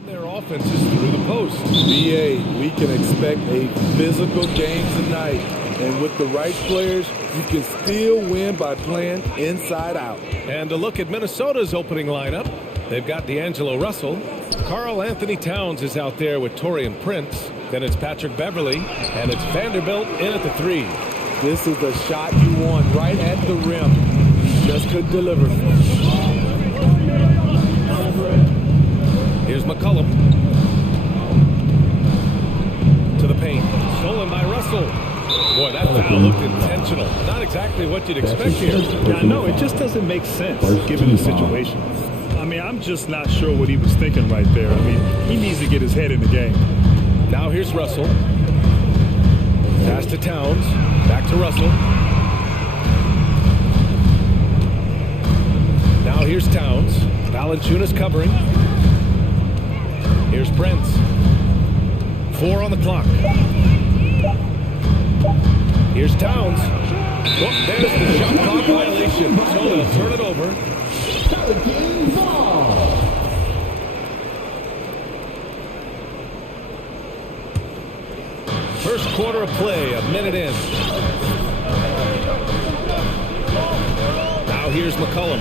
run their offenses through the post. BA, we can expect a physical game tonight. And with the right players, you can still win by playing inside out. And a look at Minnesota's opening lineup. They've got D'Angelo Russell. Karl Anthony Towns is out there with Taurean Prince. Then it's Patrick Beverley. And it's Vanderbilt in at the 3. This is the shot you want right at the rim. Just couldn't deliver. Here's McCollum. To the paint. Stolen by Russell. Boy, that foul looked intentional. Not exactly what you'd expect here. Yeah, no, it just doesn't make sense given the situation. I mean, I'm just not sure what he was thinking right there. I mean, he needs to get his head in the game. Now here's Russell. Pass to Towns. Back to Russell. Now here's Towns. Valanciunas covering. Here's Prince. 4 on the clock. Here's Towns. Oh, there's the shot clock violation. So they'll turn it over. First quarter of play, a minute in. Now here's McCollum.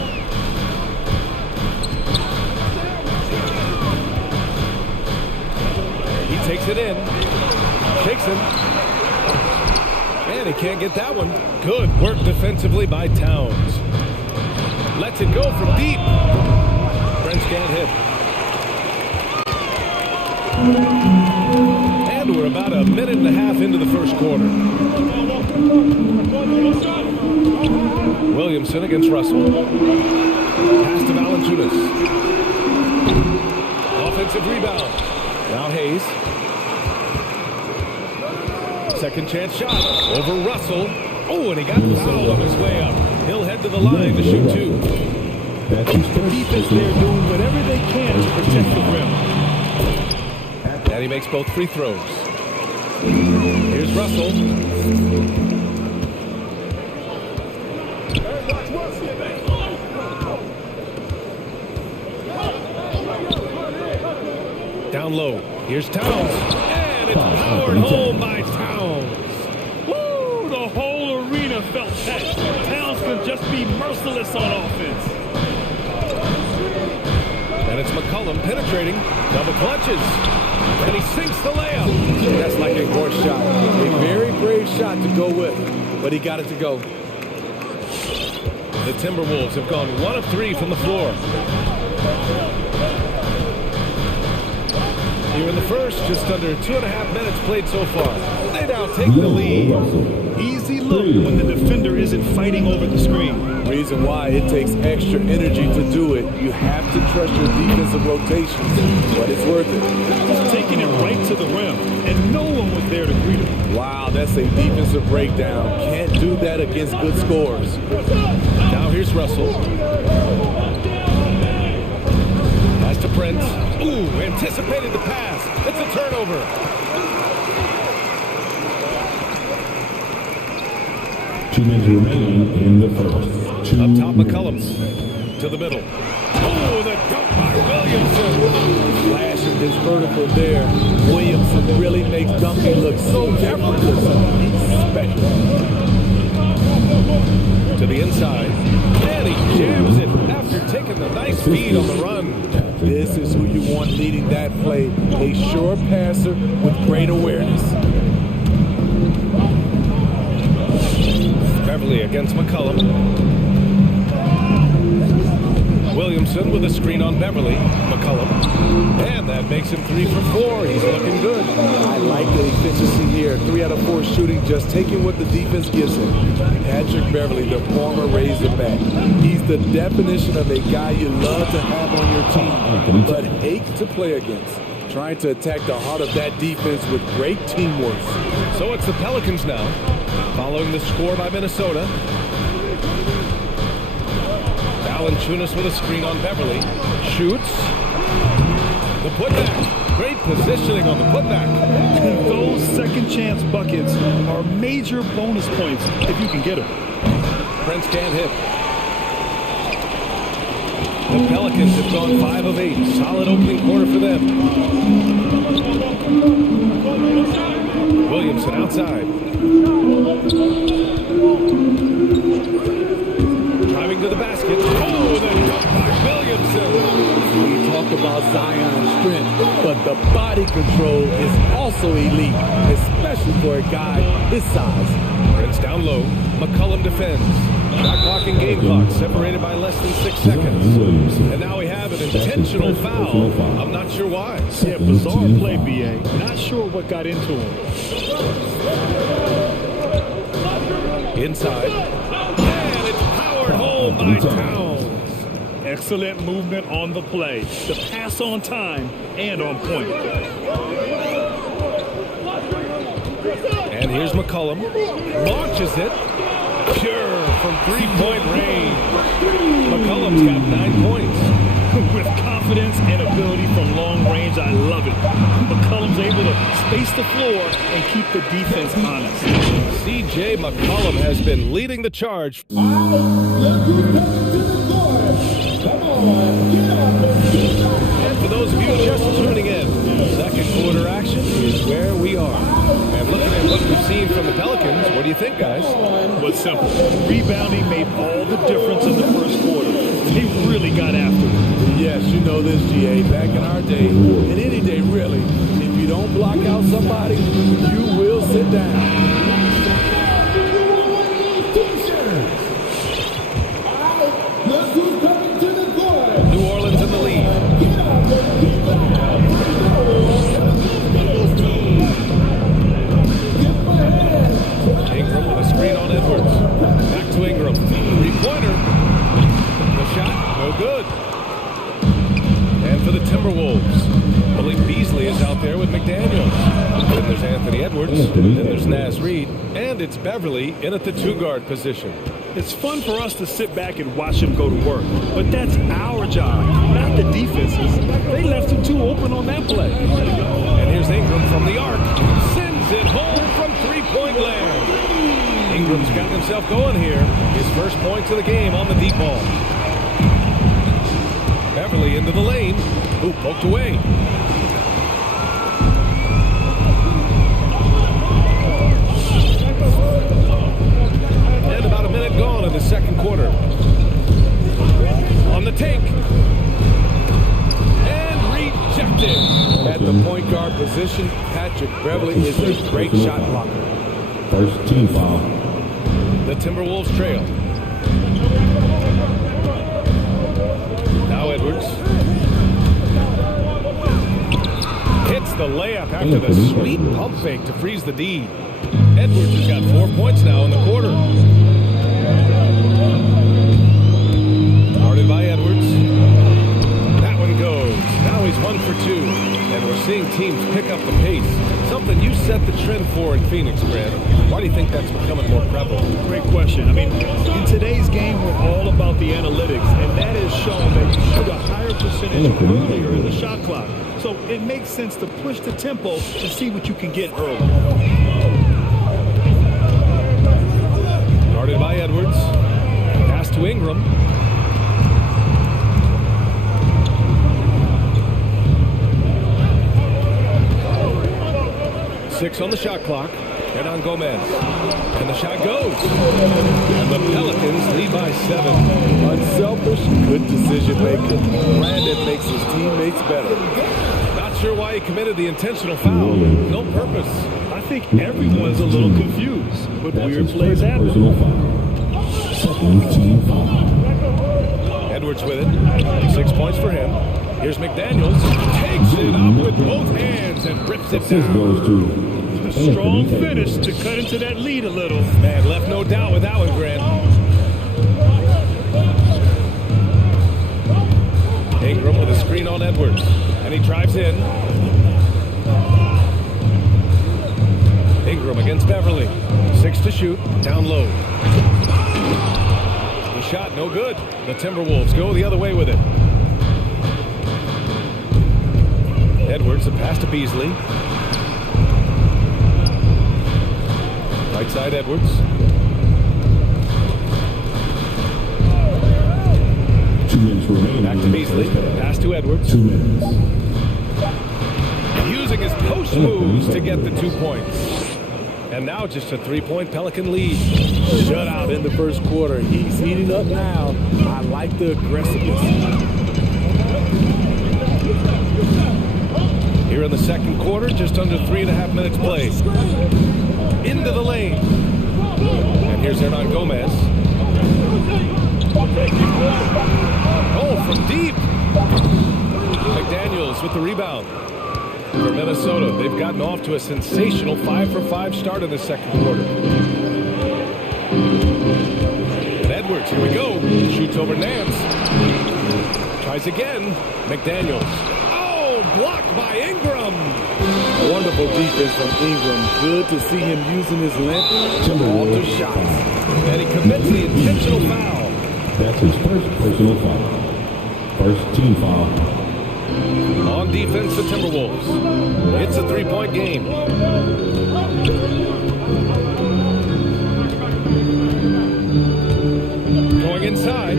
He takes it in. Shakes him. And he can't get that one. Good work defensively by Towns. Lets it go from deep. Prince can't hit. And we're about a minute and a half into the first quarter. Williamson against Russell. Pass to Valanciunas. Offensive rebound. Now Hayes. Second chance shot over Russell. Oh, and he got fouled on his way up. He'll head to the line to shoot 2. The defense there doing whatever they can to protect the rim. And he makes both free throws. Here's Russell. Down low. Here's Towns. And it's powered home by Towns. Woo! The whole arena felt that. Towns could just be merciless on offense. And it's McCollum penetrating. Double clutches. And he sinks the layup. That's like a horse shot. A very brave shot to go with, but he got it to go. The Timberwolves have gone 1 of 3 from the floor. Here in the first, just under 2.5 minutes played so far. They now take the lead. Easy look when the defender isn't fighting over the screen. Reason why it takes extra energy to do it. You have to trust your defensive rotations, but it's worth it. He's taking it right to the rim, and no one was there to greet him. Wow, that's a defensive breakdown. Can't do that against good scores. Now here's Russell. Pass to Prince. Ooh, anticipated the pass. It's a turnover. 2 minutes remaining in the first. Up top, McCollum. To the middle. Oh, the dunk by Williamson. Flash of his vertical there. Williamson really makes dunking look so effortless. He's special. To the inside. And he jams it after taking the nice speed on the run. This is who you want leading that play. A sure passer with great awareness. Beverley against McCollum. Williamson with a screen on Beverley. McCollum. And that makes him 3 for 4. He's looking good. I like the efficiency here. 3 out of 4 shooting, just taking what the defense gives him. Patrick Beverley, the former Razorback. He's the definition of a guy you love to have on your team, but hate to play against. Trying to attack the heart of that defense with great teamwork. So it's the Pelicans now, following the score by Minnesota. Valanciunas with a screen on Beverley. Shoots. The putback. Great positioning on the putback. Those second chance buckets are major bonus points if you can get them. Prince can't hit. The Pelicans have gone 5 of 8. Solid opening quarter for them. Williamson outside. Driving to the basket. Oh, the dunk by Williamson. We talk about Zion's strength, but the body control is also elite, especially for a guy his size. Prince down low. McCollum defends. Shot clock and game clock separated by less than 6 seconds. And now we have an intentional foul. I'm not sure why. Yeah, bizarre play, B.A. Not sure what got into him. Inside. And it's powered home by Towns. Excellent movement on the play. The pass on time and on point. And here's McCollum. Launches it. Pure from three-point range. McCollum's got 9 points. With confidence and ability from long range, I love it. McCollum's able to space the floor and keep the defense honest. C.J. McCollum has been leading the charge. And for those of you just tuning in, second quarter action is where we are. And looking at what we've seen from the Pelicans, what do you think, guys? But simple. Rebounding made all the difference in the first quarter. They really got after it. Yes, you know this, GA. Back in our day, and any day really, if you don't block out somebody, you will sit down. New Orleans in the lead. Ingram with a screen on Edwards. Back to Ingram. Three-pointer. The shot, no good. And for the Timberwolves, Malik Beasley is out there with McDaniels. Then there's Anthony Edwards. Then there's Naz Reid. And it's Beverly in at the two-guard position. It's fun for us to sit back and watch him go to work, but that's our job, not the defense's. They left him too open on that play. And here's Ingram from the arc. Sends it home from three-point land. Ingram's got himself going here. His first points of the game on the deep ball. Beverly into the lane. Ooh, poked away. And about a minute gone in the second quarter. On the take. And rejected. At the point guard position, Patrick Beverly is a great shot blocker. First team foul. The Timberwolves trail. Now Edwards. Hits the layup after the sweet pump fake to freeze the D. Edwards has got 4 points now in the quarter. Guarded by Edwards. That one goes. Now he's 1 for 2. And we're seeing teams pick up the pace. Something you set the trend for in Phoenix, Grant. Why do you think that's becoming more prevalent? Great question. I mean, in today's game, we're all about the analytics, and that has shown that you shoot a higher percentage earlier in the shot clock. So it makes sense to push the tempo and see what you can get early. Guarded by Edwards. Pass to Ingram. Six on the shot clock. And on Gomez. And the shot goes. And the Pelicans lead by 7. Unselfish, good decision maker. Brandon makes his teammates better. Not sure why he committed the intentional foul. No purpose. I think everyone's a little confused, but weird plays happen. Second team foul. Edwards with it. 6 points for him. Here's McDaniels. Takes it up with both hands and rips it Assist down. goes to A strong finish to cut into that lead a little. Man, left no doubt with that one, Grant. Ingram with a screen on Edwards. And he drives in. Ingram against Beverly. 6 to shoot. Down low. The shot no good. The Timberwolves go the other way with it. Edwards, a pass to Beasley. Right side Edwards. 2 minutes remaining. Back to Beasley. Pass to Edwards. 2 minutes. Using his post moves to get the 2 points. And now just a 3-point Pelican lead. Shutout in the first quarter. He's heating up now. I like the aggressiveness. Here in the second quarter, just under 3.5 minutes played. Into the lane. And here's Hernan Gomez. Oh, from deep. McDaniels with the rebound. For Minnesota, they've gotten off to a sensational 5-for-5 start in the second quarter. And Edwards, here we go. Shoots over Nance. Tries again. McDaniels. Oh, blocked by Ingram. Wonderful defense from Ingram. Good to see him using his length to alter shots. And he commits the intentional foul. That's his first personal foul. First team foul. On defense, the Timberwolves. It's a 3-point game. Going inside.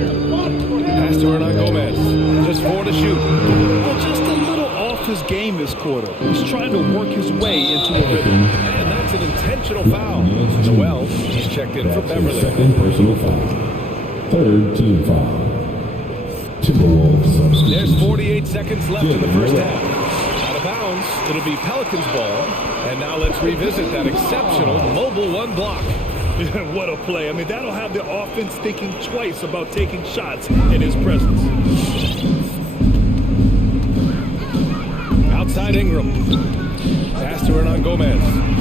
Pass to Hernan Gomez. Just 4 to shoot. Well, just a little off his game this quarter. He's trying to work his way into a rhythm. And that's an intentional foul. Joel, he's checked in for That's his Beverly. second personal foul. Third team foul. Timberwolves substitution. There's 48 seconds left in the first half. Out of bounds, it'll be Pelicans ball. And now let's revisit that exceptional mobile 1 block. What a play. I mean, that'll have the offense thinking twice about taking shots in his presence. Outside Ingram. Pass to Hernan Gomez.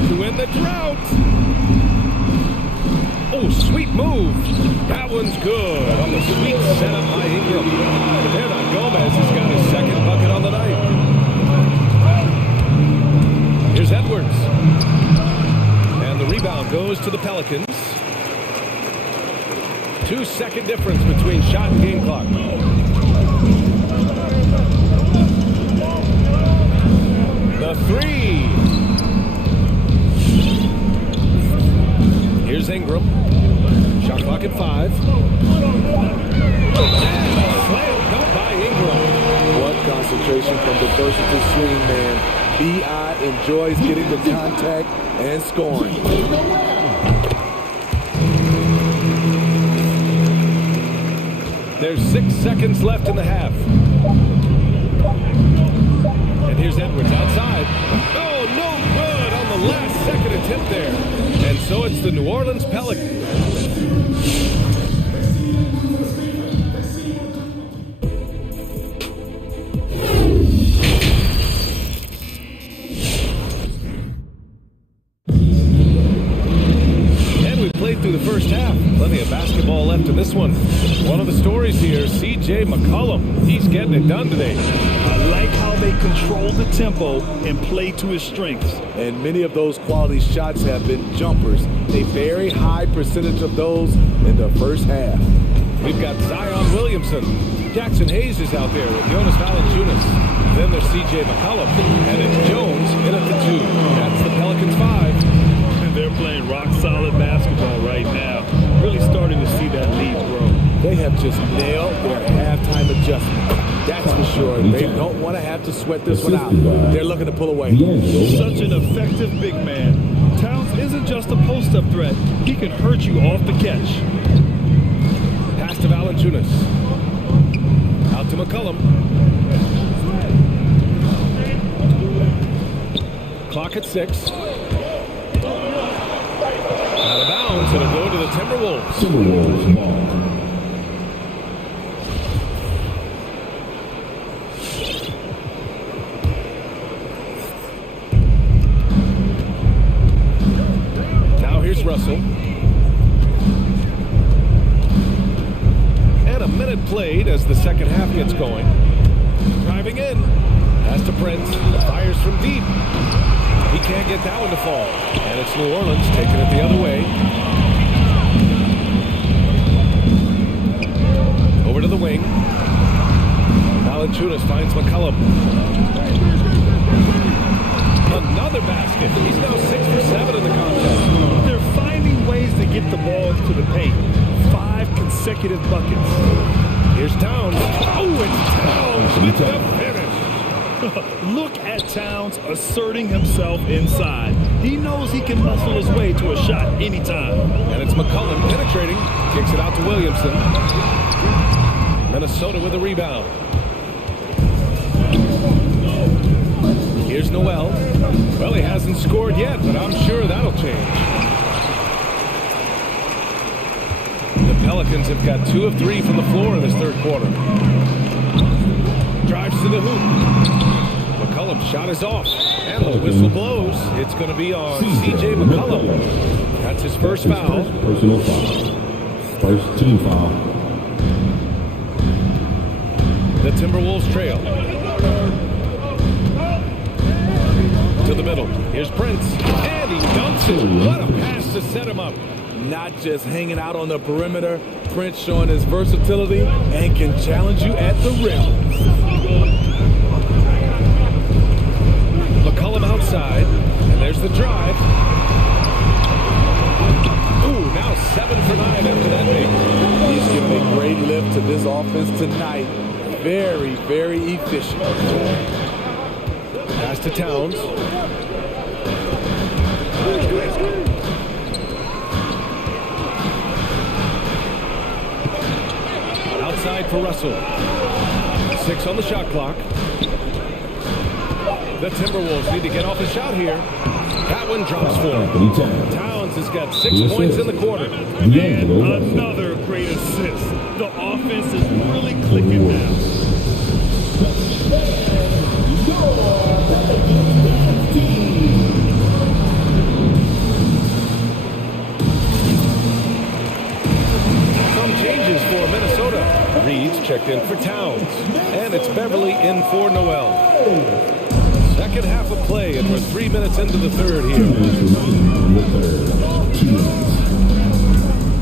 To end the drought. Oh, sweet move. That one's good on the sweet setup by Ingram. Hernan Gomez has got his second bucket on the night. Here's Edwards. And the rebound goes to the Pelicans. 2-second difference between shot and game clock. The 3. Here's Ingram. Shot clock at 5. And slam dunk by Ingram. What concentration from the versatile swing man. B.I. enjoys getting the contact and scoring. There's 6 seconds left in the half. And here's Edwards outside. Oh, no good on the last second attempt there. And so it's the New Orleans Pelicans. Through the first half. Plenty of basketball left in this one. One of the stories here, C.J. McCollum. He's getting it done today. I like how they control the tempo and play to his strengths. And many of those quality shots have been jumpers. A very high percentage of those in the first half. We've got Zion Williamson. Jackson Hayes is out there with Jonas Valanciunas. Then there's C.J. McCollum. And it's Jones in at the 2. That's the Pelicans 5. They're playing rock-solid basketball right now. Really starting to see that lead grow. They have just nailed their halftime adjustment. That's for sure. They don't want to have to sweat this one out. They're looking to pull away. Such an effective big man. Towns isn't just a post-up threat. He can hurt you off the catch. Pass to Valanciunas. Out to McCollum. Clock at 6. Out of bounds, it'll go to the Timberwolves. Timberwolves ball. Now here's Russell. And a minute played as the second half gets going. Driving in. Pass to Prince. Fires from deep. He can't get that one to fall. And it's New Orleans taking it the other way. Over to the wing. Valanciunas finds McCollum. Another basket. He's now 6 for 7 in the contest. They're finding ways to get the ball to the paint. 5 consecutive buckets. Here's Towns. with the finish. Look at Towns asserting himself inside. He knows he can muscle his way to a shot anytime. And it's McCollum penetrating. Kicks it out to Williamson. Minnesota with a rebound. Here's Noel. Well, he hasn't scored yet, but I'm sure that'll change. The Pelicans have got 2 of 3 from the floor in this third quarter. Drives to the hoop. McCollum's shot is off. And the whistle blows. It's going to be on C.J. McCollum. That's his first foul. Personal foul. First team foul. The Timberwolves trail. To the middle. Here's Prince. And he dunks it. What a pass to set him up. Not just hanging out on the perimeter, Prince showing his versatility and can challenge you at the rim. McCollum outside. And there's the drive. Ooh, now 7 for 9 after that make. He's giving a great lift to this offense tonight. Very, very efficient. Pass to Towns. Outside for Russell. 6 on the shot clock. The Timberwolves need to get off a shot here. That one drops for him. Towns has got 6 points in the quarter. And another great assist. The offense is really clicking now. Some changes for Minnesota. Reed's checked in for Towns. And it's Beverly in for Noel. Second half of play, and we're 3 minutes into the third here.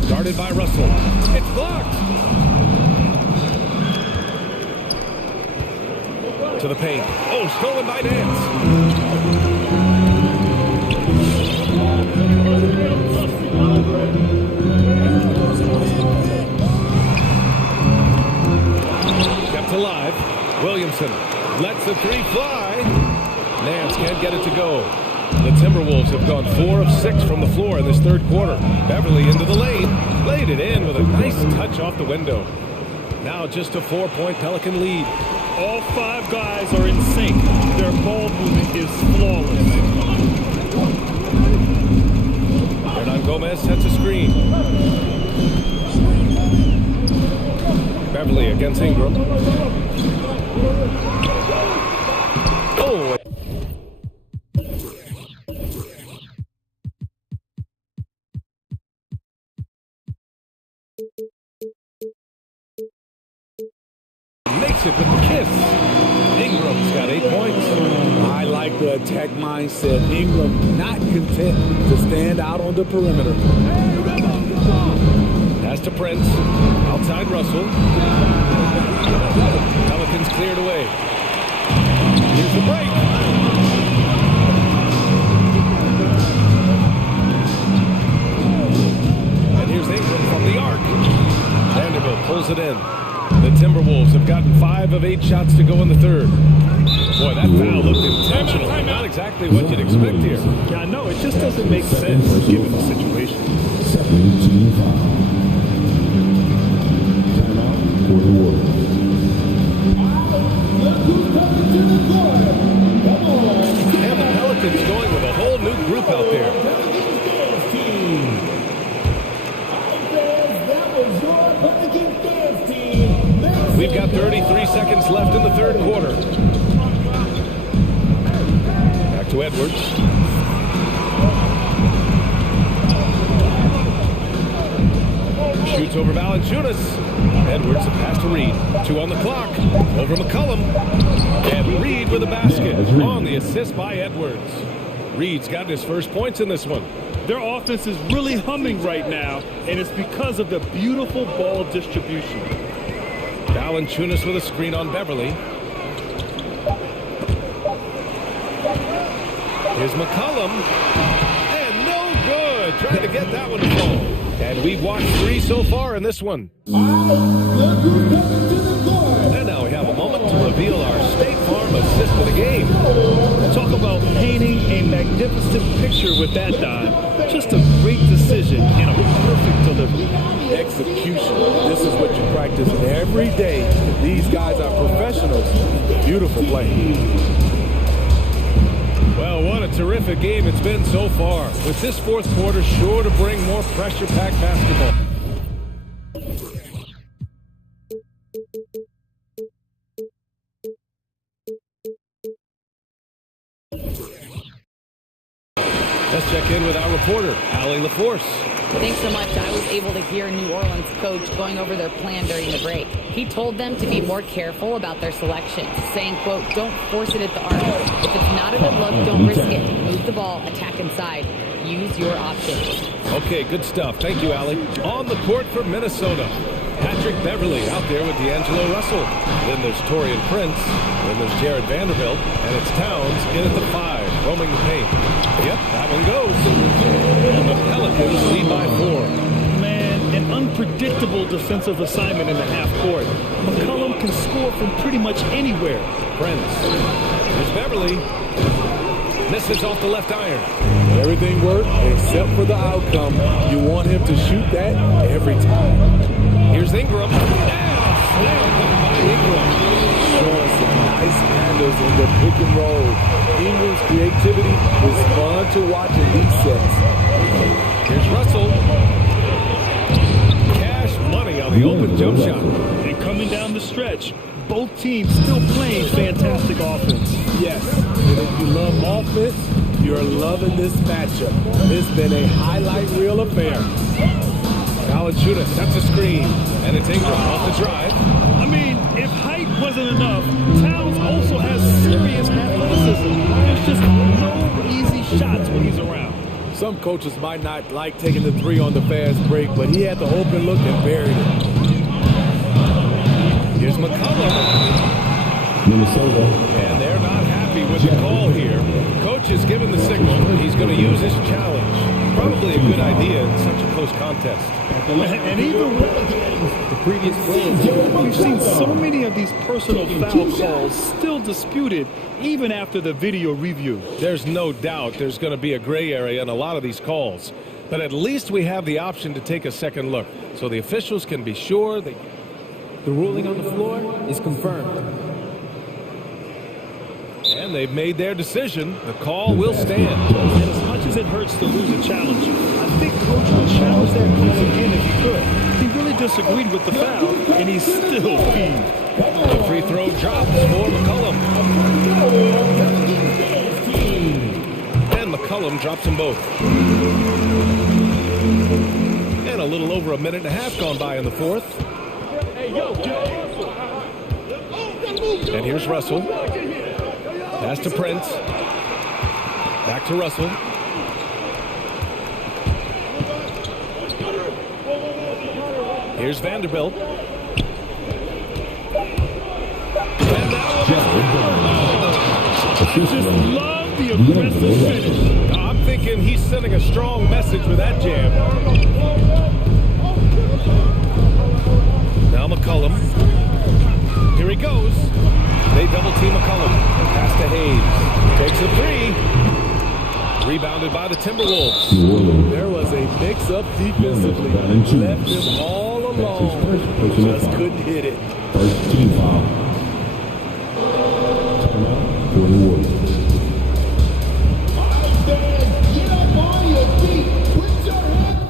Guarded by Russell. It's blocked. To the paint. Oh, stolen by Nance. Kept alive. Williamson lets the 3 fly. Nance can't get it to go. The Timberwolves have gone 4 of 6 from the floor in this third quarter. Beverly into the lane. Laid it in with a nice touch off the window. Now just a 4-point Pelican lead. All 5 guys are in sync. Their ball movement is flawless. Hernan Gomez sets a screen. Beverly against Ingram. Oh! Makes it with the kiss. Ingram's got 8 points. I like the attack mindset. Ingram not content to stand out on the perimeter. Pass to Prince. Outside Russell. Pelicans cleared away. Here's the break. And here's Ingram from the arc. Vanderbilt pulls it in. The Timberwolves have gotten 5 of 8 shots to go in the third. Boy, that foul looked intentional. Not exactly what you'd expect here. Yeah, I know. It just doesn't make sense given the situation. Second team foul. Timeout for the Warriors. And the Pelicans going with a whole new group out there. We've got 33 seconds left in the third quarter. Back to Edwards. Shoots over Valanciunas. Edwards a pass to Reed. 2 on the clock. Over McCollum. And Reed with a basket on the assist by Edwards. Reed's gotten his first points in this one. Their offense is really humming right now, and it's because of the beautiful ball distribution. Valanciunas with a screen on Beverly. Here's McCollum. And no good. Trying to get that one to fall. And we've watched 3 so far in this one. And now we have a moment to reveal our State Farm assist for the game. Talk about painting a magnificent picture with that dive. Just a great decision and a perfect delivery. Execution. This is what you practice every day. These guys are professionals. Beautiful play. Well, what a terrific game it's been so far. With this fourth quarter sure to bring more pressure-packed basketball. Let's check in with our reporter, Allie LaForce. Thanks so much. I was able to hear New Orleans coach going over their plan during the break. He told them to be more careful about their selections, saying, quote, don't force it at the arc. If it's not a good look, don't risk it. Move the ball, attack inside. Use your options. Okay, good stuff. Thank you, Allie. On the court for Minnesota, Patrick Beverly out there with D'Angelo Russell. Then there's Torian Prince. Then there's Jared Vanderbilt. And it's Towns in at the 5, roaming the paint. Yep, that one goes. And the Pelicans lead by 4. Man, an unpredictable defensive assignment in the half court. McCollum can score from pretty much anywhere. Prince. There's Beverly. Misses off the left iron. Everything worked except for the outcome. You want him to shoot that every time. Here's Ingram. Slam by Ingram. Showing some nice handles in the pick and roll. Ingram's creativity is fun to watch in these sets. Here's Russell. Cash money on the open jump shot. And coming down the stretch, both teams still playing fantastic offense. Yes, and if you love offense, you're loving this matchup. It's been a highlight reel affair. Valanciunas sets a screen, and it's Ingram off the drive. I mean, if height wasn't enough, Towns also has serious athleticism. There's just no easy shots when he's around. Some coaches might not like taking the 3 on the fast break, but he had the open look and buried it. Here's McCollum. Minnesota. And they're not happy with the call here. Coach is given the signal. He's going to use his challenge. Probably a good idea in such a close contest. And even with the previous plays, we've seen so many of these personal foul calls still disputed even after the video review. There's no doubt there's going to be a gray area in a lot of these calls. But at least we have the option to take a second look so the officials can be sure that the ruling on the floor is confirmed. And they've made their decision. The call will stand. And as much as it hurts to lose a challenge, I think Coach would challenge that call again if he could. He really disagreed with the foul, and he's still peeved. The free throw drops for McCollum. And McCollum drops them both. And a little over a minute and a half gone by in the fourth. And here's Russell. Pass to Prince. Back to Russell. Here's Vanderbilt. And that Just love the aggressive finish. I'm thinking he's sending a strong message with that jam. Now McCollum. Here he goes. They double team McCollum. Pass to Hayes. Takes a 3. Rebounded by the Timberwolves. There was a mix-up defensively. Left him all alone. Just couldn't hit it. First team foul. Timeout for the Warriors. Get up on your feet. Put your hands.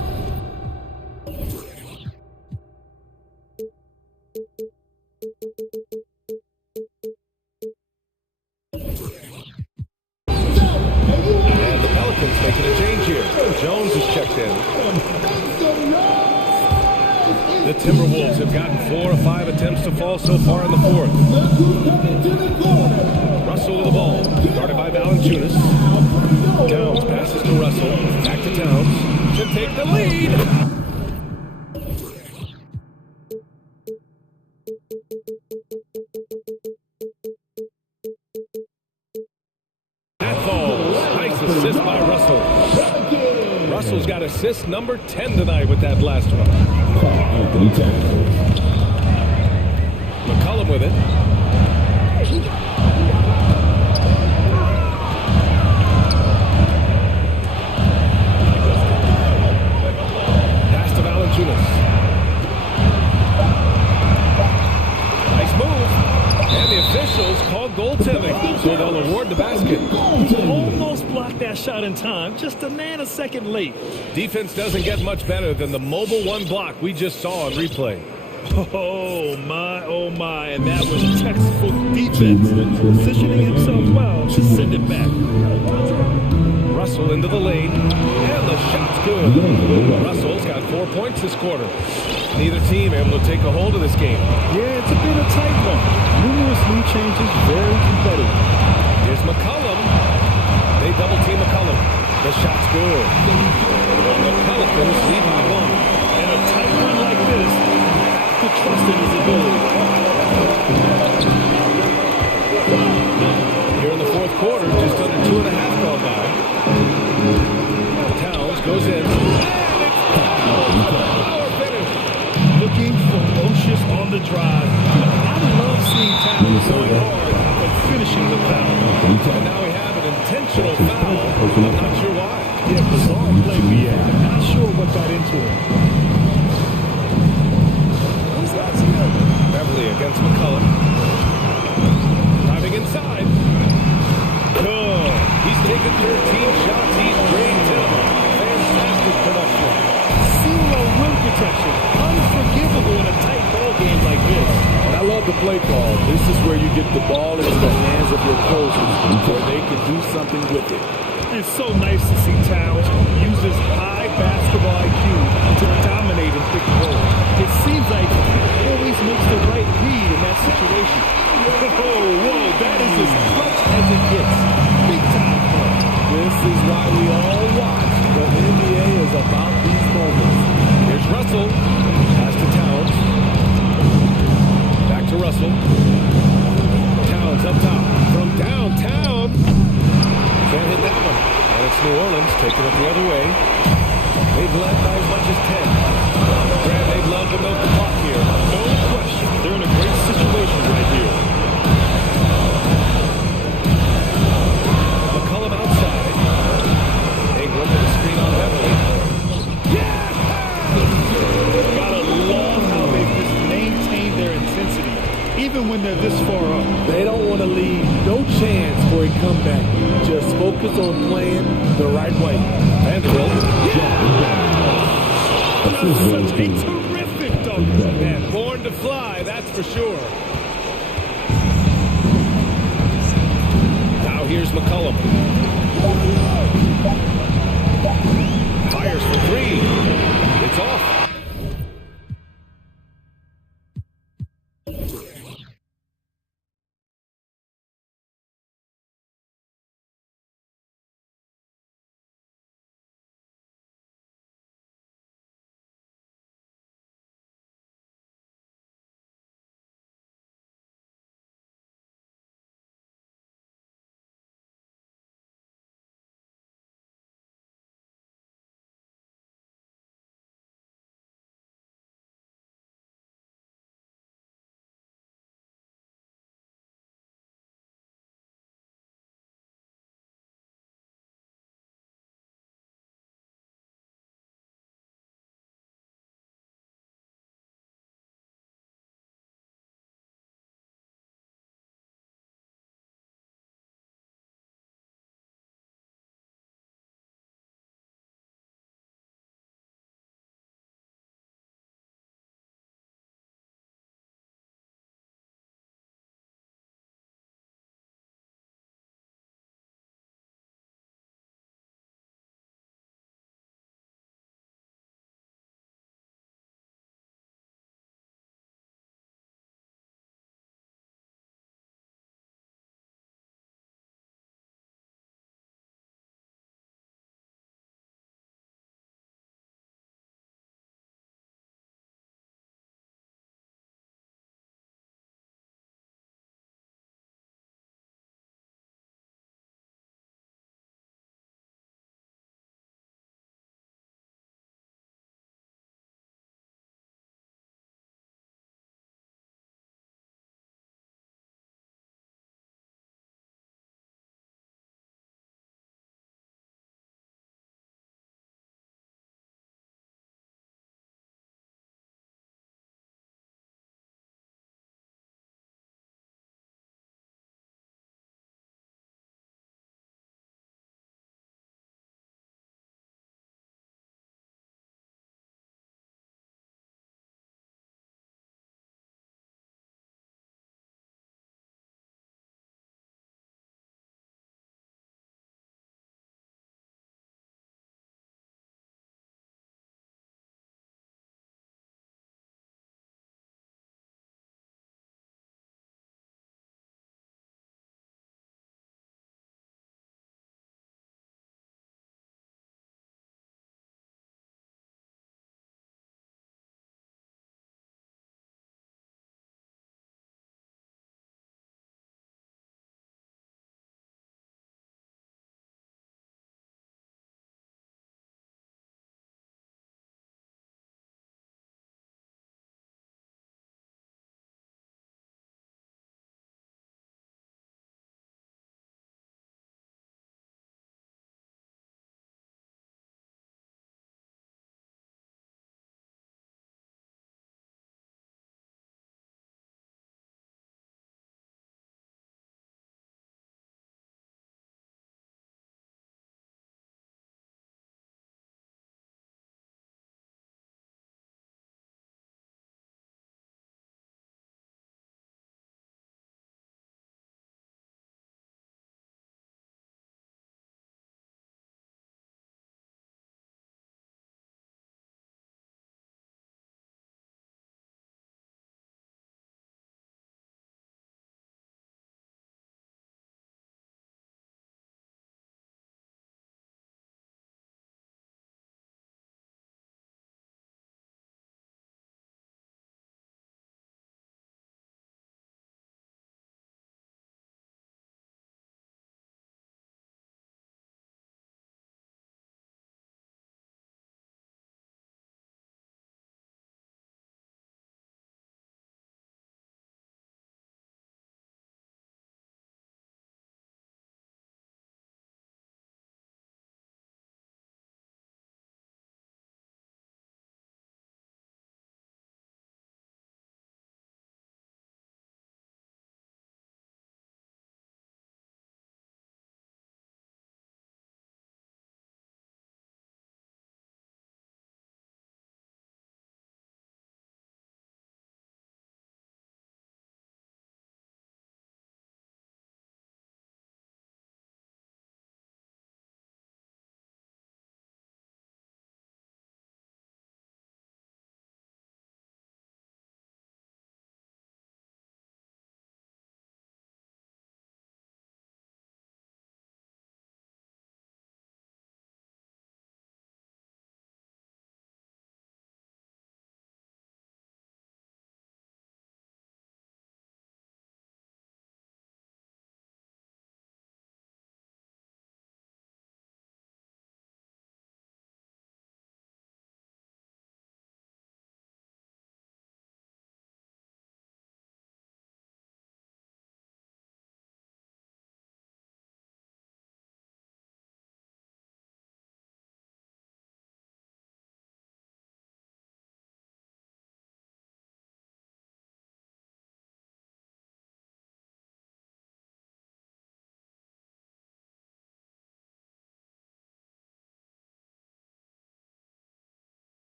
And the Pelicans making a change here. Jones is checked in. The Timberwolves have gotten 4 of 5 attempts to fall so far in the fourth. Russell with the ball. Guarded by Valanciunas. Towns passes to Russell. Back to Towns. Should take the lead. That falls. Nice assist by Russell. Russell's got 6 assist number 10 tonight with that last one. Anthony Towns. McCollum with it. Pass to Valanciunas. Nice move. And the officials call goaltending, so they'll award the basket. Almost blocked that shot in time, just a nanosecond late. Defense doesn't get much better than the mobile one block we just saw on replay. Oh my, and that was textbook defense. Positioning himself well to send it back. Russell into the lane, and the shot's good. Russell's got 4 points this quarter. Neither team able to take a hold of this game. Yeah, it's a bit of tight one. Numerous lead changes, very competitive. Here's McCollum. They double team McCollum. The shot's good. The Pelicans lead by 1. In a tight one like this, to trust in his ability. Here in the fourth quarter, just under 2.5 gone by. Towns goes in. And it's power finish. Looking ferocious on the drive. I love seeing Towns going hard and finishing the foul. And now we have an intentional foul. I'm not sure why. Yeah, bizarre play we had. Not sure what got into it. Beverly against McCollum. Driving inside. Good. He's taken 13 shots. He's drained 10. Fantastic production. Zero rim protection. Unforgivable in a tight ball game like this. And I love the play call. This is where you get the ball into the hands of your coaches where they can do something with it. It's so nice to see Towns use his high basketball IQ to dominate in pick and roll. It seems like he always makes the right read in that situation. Whoa, that is as clutch as it gets. Big time clutch. This is why we all watch. The NBA is about these moments. Here's Russell. Pass to Towns. Back to Russell. Towns up top. From downtown. Can't hit that one. And it's New Orleans taking it the other way. They've led by as much as 10. Brad, they'd love to milk the clock here. No question. They're in a great situation right here. McCollum outside. Ingram with a screen on Beverly. Yeah! Gotta love how they've just maintained their intensity, even when they're this far up. They don't want to leave no chance for a comeback. Just focus on playing the right way. Vanderbilt. Such a terrific dunk. And born to fly, that's for sure. Now here's McCollum. Fires for 3. It's off.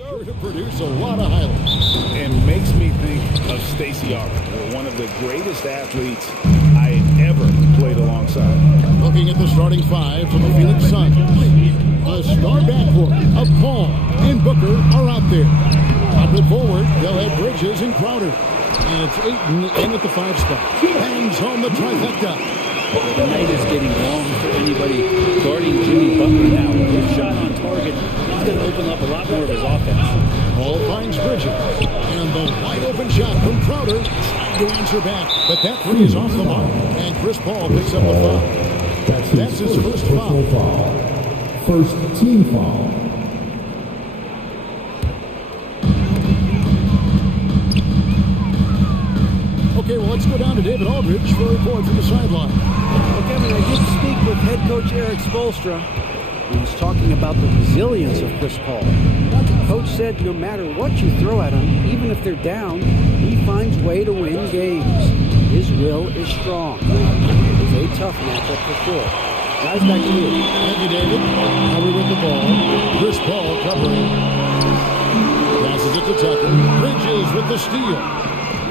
To produce a lot of highlights. And makes me think of Stacey Arthur, one of the greatest athletes I had ever played alongside. Looking at the starting five from the Phoenix Suns. The star backcourt of Paul and Booker are out there. Up and forward, they'll have Bridges and Crowder. And it's Ayton in at the 5 spot. Bangs home the trifecta. The night is getting long for anybody guarding Jimmy Butler now. With his shot on target, he's going to open up a lot more of his offense. Paul finds Bridges. And the wide open shot from Crowder. Trying to answer back, but that three is off the mark. And Chris Paul picks up the foul. That's his first foul. First team foul. Okay, well, let's go down to David Aldridge for a report from the sideline. Well, Kevin, I did speak with head coach Eric Spoelstra. He was talking about the resilience of Chris Paul. The coach said no matter what you throw at him, even if they're down, he finds a way to win games. His will is strong. It's a tough matchup for sure. Guys, back to you. Thank you, David. Hurry with the ball. Chris Paul covering. Passes it to Tucker. Bridges with the steal.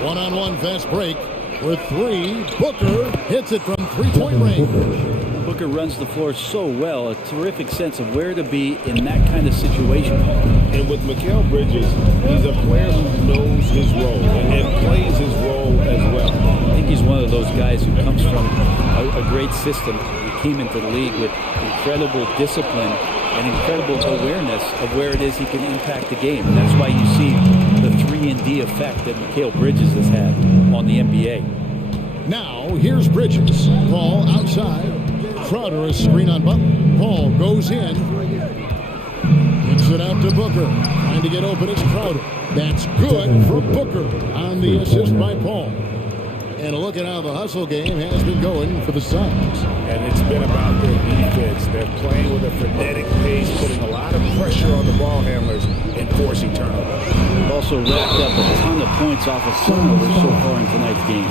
One-on-one fast break with three. Booker hits it from three-point range. Booker runs the floor so well, a terrific sense of where to be in that kind of situation. And with Mikal Bridges, he's a player who knows his role and plays his role as well. I think he's one of those guys who comes from a great system. He came into the league with incredible discipline and incredible awareness of where it is he can impact the game. And that's why you see the 3-and-D effect that Mikal Bridges has had on the NBA. Now, here's Bridges. Paul outside. Crowder a screen on Butler. Paul goes in. Kicks it out to Booker. Trying to get open, it's Crowder. That's good for Booker on the assist by Paul. And look at how the hustle game has been going for the Suns. And it's been about their defense. They're playing with a frenetic pace, putting a lot of pressure on the ball handlers and forcing turnovers. They've also racked up a ton of points off of turnovers so far in tonight's game.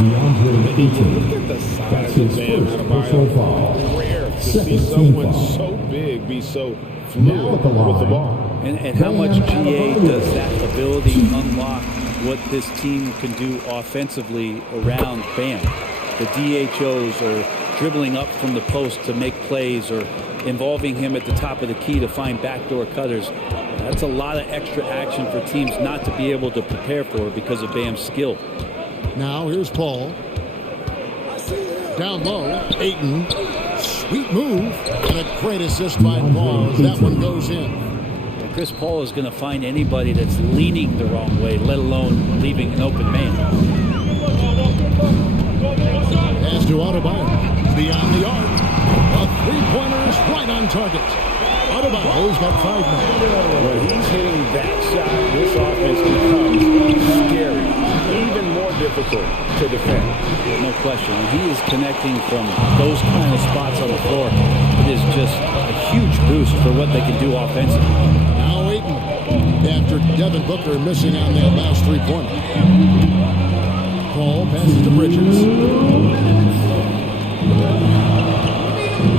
Look at the size of Bam Adebayo. Rare to see someone so big be so fluid with the ball. And how much GA does that ability unlock what this team can do offensively around Bam? The DHOs or dribbling up from the post to make plays or involving him at the top of the key to find backdoor cutters. That's a lot of extra action for teams not to be able to prepare for because of Bam's skill. Now here's Paul. Down low, Ayton. Sweet move. And a great assist by Paul as that one goes in. Chris Paul is going to find anybody that's leaning the wrong way, let alone leaving an open man. Pass to Adebayo. Beyond the arc. A three-pointer is right on target. Adebayo's got 5 now. When he's hitting that shot, this offense becomes scary, even more difficult to defend. No question. When he is connecting from those kind of spots on the floor, it is just a huge boost for what they can do offensively. Now Ayton, after Devin Booker missing on that last three-pointer. Paul passes to Bridges.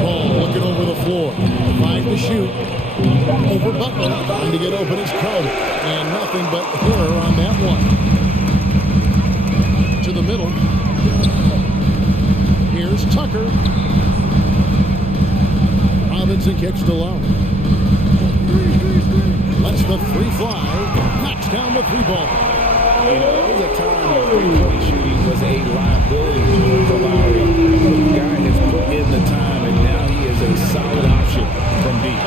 Paul looking over the floor. 5 to shoot. Over Butler. Trying to get open his Crowder. And nothing but error on that one. To the middle. Here's Tucker. Robinson kicks to low. Lets the three fly. Knocks down the 3-ball. You know, there was a time when three-point shooting was a liability for Lowry. The guy has put in the time, and now he is a solid option from deep.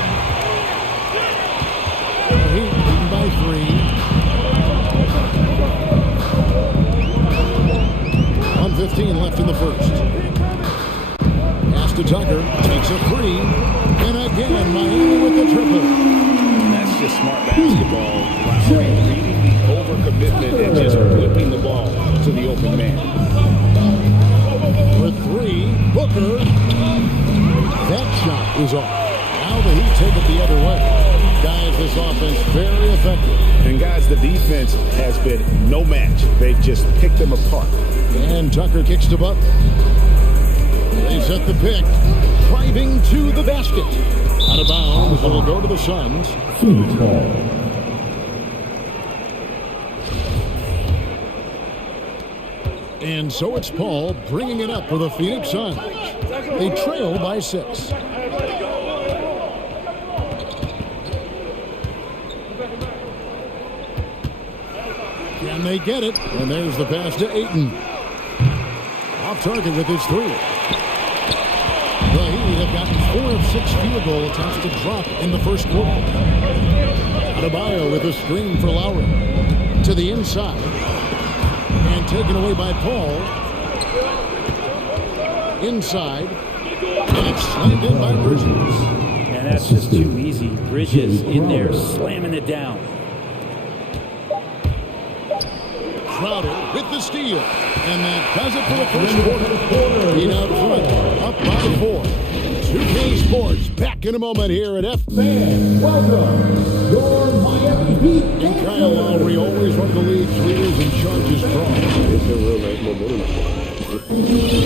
Heat beaten by 3. 1:15 left in the first. Pass to Tucker. Takes a 3. And again, Miami with the triple. That's just smart basketball. Lowry reading the overcommitment and just whipping the ball to the open man. For 3, Booker. That shot is off. Now the Heat take it the other way. Guys, this offense very effective. And guys, the defense has been no match. They've just picked them apart. And Tucker kicks to Butler. They set the pick. Driving to the basket. Out of bounds, it'll go to the Suns. Phoenix ball. And so it's Paul bringing it up for the Phoenix Suns. They trail by 6. Can they get it? And there's the pass to Ayton. Off target with his 3. The Heat have gotten 4 of 6 field goal attempts to drop in the first quarter. Adebayo with a screen for Lowry. To the inside. And taken away by Paul. Inside. And it's slammed in by Bridges. And that's just too easy. Bridges in there slamming it down. Crowder with the steal. And that does it for the first quarter. Heat out front. Up by 4. 2K Sports back in a moment here at Fans, welcome your Miami Heat. And Kyle Lowry, always one of the league's leaders in charges drawn.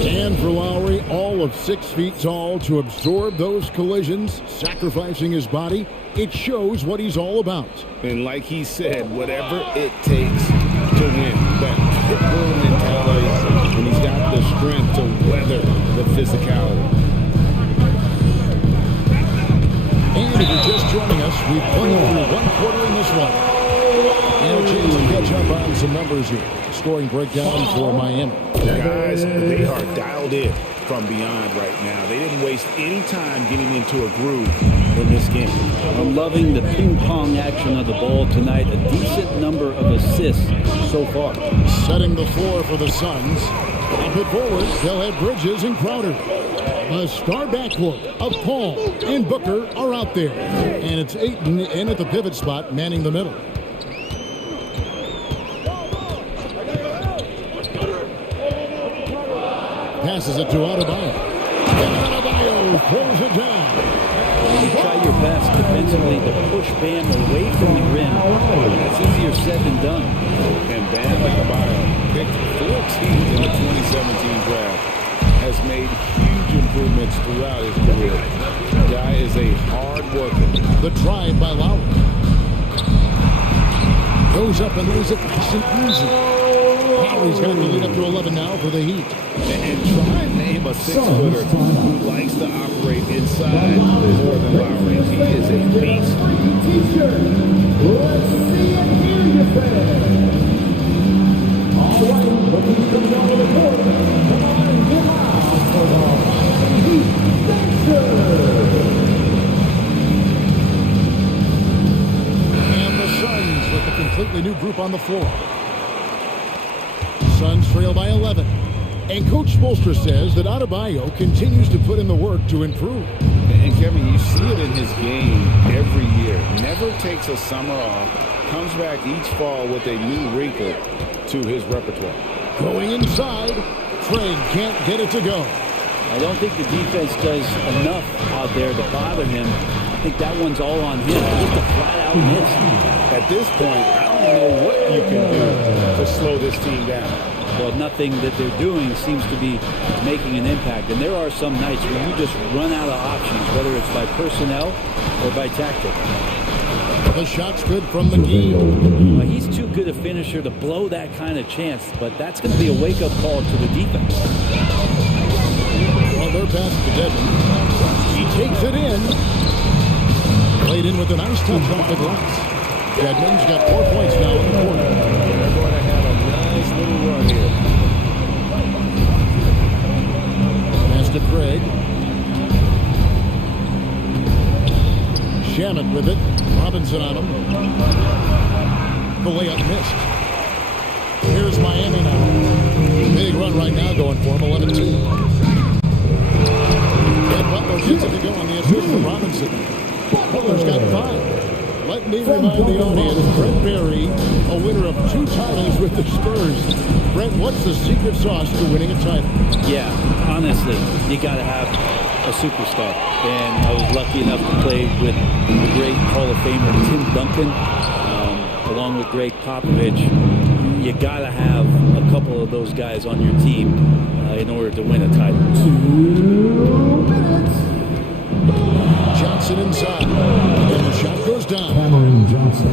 And for Lowry, all of 6 feet tall to absorb those collisions, sacrificing his body. It shows what he's all about. And like he said, whatever it takes to win. That pit bull mentality, and he's got the strength to weather the physicality. And if you're just joining us, we've played through 1 quarter in this one. And a chance to catch up on some numbers here. Scoring breakdown for Miami. Guys, they are dialed in from beyond right now. They didn't waste any time getting into a groove in this game. I'm loving the ping pong action of the ball tonight. A decent number of assists so far. Setting the floor for the Suns. Up it forward, they'll have Bridges and Crowder. The star backcourt of Paul and Booker are out there. And it's Ayton in at the pivot spot, manning the middle. Passes it to Adebayo. And Adebayo throws it down. You try your best defensively to push Bam away from the rim. That's easier said than done. And Bam Adebayo, picked 14th in the 2017 draft, has made huge improvements throughout his career. The guy is a hard worker. The drive by Lowry. Goes up and lays it nice and easy. Lowry's got the lead up to 11 now for the Heat. And try and name a 6-footer who likes to operate inside more than Lowry. He is a beast. T-shirt. Let's see and hear you, fans. All right, the Heat comes down to the court. Come on and get out for the Miami Heat Dancers. And the Suns with a completely new group on the floor. Suns trail by 11. And Coach Spoelstra says that Adebayo continues to put in the work to improve. And Kevin, you see it in his game every year. Never takes a summer off. Comes back each fall with a new wrinkle to his repertoire. Going inside. Craig can't get it to go. I don't think the defense does enough out there to bother him. I think that one's all on him. Just a flat-out miss. At this point, I don't know what you can do to slow this team down. Well, nothing that they're doing seems to be making an impact. And there are some nights where you just run out of options, whether it's by personnel or by tactic. The shot's good from McGee. Well, he's too good a finisher to blow that kind of chance, but that's going to be a wake-up call to the defense. Well, they're past to Dedmon. He takes it in. Played in with a nice touch off the glass. Dedmon's got 4 points now in the quarter. They're going to have a nice little run here. Pass to Craig. Shannon with it. Robinson on him. The layup missed. Here's Miami now. Big run right now going for him, 11-2. And Butler gets it to go on the assist from Robinson. Butler's got 5. Let me remind the audience, Brent Berry, a winner of 2 titles with the Spurs. Brent, what's the secret sauce to winning a title? Yeah, honestly, you got to have a superstar. And I was lucky enough to play with the great Hall of Famer Tim Duncan, along with Greg Popovich. You got to have a couple of those guys on your team in order to win a title. 2 minutes. Johnson inside. And the shot goes down. Cameron Johnson.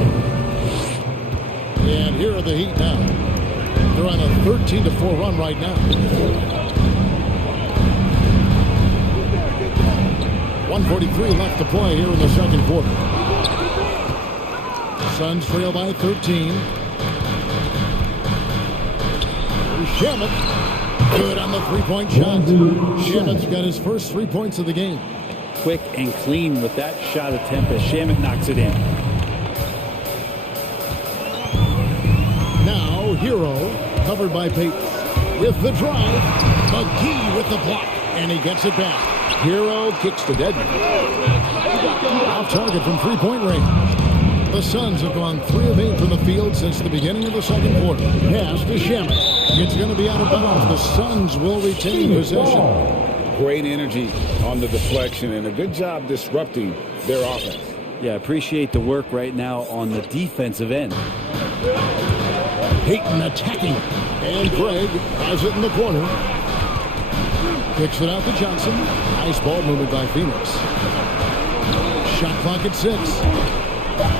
And here are the Heat now. They're on a 13-4 run right now. 1:43 left to play here in the second quarter. Suns trail by 13. Here's Shamet. Good on the three-point shot. Shamet's got his first 3 points of the game. Quick and clean with that shot attempt as Shamet knocks it in. Now, Hero, covered by Peyton. With the drive, McGee with the block, and he gets it back. Hero kicks to Dedmon. Off target from three-point range. The Suns have gone 3 of 8 from the field since the beginning of the second quarter. Pass to Shamet. It's going to be out of bounds. The Suns will retain possession. Great energy on the deflection and a good job disrupting their offense. Yeah, appreciate the work right now on the defensive end. Peyton attacking. And Greg has it in the corner. Kicks it out to Johnson. Nice ball movement by Phoenix. Shot clock at 6.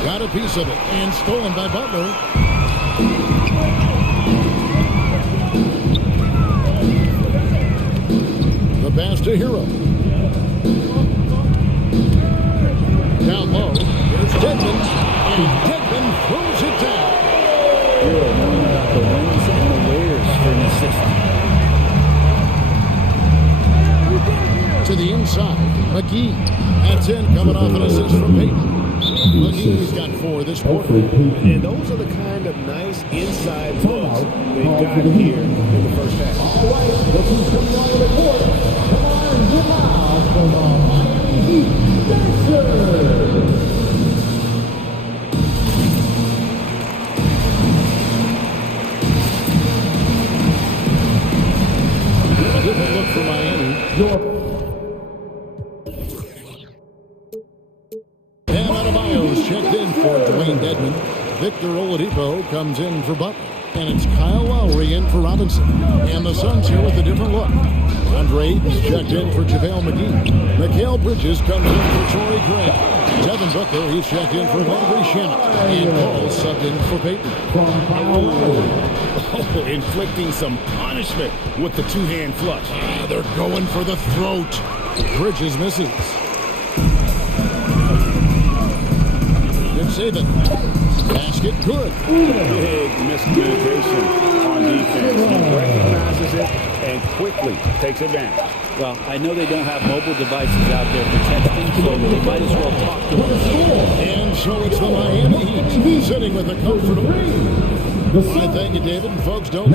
Got a piece of it and stolen by Butler. The pass to Hero. Down low. Here's Dedmon. And Dedmon throws it down. Hero knowing about the wins and the layers for an assist. To the inside. McGee. That's in, coming off an assist from Peyton. McGee's got 4 this quarter. And those are the kind of nice inside looks they got here in the first half. All right, look who's coming on the court. Come on and get out for the Miami Heat Dancers. Different look for Miami. Checked in for Dwayne Dedmon. Victor Oladipo comes in for Butler. And it's Kyle Lowry in for Robinson. And the Suns here with a different look. Andre Ayton's checked in for JaVale McGee. Mikal Bridges comes in for Torrey Craig. Devin Booker, he's checked in for Landry Shamet. And Paul subbed in for Peyton. Oh, inflicting some punishment with the two-hand flush. They're going for the throat. Bridges misses. Saban. Basket good. Big miscommunication on defense. He recognizes it and quickly takes advantage. Well, I know they don't have mobile devices out there for texting, so they might as well talk to them. And so it's the Miami Heat sitting with a comfortable. I thank you, David. And folks, don't.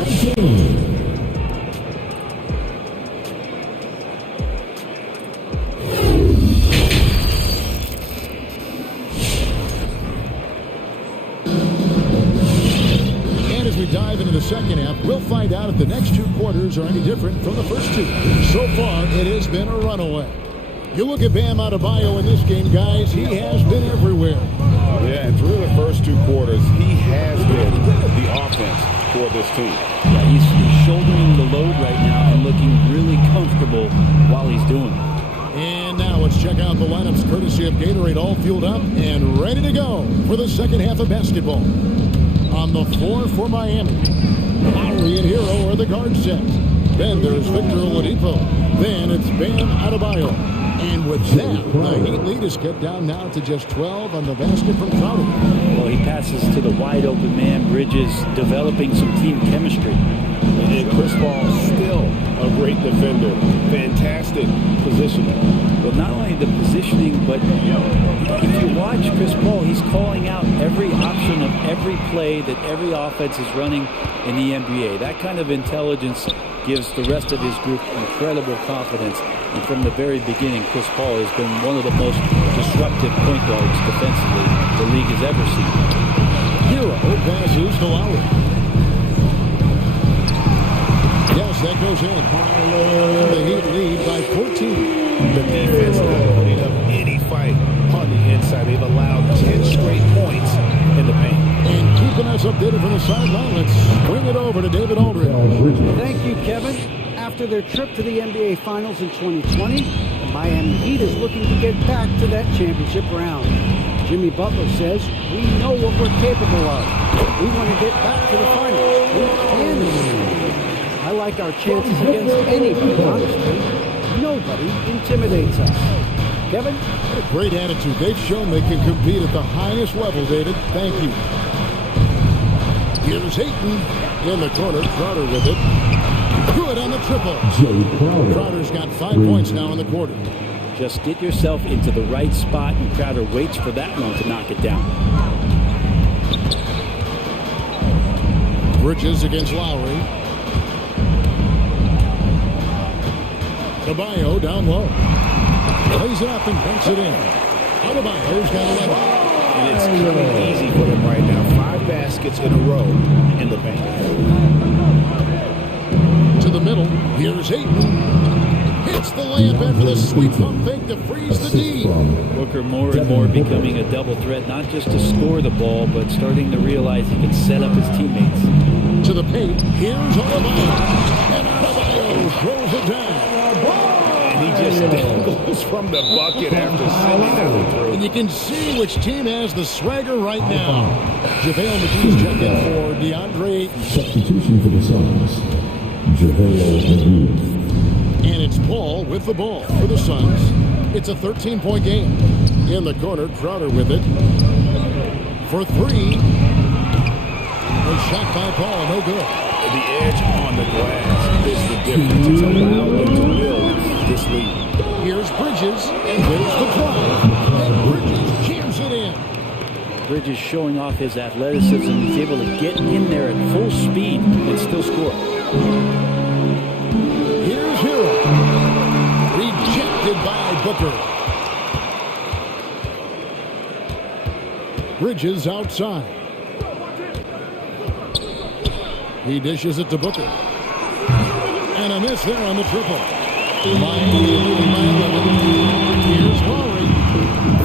Dive into the second half, we'll find out if the next 2 quarters are any different from the first 2. So far, it has been a runaway. You look at Bam Adebayo in this game, guys, he has been everywhere. Yeah, and through the first 2 quarters, he has been the offense for this team. Yeah, he's shouldering the load right now and looking really comfortable while he's doing it. And now let's check out the lineups courtesy of Gatorade, all fueled up and ready to go for the second half of basketball. On the floor for Miami, Lowry and Hero are the guard set. Then there's Victor Oladipo. Then it's Bam Adebayo. And with that, the Heat lead is cut down now to just 12 on the basket from Crowder. Well, he passes to the wide open man, Bridges, developing some team chemistry. And Chris Paul still a great defender. Fantastic positioning. Well, not only the positioning, but if you watch Chris Paul, he's calling out every option of every play that every offense is running in the NBA. That kind of intelligence gives the rest of his group incredible confidence. And from the very beginning, Chris Paul has been one of the most disruptive point guards defensively the league has ever seen. Hero passes to Lowry. Yes, that goes in. The Heat lead by 14. The defense not putting up any fight on the inside. They've allowed 10 straight points in the paint. And keeping us updated from the sideline, let's bring it over to David Aldridge. Thank you, Kevin. After their trip to the NBA Finals in 2020, the Miami Heat is looking to get back to that championship round. Jimmy Butler says, we know what we're capable of. We want to get back to the finals. We can win. I like our chances against anybody, honestly. Nobody intimidates us. Kevin? A great attitude. They've shown they can compete at the highest level, David. Thank you. Here's Hayton in the corner. Crowder with it. Good on the triple. Crowder's got 5 points now in the quarter. Just get yourself into the right spot, and Crowder waits for that one to knock it down. Bridges against Lowry. Caballo down low. Plays it up and banks it in. Adebayo's got 11. And it's coming easy for them right now. 5 baskets in a row in the paint. To the middle. Here's Hayton. Hits the layup after the sweep pump fake to freeze the D. Booker more and more becoming a double threat, not just to score the ball, but starting to realize he can set up his teammates. To the paint. Here's Adebayo. And Adebayo throws it down. And he just dangles from the bucket after sending that one through. And you can see which team has the swagger right now. JaVale McGee's checked in for DeAndre. Substitution for the Suns. JaVale McGee. And it's Paul with the ball for the Suns. It's a 13-point game. In the corner, Crowder with it. For 3. A shot by Paul, no good. The edge on the glass is the difference. It's allowed them to build this lead. Here's Bridges, and there's the drive. And Bridges jams it in. Bridges showing off his athleticism. He's able to get in there at full speed and still score. Here's Hero. Rejected by Booker. Bridges outside. He dishes it to Booker. And a miss there on the triple. Miami leading by 11. Here's Lowry.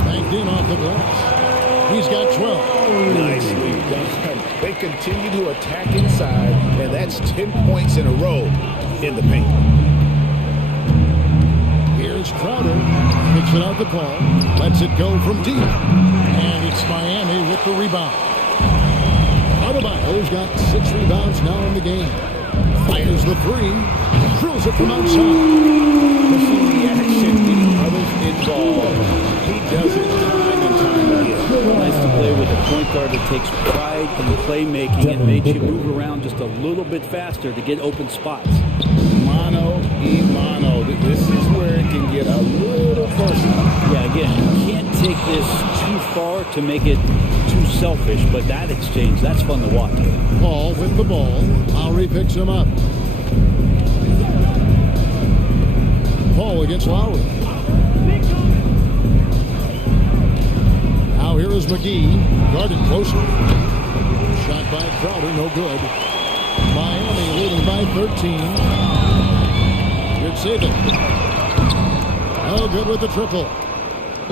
Banked in off the glass. He's got 12. Nicely done. They continue to attack inside, and that's 10 points in a row in the paint. Here's Crowder. Picks it out to Paul. Lets it go from deep. And it's Miami with the rebound. Adebayo's got 6 rebounds now in the game. Fires the 3. Drills it from outside. Pushing the action, getting others involved. He does it time and time again. Nice to play with a point guard that takes pride in playmaking and makes you move around just a little bit faster to get open spots. Mano y mano. This is where it can get a little personal. Yeah, again, you can't take this too far to make it too selfish, but that exchange, that's fun to watch. Paul with the ball. Lowry picks him up. Paul against Lowry. Now here is McGee. Guarded closer. Shot by Crowder, no good. Miami leading by 13. Good save it. No good with the triple.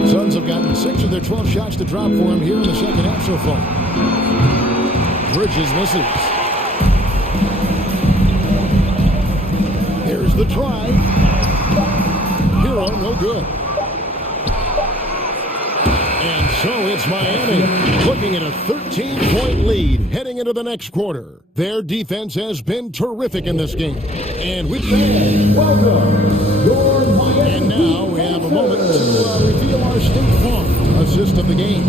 Suns have gotten 6 of their 12 shots to drop for him here in the second half so far. Bridges misses. Here's the drive. Hero, no good. And so it's Miami looking at a 13-point lead heading into the next quarter. Their defense has been terrific in this game. And with that, and now we have a moment to reveal our State Farm assist of the game.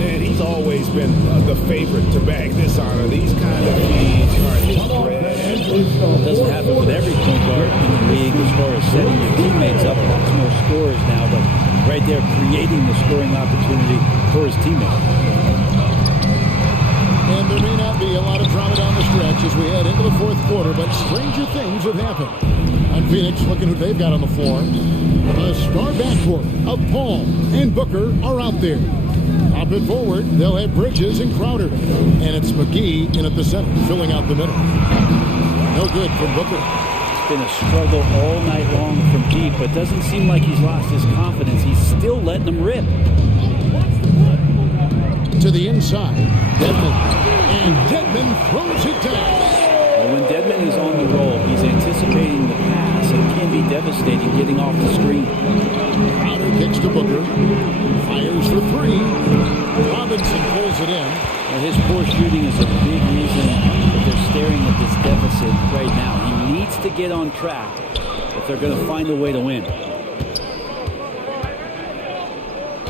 And he's always been the favorite to bag this honor. These kind of feeds are his bread. It doesn't happen with every point guard in the league as far as setting your teammates up. Lots more scorers now, but right there creating the scoring opportunity for his teammates. And there may not be a lot of drama down the stretch as we head into the fourth quarter, but stranger things have happened. On Phoenix, looking who they've got on the floor. The star backcourt of Paul and Booker are out there. Up and forward, they'll have Bridges and Crowder. And it's McGee in at the center, filling out the middle. No good from Booker. It's been a struggle all night long from deep, but doesn't seem like he's lost his confidence. He's still letting them rip. To the inside, Dedmon. And Dedmon throws it down. Well, when Dedmon is on the roll, he's anticipating the pass, and it can be devastating getting off the screen. Crowder kicks to Booker. Fires for three. Robinson pulls it in. And his poor shooting is a big reason that they're staring at this deficit right now. He needs to get on track if they're going to find a way to win.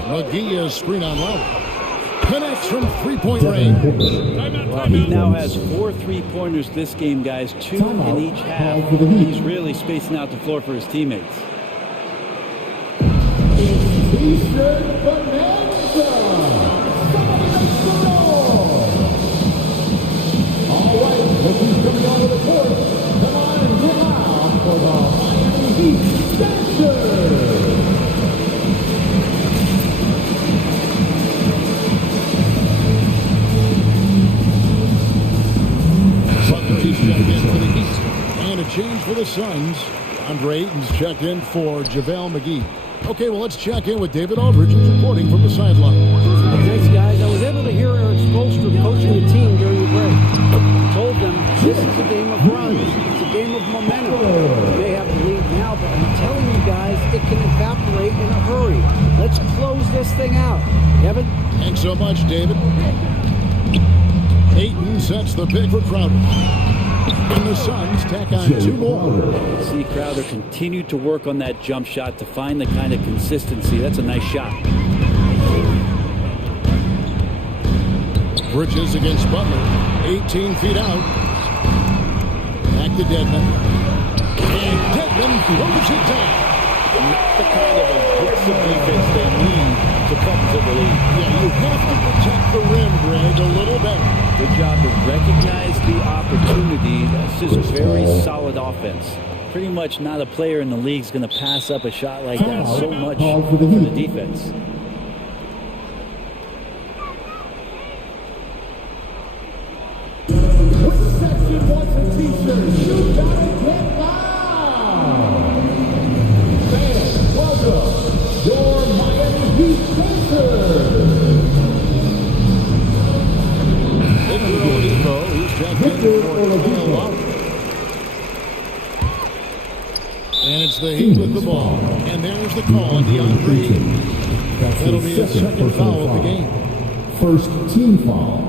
McGee is screen on low. Connects from three-point range. Well, he now has 4 3-pointers this game, guys. 2 in each half. He's really spacing out the floor for his teammates. T-shirt bonanza. Somebody make some noise. All right, look who's coming onto the court. Come on and get loud for the Miami Heat Dancers. He's checked in for the Heat. And a change for the Suns. Andre Ayton's checked in for JaVale McGee. Okay, well, let's check in with David Aldridge, who's reporting from the sideline. Thanks, guys. I was able to hear Eric Spoelstra coaching the team during the break. He told them this is a game of runs. It's a game of momentum. You may have the lead now, but I'm telling you guys, it can evaporate in a hurry. Let's close this thing out. Kevin? Thanks so much, David. Ayton sets the pick for Crowder. And the Suns tack on 2 more. See Crowder continue to work on that jump shot to find the kind of consistency. That's a nice shot. Bridges against Butler. 18 feet out. Back to Dedmon. And Dedmon throws it down. Not the kind of aggressive defense they need to come to the lead. Yeah, you have to protect the rim, Greg, a little better. Good job to recognize the opportunity. That's just very solid offense. Pretty much not a player in the league is going to pass up a shot like that so much for the defense. Which section wants a t-shirt? You gotta get loud. Fans, welcome your Miami Heat Dancers. And it's the Heat with the ball. And there's the call on DeAndre. That'll be his second foul of the game. First team foul.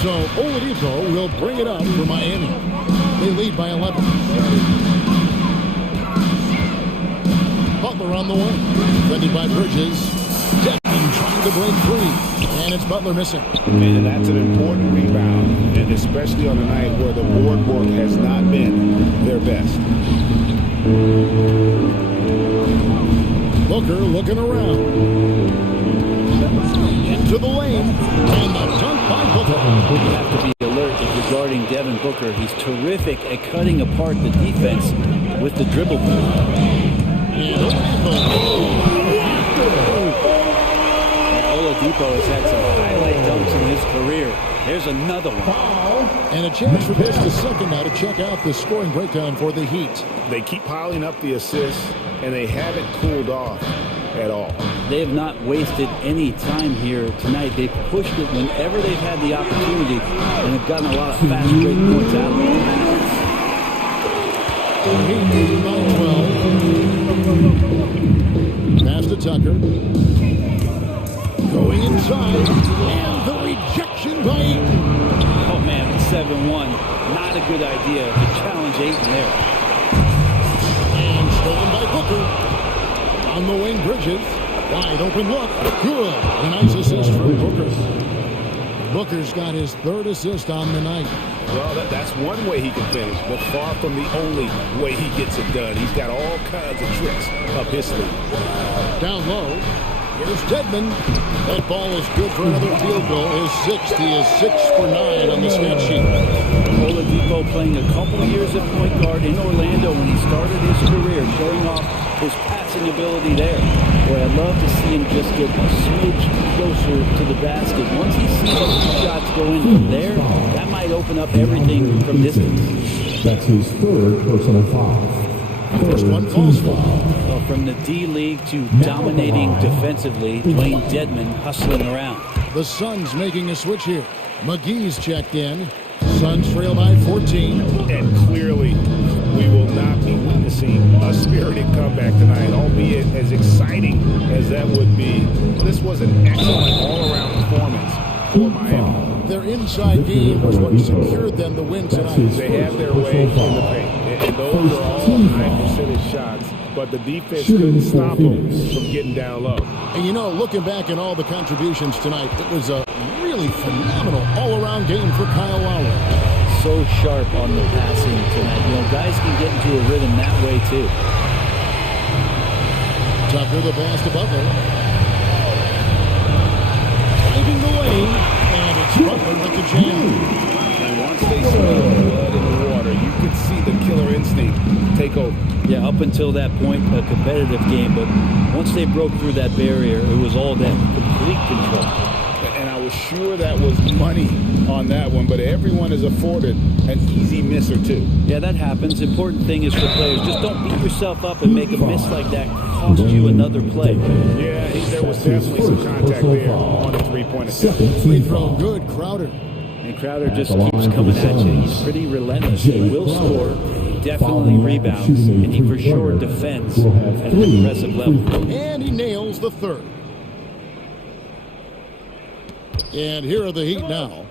So Oladipo will bring it up for Miami. They lead by 11. Butler on the wing. Defended by Bridges. Dedmon trying to break free. And it's Butler missing. Man, that's an important rebound, and especially on a night where the board work has not been their best. Booker looking around. Into the lane. And the dunk by Booker. You have to be alert if you're guarding Devin Booker. He's terrific at cutting apart the defense with the dribble move. And Oladipo has had some highlight dunks in his career. There's another one. And a chance for just a second now to check out the scoring breakdown for the Heat. They keep piling up the assists, and they haven't cooled off at all. They have not wasted any time here tonight. They've pushed it whenever they've had the opportunity and have gotten a lot of fast break points out of it. Heat leading by 12. Pass to Tucker. Going inside. And the rejection by Ayton. Oh man, 7-1. Not a good idea to challenge Ayton there. And stolen by Booker. On the wing, Bridges. Wide open look. Good. A nice assist from Booker. Booker's got his 3rd assist on the night. Well, that's one way he can finish, but far from the only way he gets it done. He's got all kinds of tricks up his sleeve. Down low. Here's Dedmon. That ball is good for another field goal. His 6th. He is 6 for 9 on the stat sheet. Oladipo playing a couple years at point guard in Orlando when he started his career, showing off his passing ability there. Boy, I'd love to see him just get a smidge closer to the basket. Once he sees those shots go in from there, that might open up everything from distance. That's his 3rd personal foul. First one falls for. Well, from the D-League to dominating defensively, Dwayne Dedmon hustling around. The Suns making a switch here. McGee's checked in. Suns trail by 14. And clearly, we will not be witnessing a spirited comeback tonight, albeit as exciting as that would be. This was an excellent all-around performance for Miami. Their inside game was what secured them the win tonight. They had their way in the paint, and those are all high percentage shots, but the defense couldn't stop them from getting down low. And you know, looking back at all the contributions tonight, it was a really phenomenal all-around game for Kyle Lowry. So sharp on the passing tonight. You know, guys can get into a rhythm that way too. Tucker the pass to Butler. Finding the lane, and it's Butler with the jam. And once they smell the blood in the water, you could see the killer instinct take over. Yeah, up until that point, a competitive game, but once they broke through that barrier, it was all them, complete control. And I was sure that was money on that one, but everyone is afforded an easy miss or two. Yeah, that happens. Important thing is for players, just don't beat yourself up and make a miss like that cost you another play. Yeah, there was definitely some contact there on the three-point attempt. Free throw good, Crowder. And Crowder just keeps coming at you. He's pretty relentless. He will score, definitely rebounds, and he for sure defends at an impressive level. And he nails the third. And here are the Heat now.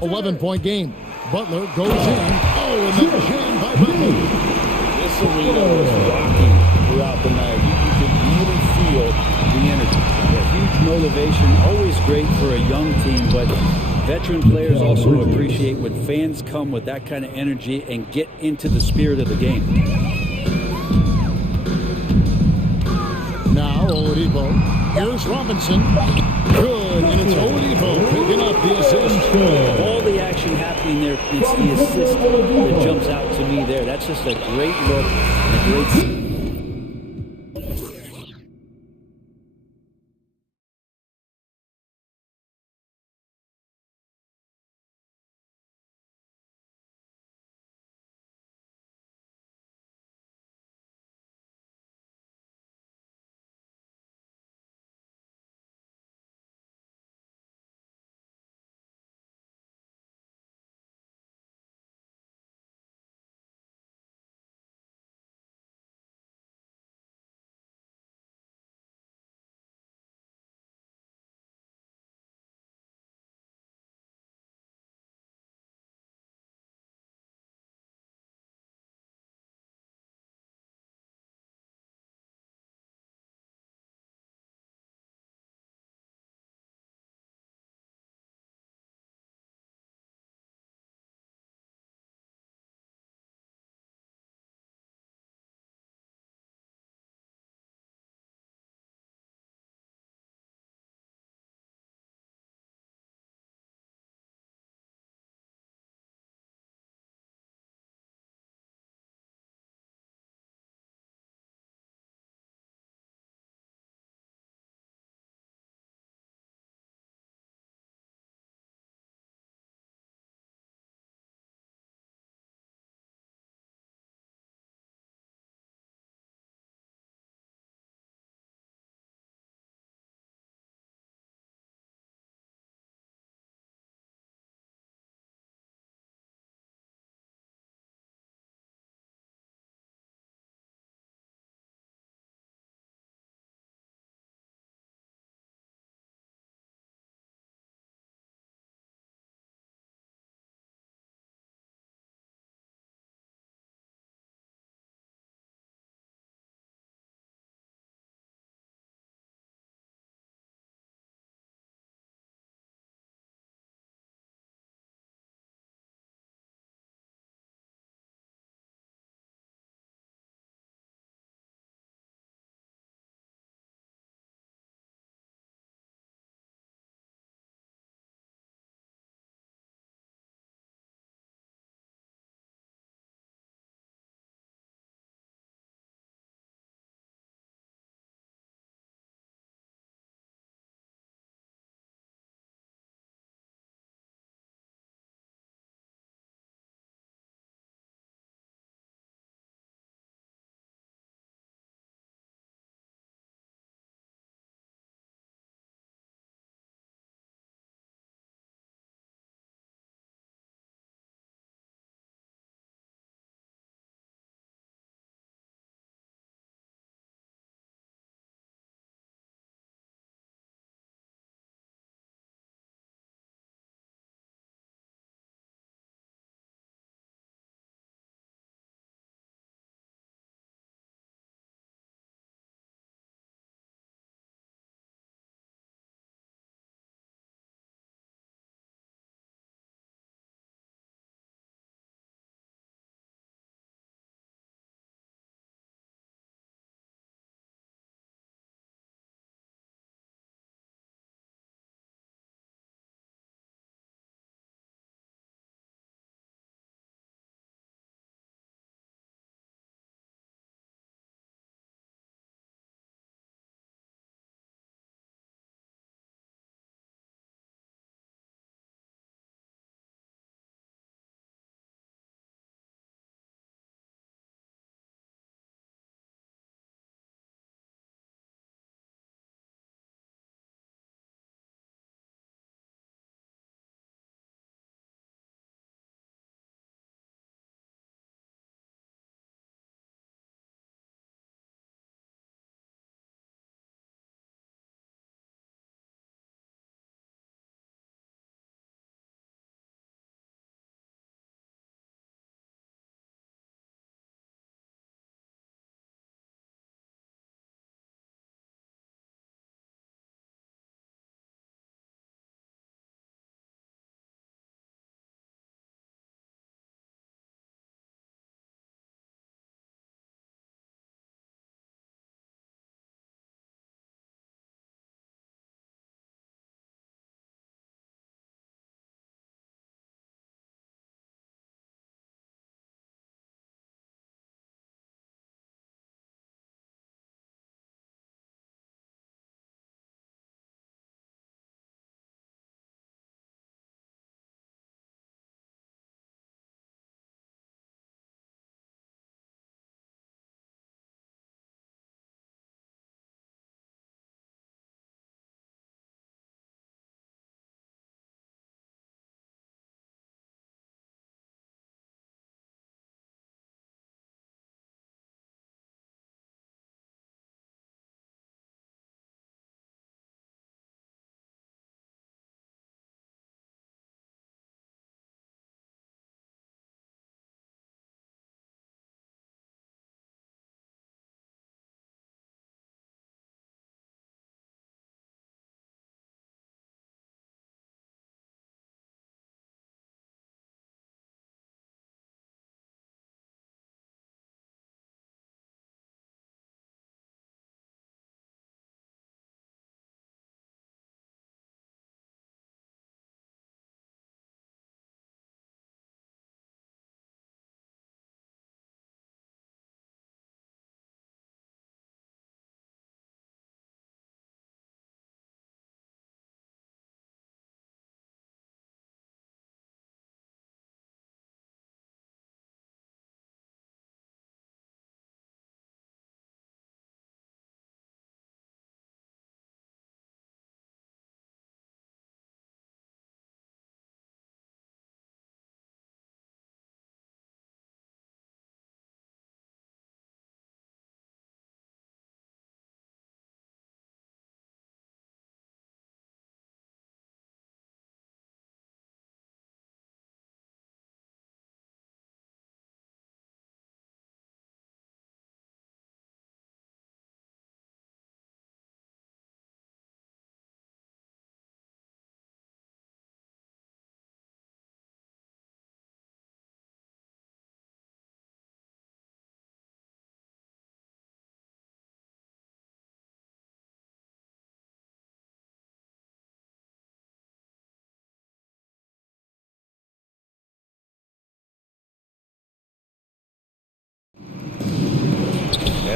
11-point game. Butler goes in. Oh, and the jam by Butler. This arena was rocking throughout the night. You could really feel the energy. Yeah, huge motivation, always great for a young team, but veteran players also appreciate when fans come with that kind of energy and get into the spirit of the game. Now Oladipo. Here's Robinson. Good, and it's Oladipo picking up the assist. All the action happening there, it's the assist that jumps out to me there. That's just a great look and a great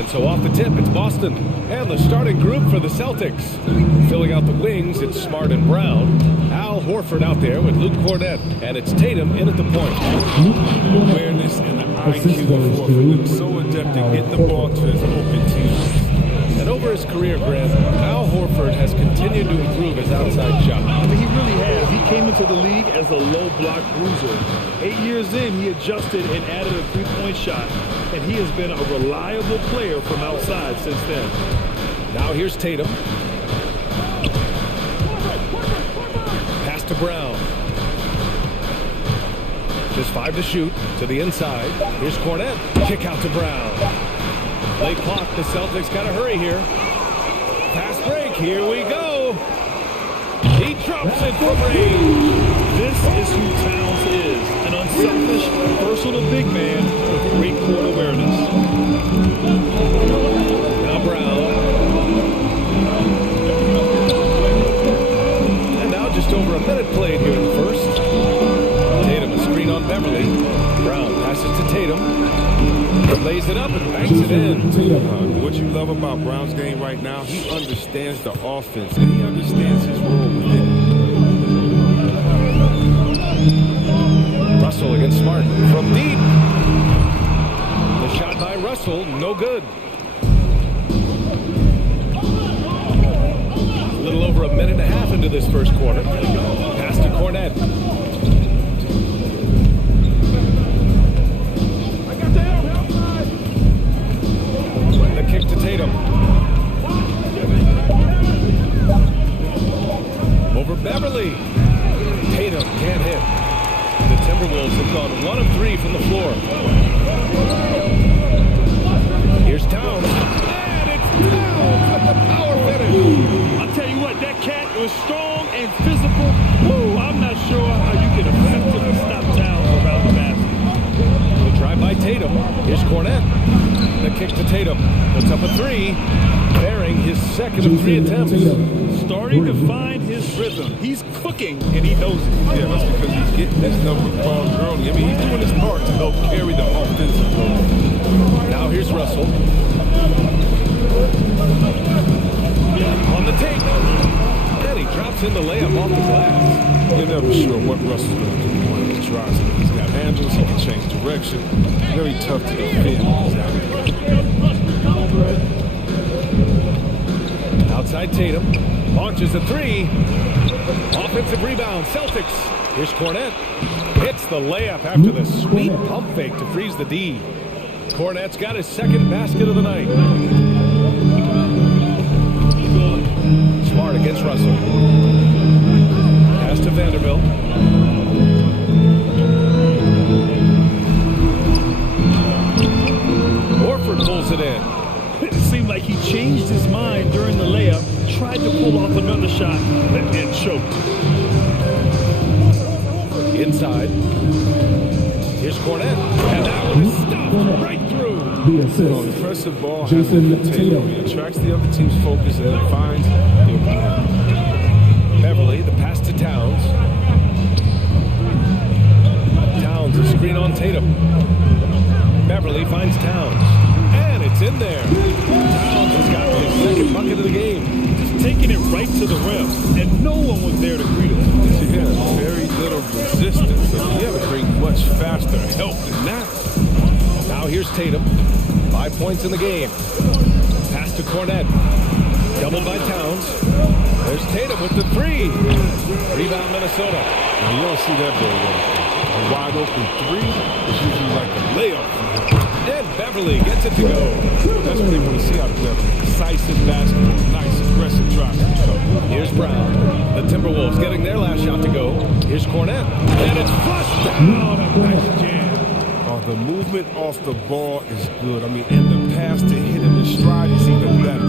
And so off the tip, it's Boston. And the starting group for the Celtics. Filling out the wings, it's Smart and Brown. Al Horford out there with Luke Cornett. And it's Tatum in at the point. Awareness and the IQ of Horford. So adept at getting the ball to his open teammates. And over his career, Grant, Al Horford has continued to improve his outside shot. I mean, he really has. He came into the league as a low block bruiser. 8 years in, he adjusted and added a three-point shot, and he has been a reliable player from outside since then. Now here's Tatum. Pass to Brown. Just 5 to shoot to the inside. Here's Cornett. Kick out to Brown. Late clock. The Celtics got to hurry here. Fast break. Here we go. He drops it from range. This is who Towns is. An unselfish, versatile big man with great court awareness. Now Brown. And now just over a minute played here in the first. Tatum, a screen on Beverly. Brown passes to Tatum. Lays it up and banks it in. What you love about Brown's game right now, he understands the offense and he understands his role within it. Russell against Smart from deep. The shot by Russell, no good. A little over a minute and a half into this first quarter. Pass to Cornett. The kick to Tatum. Over Beverly. Tatum can't hit. The Timberwolves have gone 1 of 3 from the floor. Here's Towns. And it's Towns with the power finish. I'll tell you what, that cat was strong and physical. Woo, I'm not sure how you can effectively stop Towns around the basket. The drive by Tatum. Here's Cornett. The kick to Tatum. Puts up a 3. Bearing his second of 3 attempts. Starting to find his rhythm. He's cooking, and he knows it. Yeah, that's because he's getting his number called early. I mean, he's doing his part to help carry the offensive load. Now here's Russell. On the take. And he drops in the layup off the glass. You're never sure what Russell's going to do when he tries. He's got handles, he can change direction. Very tough to defend. Outside Tatum. Launches a 3. Offensive rebound. Celtics. Here's Cornett. Hits the layup after the sweet pump fake to freeze the D. Cornett's got his second basket of the night. Smart against Russell. Pass to Vanderbilt. Horford pulls it in. It seemed like he changed his mind during the layup, tried to pull off another shot, and choked. Inside. Here's Cornett. And that one is stopped right through. Impressive ball handling for Tatum. He attracts the other team's focus and finds the opponent. Beverly, the pass to Towns. Towns, a screen on Tatum. Beverly finds Towns. And it's in there. Towns has got his second bucket of the game. Just taking it right to the rim, and no one was there to greet him. Yeah, very little resistance. So you have to bring much faster help than that. Now here's Tatum. 5 points in the game. Pass to Cornett. Doubled by Towns. There's Tatum with the 3. Rebound Minnesota. Now, you don't see that very well. A wide open 3 is usually like a layup. And Beverly gets it to go. That's what they want to see out of Beverly. Decisive basketball. Nice, aggressive drive. Here's Brown. The Timberwolves getting their last shot to go. Here's Cornett. And it's flushed down. A nice jam. The movement off the ball is good. I mean, and the pass to hit him in stride is even better.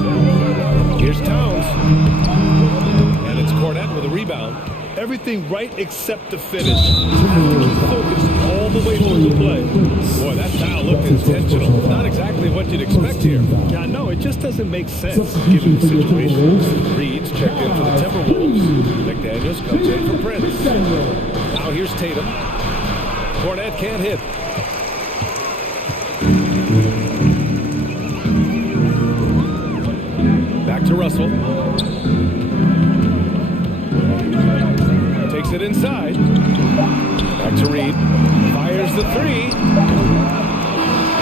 Here's Towns. And it's Cornett with a rebound. Everything right except the finish. Focused all the way through the play. Boy, that foul looked intentional. Not exactly what you'd expect here. Yeah, I know. It just doesn't make sense given the situation. Reed's checked in for the Timberwolves. McDaniels comes in for Prince. Now here's Tatum. Cornett can't hit. hustle. Takes it inside. Back to Reed. Fires the three.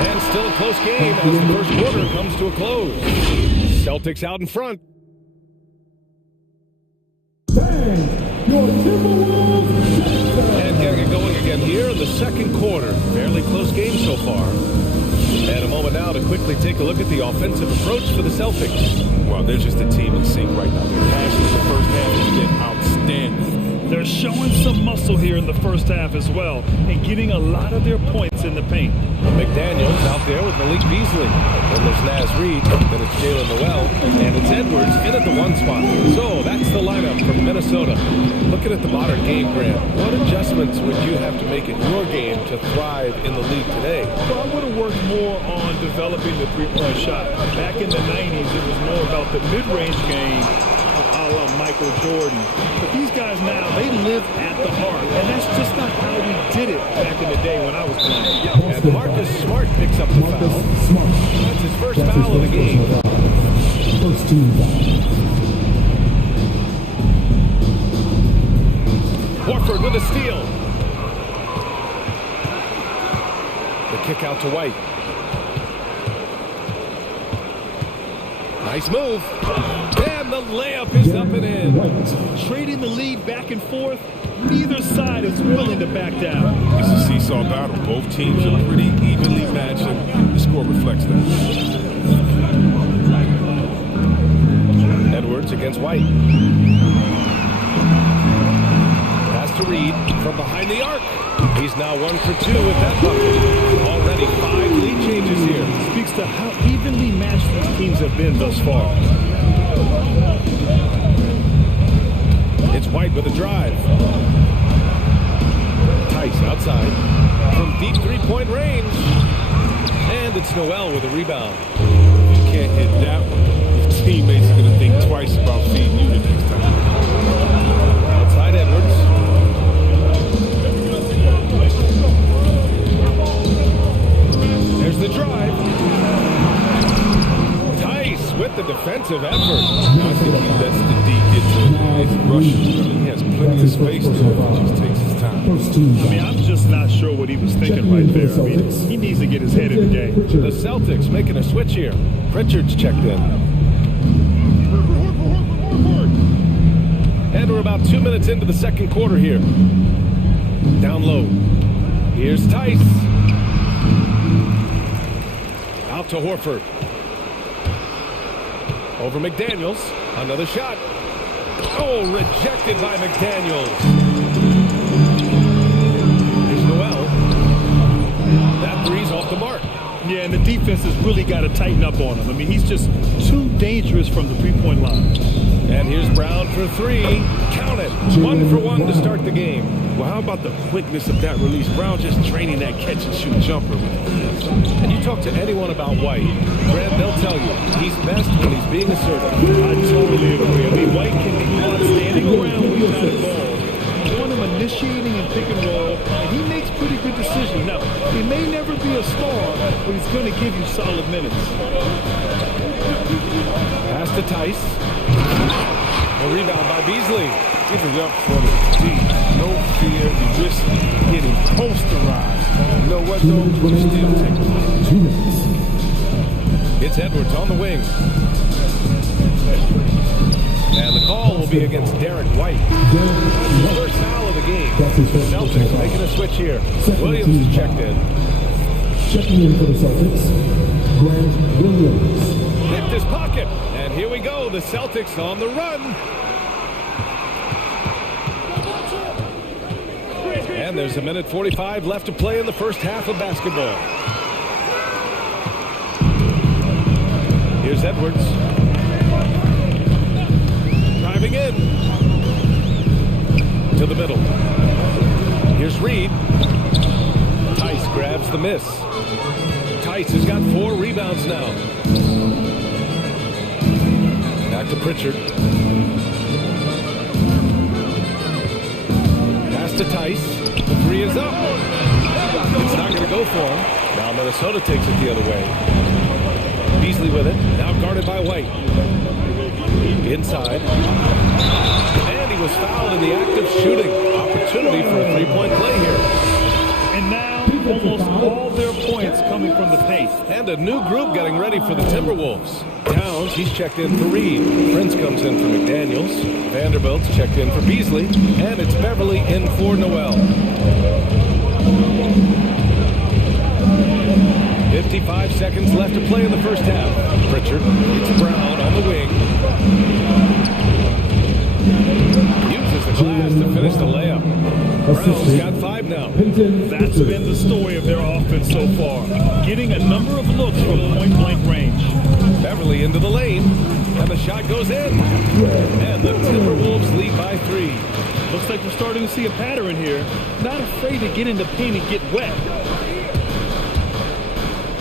And still a close game as the first quarter comes to a close. Celtics out in front. And getting it going again here in the second quarter. Fairly close game so far. And a moment now to quickly take a look at the offensive approach for the Celtics. Well, they're just a team in sync right now. Their passion in the first half has been outstanding. They're showing some muscle here in the first half as well and getting a lot of their points in the paint. McDaniels out there with Malik Beasley. Then there's Naz Reid, then it's Jalen Noel, and it's Edwards in at the one spot. So that's the lineup from Minnesota. Looking at the modern game, Grant, what adjustments would you have to make in your game to thrive in the league today? Well, I would have worked more on developing the three-point shot. Back in the 90s, it was more about the mid-range game, a la Michael Jordan. But these guys now, they live at the heart, and that's just not how we did it back in the day when I was playing. And Marcus Smart picks up the foul. That's his first foul of the game. First team foul. Horford with a steal. The kick out to White. Nice move. And the layup is up and in. Trading the lead back and forth, neither side is willing to back down. It's a seesaw battle. Both teams are pretty evenly matched, and the score reflects that. Edwards against White. Pass to Reed from behind the arc. He's now 1 for 2 with that bucket. Already 5 lead changes here. Speaks to how evenly matched these teams have been thus far. It's White with a drive. Tice outside from deep three-point range. And it's Noel with a rebound. If you can't hit that one, your teammates are going to think twice about feeding you the next time. Outside Edwards. There's the drive. Tice with the defensive effort. I think he lets the D get to his rushes. He has plenty of space there. He just takes his time. First team I mean, I'm just not sure what he was thinking right there. I mean, he needs to get his head in the game. The Celtics making a switch here. Pritchard's checked in. And we're about 2 minutes into the second quarter here. Down low. Here's Tice. Out to Horford. Over McDaniels. Another shot. Oh, rejected by McDaniels. Here's Noel. That three's off the mark. Yeah, and the defense has really got to tighten up on him. I mean, he's just too dangerous from the three-point line. And here's Brown for 3. Count it. 1 for 1 to start the game. Well, how about the quickness of that release? Brown just training that catch-and-shoot jumper. And you talk to anyone about White, Grant, they'll tell you he's best when he's being assertive. I totally agree. I mean, White can be caught standing around when he's not involved. You want him initiating and pick and roll, and he makes pretty good decisions. Now, he may never be a star, but he's going to give you solid minutes. Pass to Tice. A rebound by Beasley. Give it up for the D. No fear. You just getting posterized. You know what, though? You still take it. 2 minutes. It's Edwards on the wing. And the call will be against Derek White. The first foul of the game. The Celtics making a switch here. Williams is checked in. Checking in for the Celtics, Grant Williams. Picked his pocket. And here we go. The Celtics on the run. And there's 1:45 left to play in the first half of basketball. Here's Edwards. Driving in. To the middle. Here's Reed. Tice grabs the miss. Tice has got 4 rebounds now. Back to Pritchard. Pass to Tice. The 3 is up. It's not going to go for him. Now Minnesota takes it the other way. Beasley with it. Now guarded by White. Inside. And he was fouled in the act of shooting. Opportunity for a three-point play here. And now almost all their points coming from the paint. And a new group getting ready for the Timberwolves. Downs, he's checked in for Reed. Prince comes in for McDaniels. Vanderbilt's checked in for Beasley. And it's Beverly in for Noel. 55 seconds left to play in the first half. Pritchard, it's Brown on the wing. Uses the glass to finish the layup. Brown's got 5 now. That's been the story of their offense so far. Getting a number of looks from point-blank range. Beverly into the lane, and the shot goes in. And the Timberwolves lead by 3. Looks like we're starting to see a pattern here. Not afraid to get in the paint and get wet.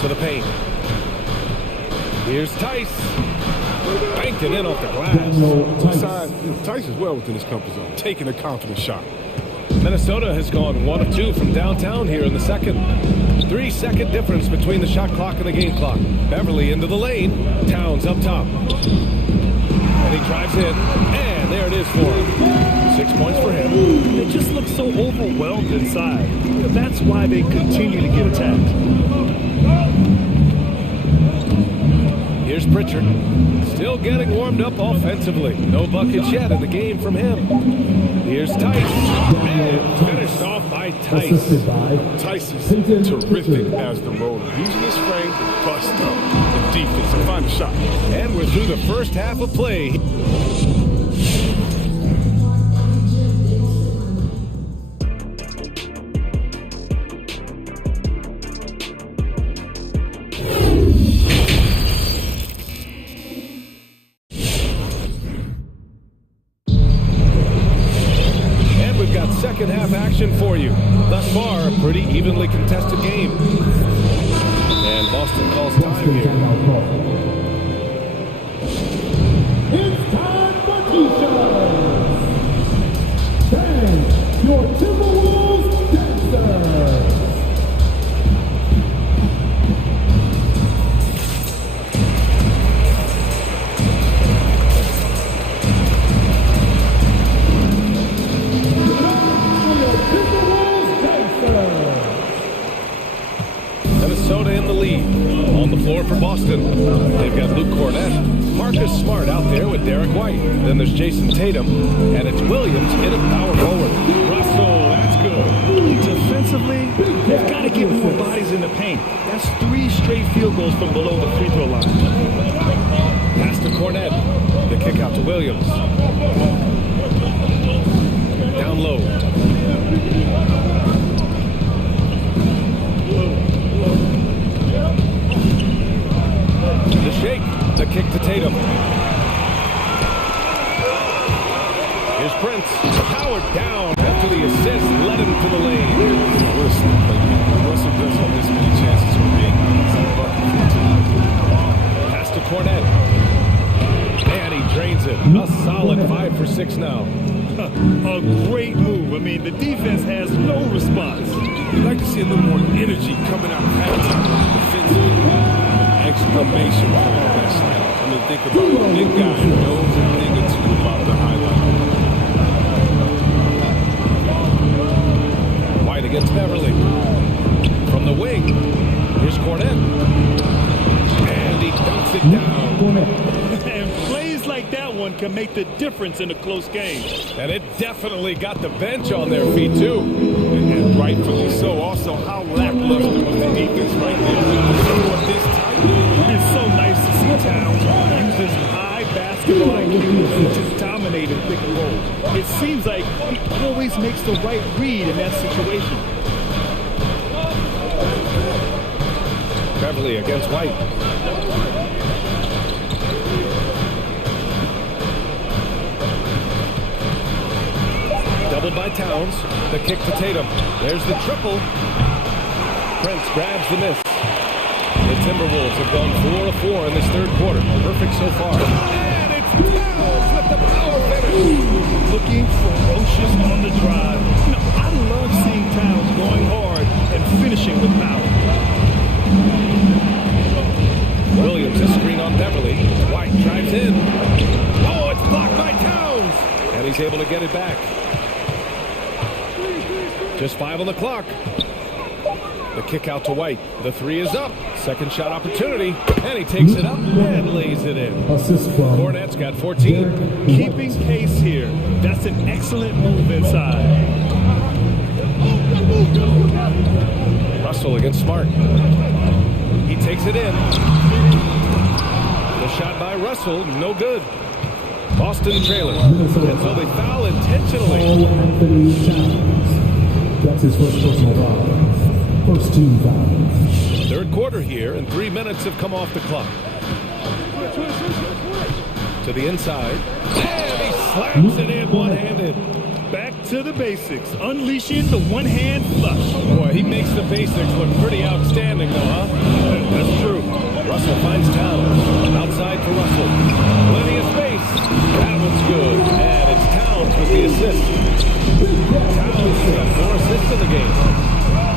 To the paint. Here's Tice. Banked it in off the glass. Tice is well within his comfort zone, taking a confident shot. Minnesota has gone 1 of 2 from downtown here in the second. 3-second difference between the shot clock and the game clock. Beverly into the lane. Towns up top. And he drives in. And there it is for him. 6 points for him. They just look so overwhelmed inside. That's why they continue to get attacked. Here's Pritchard. Still getting warmed up offensively. No buckets yet in the game from him. Here's Tice. And finished off by Tice. Tice is terrific as the roller. Using his frame to bust up the defense and find a shot. And we're through the first half of play. Second half action for you. Thus far, a pretty evenly contested game. And Boston calls time here. It's time for t-shirts. And your Timberwolves dancers. Minnesota in the lead. On the floor for Boston. They've got Luke Cornett. Marcus Smart out there with Derek White. Then there's Jason Tatum. And it's Williams in at power forward. Russell, that's good. Defensively, they've got to get more bodies in the paint. That's 3 straight field goals from below the free throw line. Pass to Cornett. The kick out to Williams. Down low. The shake, the kick to Tatum. Here's Prince, powered down after the assist, led him to the lane. What a smart play. Russell does have this many chances for being pass to Cornett. And he drains it. A solid 5 for 6 now. A great move. I mean, the defense has no response. You'd like to see a little more energy coming out of halftime defensively. Exclamation point on that side. I mean, think about it. Big guy knows a thing or two about the highlight. White against Beverly. From the wing. Here's Cornett. And he dunks it down. And plays like that one can make the difference in a close game. And it definitely got the bench on their feet, too. And rightfully so. Also, how lackluster was the defense right there. This time. It's so nice to see Towns use his high basketball IQ to just dominate and pick and roll. It seems like he always makes the right read in that situation. Beverly against White. Doubled by Towns. The kick to Tatum. There's the triple. Prince grabs the miss. The Timberwolves have gone 4 of 4 in this third quarter. Perfect so far. And it's Towns with the power finish. Looking ferocious on the drive. You know, I love seeing Towns going hard and finishing with power. Williams It's a screen on Beverly. White drives in. Oh, it's blocked by Towns. And he's able to get it back. Just 5 on the clock. The kick out to White. The 3 is up. Second shot opportunity. And he takes it up and lays it in. Cornette's got 14. Keeping pace here. That's an excellent move inside. Russell against Smart. He takes it in. The shot by Russell, no good. Boston trailer. And so they foul intentionally. That's his first personal foul. First team foul. Third quarter here, and 3 minutes have come off the clock. To the inside. And he slams it in one-handed. Back to the basics, unleashing the one-hand flush. Boy, he makes the basics look pretty outstanding, though, huh? That's true. Russell finds Towns. Outside for Russell. Plenty of space. That one's good. And it's Towns with the assist. Towns got 4 assists in the game.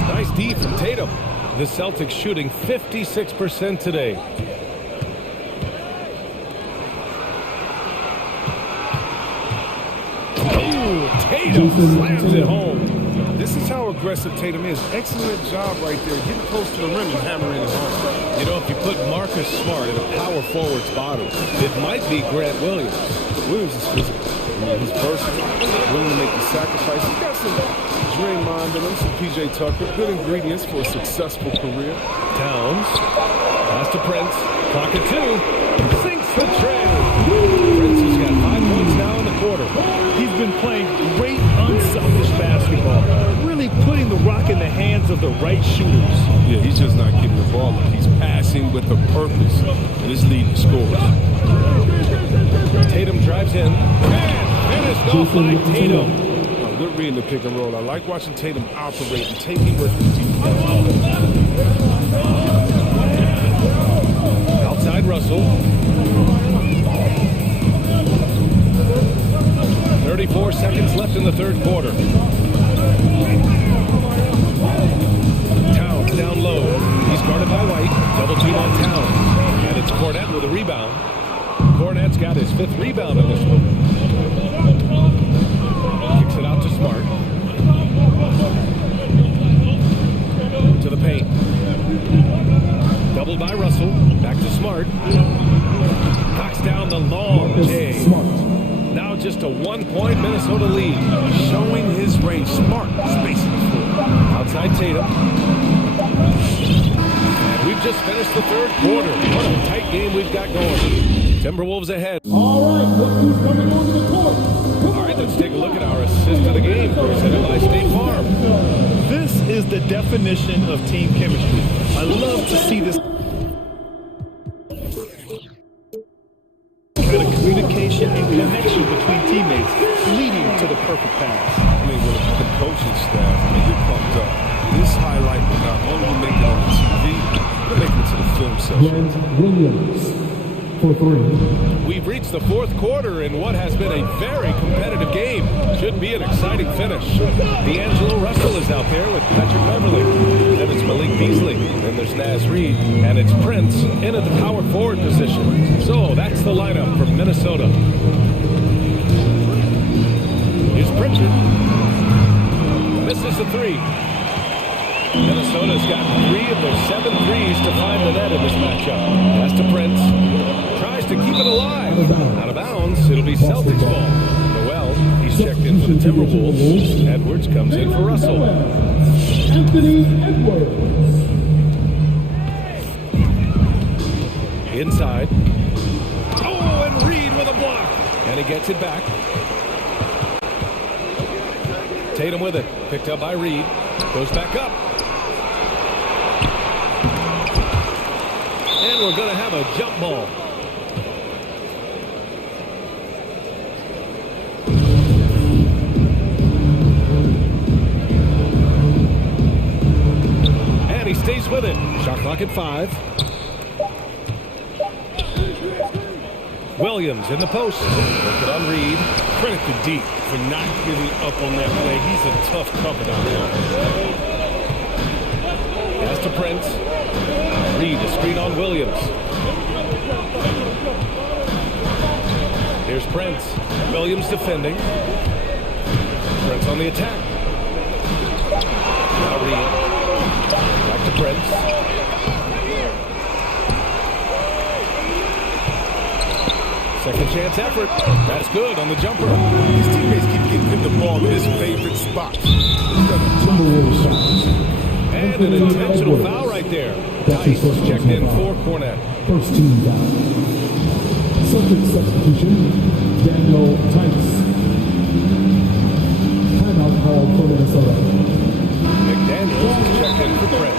Nice D from Tatum. The Celtics shooting 56% today. Tatum slams it home. This is how aggressive Tatum is. Excellent job right there. Getting close to the rim and hammering it home. You know, if you put Marcus Smart in a power forward's bottom, it might be Grant Williams. Williams is physical. He's versatile. Willing to make the sacrifice. He's got some Draymond in him, some PJ Tucker. Good ingredients for a successful career. Towns. Pass to Prince. Clock at 2. Sinks the trail. Prince has got 5 points now in the quarter. He's been playing great, unselfish basketball. Really putting the rock in the hands of the right shooters. Yeah, he's just not getting the ball. He's passing with a purpose. And it's leading to scores. Tatum drives in. And finished off by Tatum. Good reading the pick and roll. I like watching Tatum operate and taking what the defense. Outside Russell. 34 seconds left in the third quarter. Towns down low. He's guarded by White. Double team on Towns. And it's Cornette with a rebound. Cornette's got his 5th rebound on this one. Kicks it out to Smart. To the paint. Doubled by Russell. Back to Smart. Knocks down the long J. Now just a 1-point Minnesota lead. Showing his range. Smart spacing the floor. Outside Tatum. And we've just finished the third quarter. What a tight game we've got going. Timberwolves ahead. All right, look who's coming onto the court. All right, let's take a look at our assist of the game, presented by State Farm. This is the definition of team chemistry. I love to see this kind of communication and connection between teammates, leading to the perfect pass. I mean, with the coaching staff, you're pumped up. This highlight will not only make it on the TV, but make it to the film session. Grant Williams for 3. We've reached the fourth quarter in what has been a very competitive game. Should be an exciting finish. D'Angelo Russell is out there with Patrick Beverly. Then it's Malik Beasley. Then there's Naz Reid. And it's Prince in at the power forward position. So that's the lineup from Minnesota. Here's Pritchard. Misses the 3. Minnesota's got 3 of their 7 threes to find the net in this matchup. Pass to Prince. Tries to keep it alive. Out of bounds. It'll be Celtics ball. Noel, he's checked in for the Timberwolves. Edwards comes in for Russell. Anthony Edwards. Inside. Oh, and Reid with a block. And he gets it back. Tatum with it. Picked up by Reid. Goes back up. And we're going to have a jump ball. And he stays with it. Shot clock at 5. Williams in the post. Look on Reid. Credit to D for not giving up on that play. He's a tough cover down there. Pass to Prince. Reid, a screen on Williams. Here's Prince. Williams defending. Prince on the attack. Now Reed. Back to Prince. Second chance effort. That's good on the jumper. His teammates keep getting him the ball in his favorite spots. And an intentional foul right there. Tice checked in for Cornette. First team foul. Celtics substitution, Daniel Tice. Timeout called for Minnesota. McDaniels is checked in for Brent.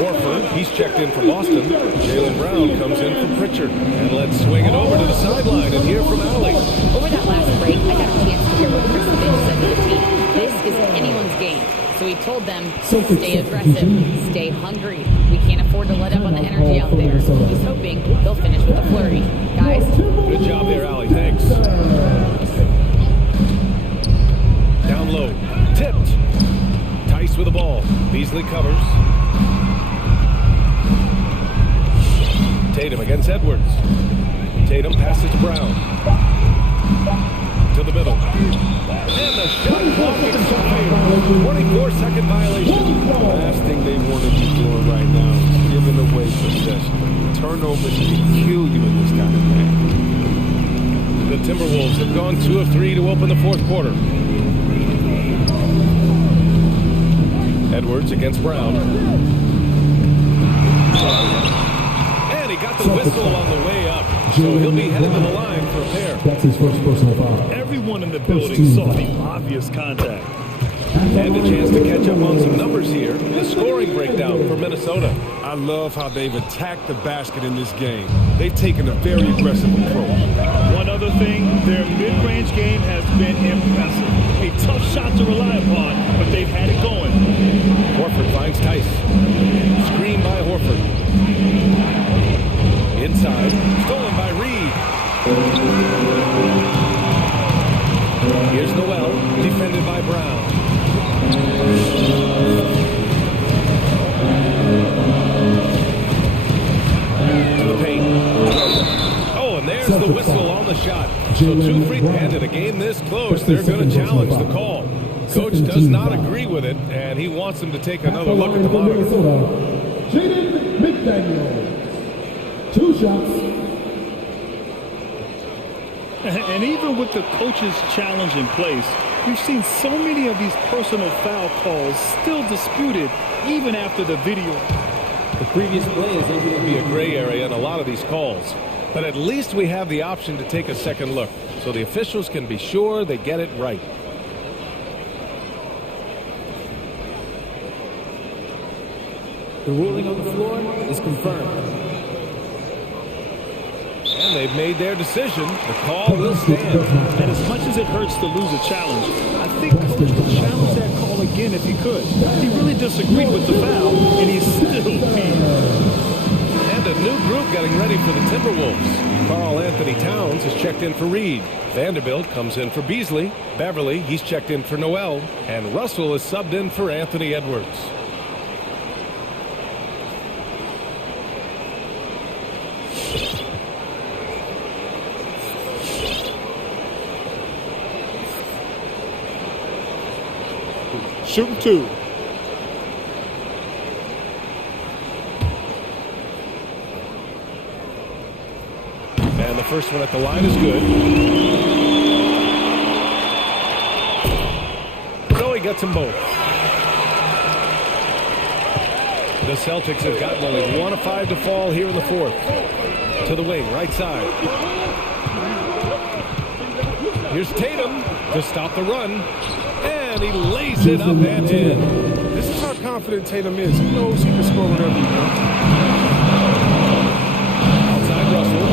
Horford, he's checked in for Boston. Jaylen Brown comes in for Pritchard. And let's swing it over to the sideline and hear from Allie. Over that last break, I got a chance to hear what Chris Finch said to the team. This is anyone's game. So he told them, stay aggressive, stay hungry. We can't afford to let up on the energy out there. He's hoping they'll finish with a flurry. Guys, good job there, Allie. Thanks. Down low. Tipped. Tice with the ball. Beasley covers. Tatum against Edwards. Tatum passes to Brown. To the middle. And the shot clock expired. 24-second violation. The last thing they want to be doing right now is giving away possession. Turnovers can kill you in this kind of game. The Timberwolves have gone 2 of 3 to open the fourth quarter. Edwards against Brown. And he got the whistle on the way up. So he'll be headed to the line for a pair. That's his first personal foul. Everyone in the building saw the obvious contact. And a chance to catch up on some numbers here. The scoring breakdown for Minnesota. I love how they've attacked the basket in this game. They've taken a very aggressive approach. One other thing, their mid-range game has been impressive. A tough shot to rely upon, but they've had it going. Horford finds Tice. Screen by Horford. Inside. Stolen by Reed. Here's Noel. Defended by Brown. To the paint. Oh, and there's the whistle on the shot. So 2 free, and in a game this close, they're going to challenge the call. Coach does not agree with it, and he wants them to take another look at the monitor. Jaden McDaniel. 2 shots. And even with the coach's challenge in place, we've seen so many of these personal foul calls still disputed even after the video. The previous play is able to be a gray area in a lot of these calls. But at least we have the option to take a second look, so the officials can be sure they get it right. The ruling on the floor is confirmed. And they've made their decision. The call will stand. And as much as it hurts to lose a challenge, I think Coach would challenge that call again if he could. He really disagreed with the foul, and he's still beat. And a new group getting ready for the Timberwolves. Karl Anthony Towns has checked in for Reed. Vanderbilt comes in for Beasley. Beverly, he's checked in for Noel. And Russell is subbed in for Anthony Edwards. Shooting 2. And the first one at the line is good. So he gets them both. The Celtics have gotten only 1 of 5 to fall here in the fourth. To the wing, right side. Here's Tatum to stop the run. And he lays it up and in. This is how confident Tatum is. He knows he can score whatever he wants. Outside Russell.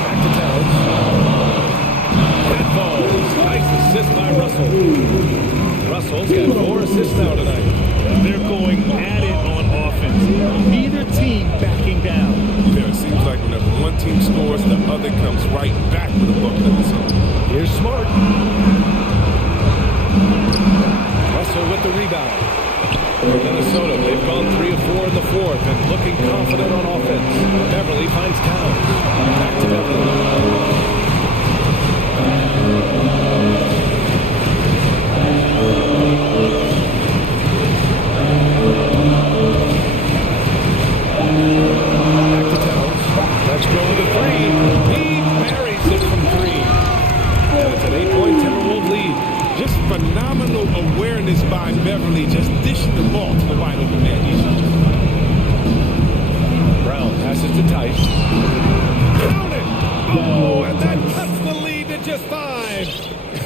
Back to Towns. That ball is nice assist by Russell. Russell's got 4 assists now tonight. They're going at it on offense. Neither team backing down. Yeah, it seems like whenever one team scores, the other comes right back with a bucket of its own. Here's Smart. Russell with the rebound. Minnesota, they've gone 3 of 4 in the fourth and looking confident on offense. Beverly finds Towns. Back to Beverly. Back to Towns. Let's go with a three. He marries it from 3. And it's an 8-point Timberwolves lead. Just phenomenal awareness by Beverly, just dishing the ball to the wide open man. Brown passes to Tice. Count it! Oh, and that cuts the lead to just 5.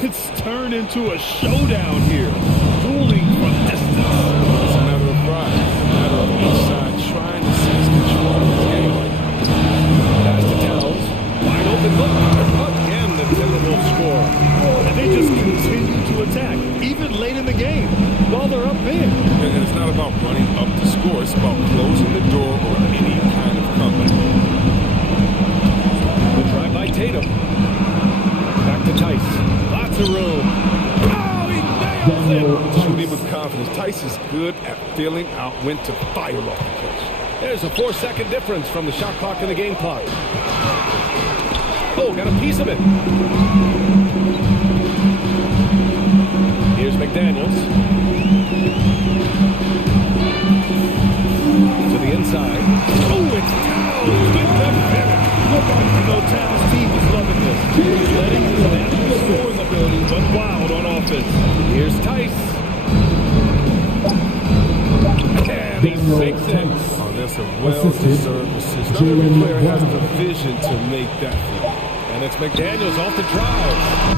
It's turned into a showdown here. Dueling from distance. It's a matter of pride. It's a matter of each side trying to seize control of this game right now. Pass to Towns. Wide open look. Again, the Timberwolves score. And they just continue to attack, even late in the game, while they're up big. And it's not about running up the score. It's about closing the door on any kind of comeback. The drive by Tatum. Back to Tice. Lots of room. Oh, he nails it! Shooting with confidence. Tice is good at feeling out when to fire off the catch. There's a 4-second difference from the shot clock and the game clock. Oh, got a piece of it. Here's McDaniels. To the inside. Oh, it's Towns with the finish. You know, Towns' team is loving this. He's letting his natural scoring ability run wild on offense. Here's Tice. And he sinks it. Oh, that's a well-deserved assist. Not every player has the vision to make that play. And it's McDaniels off the drive.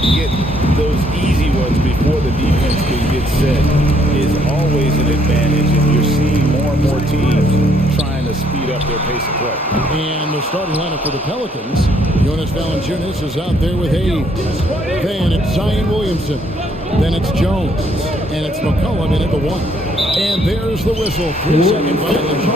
to get those easy ones before the defense can get set is always an advantage, and you're seeing more and more teams trying to speed up their pace of play. And the starting lineup for the Pelicans, Jonas Valanciunas is out there with Hayes. Then it's Zion Williamson. Then it's Jones. And it's McCollum in at the 1. And there's the whistle. 3-second violation.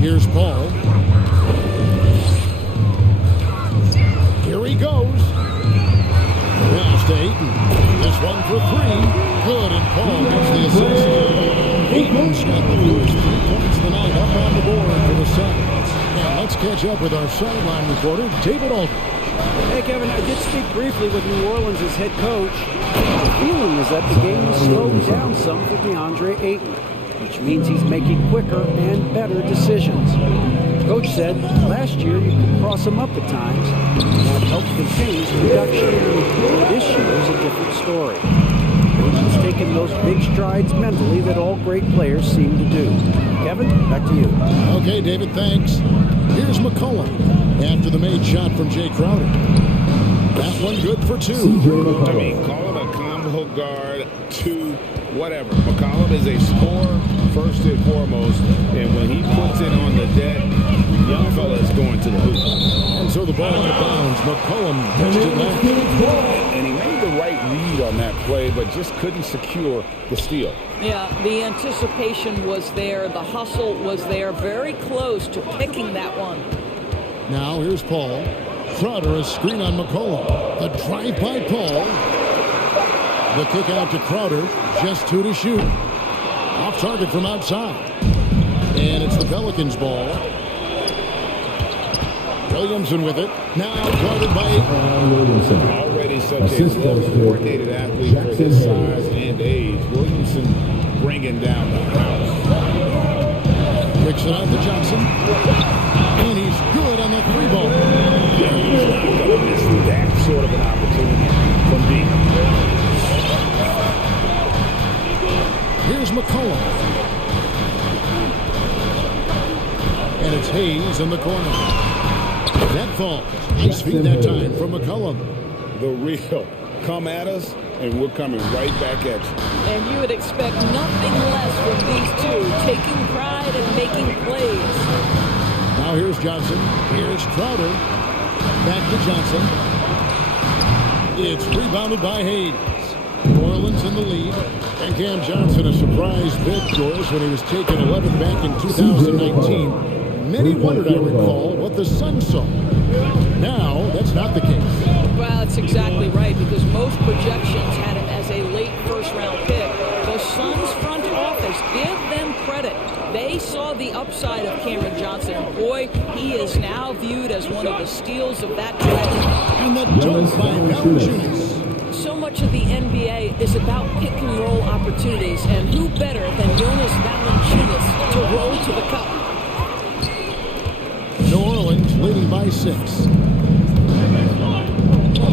Here's Paul. Here he goes. Pass to Ayton. This one for 3. Good, and Paul gets the assist. Ayton's got the first 3 points of the night up on the board for the Suns. And let's catch up with our sideline reporter, David Aldridge. Hey, Kevin, I did speak briefly with New Orleans' head coach. The feeling is that the game has slowed down some for DeAndre Ayton, which means he's making quicker and better decisions. Coach said last year you could cross him up at times, and that helped contain his production. This year is a different story. He's taken those big strides mentally that all great players seem to do. Kevin, back to you. Okay, David, thanks. Here's McCollum after the made shot from Jay Crowder. That one good for 2. I mean, call it a combo guard, 2, whatever. McCollum is a scorer first and foremost, and when he puts it on the deck, young fella is going to the hoop. And so the ball out of bounds. McCollum touched it last. And he made the right read on that play, but just couldn't secure the steal. Yeah, the anticipation was there. The hustle was there. Very close to picking that one. Now here's Paul. Crowder, a screen on McCollum. The drive by Paul. The kick out to Crowder. Just 2 to shoot. Off target from outside. And it's the Pelicans' ball. Williamson with it. Now guarded by Williamson. Already such a well-coordinated athlete for his size and age. Williamson bringing down the house. Kicks it out to Johnson. And he's good on the 3-ball. He's not going to miss that sort of an opportunity from deep. Here's McCollum. And it's Hayes in the corner. That falls. Nice feed that time from McCollum. The real. Come at us, and we're coming right back at you. And you would expect nothing less from these two, taking pride and making plays. Now here's Johnson. Here's Crowder. Back to Johnson. It's rebounded by Hayes. New Orleans in the lead. And Cam Johnson, a surprise bid, Doris, when he was taken 11th back in 2019. Many wondered, I recall, what the Suns saw. Now, that's not the case. Well, that's exactly right, because most projections had him as a late first-round pick. The Suns front office, give them credit. They saw the upside of Cameron Johnson, and boy, he is now viewed as one of the steals of that draft. And the dunk by Valanciunas. So much of the NBA is about pick-and-roll opportunities, and who better than Jonas Valanciunas to roll to the cup? New Orleans leading by 6.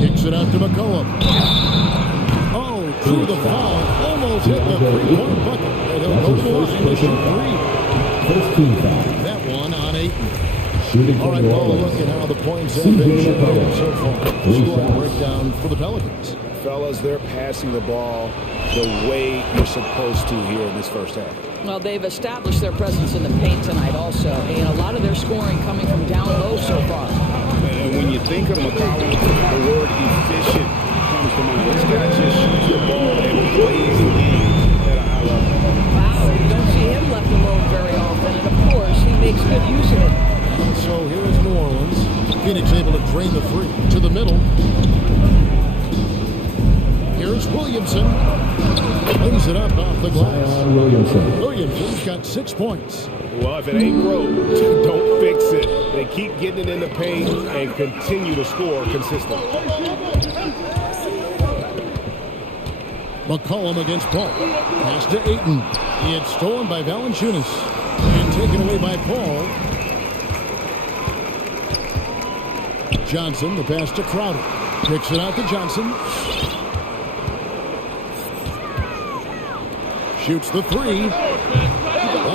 Kicks it out to McCollum. Oh, through the foul. Almost hit the 3-point bucket. And he'll go to the line to shoot 3. That one on Ayton. All right, well, look at how the points have been shared so far. Scoring breakdown for the Pelicans. Fellas, they're passing the ball the way you're supposed to here in this first half. Well, they've established their presence in the paint tonight also, and a lot of their scoring coming from down low so far. And when you think of McCollum, the word efficient comes to mind. This guy just shoots the ball and plays the game at a high level. Wow, you don't see him left alone very often, and of course, he makes good use of it. So here's New Orleans. Phoenix able to drain the 3 to the middle. Here's Williamson. Lays it up off the glass. Williamson's got 6 points. Well, if it ain't broke, don't fix it. They keep getting it in the paint and continue to score consistently. McCollum against Paul. Pass to Ayton. It's stolen by Valanciunas. And taken away by Paul. Johnson, the pass to Crowder. Kicks it out to Johnson. Shoots the 3.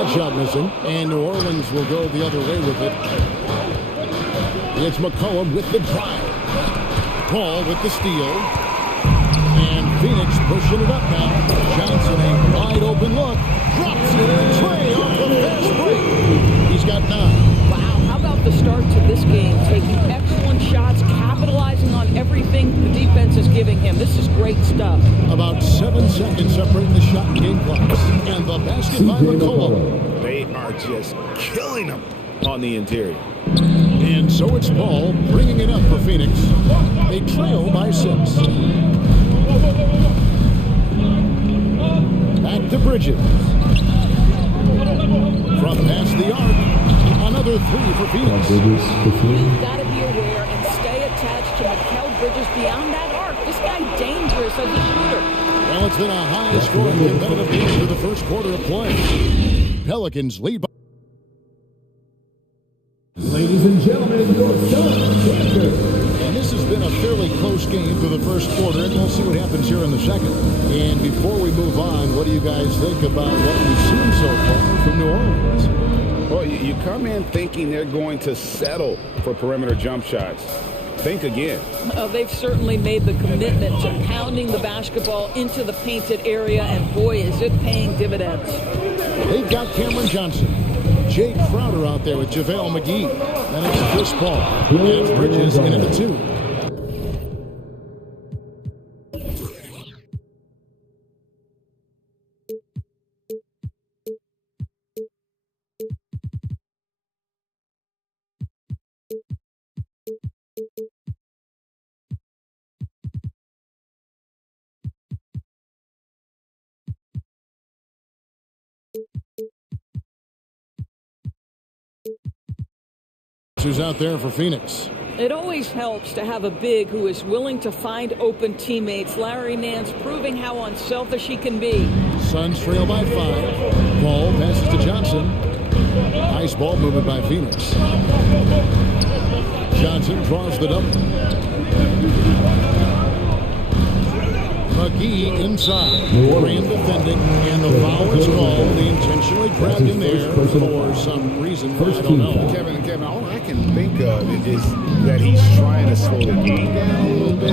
That shot missing, and New Orleans will go the other way with it. It's McCollum with the drive. Paul with the steal. And Phoenix pushing it up now. Johnson, a wide open look. Drops it. Trey off the fast break. He's got 9. Wow, how about the start to this game? Taking excellent shots, capitalizing on everything the defense is giving him. This is great stuff. About 7 seconds separating the shot and game clocks. And the basket by McCollum. They are just killing them on the interior. And so it's Paul bringing it up for Phoenix. They trail by 6. Back to Bridges. From past the arc. Another 3 for Phoenix. You've got to be aware and stay attached to Mikal Bridges beyond that arc. This guy's dangerous as a shooter. Well, it's been a high-scoring competitive game for the first quarter of play. Pelicans lead by... Ladies and gentlemen, your And this has been a fairly close game for the first quarter, and we'll see what happens here in the second. And before we move on, what do you guys think about what we've seen so far from New Orleans? Well, you come in thinking they're going to settle for perimeter jump shots. Think again. They've certainly made the commitment to pounding the basketball into the painted area, and boy, is it paying dividends. They've got Cameron Johnson. Jay Crowder out there with JaVale McGee. Then it's Chris Paul. And it's Bridges in at the 2. Who's out there for Phoenix? It always helps to have a big who is willing to find open teammates. Larry Nance proving how unselfish he can be. Suns trail by 5. Paul passes to Johnson. Nice ball movement by Phoenix. Johnson draws the double. McGee inside. Graham defending, and the foul is called. They intentionally grabbed him there for some reason. I don't know. Kevin, all I can think of is that he's trying to slow the game down a little bit.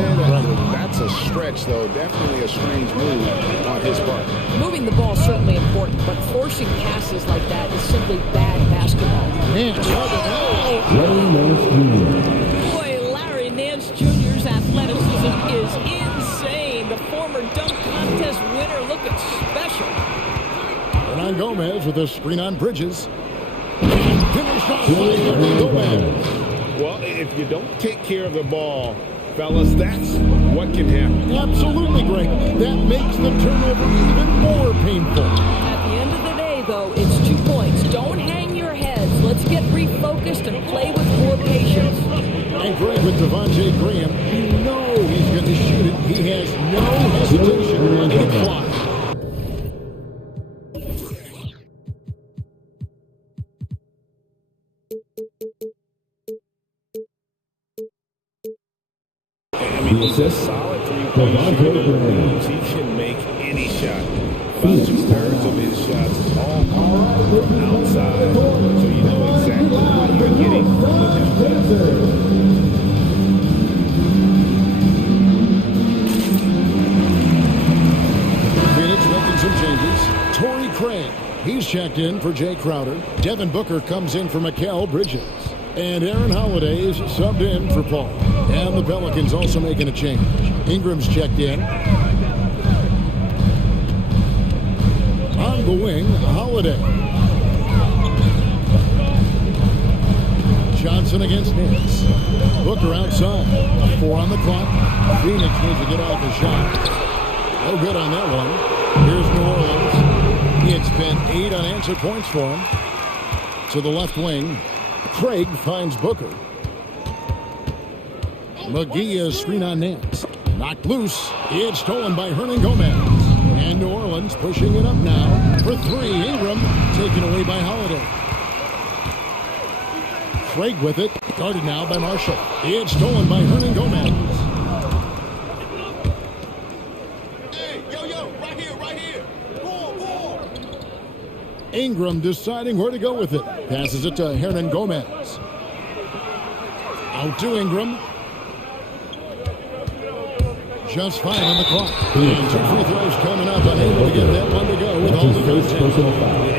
That's a stretch, though. Definitely a strange move on his part. Moving the ball is certainly important, but forcing passes like that is simply bad basketball. Boy, Larry Nance Jr.'s athleticism is insane. The former dunk contest winner looking special. Hernan Gomez with a screen on Bridges. Finish off by Hernan Gomez. Well, if you don't take care of the ball, fellas, that's what can happen. Absolutely, Greg. That makes the turnover even more painful. At the end of the day, though, it's 2 points. Don't hang your heads. Let's get refocused and play with more patience. And Greg with Devontae Graham, you know he's going to shoot it. He has no hesitation on the clock. I mean, he's a solid three-point shooter. He can make any shot. About 2/3 of his shots all come from outside. So you know exactly what you're getting with him. Phoenix making some changes. Torrey Craig, he's checked in for Jay Crowder. Devin Booker comes in for Mikal Bridges. And Aaron Holiday is subbed in for Paul. And the Pelicans also making a change. Ingram's checked in. On the wing, Holiday. Johnson against Nance. Booker outside. 4 on the clock. Phoenix needs to get off a shot. No good on that one. Here's New Orleans. It's been 8 unanswered points for him. To the left wing. Craig finds Booker. McGee is screen on Nance. Knocked loose. It's stolen by Hernan Gomez. And New Orleans pushing it up now for 3. Ingram taken away by Holiday. Craig with it. Guarded now by Marshall. It's stolen by Hernan Gomez. Ingram deciding where to go with it. Passes it to Hernan Gomez. Out to Ingram. Just 5 on the clock. And 2 free throws coming up. Unable to get that one to go with all the content.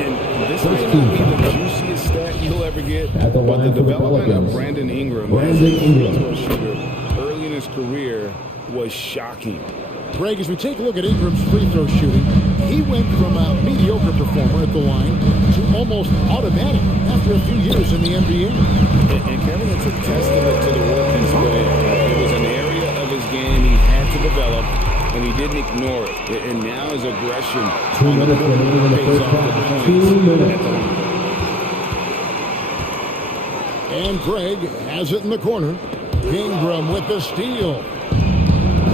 And this may not be the juiciest stat you'll ever get, but the development of Brandon Ingram as a free throw shooter early in his career was shocking. Greg, as we take a look at Ingram's free throw shooting, he went from a mediocre performer at the line to almost automatic after a few years in the NBA. And Kevin, it's a testament to the work he's put in. It was an area of his game he had to develop, and he didn't ignore it. And now his aggression on the court pays off the points at the line. And Greg has it in the corner. Ingram with the steal.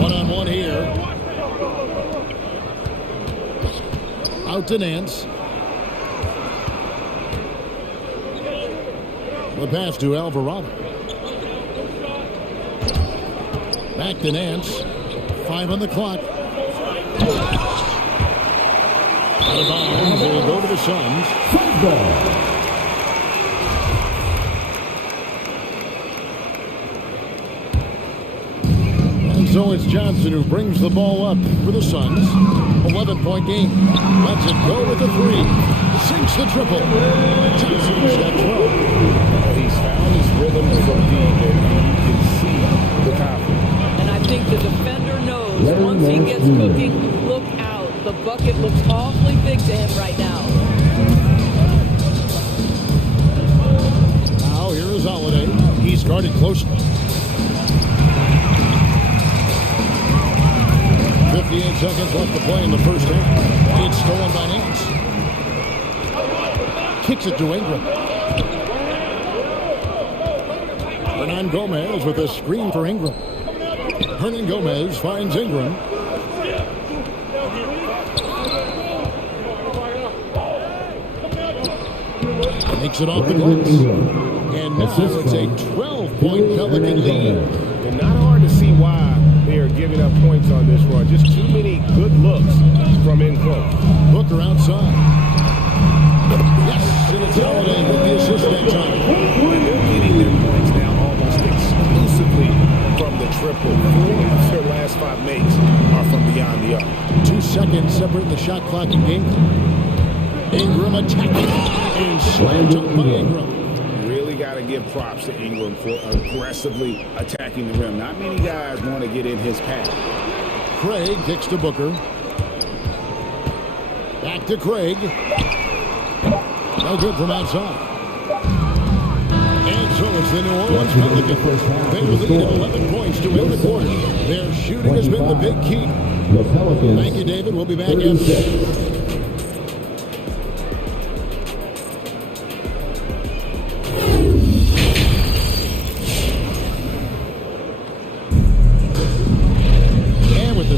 One-on-one here. Out to Nance. The pass to Alvarado. Back to Nance. 5 on the clock. Out of bounds. It'll go to the Suns. So it's Johnson who brings the ball up for the Suns. 11-point game. Lets it go with the 3. Sinks the triple. Johnson's got 12. He's found his rhythm from deep, and you can see the confidence. And I think the defender knows once he gets cooking, look out. The bucket looks awfully big to him right now. Now here is Holiday. He's guarded closely. 58 seconds left to play in the first half. It's stolen by Nance. Kicks it to Ingram. Hernan Gomez with a screen for Ingram. Hernan Gomez finds Ingram. Makes it off the glass. And now it's a 12-point Pelican lead. And not hard to see why they are giving up points on this run. Just too many good looks from in close. Booker outside. Yes, and it's Holiday with the assist that time. And they're getting their points now almost exclusively from the triple. 4 of their last 5 makes are from beyond the arc. 2 seconds separate the shot clock and game. Ingram attacking and slammed up by Ingram. Got to give props to Ingram for aggressively attacking the rim. Not many guys want to get in his path. Craig kicks to Booker. Back to Craig. No good from outside. And so it's the New Orleans Pelicans. They lead 11 points to win the quarter. Their shooting has been the big key. Thank you, David. We'll be back after this.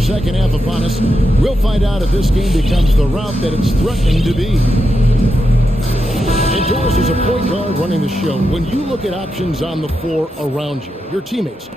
Second half upon us. We'll find out if this game becomes the route that it's threatening to be. And Doris is a point guard running the show. When you look at options on the floor around you, your teammates,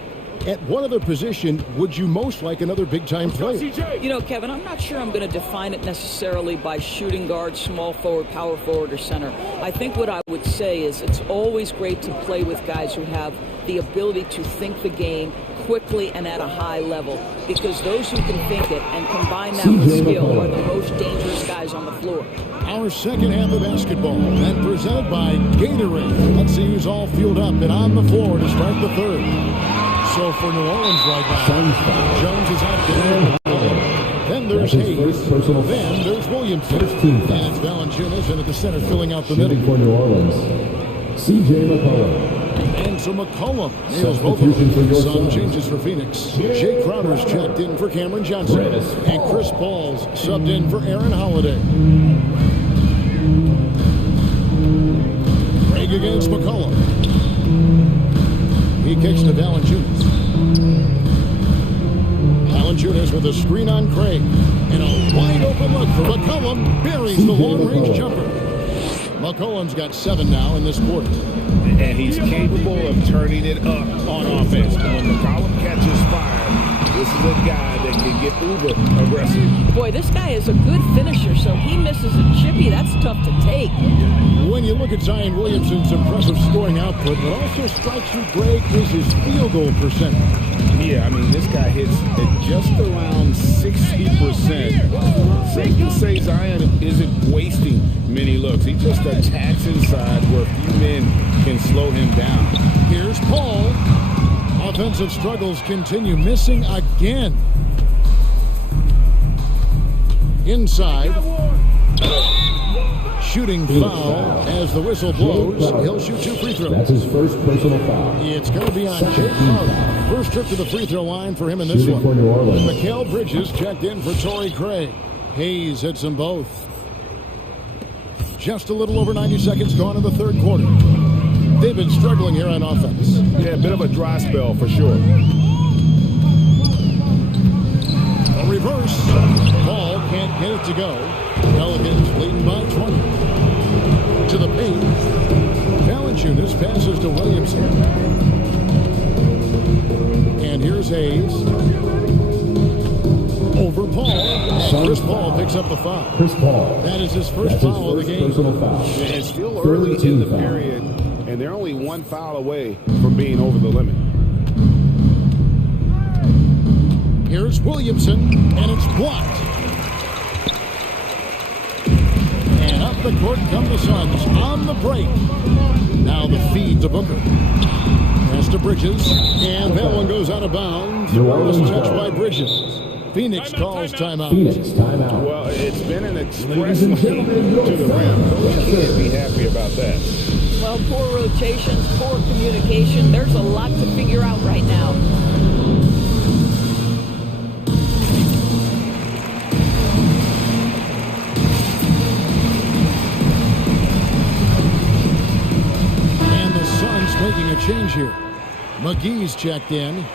at what other position would you most like another big-time player? You know, Kevin, I'm not sure I'm going to define it necessarily by shooting guard, small forward, power forward, or center. I think what I would say is it's always great to play with guys who have the ability to think the game quickly and at a high level, because those who can think it and combine that with skill are the most dangerous guys on the floor. Our second half of basketball, and presented by Gatorade. Let's see who's all fueled up and on the floor to start the third. So for New Orleans right now, Jones is out there. Then there's Hayes. Then there's Williamson. And it's Valanciunas, and at the center filling out the middle. For New Orleans, C.J. McCollum. And so McCollum nails both of them. Some changes for Phoenix. Jay Crowder's checked in for Cameron Johnson. And Chris Paul's subbed in for Aaron Holiday. Craig against McCollum. He kicks to Valanciunas. Valanciunas with a screen on Craig. And a wide open look for McCollum. Buries the long-range jumper. McCollum's got 7 now in this quarter. And he's capable of turning it up on offense. But when McCollum catches fire, This is a guy that can get uber aggressive. Boy, this guy is a good finisher, so he misses a chippy. That's tough to take. When you look at Zion Williamson's impressive scoring output, what also strikes you, Greg, is his field goal percentage. Yeah, I mean, this guy hits at just around 60%. Safe to say Zion isn't wasting many looks. He just attacks inside where few men can slow him down. Here's Paul. Offensive struggles continue, missing again. Inside. Shooting foul as the whistle blows. He'll shoot 2 free throws. That's his first personal foul. It's going to be on Jake Crowder. First trip to the free throw line for him in this one. Mikal Bridges checked in for Torrey Craig. Hayes hits them both. Just a little over 90 seconds gone in the third quarter. They've been struggling here on offense. Yeah, a bit of a dry spell for sure. A reverse. Paul can't get it to go. Pelicans leading by 20. To the paint. Valanciunas passes to Williamson. And here's Hayes. Over Paul. And Chris Paul picks up the foul. Chris Paul. That is his first foul of the game. Personal foul. And it's still early in the period, and they're only 1 foul away from being over the limit. Here's Williamson, and it's blocked. And up the court come the Suns on the break. Now the feed to Booker. Pass to Bridges, and that one goes out of bounds. Was touched by Bridges. Phoenix calls timeout. Phoenix timeout. Well, it's been an express lane to the rim. Coach can't be happy about that. Well, poor rotations, poor communication. There's a lot to figure out right now. And the Suns making a change here. McGee's checked in.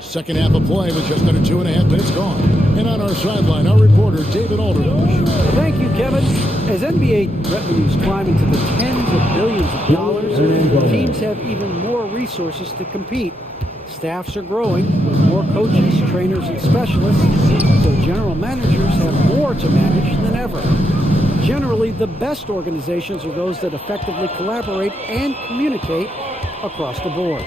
Second half of play with just under 2.5 minutes gone. And on our sideline, our reporter, David Aldridge. Thank you, Kevin. As NBA revenues climb into the tens of billions of dollars, teams have even more resources to compete. Staffs are growing with more coaches, trainers, and specialists, so general managers have more to manage than ever. Generally, the best organizations are those that effectively collaborate and communicate across the board.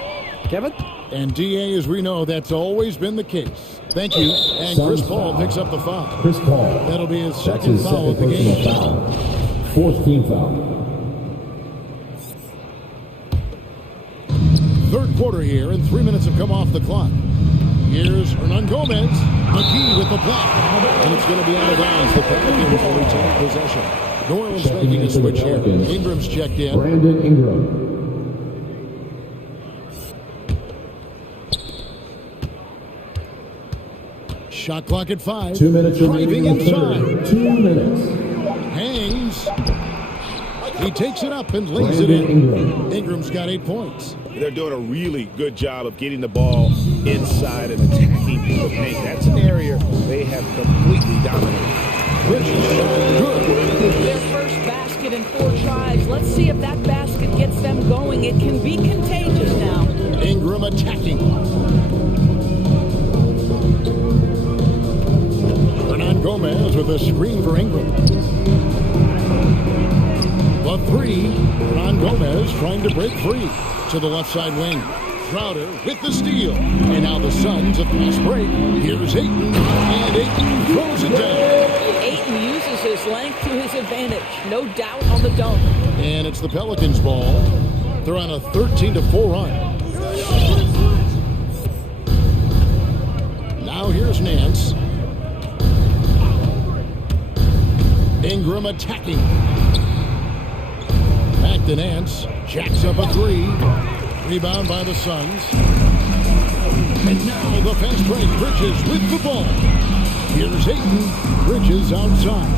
Kevin? And DA, as we know, that's always been the case. Thank you. And Chris Paul picks up the foul. Chris Paul. That'll be his second foul of the game. Foul. Fourth team foul. Third quarter here, and 3 minutes have come off the clock. Here's Hernan Gomez. McGee with the block. And it's going to be out of bounds. The Pelicans will retain possession. New Orleans making a switch here. Ingram's checked in. Brandon Ingram. Shot clock at 5. 2 minutes remaining remaining inside. 2 minutes. Hangs. He takes it up and lays it in. Ingram's got 8 points. They're doing a really good job of getting the ball inside and attacking the paint. That's an area they have completely dominated. Bridges shot good. Their first basket in 4 tries. Let's see if that basket gets them going. It can be contagious now. Ingram attacking. Hernan Gomez with a screen for Ingram. The 3. Hernan Gomez trying to break free to the left side wing. Crowder with the steal. And now the Suns a fast break. Here's Ayton. And Ayton throws it down. Ayton uses his length to his advantage. No doubt on the dunk. And it's the Pelicans' ball. They're on a 13-4 run. Now here's Nance. Ingram attacking. Back to Nance. Jacks up a 3. Rebound by the Suns. And now the fast break. Bridges with the ball. Here's Ayton. Bridges outside.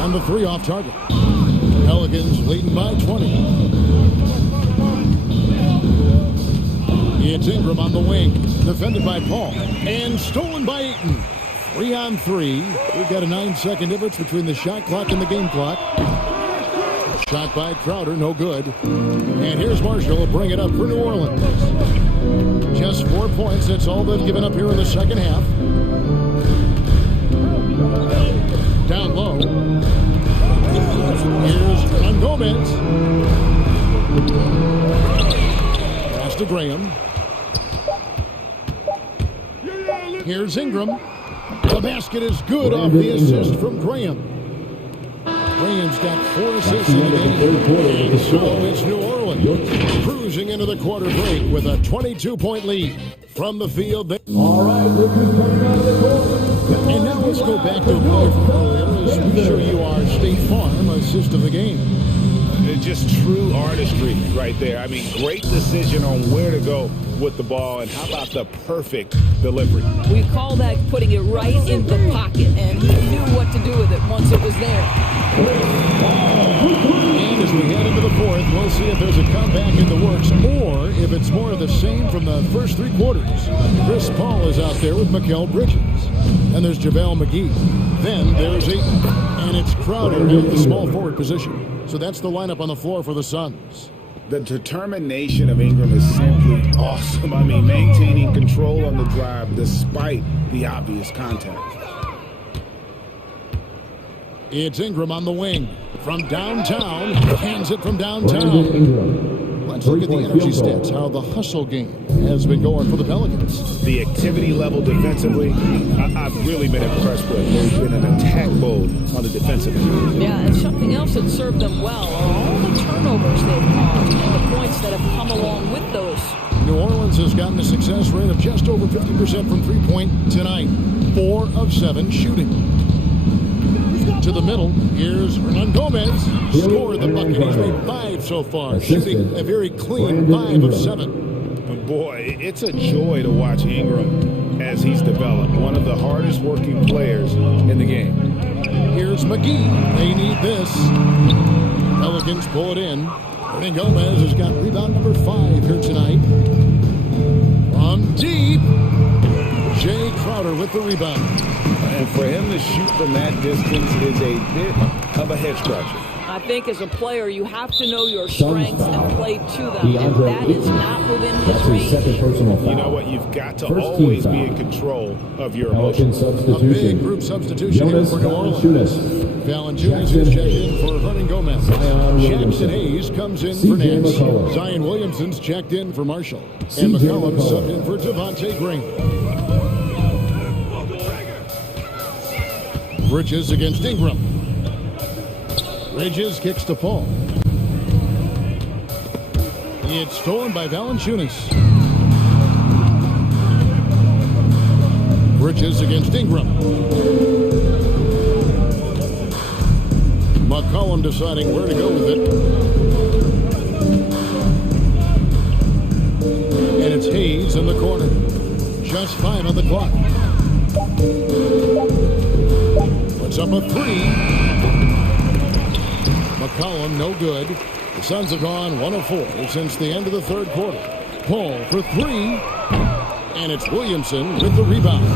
On the 3 off target. Pelicans leading by 20. It's Ingram on the wing. Defended by Paul. And stolen by Ayton. 3 on 3. We've got a 9-second difference between the shot clock and the game clock. Shot by Crowder, no good. And here's Marshall, bring it up for New Orleans. Just 4 points, that's all they've given up here in the second half. Down low. Here's Gomez. Pass to Graham. Here's Ingram. The basket is good off the assist from Graham. Graham's got 4 assists in the game. And so it's New Orleans cruising into the quarter break with a 22-point lead from the field. All right, Ricky's coming out of the court. And now let's go back to a play from earlier as we show you our State Farm assist of the game. It's just true artistry right there. I mean, great decision on where to go with the ball, and how about the perfect delivery? We call that putting it right in the pocket, and he knew what to do with it once it was there. And as we head into the fourth, we'll see if there's a comeback in the works or if it's more of the same from the first 3 quarters. Chris Paul is out there with Mikal Bridges. And there's JaVale McGee. Then there's Ayton. And it's Crowder in the small forward position. So that's the lineup on the floor for the Suns. The determination of Ingram is simply awesome. I mean, maintaining control on the drive despite the obvious contact. It's Ingram on the wing. From downtown, hands it from downtown. Let's look at the energy stats, how the hustle game has been going for the Pelicans. The activity level defensively, I've really been impressed with. There's been an attack mode on the defensive end. Yeah, and something else that served them well are all the turnovers they've caused and the points that have come along with those. New Orleans has gotten a success rate of just over 50% from three-point tonight. 4 of 7 shooting. To the middle, here's Hernan Gomez. Scored the bucket. He's made 5 so far, shooting a very clean 5 of 7. Boy, it's a joy to watch Ingram as he's developed. One of the hardest working players in the game. Here's McGee. They need this. Pelicans pull it in. Hernan Gomez has got rebound number 5 here tonight. From deep, Jay Crowder with the rebound. And for him to shoot from that distance is a bit of a head scratcher. I think as a player, you have to know your strengths and play to them, and that is not within his range. You know what? You've got to always be in control of your emotions. A big group substitution here for New Orleans. Valanciunas is checked in for Hernan Gomez. Jackson Hayes comes in for Nance. Zion Williamson's checked in for Marshall. And McCollum subbed in for Devontae Green. Bridges against Ingram. Bridges kicks to Paul. It's stolen by Valanciunas. Bridges against Ingram. McCollum deciding where to go with it. And it's Hayes in the corner. Just 5 on the clock. Puts up a 3. McCollum, no good. The Suns have gone 1 of 4 since the end of the third quarter. Paul for 3. And it's Williamson with the rebound.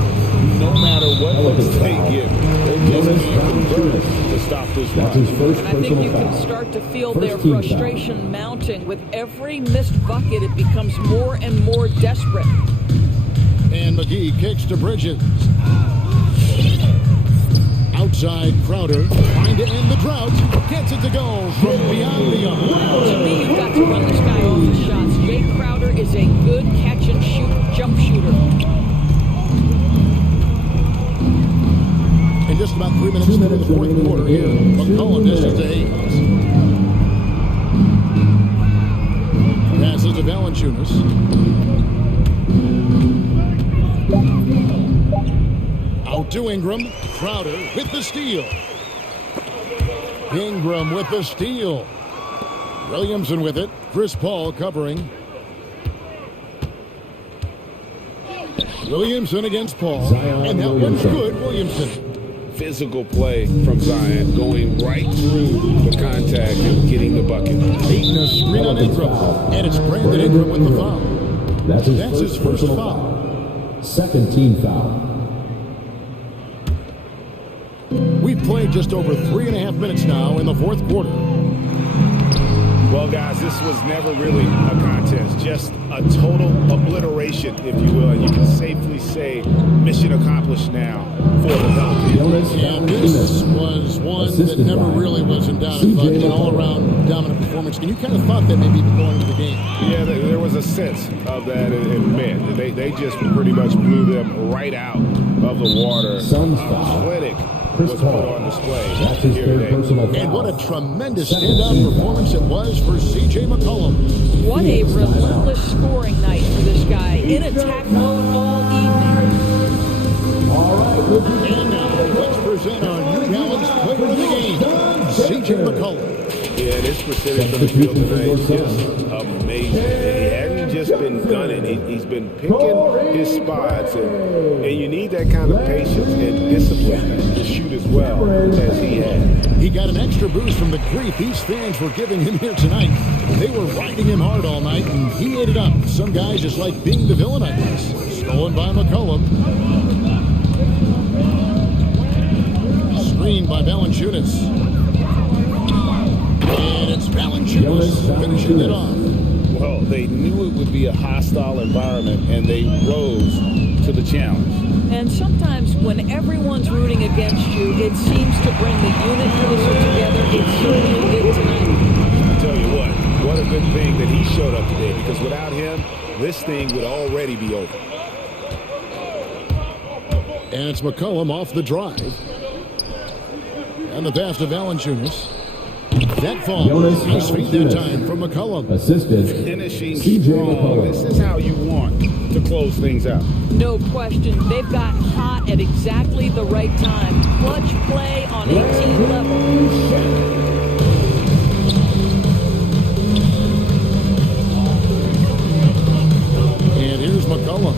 No matter what looks they give, they just can't convert to stop this run. And I think you can start to feel their frustration mounting. With every missed bucket, it becomes more and more desperate. And McGee kicks to Bridges. Outside Crowder, trying to end the drought. Gets it to go from beyond the arc. To me, you've got to run this guy off the shots. Jay Crowder is a good catch-and-shoot jump shooter. In just about 3 minutes into the fourth quarter here, McCollum dishes to Hayes. Passes to Valanciunas. Out to Ingram. Crowder with the steal. Ingram with the steal. Williamson with it. Chris Paul covering. Williamson against Paul. And that one's good, Williamson. Physical play from Zion, going right through the contact and getting the bucket. Ayton a screen on Ingram. And it's Brandon Ingram with the foul. That's his first foul. Second team foul. We've played just over 3.5 minutes now in the fourth quarter. Well, guys, this was never really a contest, just a total obliteration, if you will. And you can safely say mission accomplished now for the Pelicans. And this was one that never really was in doubt, but an all-around dominant performance. And you kind of thought that maybe going into the game. Yeah, there was a sense of that in men. They just pretty much blew them right out of the water. Clinic was put on display here today. And what a tremendous standout performance it was for C.J. McCollum. What a relentless scoring night for this guy. In attack mode all evening. And now, let's present our new Gallons player of the game, C.J. McCollum. Yeah, this percentage from the field today is just amazing. He hadn't just been gunning. He's been picking his spots. And you need that kind of patience and discipline to shoot as well as he had. He got an extra boost from the grief these fans were giving him here tonight. They were riding him hard all night, and he ate it up. Some guys just like being the villain, I guess. Stolen by McCollum. Screened by Valanciunas. And it's Valanciunas finishing it off. Well, they knew it would be a hostile environment, and they rose to the challenge. And sometimes when everyone's rooting against you, it seems to bring the unit closer together. It certainly did tonight. I tell you what a good thing that he showed up today, because without him, this thing would already be over. And it's McCollum off the drive. And the pass to Valanciunas. That falls. Nice feed that time from McCollum. Assisted. Finishing CJ strong. McCollum. This is how you want to close things out. No question. They've got hot at exactly the right time. Clutch play on a team level. And here's McCollum.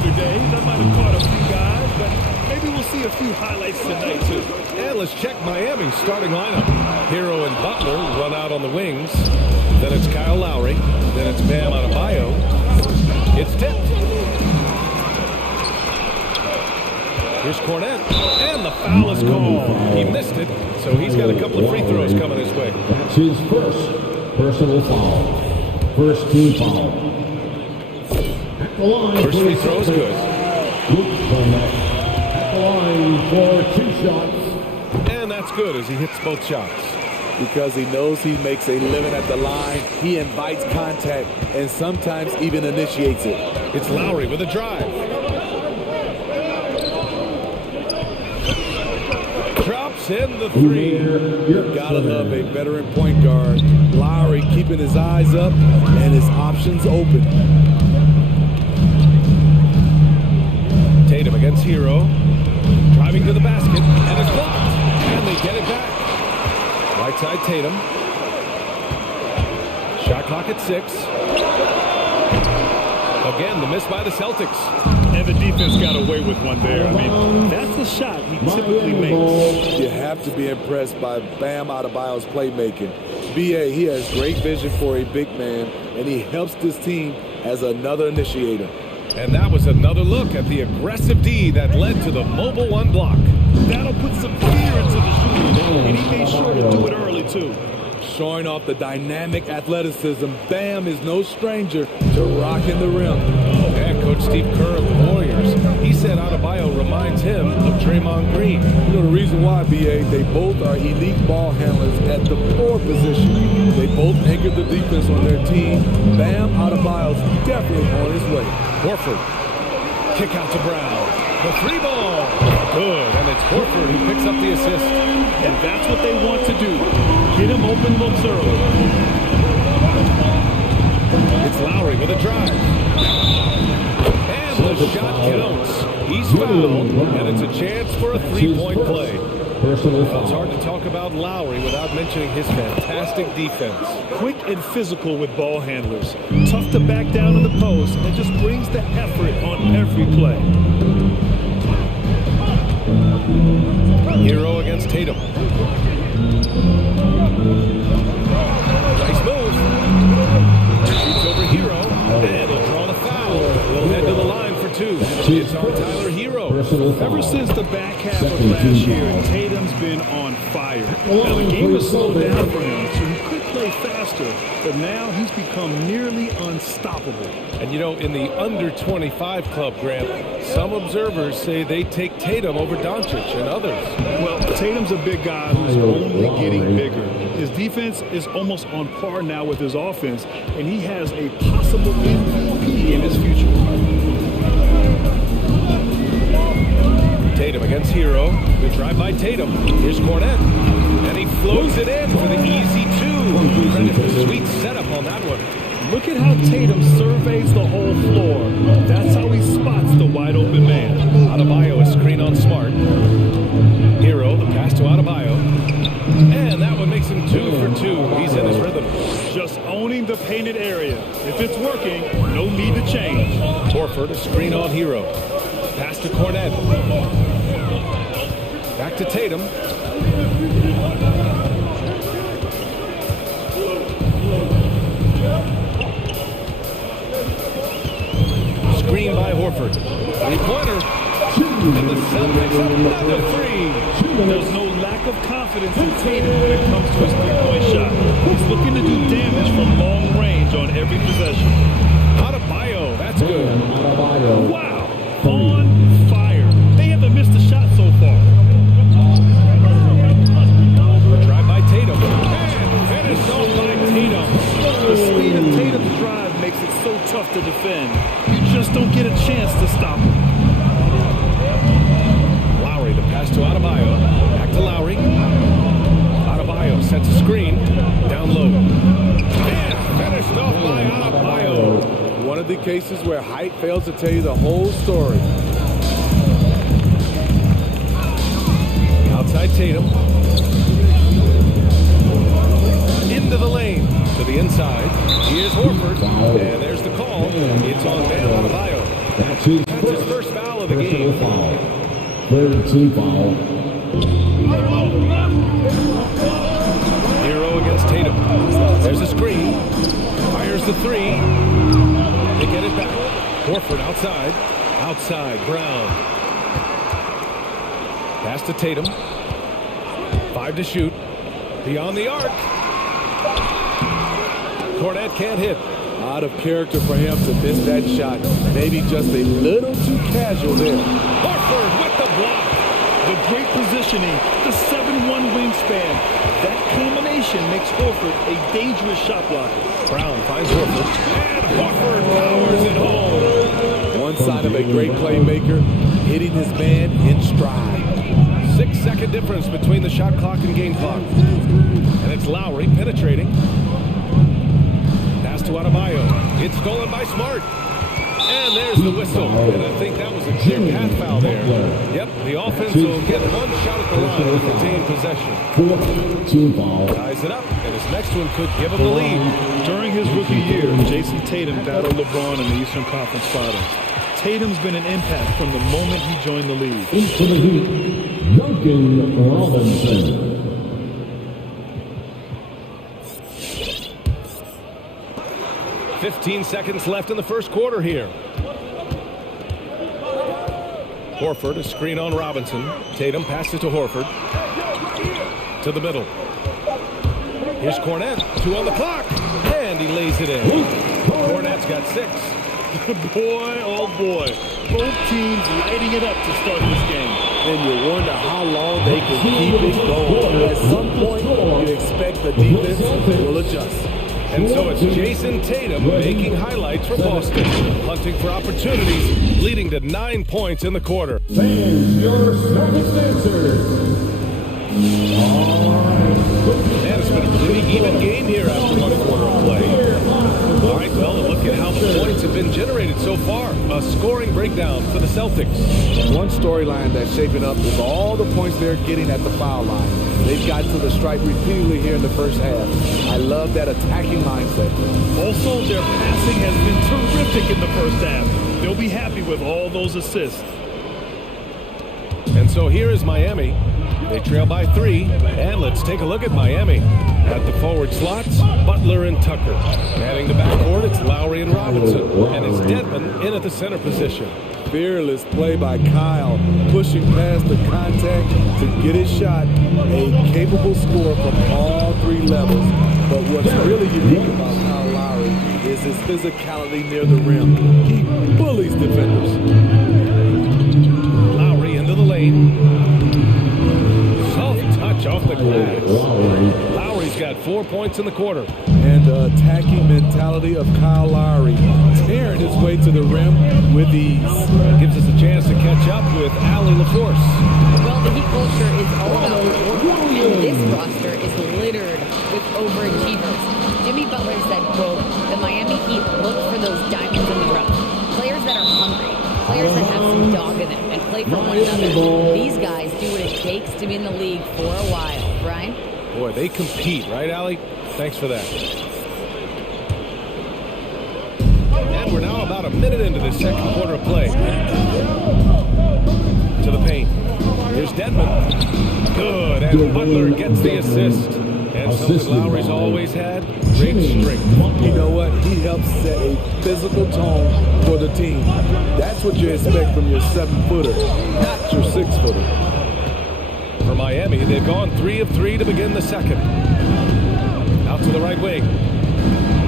other days. I might have caught a few guys, but maybe we'll see a few highlights tonight, too. And let's check Miami's starting lineup. Hero and Butler run out on the wings. Then it's Kyle Lowry. Then it's Bam Adebayo. It's tipped. Here's Cornette. And the foul is called. He missed it, so he's got a couple of free throws coming his way. That's his first personal foul. First team foul. At the line. First free throw is good. At the line for 2 shots. And that's good as he hits both shots. Because he knows he makes a living at the line, he invites contact and sometimes even initiates it. It's Lowry with a drive. Drops in the 3. You gotta love a veteran point guard. Lowry keeping his eyes up and his options open. Tatum against Hero. Driving to the basket and it's blocked. And they get it back. Right side Tatum. Shot clock at 6. Again, the miss by the Celtics. And the defense got away with one there. I mean, that's the shot he typically makes. You have to be impressed by Bam Adebayo's playmaking. BA, he has great vision for a big man, and he helps this team as another initiator. And that was another look at the aggressive D that led to the mobile 1 block. That'll put some fear into the shooter, and he made sure to do it early, too. Showing off the dynamic athleticism, Bam is no stranger to rocking the rim. And Coach Steve Kerr of the Warriors, he said Adebayo reminds him of Draymond Green. You know the reason why, BA, they both are elite ball handlers at the 4 position. They both anchor the defense on their team. Bam Adebayo's definitely on his way. Horford, kick out to Brown. The 3 ball, good, and it's Horford who picks up the assist. And that's what they want to do. Get him open looks early. It's Lowry with a drive. And the shot counts. He's fouled, and it's a chance for a 3-point play. Well, it's hard to talk about Lowry without mentioning his fantastic defense. Quick and physical with ball handlers. Tough to back down in the post and just brings the effort on every play. Hero against Tatum. Nice move. Shoots over Hero, and he'll draw the foul. He'll head to the line for 2. It's on Tyler Hero. Ever since the back half of last year, Tatum's been on fire. Now, the game has slowed down for him, so he could play faster, but now he's become nearly unstoppable. And you know, in the under 25 club, Grant, some observers say they take Tatum over Doncic and others. Well, Tatum's a big guy who's only getting bigger. His defense is almost on par now with his offense, and he has a possible MVP in his future. Tatum against Hero. Good drive by Tatum. Here's Cornette. And he floats it in for the easy 2. Credit for sweet setup on that one. Look at how Tatum surveys the whole floor. That's how he spots the wide open man. Adebayo is screen on Smart. Hero, the pass to Adebayo. And that one makes him 2 for 2. He's in his rhythm. Just owning the painted area. If it's working, no need to change. Horford, a screen on Hero. Pass to Cornette. Back to Tatum. Screen by Horford. 3-pointer. And the Celtics up another 3. There's no lack of confidence in Tatum when it comes to his 3-point shot. He's looking to do damage from long range on every possession. Adebayo, that's good. Wow, on fire. They haven't missed a shot so far. Drive by Tatum. And finished off by Tatum. The speed of Tatum's drive makes it so tough to defend. You just don't get a chance to stop him. Lowry, the pass to Adebayo. Back to Lowry. Adebayo sets a screen. Down low. And finished off by Adebayo. One of the cases where height fails to tell you the whole story. Outside Tatum. Into the lane. To the inside. Here's Horford. And there's the call. It's on Bam Adebayo. That's his game. Foul. Third team foul. Hero against Tatum. There's a screen. Fires the three. They get it back. Horford outside. Outside. Brown. Pass to Tatum. 5 to shoot. Beyond the arc. Cornette can't hit. Out of character for him to miss that shot. Maybe just a little too casual there. Horford with the block. The great positioning, the 7'1" wingspan. That combination makes Horford a dangerous shot blocker. Brown finds Horford. And Horford powers it home. One sign of a great playmaker, hitting his man in stride. 6-second difference between the shot clock and game clock. And it's Lowry penetrating. Pass to Adebayo. It's stolen by Smart. And there's the whistle. And I think that was a clear path foul there. Yep, the offense will get one shot at the line to retain possession. Fourth team foul. Ties it up, and his next one could give him the lead. During his rookie year, Jason Tatum battled LeBron in the Eastern Conference Finals. Tatum's been an impact from the moment he joined the league. For the Heat, Duncan Robinson. 15 seconds left in the first quarter here. Horford, a screen on Robinson. Tatum passes to Horford. To the middle. Here's Cornette. 2 on the clock. And he lays it in. Cornette's got 6. Boy, oh boy. Both teams lighting it up to start this game. And you wonder how long they can keep it going. At some point, you expect the defense will adjust. And so it's Jason Tatum making highlights for Boston, hunting for opportunities, leading to 9 points in the quarter. Fans, your circumstances. Man, it's been a pretty even game here after 1 quarter of play. All right, well, look at how the points have been generated so far. A scoring breakdown for the Celtics. One storyline that's shaping up is all the points they're getting at the foul line. They've gotten to the stripe repeatedly here in the first half. I love that attacking mindset. Also, their passing has been terrific in the first half. They'll be happy with all those assists. And so here is Miami. They trail by 3, and let's take a look at Miami. At the forward slots, Butler and Tucker. Adding the backcourt, it's Lowry and Robinson. And it's Dedmon in at the center position. Fearless play by Kyle, pushing past the contact to get his shot. A capable scorer from all 3 levels. But what's really unique about Kyle Lowry is his physicality near the rim. He bullies defenders. Lowry into the lane. Soft touch off the glass. Lowry's got 4 points in the quarter. And the attacking mentality of Kyle Lowry, tearing his way to the rim with ease. Gives us a chance to catch up with Allie LaForce. Well, the Heat culture is all about work, and this roster is littered with overachievers. Jimmy Butler said, quote, the Miami Heat look for those diamonds in the rough. Players that are hungry, players that have some dog in them and play for one another. These guys do what it takes to be in the league for a while. Brian? Boy, they compete, right, Allie? Thanks for that. And we're now about a minute into the second quarter of play. To the paint. Here's Dedmon. Good, and Butler gets the assist. And something Lowry's always had, great strength. You know what? He helps set a physical tone for the team. That's what you expect from your 7-footer, not your 6-footer. For Miami, they've gone 3 of 3 to begin the second. Out to the right wing.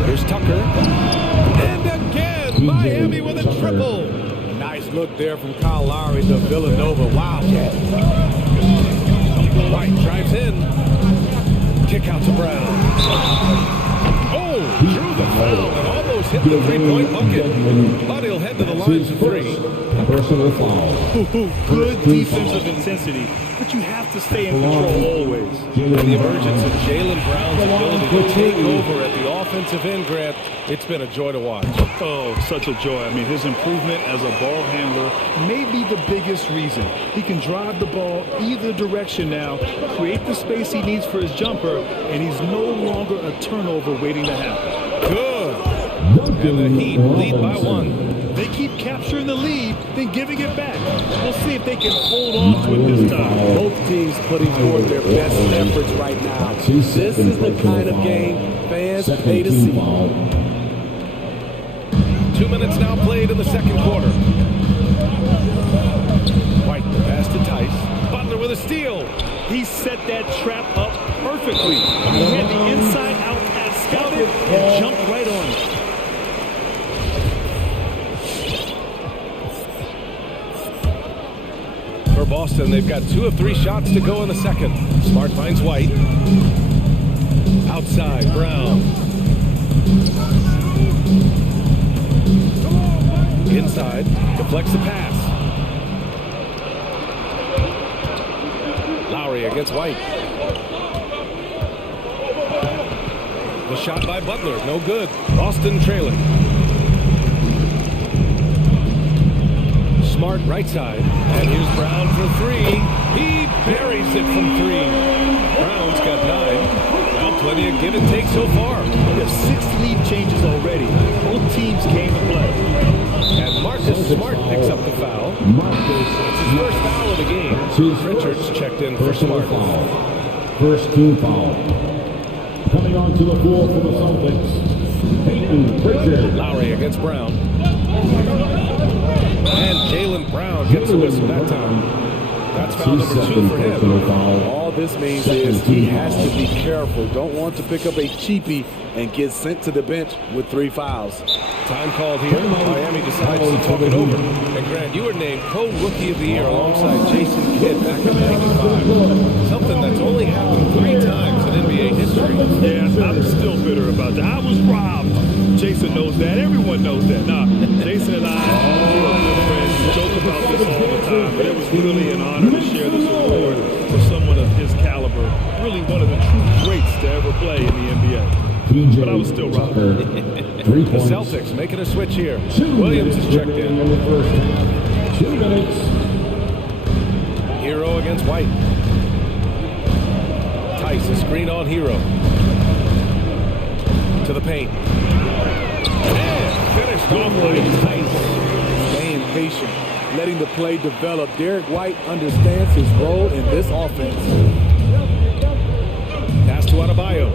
Here's Tucker. And again, Miami with a triple. A nice look there from Kyle Lowry, the Villanova Wildcat. White drives in. Kick out to Brown. Oh, drew the foul and almost hit the 3-point bucket. But he'll head to the line for 3. Personal foul. Good defensive intensity, but you have to stay in control always. And the emergence of Jaylen Brown's ability to take over at the offensive end, Grant, it's been a joy to watch. Oh, such a joy. I mean, his improvement as a ball handler may be the biggest reason. He can drive the ball either direction now, create the space he needs for his jumper, and he's no longer a turnover waiting to happen. Good. And the Heat lead by 1. They keep capturing the lead, then giving it back. We'll see if they can hold on to it this time. Both teams putting forth their best efforts right now. This is the kind of game fans pay to see. 2 minutes now played in the second quarter. White pass to Tice. Butler with a steal. He set that trap up perfectly. He had the inside out pass scouted and jumped right on it. For Boston, they've got 2 of 3 shots to go in the second. Smart finds White. Outside, Brown. Inside, deflects the pass. Lowry against White. The shot by Butler, no good. Boston trailing. Smart right side. And here's Brown for 3. He buries it from 3. Brown's got 9. Well, plenty of give and take so far. We have 6 lead changes already. Both teams came to play. And Marcus Smart picks up the foul. It's his first foul of the game. Richards checked in for Smart. First team foul. Coming onto the floor for the Celtics, Peyton Pritchard. Lowry against Brown. And Jaylen Brown gets a whistle that time. That's foul number 2 for him. All this means is he has to be careful. Don't want to pick up a cheapie and get sent to the bench with 3 fouls. Time called here. Miami decides to talk it over. And Grant, you were named co-rookie of the year alongside Jason Kidd back in '95. Something that's only happened 3 times in NBA history. Yeah, I'm still bitter about that. I was robbed. Jason knows that. Everyone knows that. Nah, Jason and I are good friends. We joke about this all the time, but it was really an honor to share this award for someone of his caliber. Really one of the true greats to ever play in the NBA. But I was still robbed. The Celtics making a switch here. Williams is checked in. 2 minutes. Hero against White. Tice, a screen on Hero. To the paint. And finished off by Tice. Staying patient, letting the play develop. Derek White understands his role in this offense. Pass to Adebayo.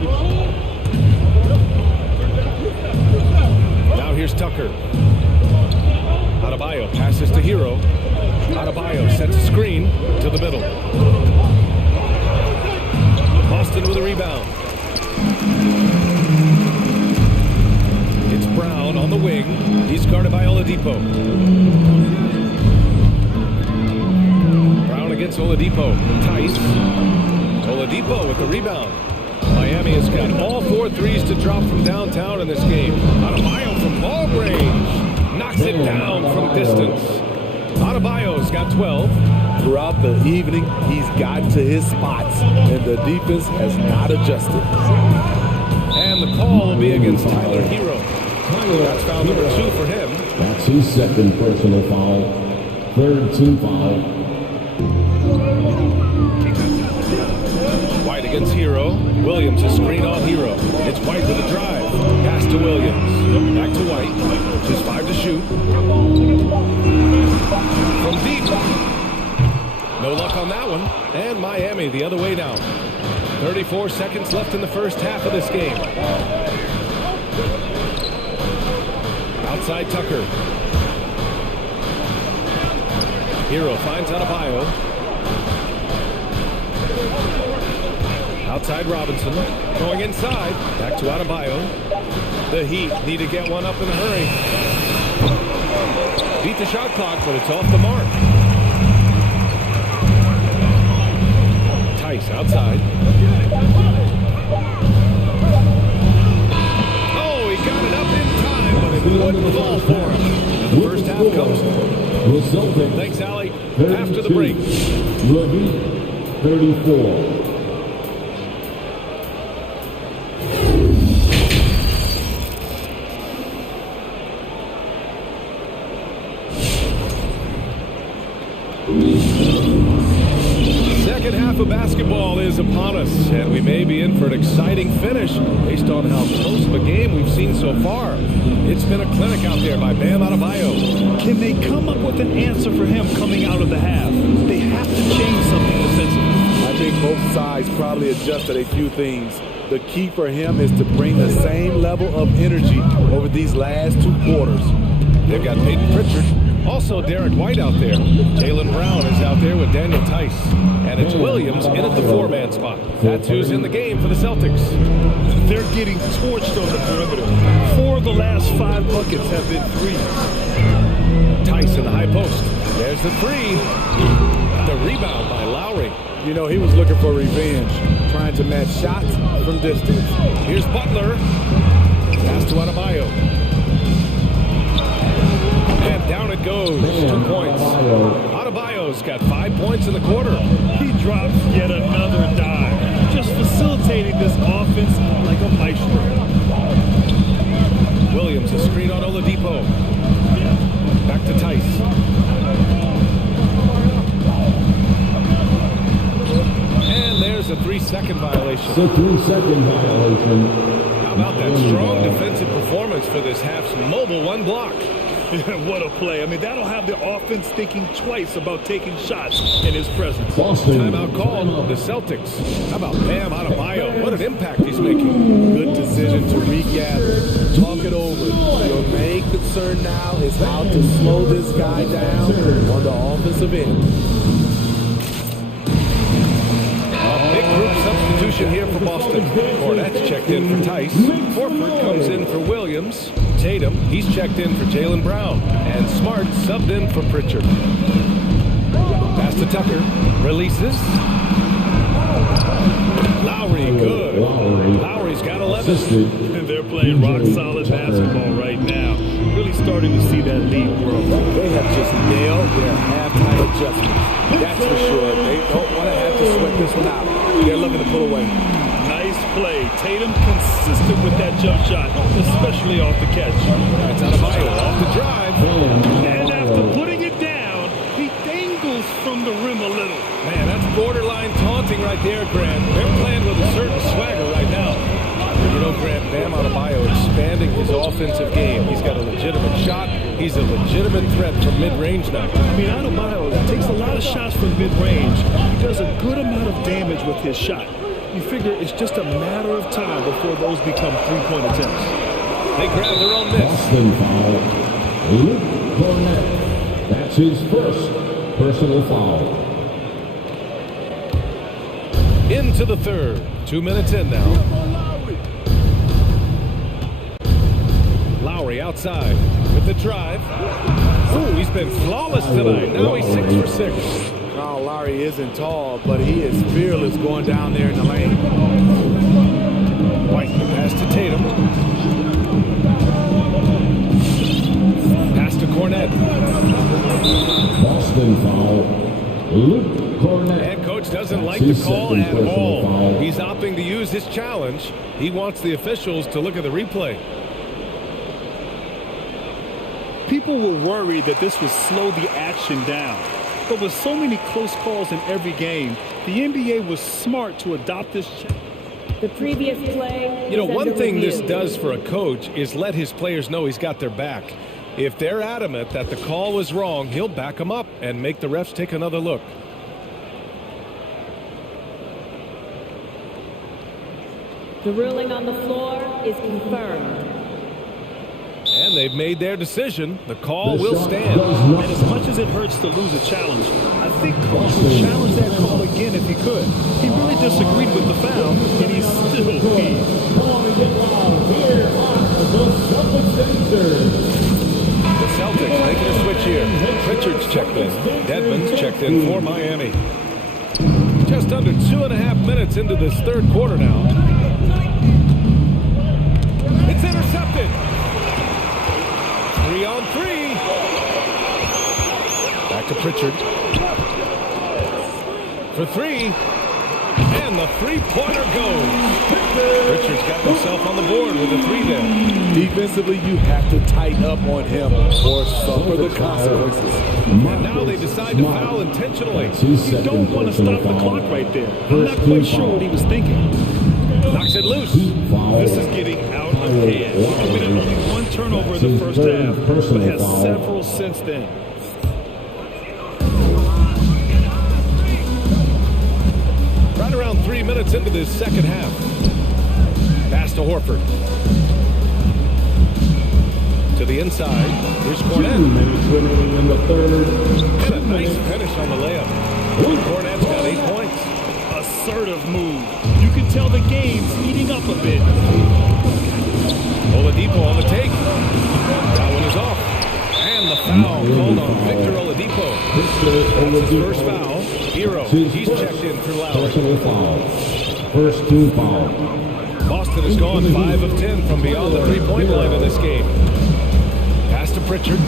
Now here's Tucker. Adebayo passes to Hero. Adebayo sets a screen to the middle. Boston with a rebound. It's Brown on the wing. He's guarded by Oladipo. Brown against Oladipo. Tice. Oladipo with the rebound. Miami has got all 4 threes to drop from downtown in this game. Adebayo from ball range. Knocks it down from distance. Adebayo's got 12. Throughout the evening, he's gotten to his spots, and the defense has not adjusted. And the call will be against Tyler Hero. That's foul number 2 for him. That's his second personal foul. Third team foul. White against Hero. Williams a screen on Hero. It's White with a drive. Pass to Williams. Back to White. Just 5 to shoot. From deep. No luck on that one. And Miami the other way now. 34 seconds left in the first half of this game. Outside Tucker. Hero finds Adebayo. Outside Robinson. Going inside. Back to Adebayo. The Heat need to get one up in a hurry. Beat the shot clock, but it's off the mark. Tice outside. Oh, he got it up in time, but it wouldn't fall for him. And the first half comes. Thanks, Allie. After the break. Rookie, 34. second half of basketball is upon us, and we may be in for an exciting finish based on how close of a game we've seen so far. It's been a clinic out there by Bam Adebayo. Can they come up with an answer for him coming out of the half? They have to change something defensively. I think both sides probably adjusted a few things. The key for him is to bring the same level of energy over these last 2 quarters. They've got Peyton Pritchard. Also Derek White out there. Jaylen Brown is out there with Daniel Tice. And it's Williams in at the 4-man spot. That's who's in the game for the Celtics. They're getting torched on the perimeter. 4 of the last 5 buckets have been threes. Tice in the high post. There's the 3. The rebound by Lowry. You know, he was looking for revenge, trying to match shots from distance. Here's Butler. Pass to Adebayo. And down it goes. 2 points. Adebayo's got 5 points in the quarter. He drops yet another dive, just facilitating this offense like a maestro. Williams, a screen on Oladipo. Back to Tice. And there's a 3-second violation. The 3-second violation. How about that strong defensive performance for this half's mobile 1 block? What a play. I mean, that'll have the offense thinking twice about taking shots in his presence. Boston. Timeout called. The Celtics. How about Bam Adebayo? What an impact he's making. Good decision to regather, talk it over. Your main concern now is how to slow this guy down on the offensive end. Big group substitution here for Boston. Cornett's checked in for Tice. Horford comes in for Williams. Tatum, he's checked in for Jaylen Brown. And Smart subbed in for Pritchard. Pass to Tucker. Releases. Lowry, good. Lowry's got 11. And they're playing rock-solid basketball right now. Really starting to see that lead grow. They have just nailed their halftime adjustments. That's for sure. They don't want to have to sweat this one out. They're looking to pull away. Nice play. Tatum consistent with that jump shot, especially off the catch. That's Adebayo off the drive. And after putting it down, he dangles from the rim a little. Man, that's borderline taunting right there, Grant. They're playing with a certain swagger right now. You know, Grant, Bam Adebayo expanding his offensive game. He's got a legitimate shot. He's a legitimate threat from mid-range now. I mean, Adebayo takes a lot of shots from mid-range. He does a good amount of damage with his shot. You figure it's just a matter of time before those become 3-point attempts. They grab their own miss. Boston foul. Luke Cornett. That's his first personal foul. Into the third. 2 minutes in now. Lowry outside with the drive. Ooh, he's been flawless tonight. Now he's 6 for 6. Kyle Lowry isn't tall, but he is fearless going down there in the lane. White pass to Tatum. Pass to Cornett. Boston foul. Luke Cornett. Head coach doesn't like the call at all. He's opting to use his challenge. He wants the officials to look at the replay. People were worried that this would slow the action down. But with so many close calls in every game, the NBA was smart to adopt this. The previous play. You know, one thing this does for a coach is let his players know he's got their back. If they're adamant that the call was wrong, he'll back them up and make the refs take another look. The ruling on the floor is confirmed. And they've made their decision. The call will stand. And as much as it hurts to lose a challenge, I think Coach would challenge that call again if he could. He really disagreed with the foul, and he's still keen. The Celtics making a switch here. Pritchard's checked in. Dedmon's checked in for Miami. Just under 2.5 minutes into this third quarter now. It's intercepted. 3-on-3. Back to Pritchard. For 3. And the three-pointer goes. Richards got himself on the board with a three there. Defensively, you have to tighten up on him or suffer the consequences. And now they decide to foul intentionally. You don't want to stop the clock right there. I'm not quite sure what he was thinking. Knocks it loose. This is getting out of hand. He committed only one turnover in the first half, but has several since then. Right around 3 minutes into this second half. Pass to Horford. To the inside. Here's Cornet. 2 minutes remaining in the third. And a nice finish on the layup. Cornet's got 8 points. Assertive move. You can tell the game's heating up a bit. Oladipo on the take. That one is off. And the foul called on Victor Oladipo. That's his first foul. Hero. He's checked in for Lowry. First 2 fouls. Boston has gone 5 of 10 from beyond the three-point line in this game. Pass to Pritchard.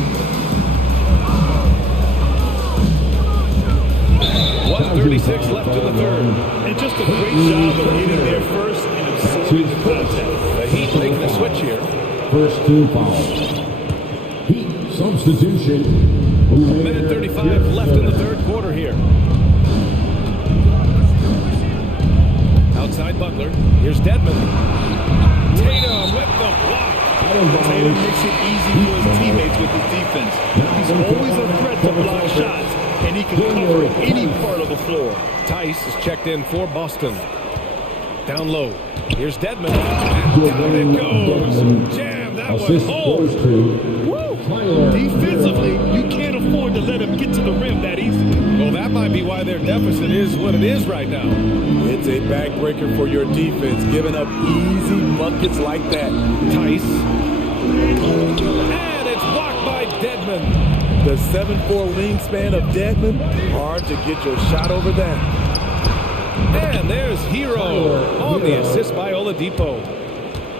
1:36 left in the third. And just a great job of getting there first and absorbing contact. The Heat making a switch here. First 2 fouls. Heat substitution. Minute 35 left in the third quarter here. Outside Butler. Here's Dedmon. Tatum with the block. Tatum makes it easy for his teammates with his defense. He's always a threat to block shots, and he can cover any part of the floor. Tice is checked in for Boston. Down low. Here's Dedmon. And down it goes. Jam that one home. Defensively, you can't afford to let him get to the rim that easy. Well, that might be why their deficit is what it is right now. It's a backbreaker for your defense, giving up easy buckets like that. Tice. And it's blocked by Dedmon. The 7'4" wingspan of Dedmon, hard to get your shot over that. And there's Hero on the assist by Oladipo.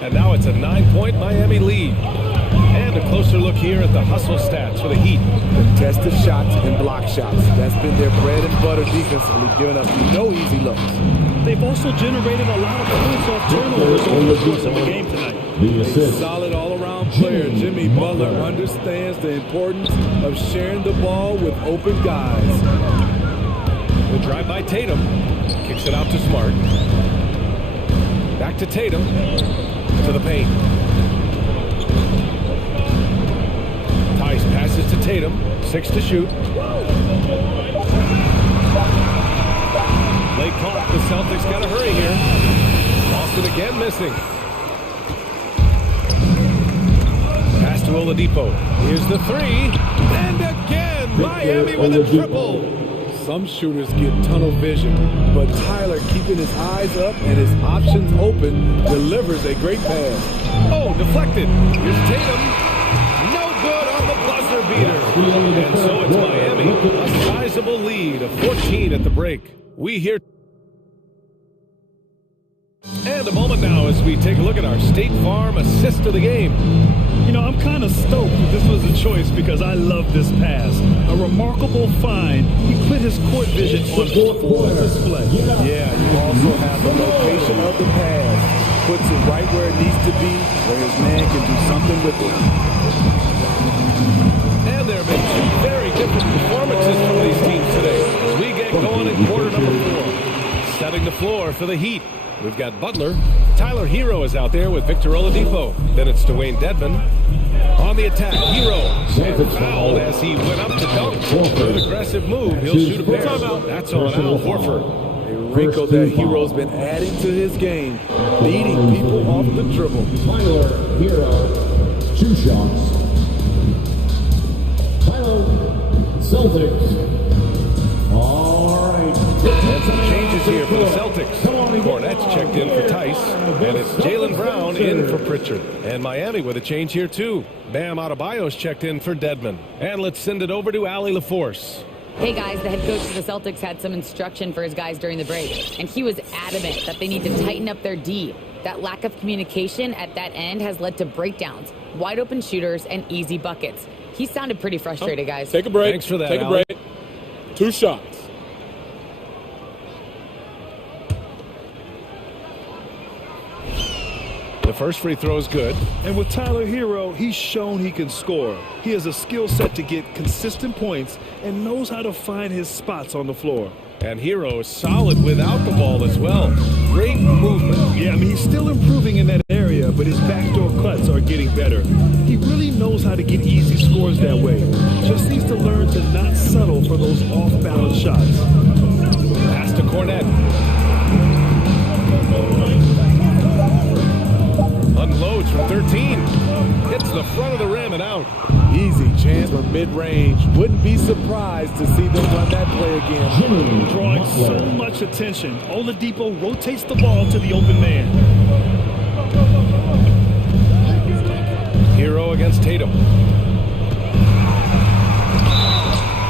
And now it's a 9-point Miami lead. And a closer look here at the hustle stats for the Heat. Contested shots and block shots. That's been their bread and butter defensively, giving up no easy looks. They've also generated a lot of points off turnovers over the course of the game tonight. A solid all-around player, Jimmy Butler understands the importance of sharing the ball with open guys. The drive by Tatum. Kicks it out to Smart. Back to Tatum. To the paint. Tice passes to Tatum. 6 to shoot. Late clock. The Celtics got to hurry here. Boston again missing. Pass to Oladipo. Here's the three. And again, Miami with a triple. Some shooters get tunnel vision, but Tyler, keeping his eyes up and his options open, delivers a great pass. Oh, deflected. Here's Tatum. No good on the buzzer beater. And so it's Miami. A sizable lead of 14 at the break. We hear... And a moment now as we take a look at our State Farm assist of the game. You know, I'm kind of stoked that this was a choice because I love this pass. A remarkable find. He put his court vision on full display. Yeah, you also have the location of the pass. Puts it right where it needs to be, where his man can do something with it. And there have been two very different performances from these teams today. As we get going in quarter number 4. Setting the floor for the Heat. We've got Butler. Tyler Hero is out there with Victor Oladipo. Then it's Dwayne Dedmon. On the attack, Hero. And fouled as he went up to dunk. An aggressive move. He'll shoot a pair. That's on Al Horford. A wrinkle that Hero's been adding to his game. Leading people off the dribble. Tyler Hero, 2 shots. Tyler, Celtics. All right. And some changes here for the Celtics. Cornet's checked in for Tice. And it's Jaylen Brown in for Pritchard. And Miami with a change here too. Bam Adebayo's checked in for Dedmon. And let's send it over to Allie LaForce. Hey guys, the head coach of the Celtics had some instruction for his guys during the break. And he was adamant that they need to tighten up their D. That lack of communication at that end has led to breakdowns, wide open shooters, and easy buckets. He sounded pretty frustrated, guys. Take a break. Thanks for that, Take a Allie. break. 2 shots. The first free throw is good. And with Tyler Hero, he's shown he can score. He has a skill set to get consistent points and knows how to find his spots on the floor. And Hero is solid without the ball as well. Great movement. Yeah, I mean, he's still improving in that area, but his backdoor cuts are getting better. He really knows how to get easy scores that way. Just needs to learn to not settle for those off-balance shots. Pass to Cornette. Unloads from 13. Hits the front of the rim and out. Easy chance for mid-range. Wouldn't be surprised to see them run that play again. Drawing so much attention, Oladipo rotates the ball to the open man. Hero against Tatum.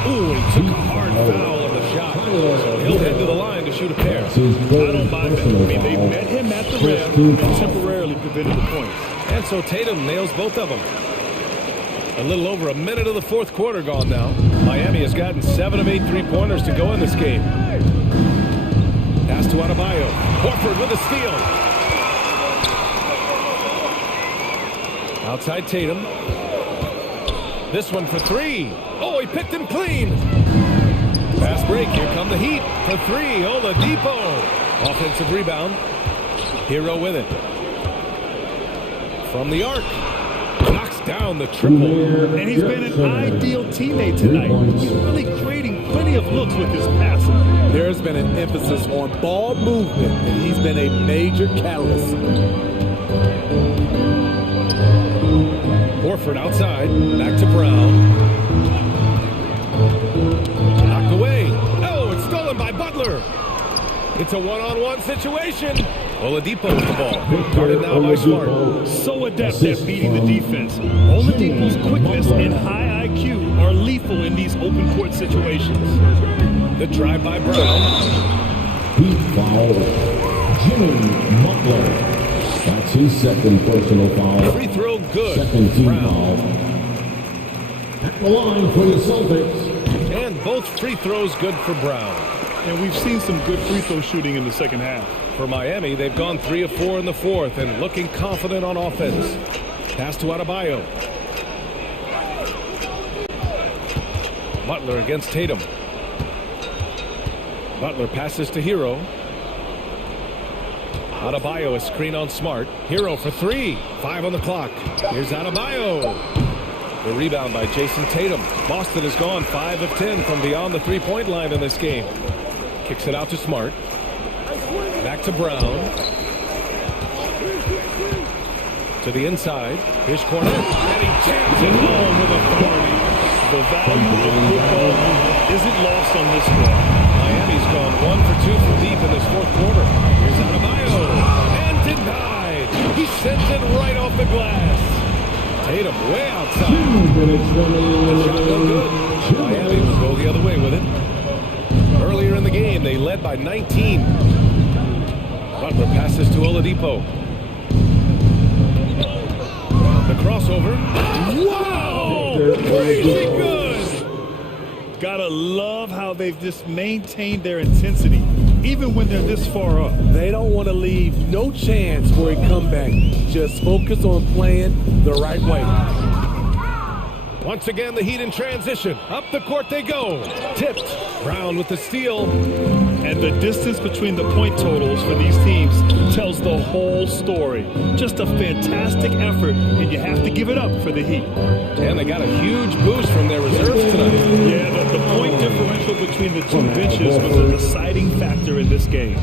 Ooh, he took a hard foul on the shot. So he'll head to the line to shoot a pair. I don't mind that. I mean, they met him at the rim and temporarily prevented the points. And so Tatum nails both of them. A little over a minute of the fourth quarter gone now. Miami has gotten 7 of 8 three-pointers to go in this game. Pass to Adebayo. Horford with a steal. Outside Tatum. This one for 3. Oh, he picked him clean. Fast break. Here come the Heat for 3. Oladipo. Offensive rebound. Hero with it. From the arc. Knocks down the triple. And he's been an ideal teammate tonight. He's really creating plenty of looks with his passing. There's been an emphasis on ball movement, and he's been a major catalyst. Horford outside. Back to Brown. Knocked away. Oh, it's stolen by Butler. It's a one-on-one situation. Oladipo with the ball. Guarded now by Smart. So adept at beating the defense. Oladipo's quickness and high IQ are lethal in these open court situations. The drive by Brown. Heat foul. Jimmy Butler. That's his second personal foul. Free throw good. Second team Brown. foul. At the line for the Celtics. And both free throws good for Brown. And we've seen some good free throw shooting in the second half. For Miami, they've gone 3 of 4 in the fourth and looking confident on offense. Pass to Adebayo. Butler against Tatum. Butler passes to Hero. Adebayo is screen on Smart. Hero for 3. 5 on the clock. Here's Adebayo. The rebound by Jason Tatum. Boston has gone 5 of 10 from beyond the three-point line in this game. Kicks it out to Smart. Back to Brown. To the inside. Here's Cornette. And he jams it home with authority. The value of football isn't lost on this one. Miami's gone 1 for 2 from deep in this fourth quarter. Here's Adebayo. And denied. He sends it right off the glass. Tatum way outside. The shot no good. Miami will go the other way with it. Earlier in the game, they led by 19. Butler passes to Oladipo. The crossover. Wow! Crazy good! Gotta love how they've just maintained their intensity, even when they're this far up. They don't want to leave no chance for a comeback. Just focus on playing the right way. Once again, the Heat in transition. Up the court they go. Tipped. Brown with the steal. And the distance between the point totals for these teams tells the whole story. Just a fantastic effort, and you have to give it up for the Heat. And they got a huge boost from their reserves tonight. Yeah, the point differential between the two benches was a deciding factor in this game.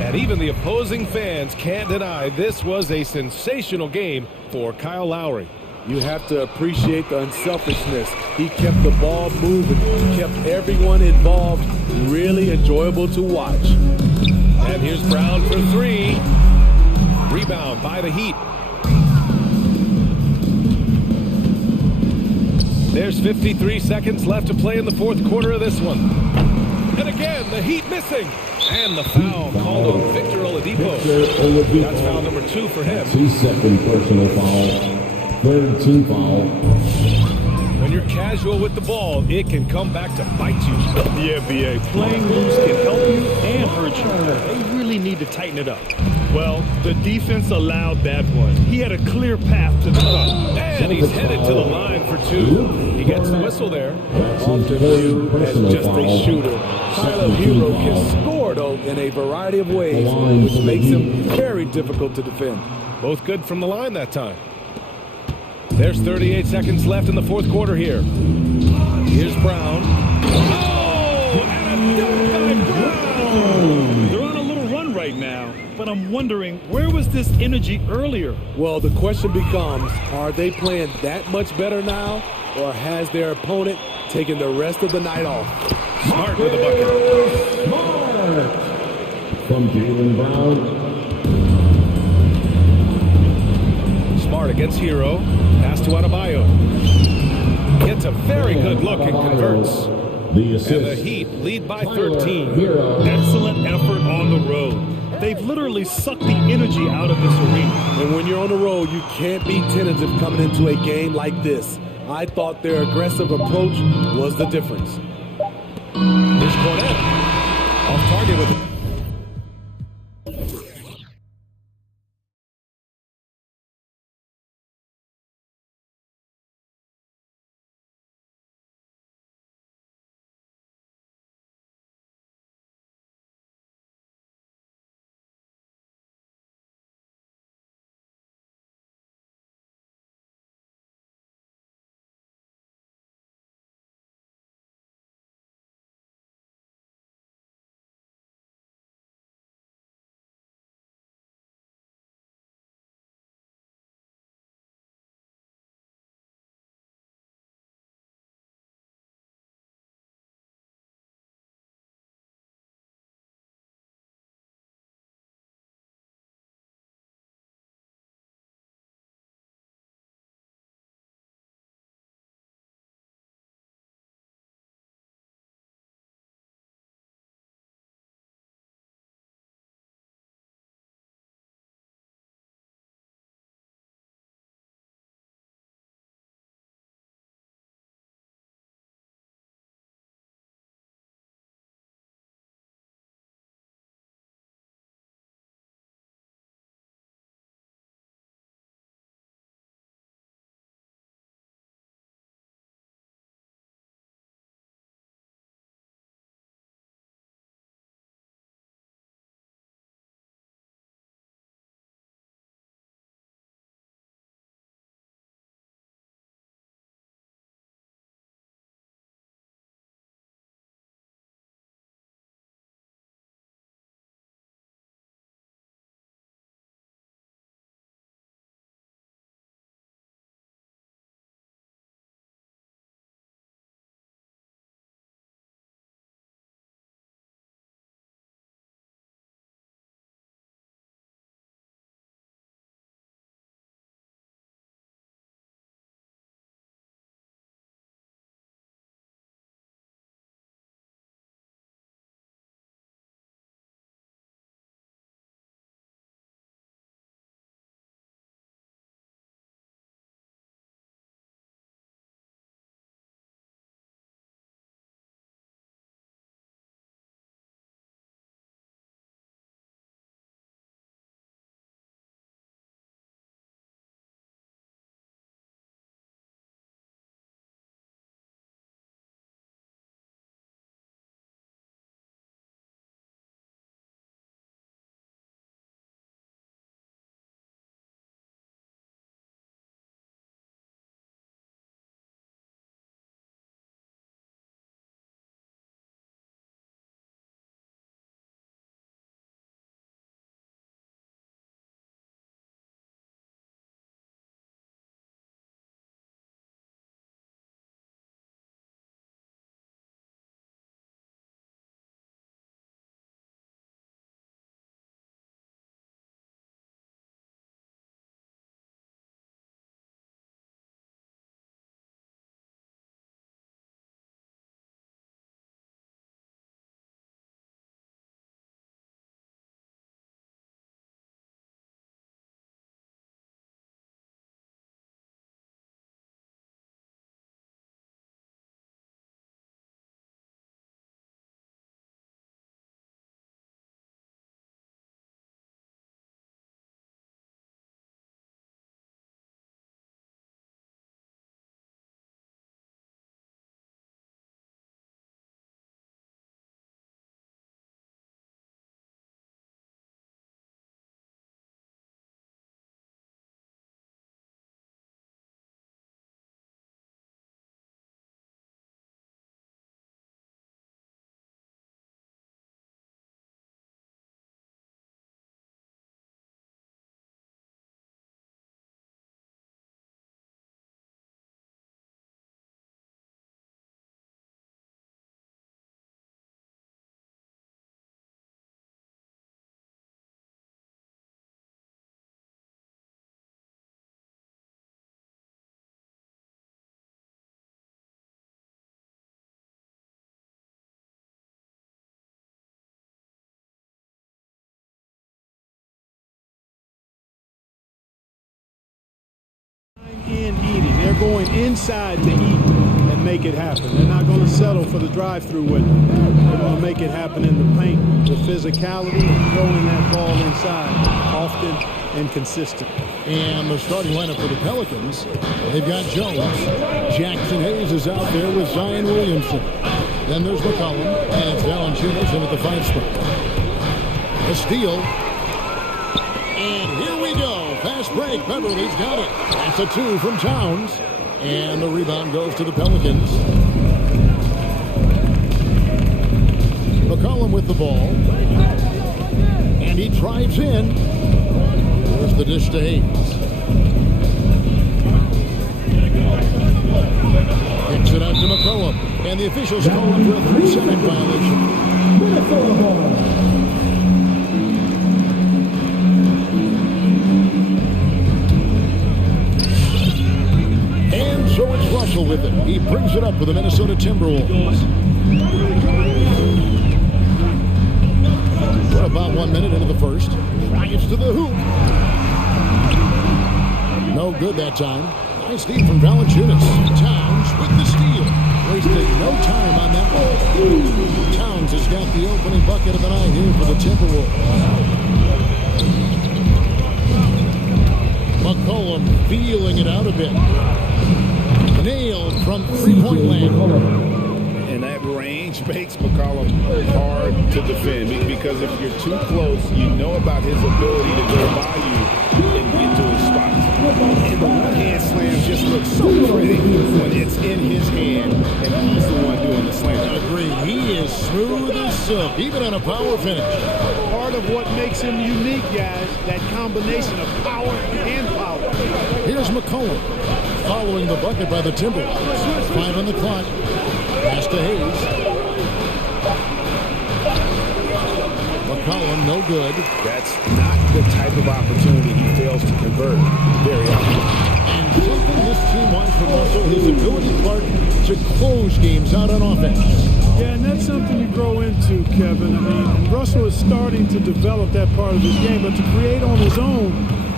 And even the opposing fans can't deny this was a sensational game for Kyle Lowry. You have to appreciate the unselfishness. He kept the ball moving, kept everyone involved. Really enjoyable to watch. And here's Brown for 3. Rebound by the Heat. There's 53 seconds left to play in the fourth quarter of this one. And again, the Heat missing. And the foul called on Victor Oladipo. That's foul number 2 for him. His second personal foul. Third team foul. When you're casual with the ball, it can come back to bite you. Yeah, BA. Playing loose can help you and hurt you. They really need to tighten it up. Well, the defense allowed that one. He had a clear path to the cup. And he's headed to the line for two. He gets the whistle there. Often viewed as just a shooter. Tyler Hero can score, though, in a variety of ways, which makes him very difficult to defend. Both good from the line that time. There's 38 seconds left in the fourth quarter here. Here's Brown. Oh, and a dunk by Brown! They're on a little run right now, but I'm wondering, where was this energy earlier? Well, the question becomes, are they playing that much better now, or has their opponent taken the rest of the night off? Smart with the bucket. Smart from Jaylen Brown. Smart against Hero. Pass to Adebayo. Gets a very good look and converts. The assist. And the Heat lead by 13. Excellent effort on the road. They've literally sucked the energy out of this arena. And when you're on the road, you can't be tentative coming into a game like this. I thought their aggressive approach was the difference. Here's Cornette. Off target with it. They're going inside to eat and make it happen. They're not going to settle for the drive-through window. They're going to make it happen in the paint with physicality and throwing that ball inside often and consistent. And the starting lineup for the Pelicans, they've got Jones. Jackson Hayes is out there with Zion Williamson. Then there's McCollum, and it's Valanciunas in at the 5 spot. A steal. And here we go. Fast break. Beverly's got it. That's a 2 from Towns. And the rebound goes to the Pelicans. McCollum with the ball. And he drives in. There's the dish to Hayes. Kicks it out to McCollum. And the officials call him for a 3-second violation. And so it's Russell with it. He brings it up for the Minnesota Timberwolves. We're about 1 minute into the first. Drives to the hoop. No good that time. Nice lead from Valanciunas. Towns with the steal. Wasted no time on that one. Towns has got the opening bucket of the night here for the Timberwolves. McCollum feeling it out a bit. Nailed from three-point land. And that range makes McCollum hard to defend because if you're too close, you know about his ability to go by you and get to his spots. And the one-hand slam just looks so pretty when it's in his hand and he's the one doing the slam. Agreed. He is smooth as silk, even on a power finish. Part of what makes him unique, guys, that combination of power and power. Here's McCollum following the bucket by the Timberwolves. 5 on the clock. Pass to Hayes. McCollum, no good. That's not the type of opportunity he fails to convert very often. And something this team wants from Russell, his ability, Clark, to close games out on offense. Yeah, and that's something you grow into, Kevin. I mean, Russell is starting to develop that part of his game, but to create on his own,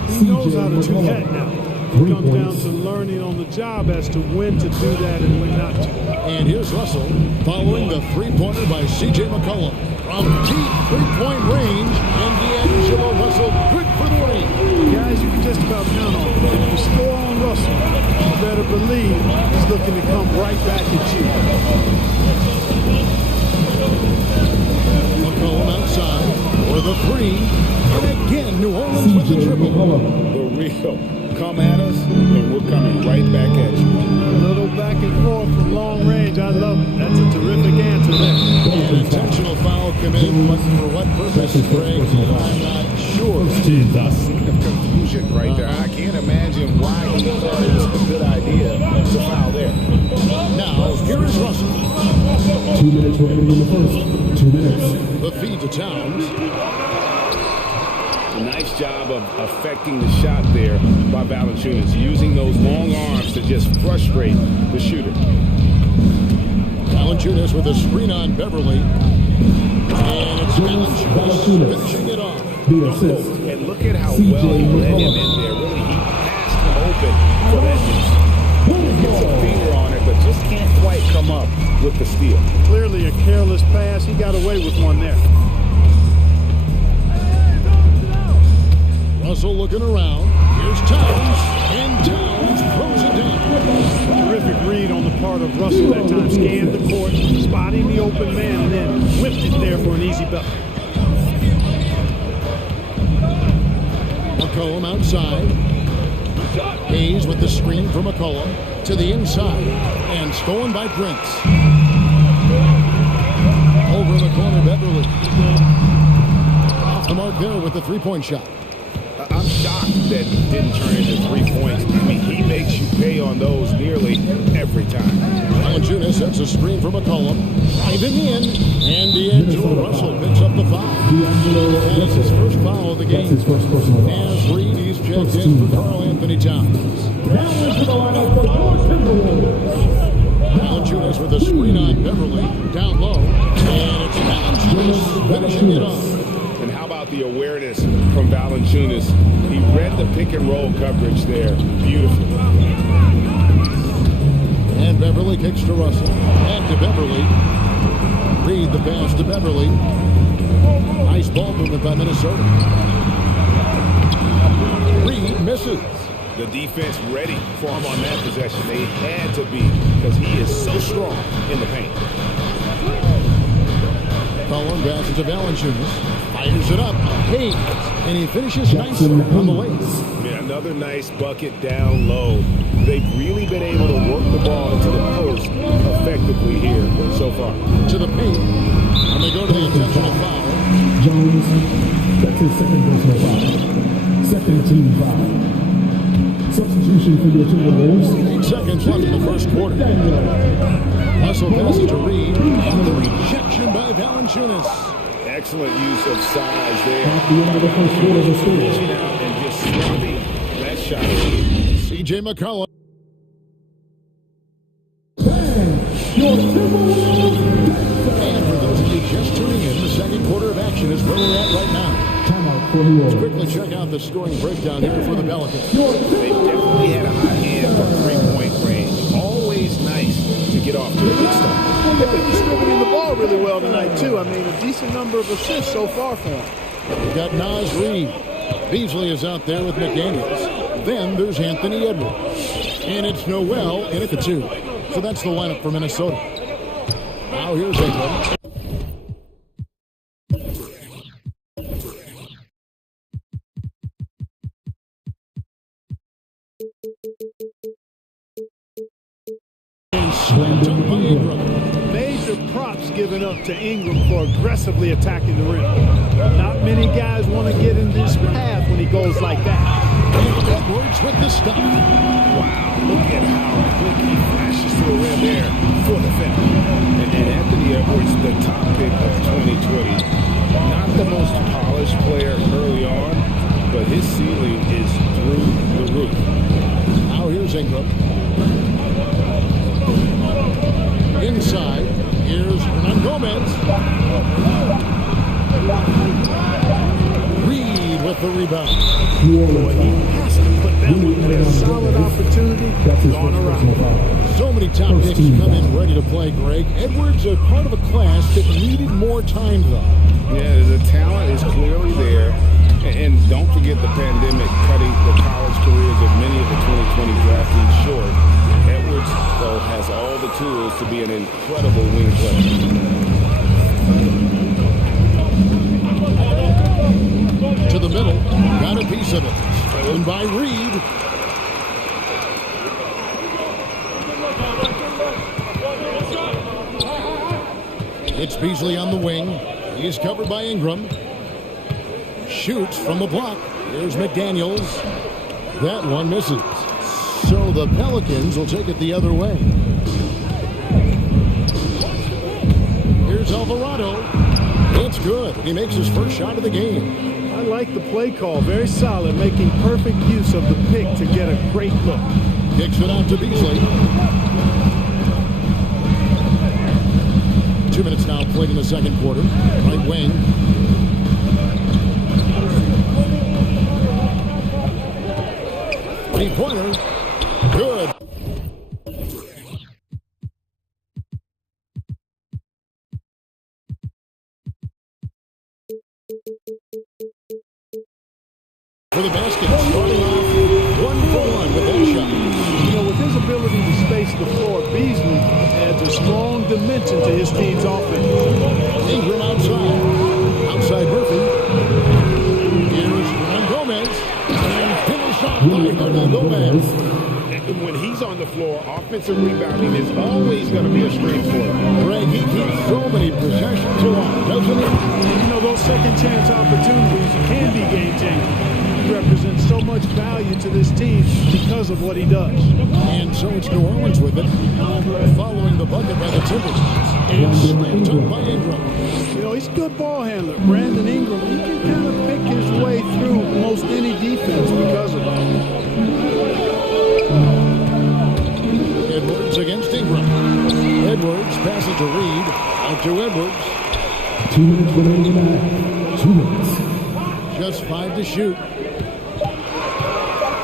he knows how to do that now. It comes down to learning on the job as to when to do that and when not to. And here's Russell following the three-pointer by C.J. McCollum. From deep three-point range, and D'Angelo Russell good for 3. Guys, you can just about count on him. If you score on Russell, you better believe he's looking to come right back at you. McCollum outside for the 3. And again, New Orleans with the triple. The real. Come at us, and we're coming right back at you. A little back and forth from long range. I love it. That's a terrific answer there. An intentional foul committed, but for what purpose, Greg? I'm not sure. A scene of confusion right there. I can't imagine why he thought it was a good idea to foul there. Now, here is Russell. 2 minutes remaining in the first. 2 minutes. The feed to Towns. A nice job of affecting the shot there by Valanciunas, using those long arms to just frustrate the shooter. Valanciunas with a screen on Beverly. And it's Valanciunas finishing it off. And look at how well he let him in there. Really, he passed him open for that miss. Gets a finger on it, but just can't quite come up with the steal. Clearly a careless pass. He got away with one there. Russell looking around. Here's Towns. And Towns throws it down. Terrific read on the part of Russell that time. Scanned the court, spotting the open man, and then whipped it there for an easy bucket. McCollum outside. Hayes with the screen for McCollum to the inside. And stolen by Prince. Over in the corner, Beverly. Off the mark there with the three-point shot. I'm shocked that didn't turn into 3 points. I mean, he makes you pay on those nearly every time. Valanciunas sets a screen for McCollum. Driving in. And D'Angelo Russell picks up the foul. That is his first foul of the game. His first personal foul. As Reed, he's checked in for Karl Anthony Towns. Valanciunas with a screen on Beverly. Down low. And it's Valanciunas finishing it off. And how about about the awareness from Valanciunas. He read the pick and roll coverage there. Beautiful. And Beverly kicks to Russell. And to Beverly. Reed the pass to Beverly. Nice ball movement by Minnesota. Reed misses. The defense ready for him on that possession. They had to be because he is so strong in the paint. Cullen passes to Valanciunas. Fires it up. Hayes. And he finishes nice on the way. Yeah, another nice bucket down low. They've really been able to work the ball into the post effectively here so far. To the paint. And they go to the intentional foul. Jones, that's his second personal foul. Second team foul. Substitution for your Timberwolves. 8 seconds left in the first quarter. Russell passes to Reed. And the rejection by Valanciunas. Excellent use of size there. At the end of the first quarter, the score. Reaching out and just swapping that shot. C.J. McCollum. Your Timberwolves. And for those of you just tuning in, the second quarter of action is where we're at right now. Timeout for the Let's quickly check out the scoring breakdown here for the Pelicans. They definitely had a hot hand from three-point range. Always nice to get off to a good start. They've been distributing the ball really well tonight, too. I mean, a decent number of assists so far for them. We've got Nas Reed. Beasley is out there with McDaniels. Then there's Anthony Edwards. And it's Noel in at the 2. So that's the lineup for Minnesota. Now here's Ingram. Slammed up by Ingram. Major props given up to Ingram for aggressively attacking the rim. Not many guys want to get in this path when he goes like that. Edwards with the stop. Wow, look at how quick he flashes to the rim there for the foul. And Anthony Edwards, the top pick of 2020. Not the most polished player early on, but his ceiling is through the roof. Now here's Ingram. Inside, here's Hernan Gomez. Reed with the rebound. Boy, he has to put that one in a solid opportunity. Gone around. So many top picks come in ready to play, Greg. Edwards are part of a class that needed more time, though. Yeah, the talent is clearly there. And don't forget the pandemic cutting the college careers of many of the 2020 draftees short. Edwards, though, has all the tools to be an incredible wing player. To the middle, got a piece of it. Stolen by Reed. It's Beasley on the wing. He's covered by Ingram. Shoots from the block. Here's McDaniels. That one misses. So the Pelicans will take it the other way. Here's Alvarado. It's good. He makes his first shot of the game. I like the play call. Very solid, making perfect use of the pick to get a great look. Kicks it out to Beasley. 2 minutes now played in the second quarter. Right wing. Three-pointer. Good. For the basket, starting off 1-for-1 with that shot. You know, with his ability to space the floor, Beasley adds a strong dimension to his team's offense. Ingram outside. Outside Murphy. Here's Hernan Gomez. And finish off by Hernan Gomez. When he's on the floor, offensive rebounding is always going to be a strength for him. Greg, he keeps so many possessions along, doesn't he? You know, those second chance opportunities can be game changing. He represents so much value to this team because of what he does. And so it's New Orleans with it, following the bucket by the Timberwolves. And slammed up by Ingram. You know, he's a good ball handler. Brandon Ingram, he can kind of pick his way through most any defense because of it. Edwards against Ingram. Edwards passes to Reed. Out to Edwards. 2 minutes remaining in the half. 2 minutes. just 5 to shoot.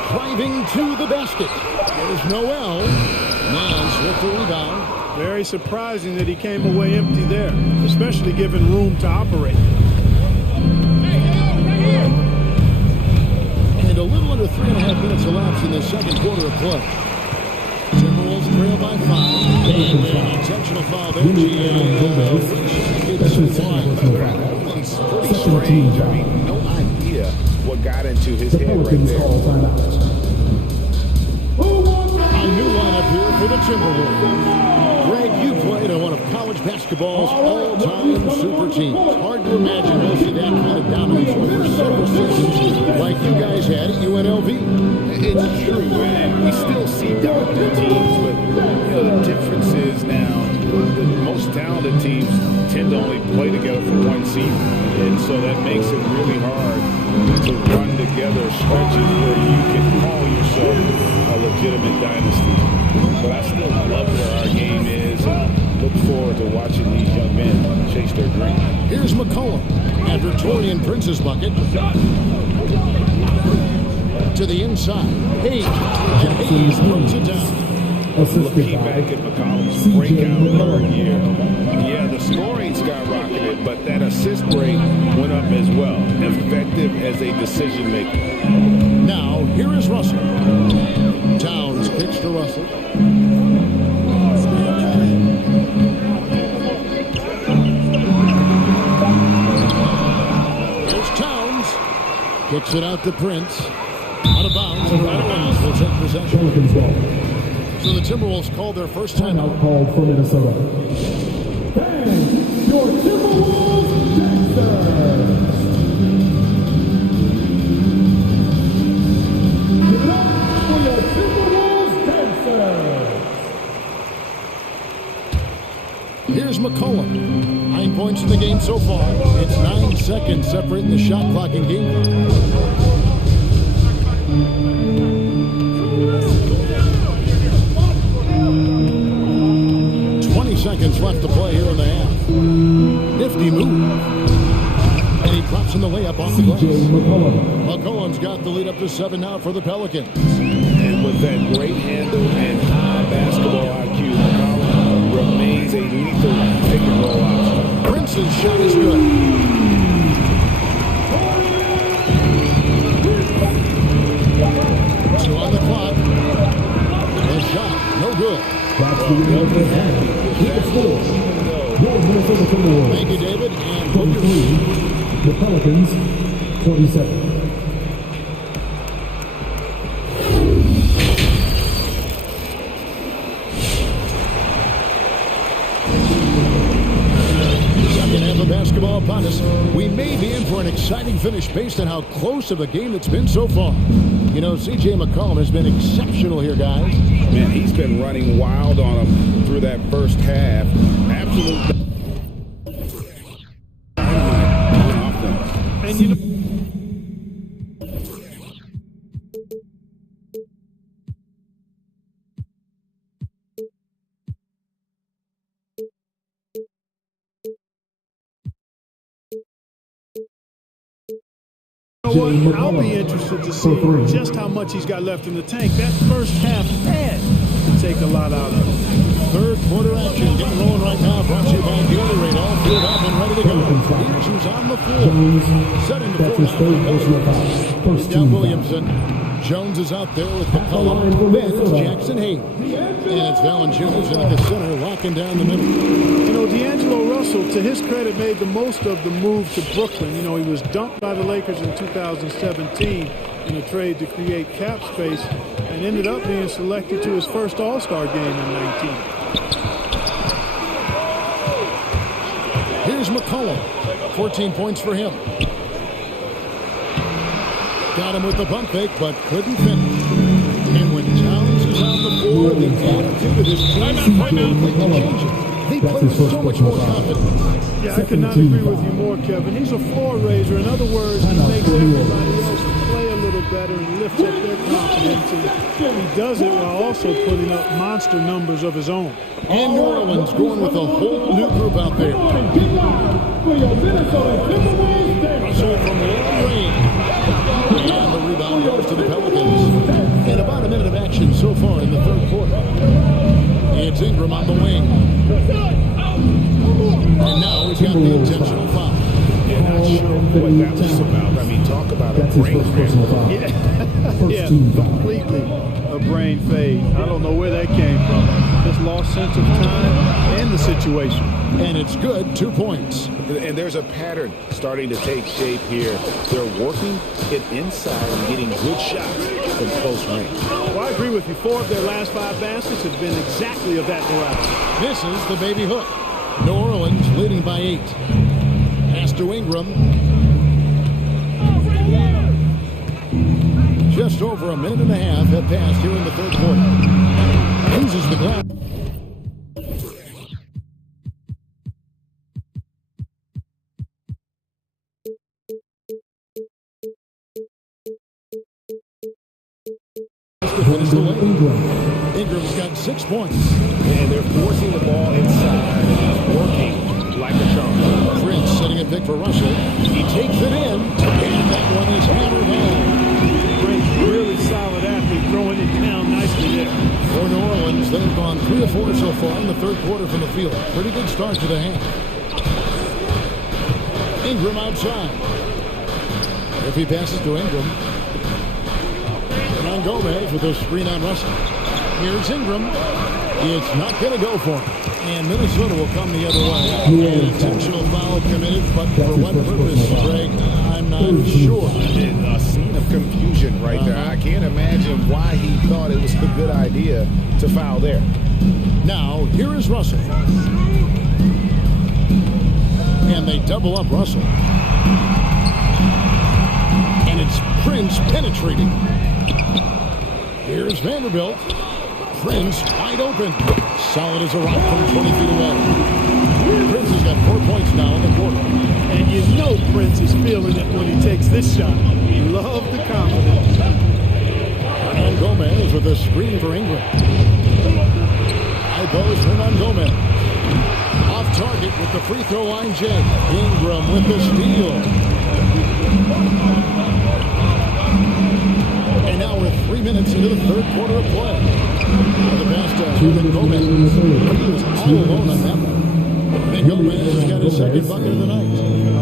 Driving to the basket. There's Noel. Nance with the rebound. Very surprising that he came away empty there, especially given room to operate. And a little under 3.5 minutes elapsed in the second quarter of play. Timberwolves trail by 5. And an intentional foul there. It's pretty strange. I mean, no idea what got into his head right there. A new lineup here for the Timberwolves. Greg, you played on one of college basketball's all-time super teams. Hard to imagine we'll see that kind of dominance over several seasons like you guys had at UNLV. It's true, man. We still see dominant teams, but the difference is now the most talented teams tend to only play together for one season, and so that makes it really hard to run together stretches where you can call yourself a legitimate dynasty. But I still love where our game is and look forward to watching these young men chase their dream. Here's McCollum after Torian Prince's bucket. To the inside. Hayes. And Hayes throws it down. Looking back at McCollum's breakout third year, yeah, the scoring skyrocketed, but that assist rate went up as well. Effective as a decision maker. Now, here is Russell. Towns kicks to Russell. Here's Towns. Kicks it out to Prince. Out of bounds, and Owens will take possession. So the Timberwolves called their first timeout. Called for Minnesota. Bang! Your Timberwolves Dancers! Give it up for your Timberwolves Dancers! Here's McCollum. 9 points in the game so far. It's 9 seconds separating the shot clock and game clock. 20 seconds left to play here in the half. Nifty move. And he drops in the layup off the glass. McCollum's got the lead up to 7 now for the Pelicans. And with that great handle and high basketball IQ, McCollum remains a lethal pick and roll option. Prince's shot is good. 2 on the clock. The shot, no good. That's the end of the half. Keep it score. Your Minnesota Timberwolves. Thank you, David. And 23. The Pelicans, 27. Second half of basketball upon us. We may be in for an exciting finish based on how close of a game it's been so far. You know, C.J. McCollum has been exceptional here, guys. Man, he's been running wild on him through that first half. Absolutely. And you know, what? I'll be interested to see just how much he's got left in the tank. That first half had to take a lot out of him. Third quarter action getting rolling right now. Brought to you by Gatorade. All filled up and ready to go. Here's who's on the floor. Setting the floor now. Down Williamson. Jones is out there with McCollum. Then Jackson Hayes. And it's Valanciunas in the center, locking down the middle. You know, D'Angelo Russell, to his credit, made the most of the move to Brooklyn. You know, he was dumped by the Lakers in 2017 in a trade to create cap space and ended up being selected to his first All-Star game in 19. Here's McCollum. 14 points for him. Got him with the bump fake, but couldn't finish. And when Towns is on the floor, the attitude of this team completely changes. They play so much more confident. Yeah, I could not agree with you more, Kevin. He's a floor raiser. In other words, he makes everybody else play a little better and lifts up their confidence. And he does it while also putting up monster numbers of his own. And New Orleans going with a whole new group out there. Russell from long range. quarter. It's Ingram on the wing. And now we've got the intentional foul. Yeah, not sure what that was about. I mean, talk about a brain phase. Yeah, completely a brain phase. I don't know where that came from. Just lost sense of time and the situation. And it's good, 2 points. And there's a pattern starting to take shape here. They're working it inside and getting good shots from close range. Well, I agree with you. 4 of their last 5 baskets have been exactly of that variety. This is the baby hook. New Orleans leading by 8. Pass to Ingram. Just over a minute and a half have passed here in the third quarter. Uses the glass. To finish the lane. Ingram's got 6 points. And they're forcing the ball inside, and it's working like a charm. Prince setting a pick for Russell. He takes it in, and that one is hammered home. Great, really solid athlete throwing it down nicely there. For New Orleans, they've gone 3 of 4 so far in the third quarter from the field. Pretty good start to the half. Ingram outside. If he passes to Ingram. And Gomez with a screen on Russell. Here's Ingram. It's not going to go for him. And Minnesota will come the other way. An intentional foul committed, but for what purpose, Greg, I'm not sure. A scene of confusion right there. I can't imagine why he thought it was a good idea to foul there. Now, here is Russell. And they double up Russell. And it's Prince penetrating. Here's Vanderbilt. Prince wide open. Solid as a rock from 20 feet away. Prince has got 4 points now in the quarter. And you know Prince is feeling it when he takes this shot. Love the confidence. And Gomez with a screen for Ingram. High post from Gomez. Off target with the free throw line, Jay. Ingram with the steal. And now we're 3 minutes into the third quarter of play. The pass to Gomez. He was all alone on that one. And Gomez has got his second bucket of the night.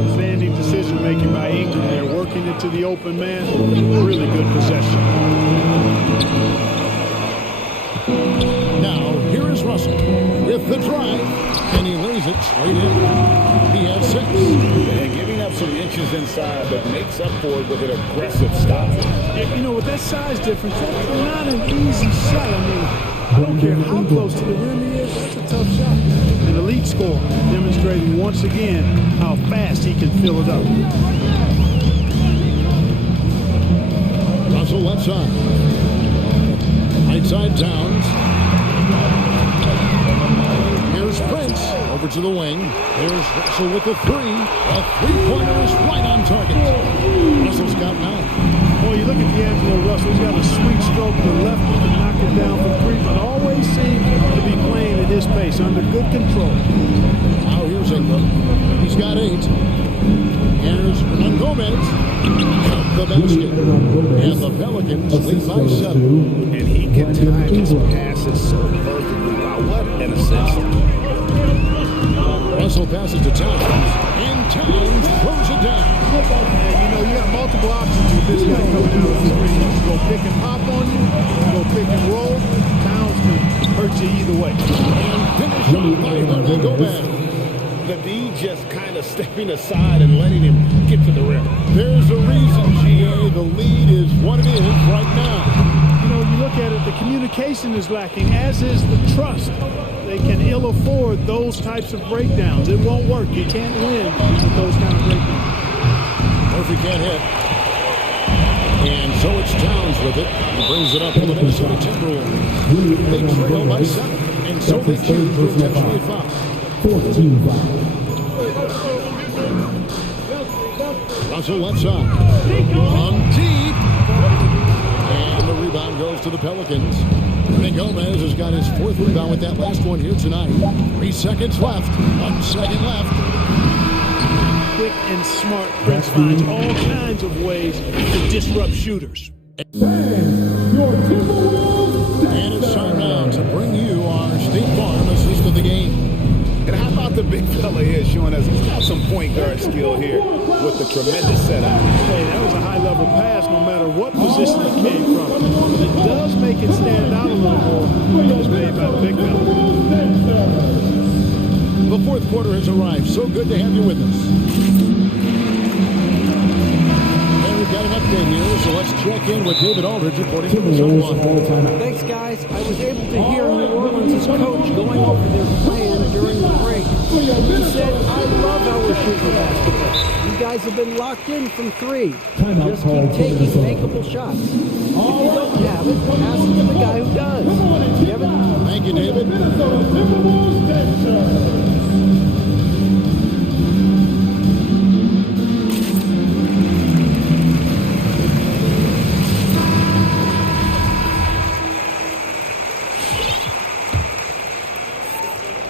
Outstanding decision making by Ingram there, working it to the open man. Really good possession. Now, here is Russell with the drive, and he lays it straight in. He has 6. And giving up some inches inside, but makes up for it with an aggressive stop. You know, with that size difference, that's not an easy shot. I mean, I don't care how close to the rim he is, that's a tough shot. An elite scorer demonstrating once again how fast he can fill it up. Russell left side. Right side Towns. Here's Prince over to the wing. There's Russell with the 3. A three-pointer is right on target. Russell's got 9. Boy, you look at D'Angelo Russell, he's got a sweet stroke to the left, he can knock it down from 3, but always seems to be playing at his pace, under good control. Now here's Ingram. He's got 8. Here's Gomez. Count the basket. And the Pelicans lead by 7. And he can time his passes so perfectly. Wow, what an assist. Russell passes to Towns. And Towns throws it down. And you know, you have multiple options with this guy coming out of the screen. You can go pick and pop on you, you can go pick and roll. Towns can hurt you either way. And finish off by Gomez. The D just kind of stepping aside and letting him get to the rim. There's a reason, GA. The lead is what it is right now. You know, you look at it, the communication is lacking, as is the trust. They can ill afford those types of breakdowns. It won't work. You can't win with those kind of breakdowns. Murphy can't hit. And so it's Towns with it. He brings it up for the Minnesota Timberwolves. They trail by 7. And so they choose to intentionally foul. 14 foul. Russell left side. On deep. And the rebound goes to the Pelicans. And Gomez has got his 4th rebound with that last one here tonight. 3 seconds left. 1 second left. Quick and smart. Prince finds all kinds of ways to disrupt shooters. And your Timberwolves And it's time now to bring you our State Farm assist of the game. And how about the big fella here showing us he's got some point guard skill here with the tremendous setup. Hey, that was a high-level pass no matter what position it came from. But it does make it stand out a little more when it was made by the big fella. The fourth quarter has arrived. So good to have you with us. And we've got an update here, so let's check in with David Aldridge reporting from the zone one. Thanks, guys. I was able to hear New Orleans' coach going over their plan during the break. He said, I love how we're shooting basketball. You guys have been locked in from three. Just keep taking makeable shots. If you don't have it, pass it to the guy who does. Kevin? Thank you, David.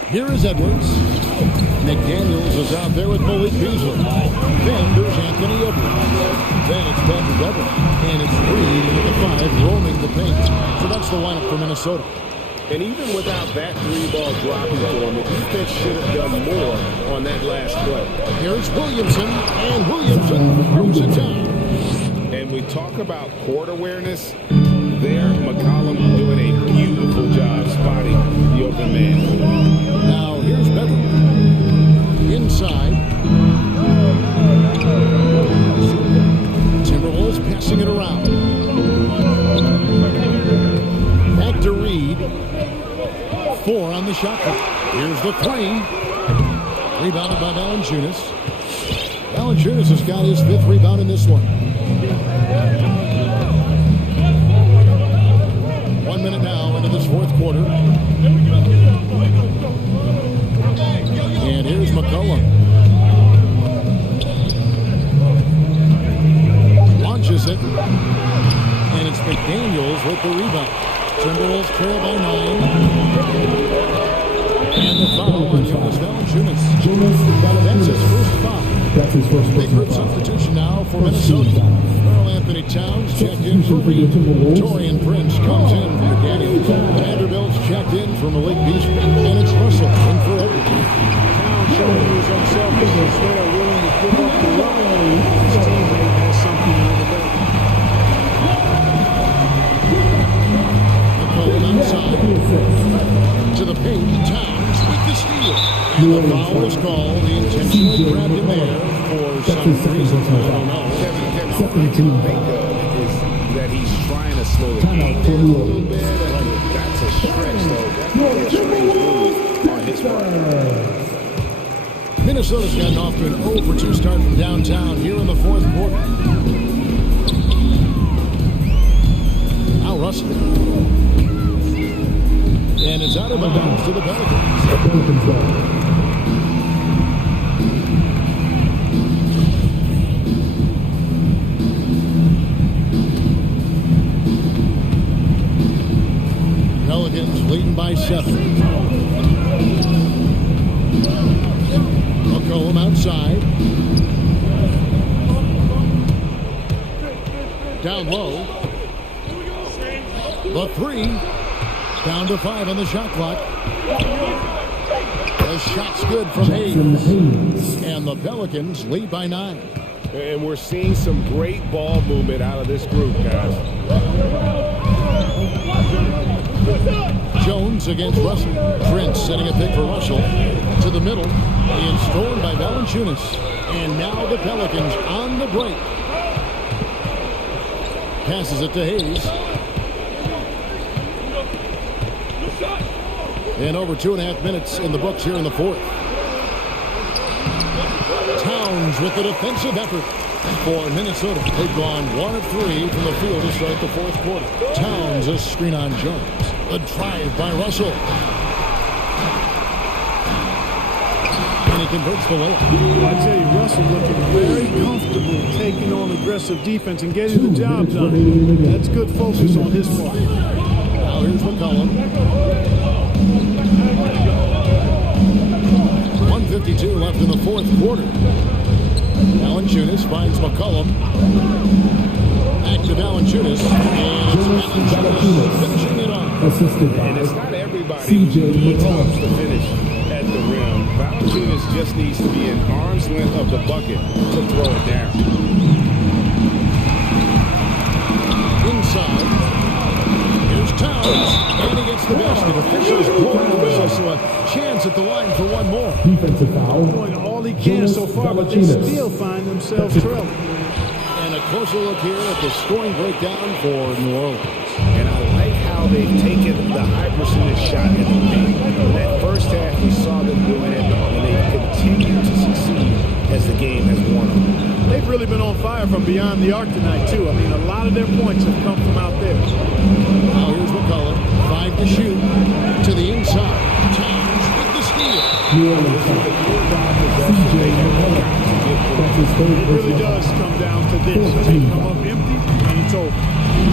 Here is Edwards. McDaniels is out there with Malik Beasley. Then there's Anthony Edwards. Then it's Patrick Beverly. And it's Reed at the 5 roaming the paint. So that's the lineup for Minnesota. And even without that three-ball dropping for him, the defense should have done more on that last play. Here's Williamson, and Williamson throws it down. And we talk about court awareness. There, McCollum doing a beautiful job spotting the open man. Now, here's Beverly. Inside. Timberwolves passing it around. Back to Reed. 4 on the shot clock. Here's the 3. Rebounded by Valanciunas. Valanciunas has got his 5th rebound in this one. 1 minute now into this fourth quarter. And here's McCollum. Launches it. And it's McDaniels with the rebound. Timberwolves trail by 9. And the foul on Jonas Valanciunas. That's his first foul. Big group substitution now for Minnesota. Earl Anthony Towns checked in for Reed. Torian Prince comes in for McDaniels. Vanderbilt's checked in for Malik Beasley. And it's Russell in for Edwards. Towns showing his unselfishness there, willing to give up the run. His teammate has something in the back. Inside to the paint, Towns with the steal. And the foul was called. He intentionally grabbed him there for some reason. I don't know. Kevin, all I can think of is that he's trying to slow the game down a little bit. That's a stretch, though. Definitely a strange move on his part. Minnesota's gotten off to an 0-for-2 start from downtown here in the fourth quarter. Now Russell. And it's out of bounds to the Pelicans. Pelicans leading by 7. McCollum outside. Down low. The 3. Down to 5 on the shot clock. The shot's good from Hayes. And the Pelicans lead by 9. And we're seeing some great ball movement out of this group, guys. Jones against Russell. Prince setting a pick for Russell. To the middle. Being stolen by Valanciunas. And now the Pelicans on the break. Passes it to Hayes. And over 2.5 minutes in the books here in the fourth. Towns with the defensive effort for Minnesota. They've gone 1 of 3 from the field to start the fourth quarter. Towns a screen on Jones. A drive by Russell. And he converts the layup. I tell you, Russell looking very comfortable taking on aggressive defense and getting the job done. That's good focus on his part. Now here's McCollum. 1:52 left in the fourth quarter. Valanciunas finds McCollum. Back to Valanciunas. And it's Valanciunas finishing it off. assisted by And it's not everybody CJ who needs McCollum. to finish at the rim. Valanciunas just needs to be an arm's length of the bucket to throw it down. Inside. Here's Towns. And he gets the basket. Officials blowing the whistle, so a chance at the line for one more. Defensive foul. Doing all he can so far, but they still find themselves trailing. And a closer look here at the scoring breakdown for New Orleans. And I like how they've taken the high percentage shot in the paint. That first half, we saw them doing it, and they've continued to succeed as the game has worn on. They've really been on fire from beyond the arc tonight, too. I mean, a lot of their points have come from out there. Now here's McCollum. 5 to shoot. To the inside. Towns with the steal. New Orleans foul. CJ McCollum. That's his third It really does come down to this. They come up empty, and it's over.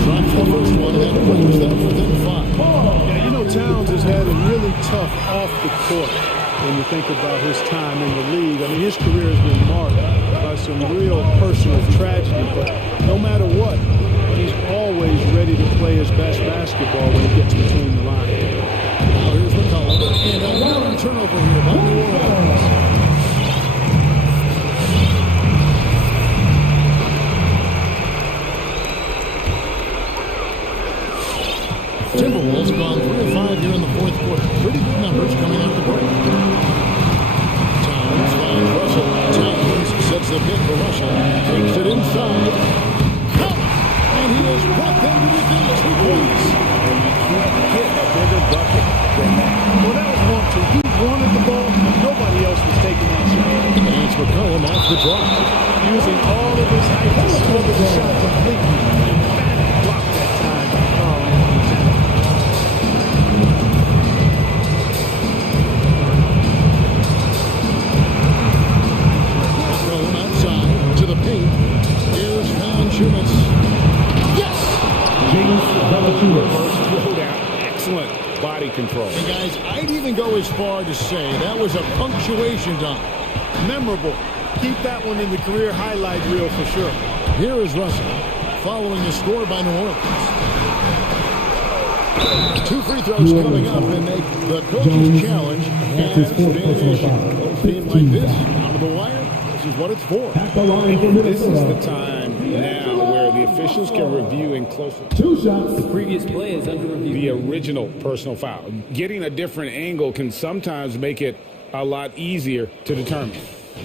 Drops the first one, that brings them within 5. Yeah, you know, Towns has had it really tough off the court when you think about his time in the league. I mean, his career has been marked by some real personal tragedy, but no matter what, he's always ready to play his best basketball when he gets between the lines. Now here's McCollum. And another turnover here by New Orleans. Timberwolves gone 3 of 5 here in the fourth quarter. Pretty good numbers coming out the break. Towns finds Russell. Towns sets the pick for Russell. Takes it inside. And he has brought them to within 2 points. And you can't get a bigger bucket than that. Well, that was 1-2. He wanted the ball. Nobody else was taking that shot. And it's McCollum off the drop. Using all of his height to smother the shot completely. Emphatic block that time by Karl Anthony Towns. McCollum outside to the paint. Here's Valanciunas. Yes! James Valanciunas. Throwdown, excellent body control. And guys, I'd even go as far to say that was a punctuation dunk. Memorable. Keep that one in the career highlight reel for sure. Here is Russell, following the score by New Orleans. 2 free throws coming up and make the coach's challenge That's his fourth personal foul. A game like this, out of the wire, this is what it's for. At the line for This is the Minnesota. time now where the officials can review in closer 2 shots. The previous play is under review. the original personal foul. Getting a different angle can sometimes make it a lot easier to determine.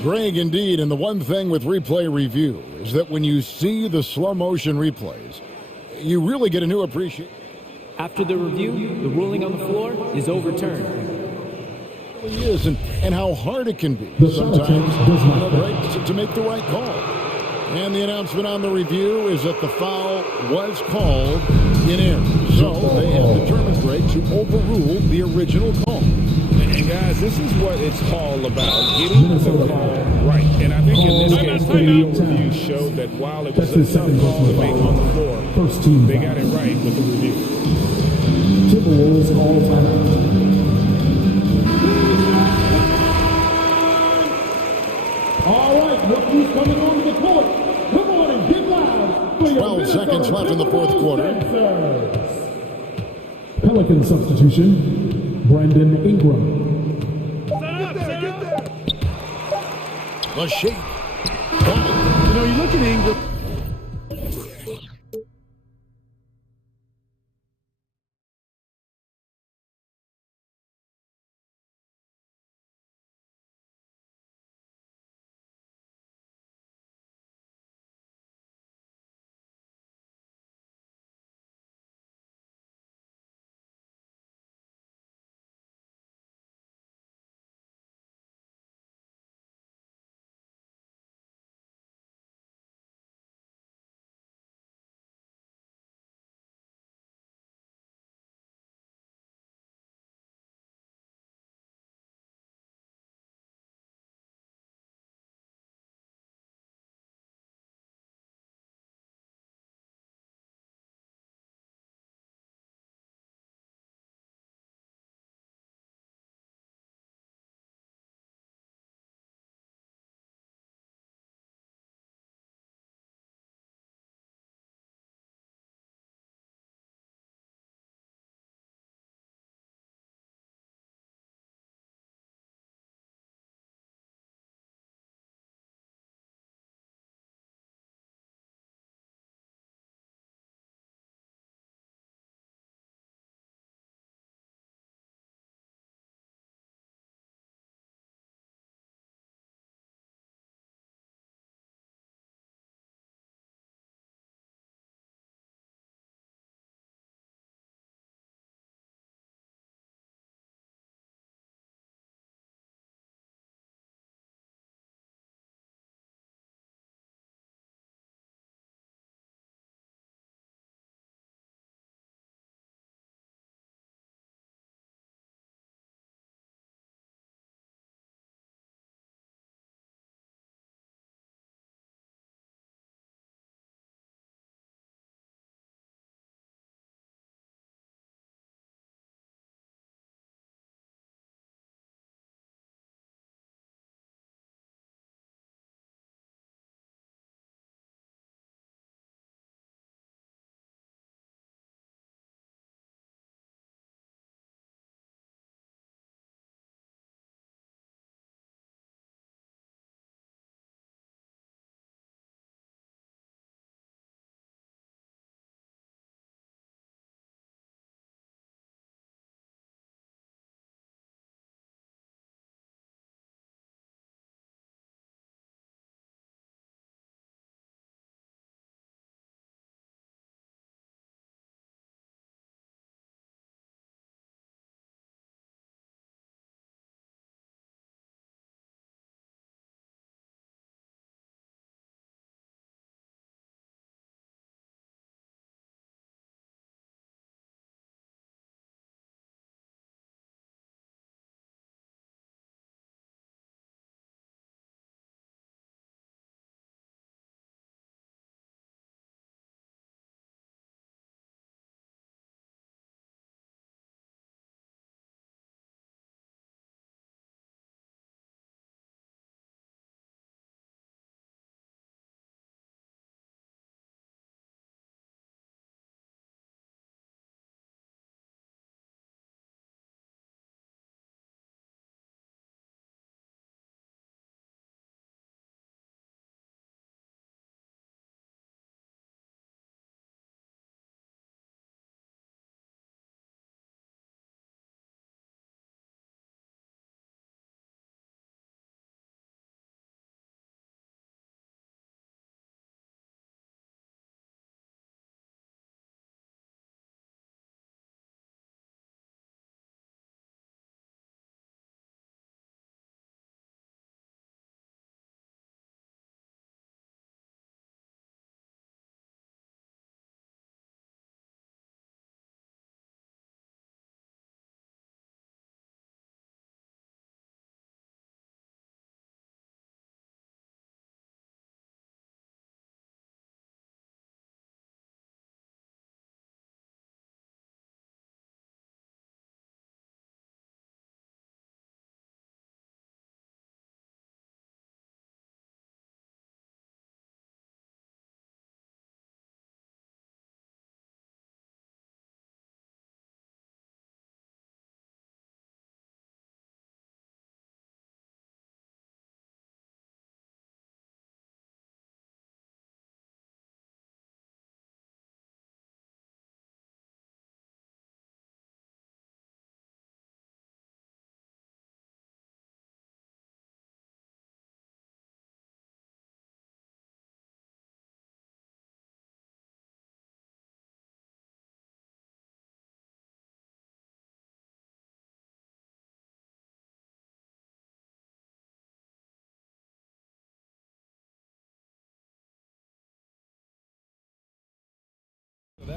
Greg, indeed, and the one thing with replay review is that when you see the slow motion replays, you really get a new appreciation. After the review, the ruling on the floor is overturned. It really is, and how hard it can be The shot attempt sometimes does not right, to make the right call. And the announcement on the review is that the foul was called in error. So they have determined, Greg, to overrule the original call. And guys, this is what it's all about, getting the call right. And I think in this case, the review showed that while it was That's a his tough second call to personal make foul. on the floor, First team they foul. got it right with the review. Timberwolves call timeout. All right, rookies coming onto the court. Come on and get loud. for your 12 seconds left in the fourth quarter. Pelican substitution, Brandon Ingram. Lachey. You know, you look at Ingram.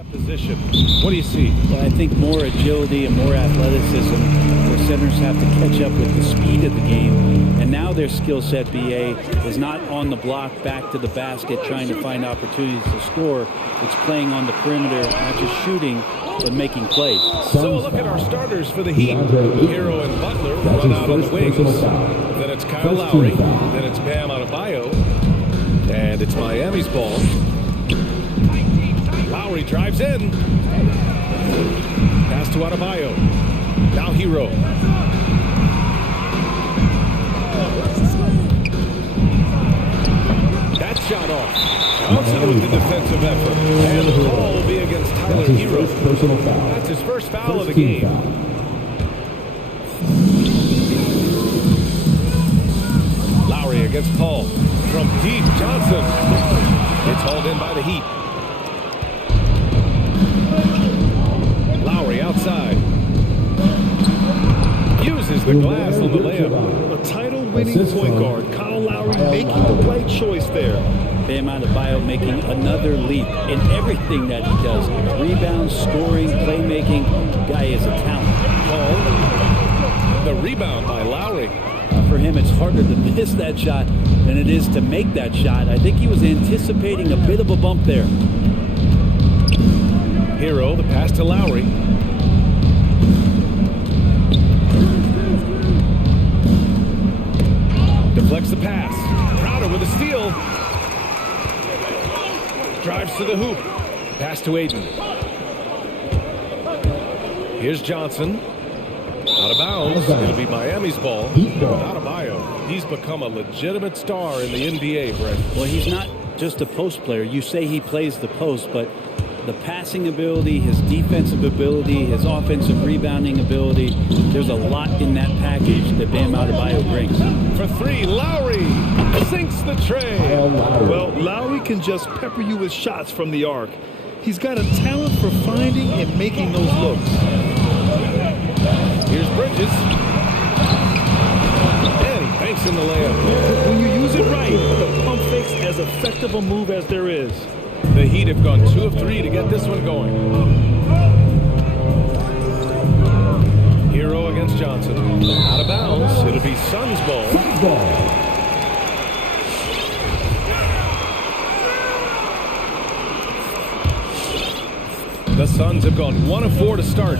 that position. What do you see? Well, I think more agility and more athleticism where centers have to catch up with the speed of the game. And now their skill set, BA, is not on the block back to the basket trying to find opportunities to score. It's playing on the perimeter, not just shooting, but making plays. So look at our starters for the Heat. Hero and Butler run out on the wings. Then it's Kyle Lowry. Then it's Bam Adebayo. And it's Miami's ball. Lowry drives in. Pass to Adebayo. Now Hero. That shot off. Johnson with the defensive effort. And the ball will be against Tyler Hero. That's his first foul of the game. Lowry against Paul. From deep, Johnson. It's hauled in by the Heat. Lowry outside. Uses the glass on the layup. A title-winning point guard, Kyle Lowry, making the right choice there. Bam Adebayo making another leap in everything that he does. Rebounds, scoring, playmaking. Guy is a talent. Paul. The rebound by Lowry. For him, it's harder to miss that shot than it is to make that shot. I think he was anticipating a bit of a bump there. Hero, the pass to Lowry. Deflects the pass. Crowder with a steal. Drives to the hoop. Pass to Aiden. Here's Johnson. Out of bounds. It'll be Miami's ball. Adebayo. He's become a legitimate star in the NBA, Brett. Well, he's not just a post player. You say he plays the post, but the passing ability, his defensive ability, his offensive rebounding ability, there's a lot in that package that Bam Adebayo brings. For three, Lowry sinks the tray. Well, Lowry can just pepper you with shots from the arc. He's got a talent for finding and making those looks. Here's Bridges. And he banks in the layup. When you use it right, the pump fake's as effective a move as there is. The Heat have gone 2 of 3 to get this one going. Hero against Johnson. Out of bounds. It'll be Suns ball. The Suns have gone 1 of 4 to start.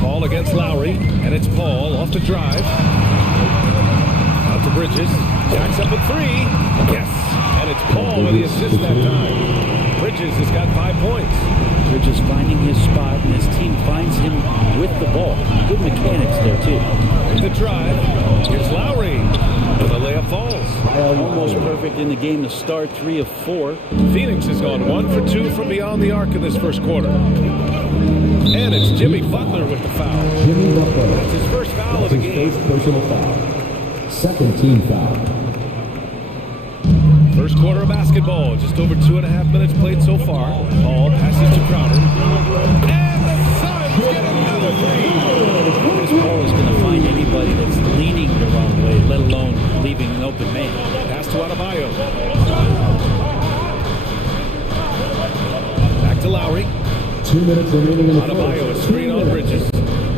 Paul against Lowry, and it's Paul off the drive. Out to Bridges. Jacks up a 3. Yes, and it's Paul with the assist that time. Bridges has got 5 points. Bridges finding his spot, and his team finds him with the ball. Good mechanics there, too. In the drive, here's Lowry. And the layup falls. Almost perfect in the game to start, 3 of 4. Phoenix has gone 1 for 2 from beyond the arc in this first quarter. And it's Jimmy Butler with the foul. That's his first foul of the game. First personal foul. Second team foul. First quarter of basketball, just over 2.5 minutes played so far. Paul passes to Crowder. And the Suns get another 3. Chris Paul is going to find anybody that's leaning the wrong way, let alone leaving an open man. Pass to Adebayo. Back to Lowry. 2 minutes remaining in the Adebayo, a screen on Bridges.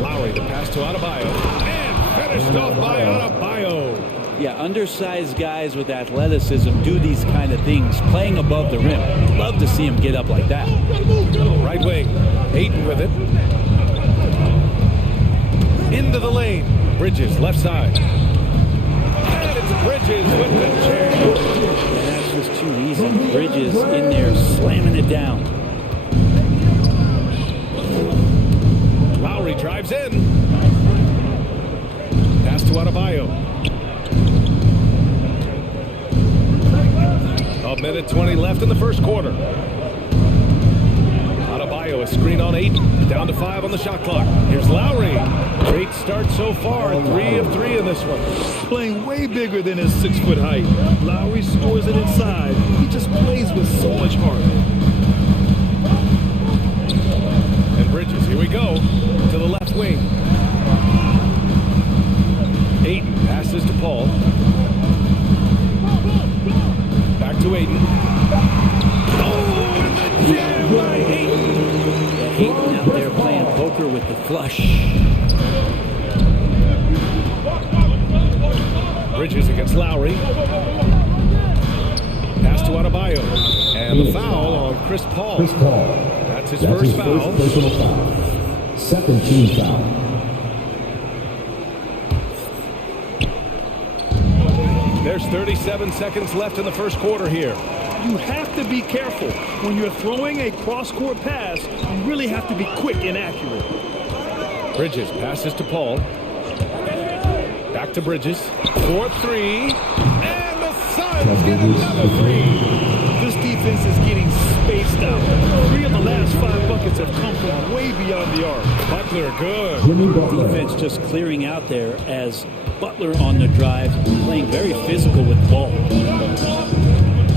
Lowry, the pass to Adebayo. And finished off by Adebayo. Yeah, undersized guys with athleticism do these kind of things, playing above the rim. Love to see him get up like that. Right wing, Aiden with it. Into the lane, Bridges, left side. And it's Bridges with the chair. And that's just too easy. Bridges in there slamming it down. Lowry drives in. Pass to Adebayo. A minute 20 left in the first quarter. Adebayo, a screen on 8. Down to 5 on the shot clock. Here's Lowry. Great start so far. 3 of 3 in this one. Playing way bigger than his 6-foot height. Lowry scores it inside. He just plays with so much heart. And Bridges, here we go. To the left wing. Aiden passes to Paul. Back to Aiden. The flush. Bridges against Lowry. Pass to Adebayo. And the foul on Chris Paul. Chris Paul. That's his first foul. Personal foul. Second team foul. There's 37 seconds left in the first quarter here. You have to be careful. When you're throwing a cross-court pass, you really have to be quick and accurate. Bridges passes to Paul. Back to Bridges. 4-3. And the Suns get another three. This defense is getting spaced out. 3 of the last 5 buckets have come from way beyond the arc. Butler, good. Defense just clearing out there as Butler on the drive, playing very physical with the ball.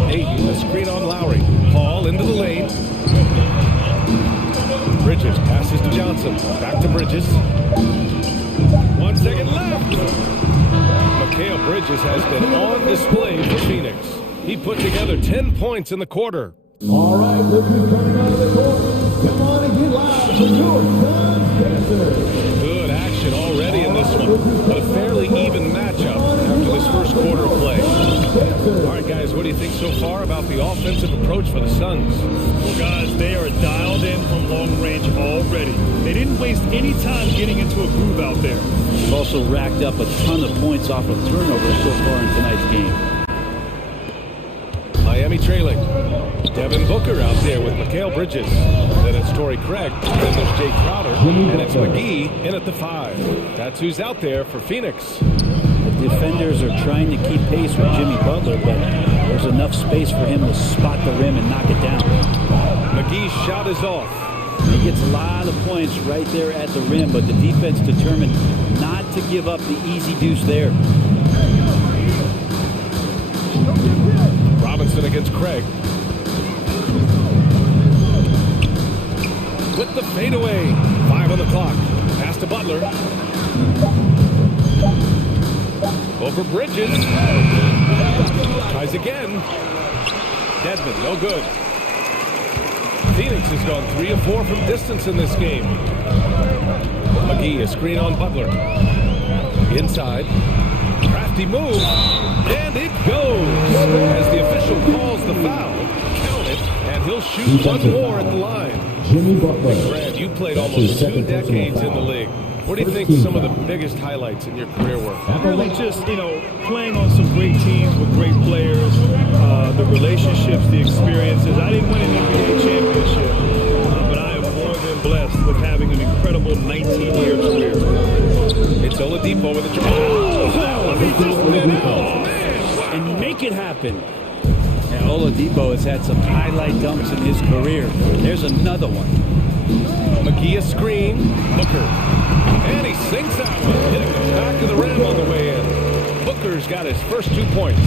Ayton, the screen on Lowry. Paul into the lane. Bridges passes to Johnson. Back to Bridges. 1 second left. Mikal Bridges has been on display for Phoenix. He put together 10 points in the quarter. All right, rookies coming out of the court. Come on and get loud for your Suns Pacers. Good action already in this one, but a fairly even matchup after this first quarter of play. All right, guys, what do you think so far about the offensive approach for the Suns? Well, guys, they are dialed in from long range already. They didn't waste any time getting into a groove out there. They've also racked up a ton of points off of turnovers so far in tonight's game. Miami trailing. Devin Booker out there with Mikal Bridges. Then it's Torrey Craig. Then there's Jay Crowder. And it's McGee in at the 5. That's who's out there for Phoenix. The defenders are trying to keep pace with Jimmy Butler, but there's enough space for him to spot the rim and knock it down. McGee's shot is off. He gets a lot of points right there at the rim, but the defense determined not to give up the easy deuce there. Robinson against Craig. With the fadeaway. 5 on the clock. Pass to Butler. Over Bridges. Tries again. Dedmon, no good. Phoenix has gone 3 of 4 from distance in this game. McGee, a screen on Butler. Inside. Crafty move. And it goes. As the official calls the foul. Count it. And he'll shoot one more at the line. Jimmy Butler. Brad, you played almost 2 decades in the league. What do you think some of the biggest highlights in your career were? Really just, playing on some great teams with great players, the relationships, the experiences. I didn't win an NBA championship, but I am more than blessed with having an incredible 19-year career. It's Oladipo with a And make it happen. Yeah, Oladipo has had some highlight dunks in his career. There's another one. McGee a screen. Booker. And he sinks that one. Hitting the back of the rim on the way in. Booker's got his first 2 points.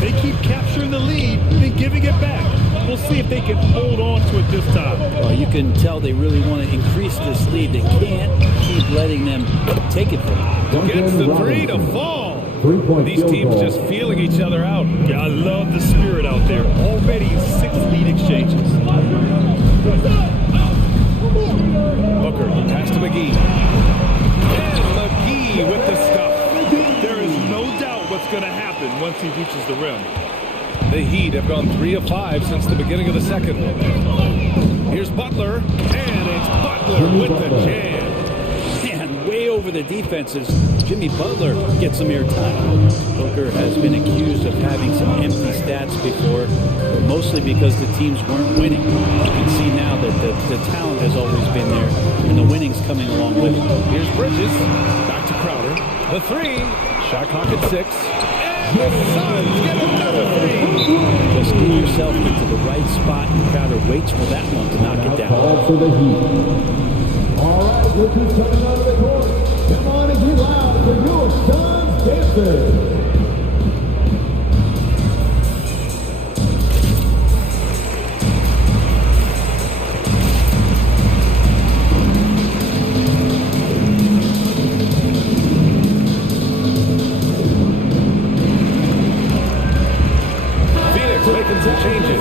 They keep capturing the lead, then giving it back. We'll see if they can hold on to it this time. Well, you can tell they really want to increase this lead. They can't keep letting them take it from them. Gets the 3 to fall. These teams just feeling each other out. Yeah, I love the spirit out there. Already 6 lead exchanges. Booker, pass to McGee. And McGee with the stuff. There is no doubt what's going to happen once he reaches the rim. The Heat have gone 3 of 5 since the beginning of the second. Here's Butler, and it's Butler with the jam. Man, way over the defenses. Jimmy Butler gets some airtime. Booker has been accused of having some empty stats before, mostly because the teams weren't winning. You can see now that the talent has always been there, and the winning's coming along with it. Here's Bridges, back to Crowder. The 3, shot clock at 6. And the Suns get another 3. Just get yourself into the right spot, and Crowder waits for that one to knock it down. Call for the Heat. All right, rookies coming out of the court. Come on and get loud for your Suns Pacers. Making some changes.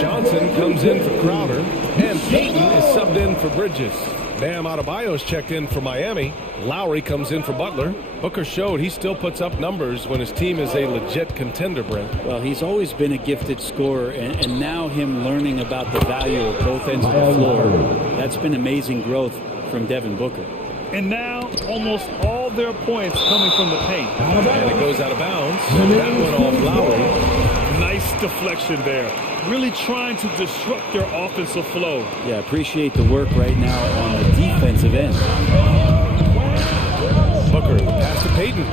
Johnson comes in for Crowder, and Payton is subbed in for Bridges. Bam Adebayo's checked in for Miami. Lowry comes in for Butler. Booker showed he still puts up numbers when his team is a legit contender, Brent. Well, he's always been a gifted scorer, and now him learning about the value of both ends of the floor, that's been amazing growth from Devin Booker. And now, almost all their points coming from the paint. And it goes out of bounds. That one off Lowry. Nice deflection there. Really trying to disrupt their offensive flow. Yeah, appreciate the work right now on the defensive end. Booker, pass to Payton.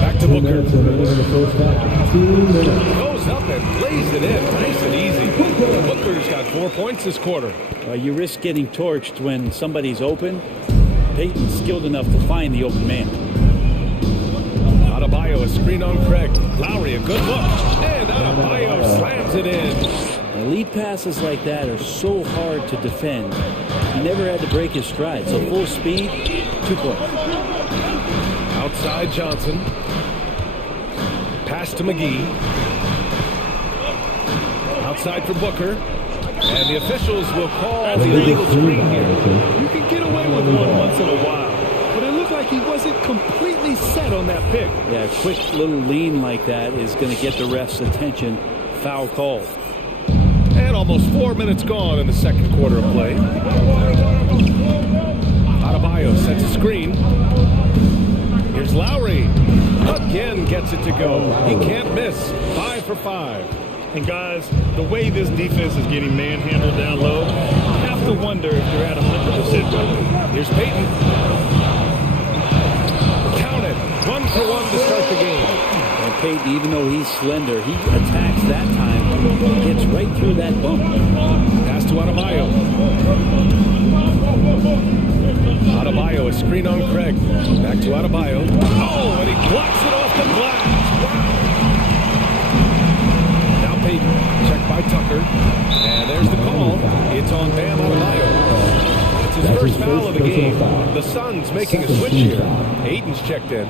Back to Booker. Goes up and lays it in. Nice and easy. Booker's got 4 points this quarter. You risk getting torched when somebody's open. Payton's skilled enough to find the open man. Adebayo, a screen on Craig. Lowry, a good look. And Adebayo slams it in. Lead passes like that are so hard to defend. He never had to break his stride. So full speed, 2 points. Outside Johnson. Pass to McGee. Outside for Booker. And the officials will call the illegal screen here. You can get away with one once in a while, but it looked like he wasn't completely set on that pick. Yeah, a quick little lean like that is going to get the ref's attention. Foul called. And almost 4 minutes gone in the second quarter of play. Adebayo sets a screen. Here's Lowry. Again gets it to go. He can't miss. 5 for 5. And guys, the way this defense is getting manhandled down low, you have to wonder if they're at 100% right. Here's Payton. Count it. 1 for 1 to start the game. And Payton, even though he's slender, he attacks that time. Gets right through that bump. Pass to Adebayo. Adebayo, a screen on Craig. Back to Adebayo. Oh, and he blocks it off the glass. Now Payton, checked by Tucker. And there's the call. It's on Bam Adebayo. It's his first foul of the game. The Suns making a switch here. Aiden's checked in.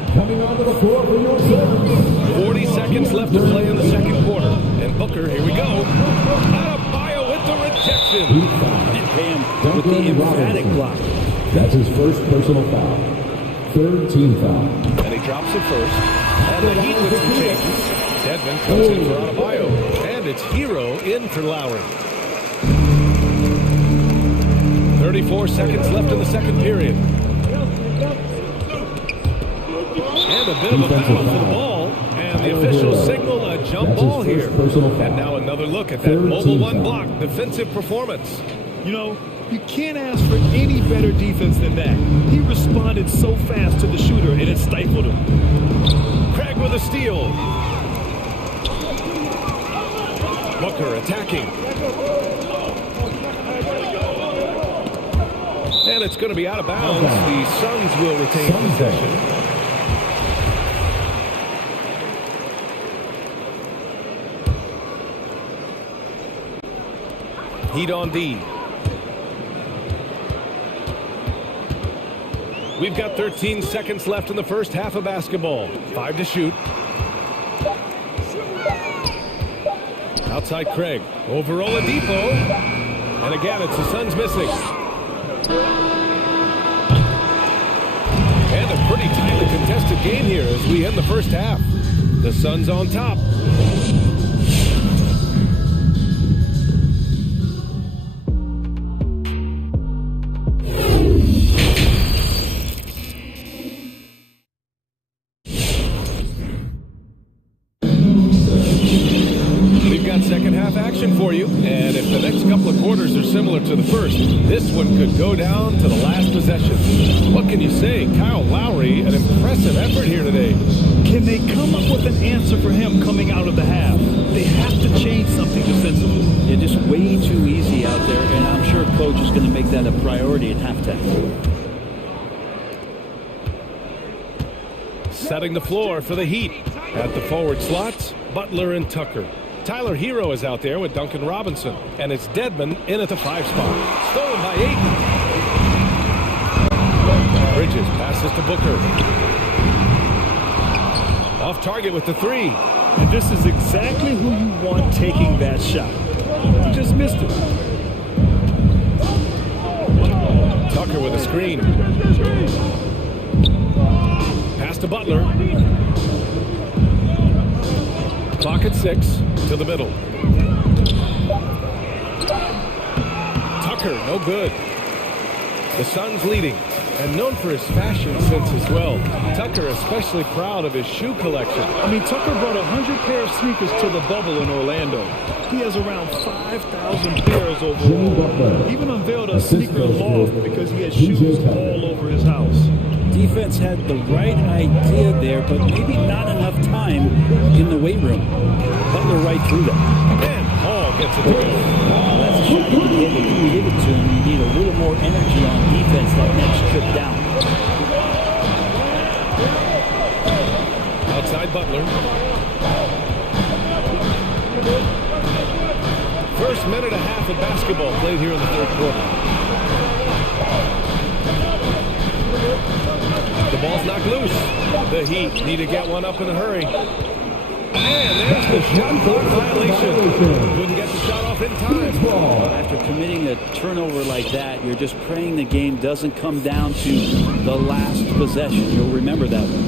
40 seconds left to play in the second quarter. And Booker, here we go. Adebayo with the rejection. And Bam with the emphatic block. That's his first personal foul. Third team foul. And he drops it first. And the Heat with some changes. Dedmon comes in for Adebayo. And it's Hero in for Lowry. 34 seconds left in the second period. And a bit of a battle for the ball. And the officials signal a jump ball here. And now another look at that mobile one block defensive performance. You know, you can't ask for any better defense than that. He responded so fast to the shooter, and it stifled him. Craig with a steal. Booker attacking. And it's going to be out of bounds. The Suns will retain possession. Heat on D. We've got 13 seconds left in the first half of basketball. 5 to shoot. Outside Craig. Over Oladipo. And again, it's the Suns missing. And a pretty tightly contested game here as we end the first half. The Suns on top. Second half action for you, and if the next couple of quarters are similar to the first, this one could go down to the last possession. What can you say? Kyle Lowry, an impressive effort here today. Can they come up with an answer for him coming out of the half? They have to change something defensively. They're just way too easy out there, and I'm sure coach is going to make that a priority at halftime. Setting the floor for the Heat. At the forward slots, Butler and Tucker. Tyler Hero is out there with Duncan Robinson. And it's Dedmon in at the 5 spot. Stolen by Ayton. Bridges passes to Booker. Off target with the 3. And this is exactly who you want taking that shot. He just missed it. Tucker with a screen. Pass to Butler. Clock at 6 to the middle. Tucker, no good. The Suns leading, and known for his fashion sense as well. Tucker especially proud of his shoe collection. I mean, Tucker brought 100 pair of sneakers to the bubble in Orlando. He has around 5,000 pairs overall. He even unveiled a sneaker loft because he has shoes all over his house. Defense had the right idea there, but maybe not enough time in the weight room. Butler right through them. And Paul gets it to go. That's a shot you can hit. If you give it to him, you need a little more energy on defense that next trip down. Outside Butler. First minute and a half of basketball played here in the third quarter. The ball's knocked loose. The Heat need to get one up in a hurry. And there's the shot clock violation. Couldn't get the shot off in time. After committing a turnover like that, you're just praying the game doesn't come down to the last possession. You'll remember that one.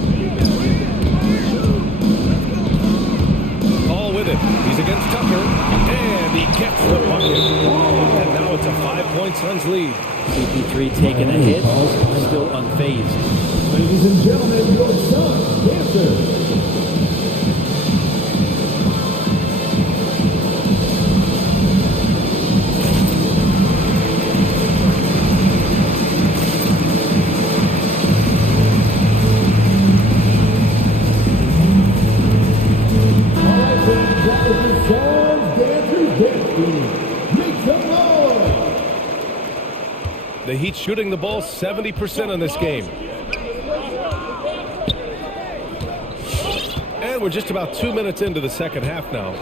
Paul with it. He's against Tucker. And he gets the bucket. And now it's a 5-point Suns lead. CP3 taking a hit, still unfazed. Ladies and gentlemen, your Suns dancers. The Heat shooting the ball 70% in this game. And we're just about 2 minutes into the second half now.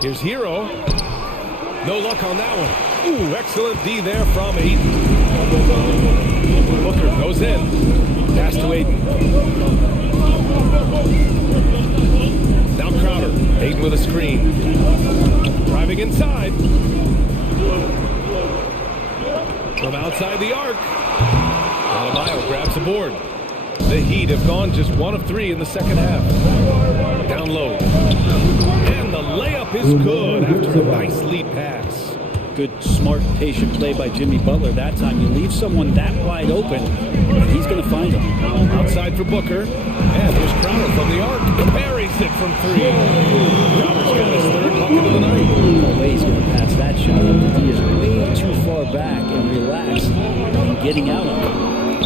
Here's Hero. No luck on that one. Ooh, excellent D there from Aiden. Booker goes in. Pass to Aiden. Now Crowder. Aiden with a screen. Driving inside. From outside the arc. Adebayo grabs the board. The Heat have gone just 1 of 3 in the second half. Down low. And the layup is good after a nice lead pass. Good, smart, patient play by Jimmy Butler that time. You leave someone that wide open, and he's going to find him. Outside for Booker. And here's Crowder from the arc. Buries it from 3. Crowder's got his third bucket of the night. No way he's going to pass that shot. The D is way too far back and relaxed and getting out on it.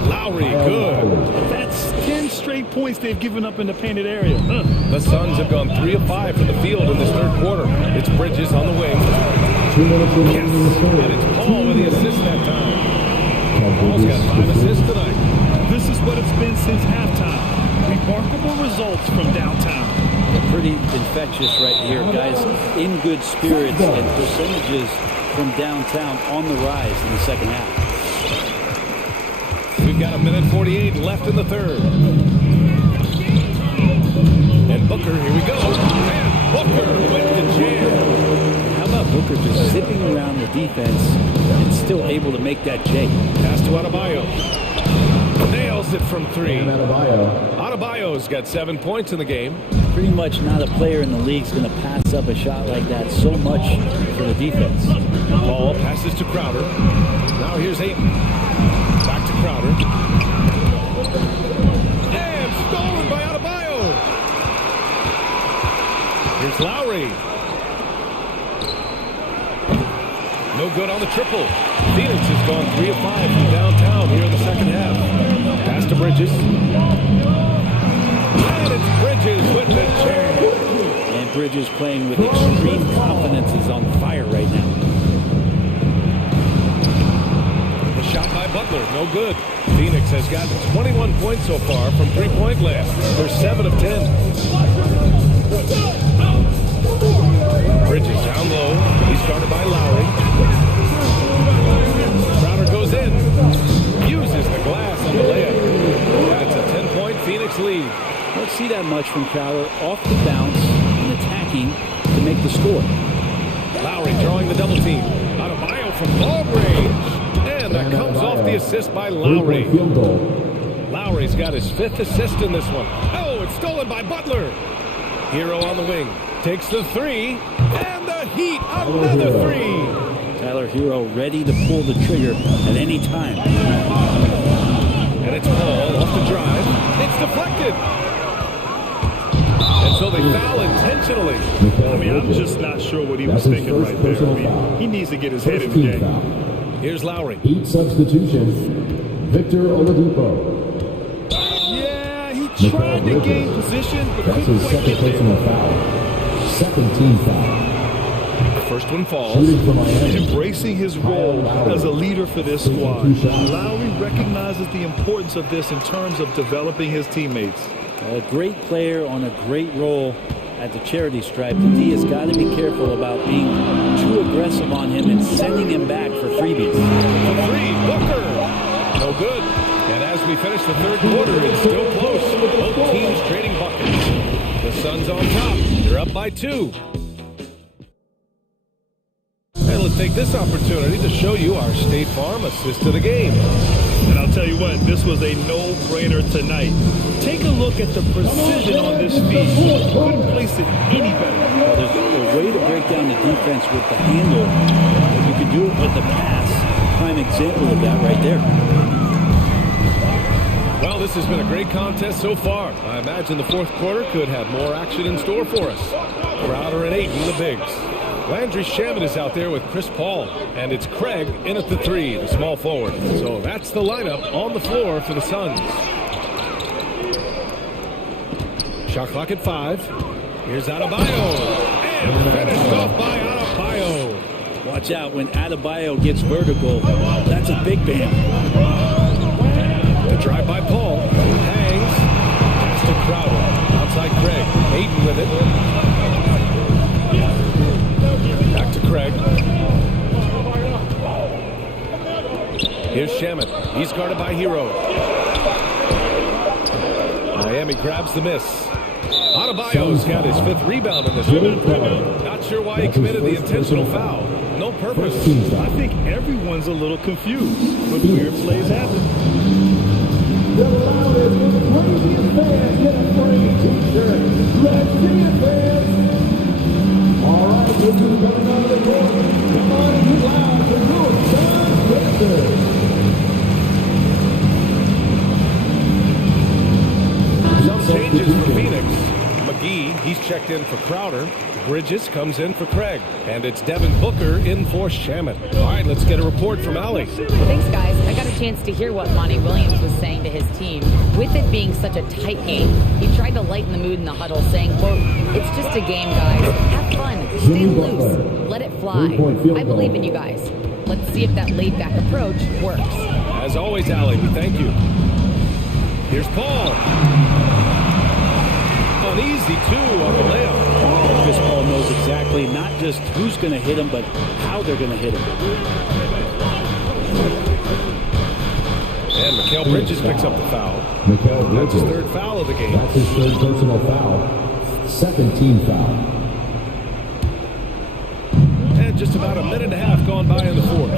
Lowry, good. That's 10 straight points they've given up in the painted area. The Suns have gone 3 of 5 from the field in this third quarter. It's Bridges on the wing. Yes, and it's Paul with the assist that time. Paul's got 5 assists tonight. This is what it's been since halftime. Remarkable results from downtown. Pretty infectious right here, guys. In good spirits and percentages from downtown on the rise in the second half. We've got 1:48 left in the third. And Booker, here we go. And Booker with the jam. How about Booker just zipping around the defense and still able to make that J? Pass to Adebayo. Nails it from 3. Adebayo's got 7 points in the game. Pretty much not a player in the league is going to pass up a shot like that so much for the defense. Paul passes to Crowder. Now here's Aiden. Back to Crowder. And stolen by Adebayo. Here's Lowry. No good on the triple. Phoenix has gone 3 of 5 from downtown here in the second half. Pass to Bridges. And it's Bridges with the jam. And Bridges playing with extreme confidence is on fire right now. The shot by Butler, no good. Phoenix has got 21 points so far from 3-point land. They're 7 of 10. Bridges down low. He's guarded by Lowry. Crowder goes in. Uses the glass on the layup. That's a 10-point Phoenix lead. Don't see that much from Crowder off the bounce and attacking to make the score. Lowry drawing the double team. Adebayo from long range. And that comes off the assist by Lowry. Field goal. Lowry's got his 5th assist in this one. Oh, it's stolen by Butler. Hero on the wing. Takes the 3. And the Heat, another 3. Tyler Hero ready to pull the trigger at any time. And it's Paul off the drive. It's deflected. And so they foul intentionally. I mean, I'm just not sure what he was thinking right there. I mean, he needs to get his head in the game. Here's Lowry. Heat substitution. Victor Oladipo. Yeah, he tried to gain position, but That's couldn't his quite second get there. personal foul. Second team foul. First one falls. Shooting for Miami. Embracing his role as a leader for this squad. Lowry recognizes the importance of this in terms of developing his teammates. A great player on a great role at the charity stripe. The D has got to be careful about being too aggressive on him and sending him back for freebies. The 3, Booker. No good. And as we finish the third quarter, it's still close. Both teams trading buckets. The Suns on top. They're up by 2. And let's take this opportunity to show you our State Farm assist to the game. And I'll tell you what, this was a no-brainer tonight. Take a look at the precision on this feed. Couldn't place it any better. Well, there's a way to break down the defense with the handle. If you can do it with the pass, prime example of that right there. Well, this has been a great contest so far. I imagine the fourth quarter could have more action in store for us. Crowder and Ayton, the bigs. Landry Shamet is out there with Chris Paul, and it's Craig in at the 3, the small forward. So that's the lineup on the floor for the Suns. Shot clock at 5. Here's Adebayo, and finished off by Adebayo. Watch out when Adebayo gets vertical. That's a big bam. The drive by Paul, hangs, pass to Crowder, outside Craig, Ayton with it. Back to Craig. Here's Shamet. He's guarded by Hero. Miami grabs the miss. Adebayo's got his 5th rebound in this one. Not sure why he committed the intentional foul. No purpose. I think everyone's a little confused, but weird plays happen. The loudest and craziest fans get a free t-shirt. Let's see it, fans. All right, this is coming out of the court. Come on and get loud to do it. John Spencer. Some changes for Phoenix. McGee, he's checked in for Crowder. Bridges comes in for Craig. And it's Devin Booker in for Shamet. All right, let's get a report from Allie. Thanks, guys. I got a chance to hear what Monty Williams was saying to his team. With it being such a tight game, he tried to lighten the mood in the huddle, saying, quote, "It's just a game, guys. Have fun. Stay loose. Let it fly. I believe in you guys. Let's see if that laid-back approach works." As always, Allie, we thank you. Here's Paul. An easy 2 on the layup. Chris Paul knows exactly not just who's going to hit him, but how they're going to hit him. And Mikal Bridges picks up the foul. That's his 3rd foul of the game. That's his 3rd personal foul. 2nd team foul. And just about a minute and a half gone by in the 4th.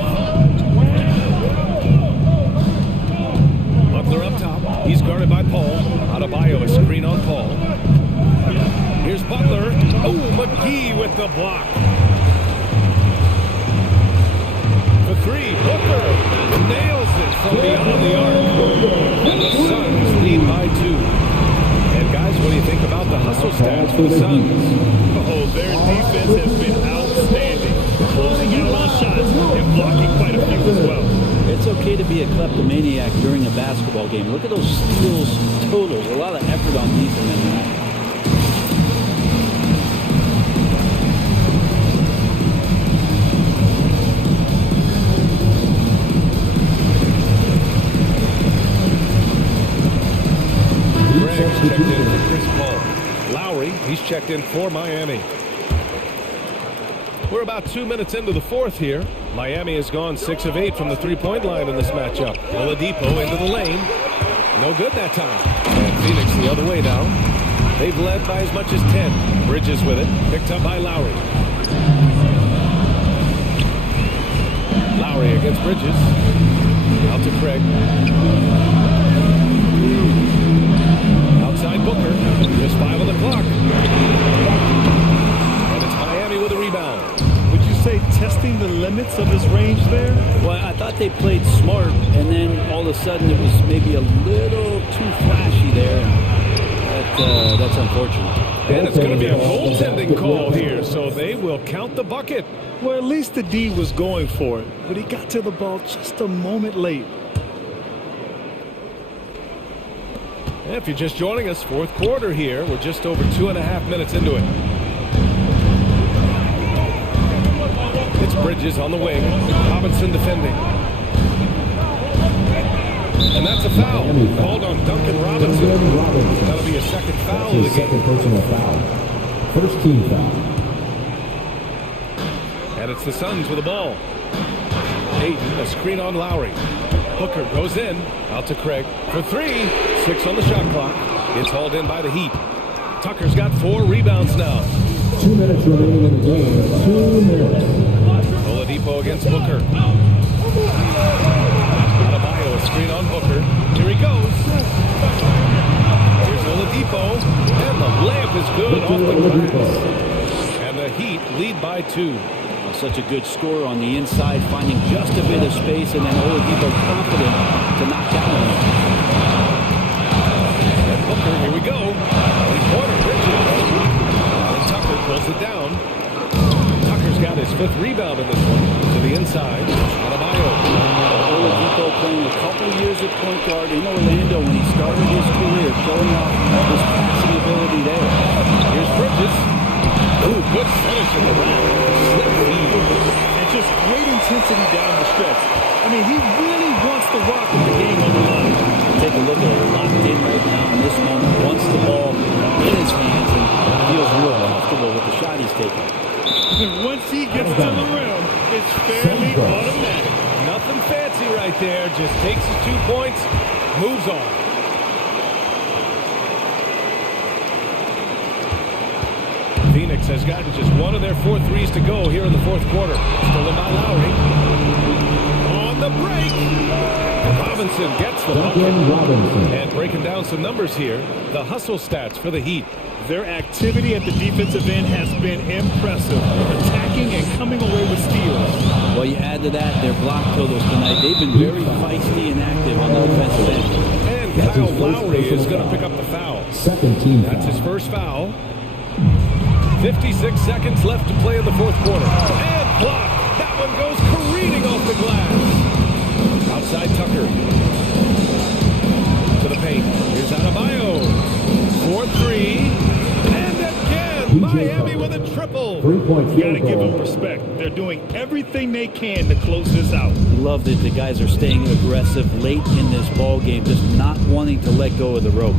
Butler up top. He's guarded by Paul. Adebayo, a screen on Paul. Here's Butler. Oh, McGee with the block. For 3, Booker nails it from beyond the arc. And the Suns lead by 2. And guys, what do you think about the hustle stats for the Suns? Oh, their defense has been outstanding. Closing out on shots and blocking quite a few as well. It's okay to be a kleptomaniac during a basketball game. Look at those steals totals. A lot of effort on defense tonight. Greg's checked in for Chris Paul. Lowry, he's checked in for Miami. We're about 2 minutes into the 4th here. Miami has gone 6 of 8 from the 3-point line in this matchup. Oladipo into the lane. No good that time. And Phoenix the other way now. They've led by as much as 10. Bridges with it. Picked up by Lowry. Lowry against Bridges. Out to Craig. Outside Booker. Just 5 on the clock. And it's Miami with a rebound. Would you say testing the limits of his range there? Well, I thought they played smart, and then all of a sudden it was maybe a little too flashy there. That's unfortunate. And it's going to be a goaltending call here, so they will count the bucket. Well, at least the D was going for it, but he got to the ball just a moment late. If you're just joining us, fourth quarter here. We're just over 2.5 minutes into it. It's Bridges on the wing. Robinson defending. And that's a foul. Called on Duncan Robinson. That'll be a second foul of the game. Second personal foul. First team foul. And it's the Suns with the ball. Ayton, a screen on Lowry. Booker goes in. Out to Craig for 3. 6 on the shot clock. It's hauled in by the Heat. Tucker's got 4 rebounds now. 2 minutes remaining in the game. 2 minutes. Oladipo against Booker. Adebayo, a screen on Booker. Here he goes. Here's Oladipo. And the layup is good off the glass. And the Heat lead by 2. Such a good score on the inside, finding just a bit of space, and then Oladipo confident to knock down one. And Booker, here we go. Three-pointer, Bridges. And Tucker pulls it down. Tucker's got his 5th rebound in this one. To the inside. Adebayo. Oladipo playing a couple years at point guard in Orlando when he started his career, showing off his passing ability there. Here's Bridges. Ooh, good finish in the rack. And just great intensity down the stretch. I mean, he really wants the Rock with the game on the line. Take a look at it, locked in right now in this moment. Wants the ball in his hands and feels real comfortable with the shot he's taking. And once he gets to the rim, it's fairly automatic. Nothing fancy right there. Just takes his 2 points, moves on. Phoenix has gotten just 1 of their 4 threes to go here in the fourth quarter. Stolen by Lowry. On the break. Robinson gets the bucket. And breaking down some numbers here, the hustle stats for the Heat. Their activity at the defensive end has been impressive, attacking and coming away with steals. Well, you add to that their block totals tonight. They've been very feisty and active on the offensive end. And Kyle Lowry is going to pick up the foul. Second team foul. That's his first foul. 56 seconds left to play in the fourth quarter. And blocked. That one goes careening off the glass. Outside Tucker. To the paint. Here's Adebayo. 4-3. And again, Miami with a triple. 3 points. You gotta give them respect. They're doing everything they can to close this out. Love that the guys are staying aggressive late in this ball game, just not wanting to let go of the rope.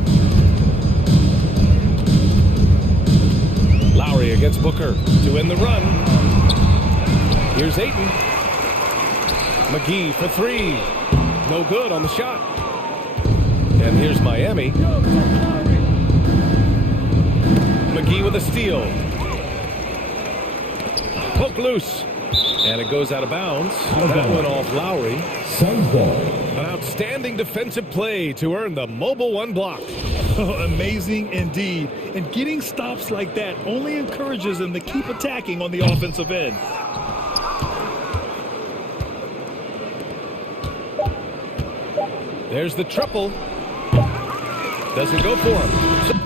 Lowry against Booker to end the run. Here's Ayton. McGee for 3. No good on the shot. And here's Miami. McGee with a steal. Poke loose. And it goes out of bounds. That went off Lowry. An outstanding defensive play to earn the mobile 1 block. Amazing indeed. And getting stops like that only encourages them to keep attacking on the offensive end. There's the triple. Doesn't go for him.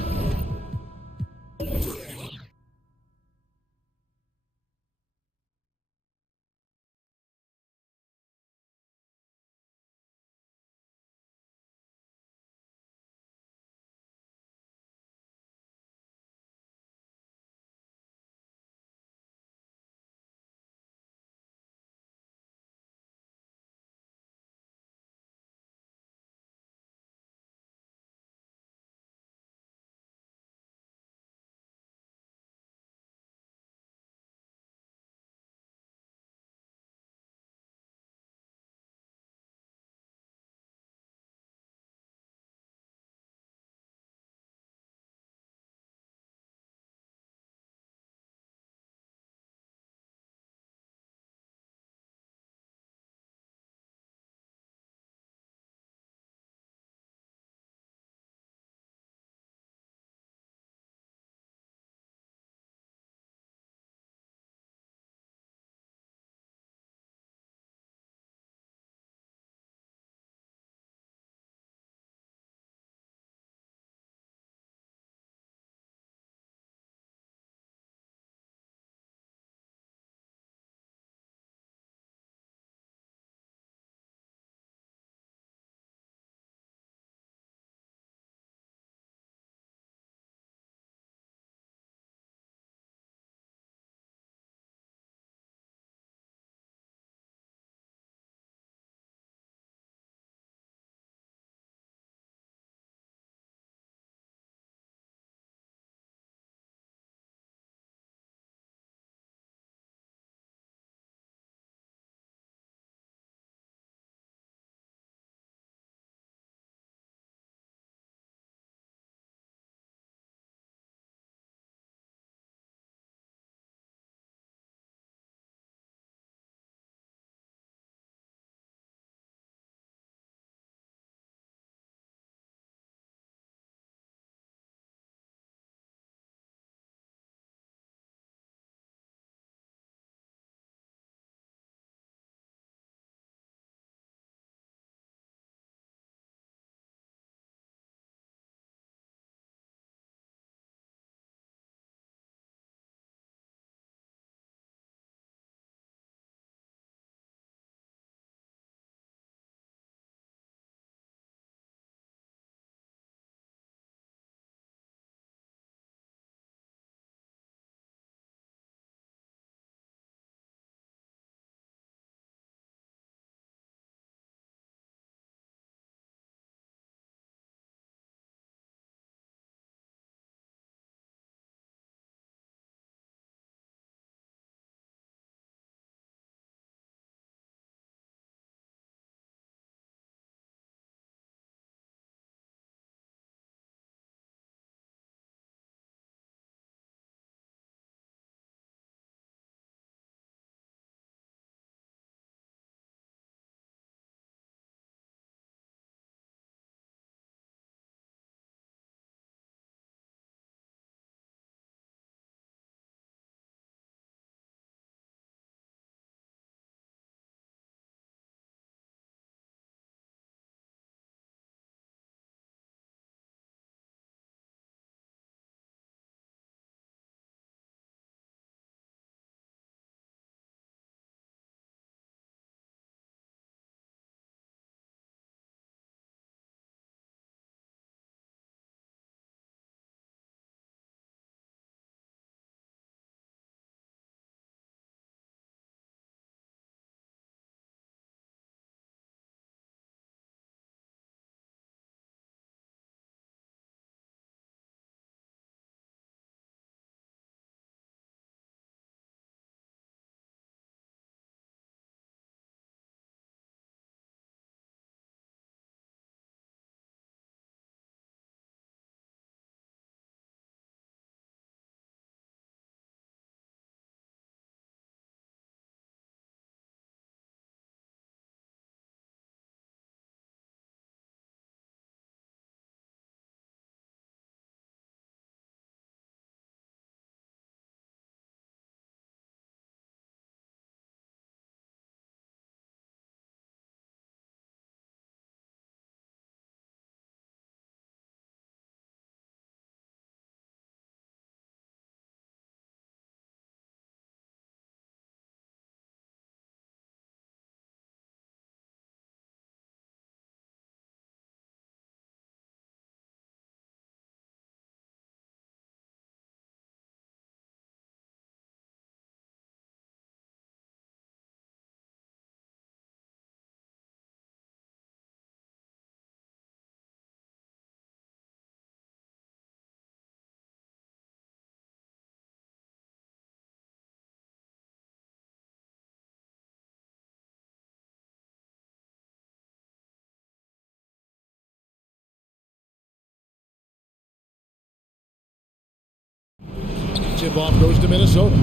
Tip-off goes to Minnesota.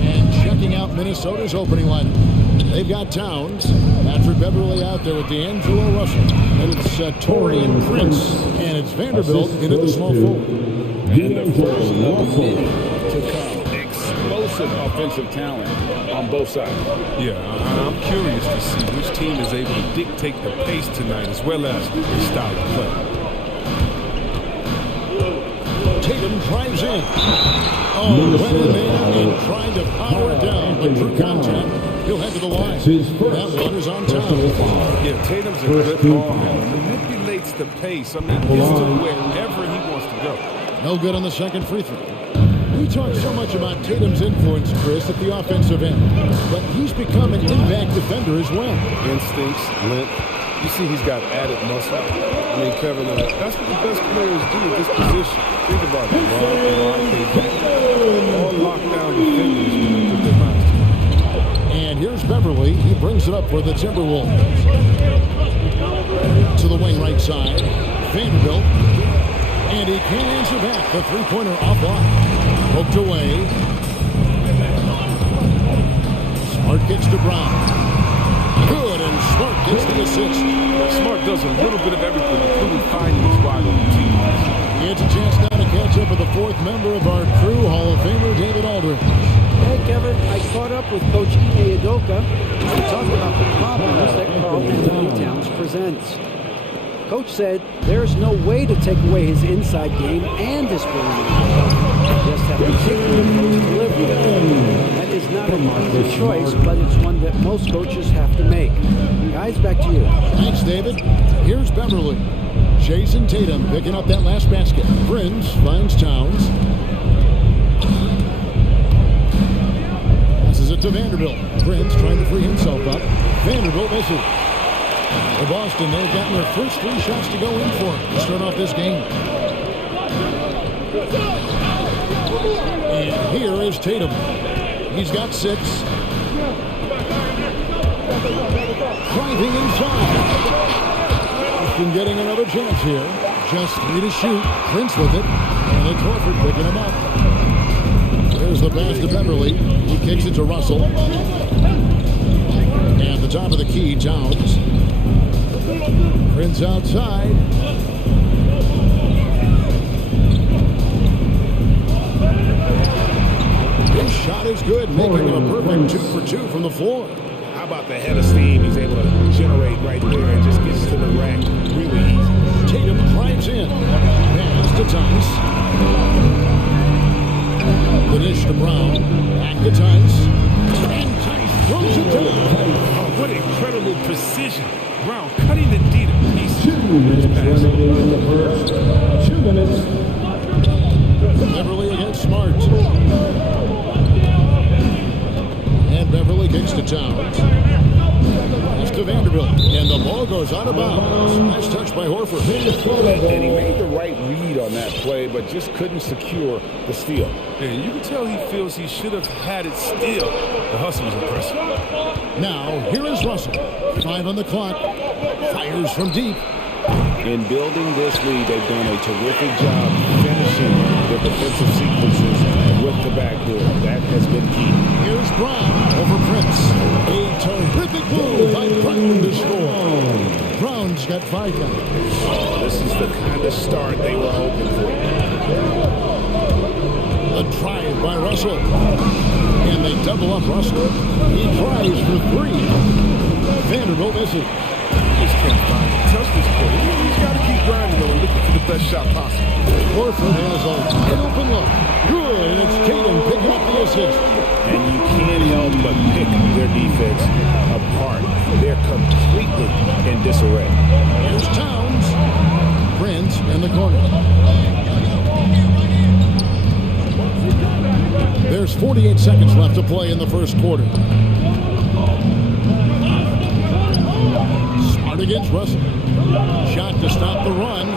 And checking out Minnesota's opening lineup. They've got Towns, Patrick Beverly out there with D'Angelo Russell. And it's Torrey and Prince. And it's Vanderbilt into the small forward. And the first of many to come. Explosive offensive talent on both sides. Yeah, I'm curious to see which team is able to dictate the pace tonight as well as the style of play. Tatum drives in. Oh, went in there and tried to power it down, but through contact, he'll head to the line. That one is on time. Yeah, Tatum's a good ball handler. Manipulates the pace. I mean, gets to wherever he wants to go. No good on the second free throw. We talk so much about Tatum's influence, Chris, at the offensive end, but he's become an impact defender as well. Instincts, length. You see he's got added muscle. I mean, Kevin, that's what the best players do at this position. Think about it. All lockdown defenders when they put their minds to it. And here's Beverly. He brings it up for the Timberwolves. To the wing right side. Vanderbilt. And he can't answer back. The three-pointer offline. Poked away. Smart kicks to Brown. Good, and Smart gets the assist. Smart does a little bit of everything, including finding his wide open teammates. He gets a chance now to catch up with the fourth member of our crew, Hall of Famer David Aldridge. Hey, Kevin, I caught up with Coach Ime Udoka. We talked about the problems that Karl Anthony Towns presents. Coach said there's no way to take away his inside game and his perimeter. Just have to pick the approach to live with. That is not a marketable choice, but it's one that most coaches have to make. Guys, back to you. Thanks, David. Here's Beverly. Jason Tatum picking up that last basket. Prince finds Towns. Passes it to Vanderbilt. Prince trying to free himself up. Vanderbilt misses. For Boston, they've gotten their first three shots to go in for it to start off this game. And here is Tatum. He's got 6. Driving inside. He's been getting another chance here. Just 3 to shoot. Prince with it. And it's Horford picking him up. There's the pass to Beverly. He kicks it to Russell. And the top of the key, Towns. Prince outside. His shot is good, making him a perfect 2 for 2 from the floor. How about the head of steam he's able to generate right there and just gets to the rack really easy. Tatum drives in. Pass to Tice. The dish to Brown. Back to Tice. And Tice throws it down. Oh, what incredible precision. Brown cutting the D to pieces. 2 minutes remaining in the first. 2 minutes. Beverly against Smart. And Beverly kicks to Towns. Pass to Vanderbilt. And the ball goes out of bounds. Nice touch by Horford. And he made the right read on that play, but just couldn't secure the steal. And you can tell he feels he should have had it still. The hustle was impressive. Now, here is Russell. 5 on the clock. Fires from deep. In building this lead, they've done a terrific job finishing their defensive sequences with the backboard. That has been key. Here's Brown over Prince. A terrific move by Brown to score. Brown's got 5 now. Oh, this is the kind of start they were hoping for. A drive by Russell. And they double up Russell. He tries for 3. Vanderbilt misses. He just can't find it. Touch this point. He's got to keep grinding though and looking for the best shot possible. Horford has a wide open look. Good, and it's Tatum picking up the assist. And you can't help but pick their defense apart. They're completely in disarray. Here's Towns. Prince in the corner. There's 48 seconds left to play in the first quarter. Smart against Russell. Shot to stop the run.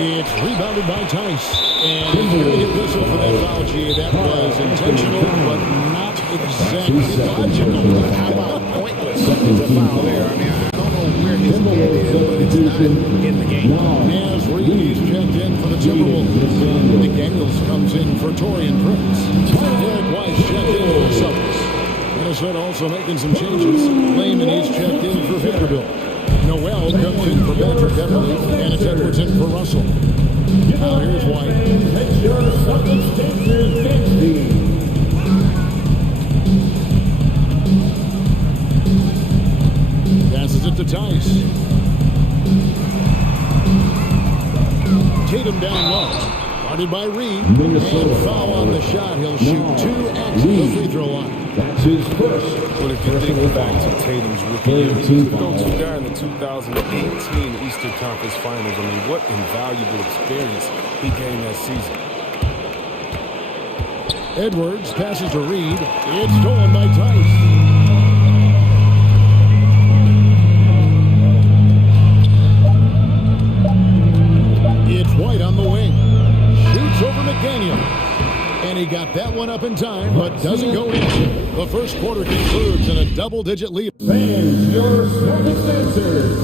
It's rebounded by Tice. And he's going to get whistled for that foul, G. That was intentional, but not exactly logical. How about pointless to foul there? I mean, I don't know where his head is, but it's not in the game. As Reed is checked in for the Timberwolves. McDaniels comes in for Torian Prince. Derek White checked in for the Celtics. Minnesota also making some changes. Lehman is checked in for Vanderbilt. Noel comes in for Patrick Beverly, and it's Edwards in for Russell. Now here's White. Passes it to Tice. Tatum down low. Guarded by Reed. And foul on the shot. He'll shoot 2 at the free throw line. That's his first. But if you think back to Tatum's rookie year, he was the go-to guy in the 2018 Eastern Conference Finals. I mean, what invaluable experience he gained that season. Edwards passes to Reed. It's stolen by Tice. It's White on the wing. Shoots over McDaniel. And he got that one up in time, but doesn't go in. The first quarter concludes in a double-digit lead. Fans, your circumstances.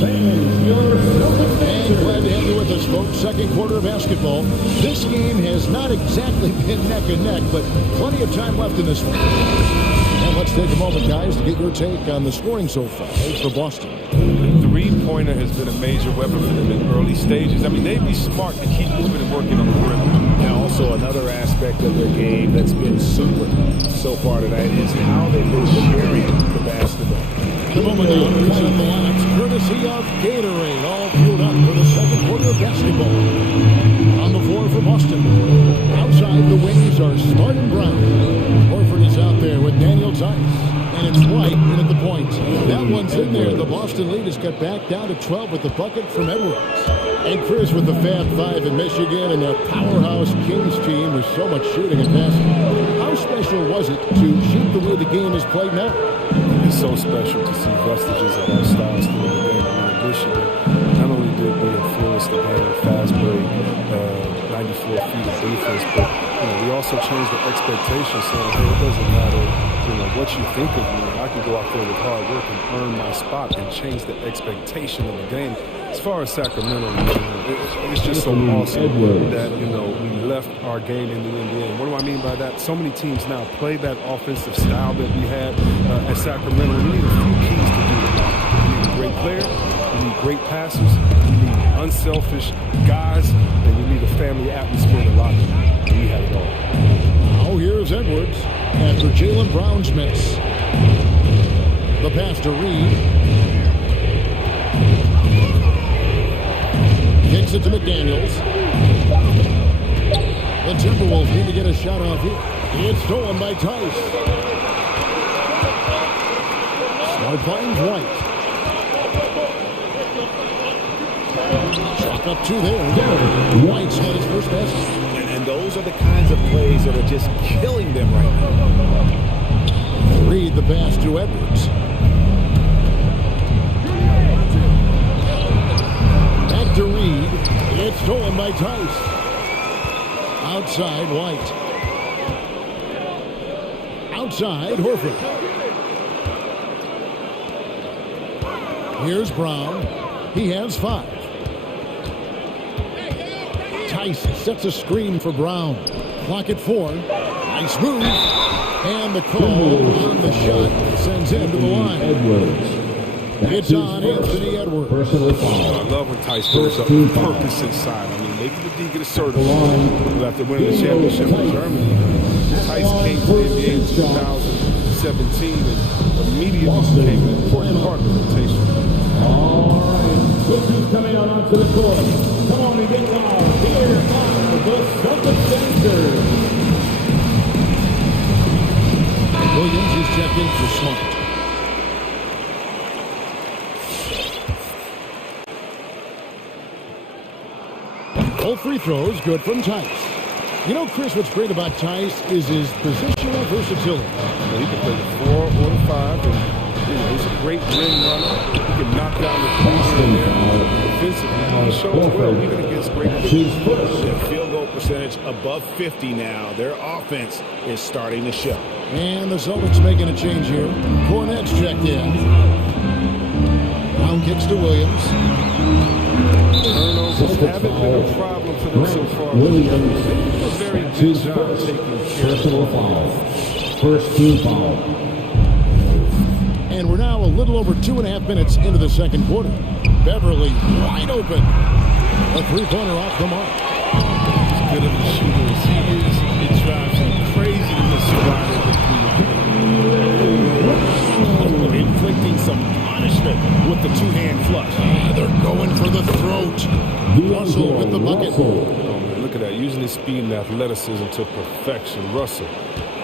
Fans, your circumstances. And glad to have you with us, folks. Second quarter of basketball. This game has not exactly been neck and neck, but plenty of time left in this one. And let's take a moment, guys, to get your take on the scoring so far for Boston. The three-pointer has been a major weapon for them in early stages. I mean, they'd be smart to keep moving and working on the perimeter. And also another aspect of their game that's been super so far tonight is how they've been sharing the basketball. In a moment now, present the lineups courtesy of Gatorade, all fueled up for the second quarter of basketball. On the floor for Boston. Outside the wings are Smart and Brown. Horford is out there with Daniel Tice. And it's White in at the point. That one's in there. The Boston lead has got back down to 12 with the bucket from Edwards. And Chris with the Fab Five in Michigan and that powerhouse Kings team with so much shooting and passing. How special was it to shoot the way the game is played now? It's so special to see vestiges of our styles through the game. In Michigan, not only did we influence the game with fast break, 94 feet of defense, but we also changed the expectations, saying, hey, it doesn't matter what you think of me. I can go out there with hard work and earn my spot and change the expectation of the game. As far as Sacramento, it's just so awesome that, we left our game in the NBA. What do I mean by that? So many teams now play that offensive style that we had at Sacramento. We need a few keys to do it. You need a great player, you need great passers, you need unselfish guys, and you need a family atmosphere in the locker room. And we have it all. Now here's Edwards after Jaylen Brown's miss. The pass to Reed. Kicks it to McDaniels. The Timberwolves need to get a shot off here. It's stolen by Tice. Smart finds White. Shot up two there. White's got his first basket. And those are the kinds of plays that are just killing them right now. Reed the pass to Edwards. Back to Reed. It's stolen by Tice. Outside White. Outside Horford. Here's Brown. He has 5. Tice sets a screen for Brown. Clock at 4. Nice move. And the call on the shot sends him to the line. It's on Anthony Edwards. I love when Tice goes up with purpose inside. I mean, making the D get assertive. After winning the championship in Germany, Tice came to the NBA in 2017 and immediately became an important part of the rotation. All right, look who's coming out onto the court. Come on and get loud. Here are the circumstances. Williams is checked in for Smart. All free throws good from Tice. Chris, what's great about Tice is his positional versatility. Well, he can play the 4 or the 5, and he's a great rim runner. He can knock down the three in there. Defensively, he shows well, even against great Their field goal percentage above 50 now. Their offense is starting to show. And the Celtics making a change here. Cornette's checked in. Brown kicks to Williams. Turnovers haven't been a problem for them so far. Williams. They do a very good job taking care Personal of foul. First team foul. And we're now a little over 2.5 minutes into the second quarter. Beverly wide open. A three-pointer off the mark. As good of a shooter as he is, it drives him crazy to miss a wide open three. Inflicting some punishment with the two-hand flush. They're going for the throat. Russell with the bucket. Oh, man, look at that. Using his speed and athleticism to perfection. Russell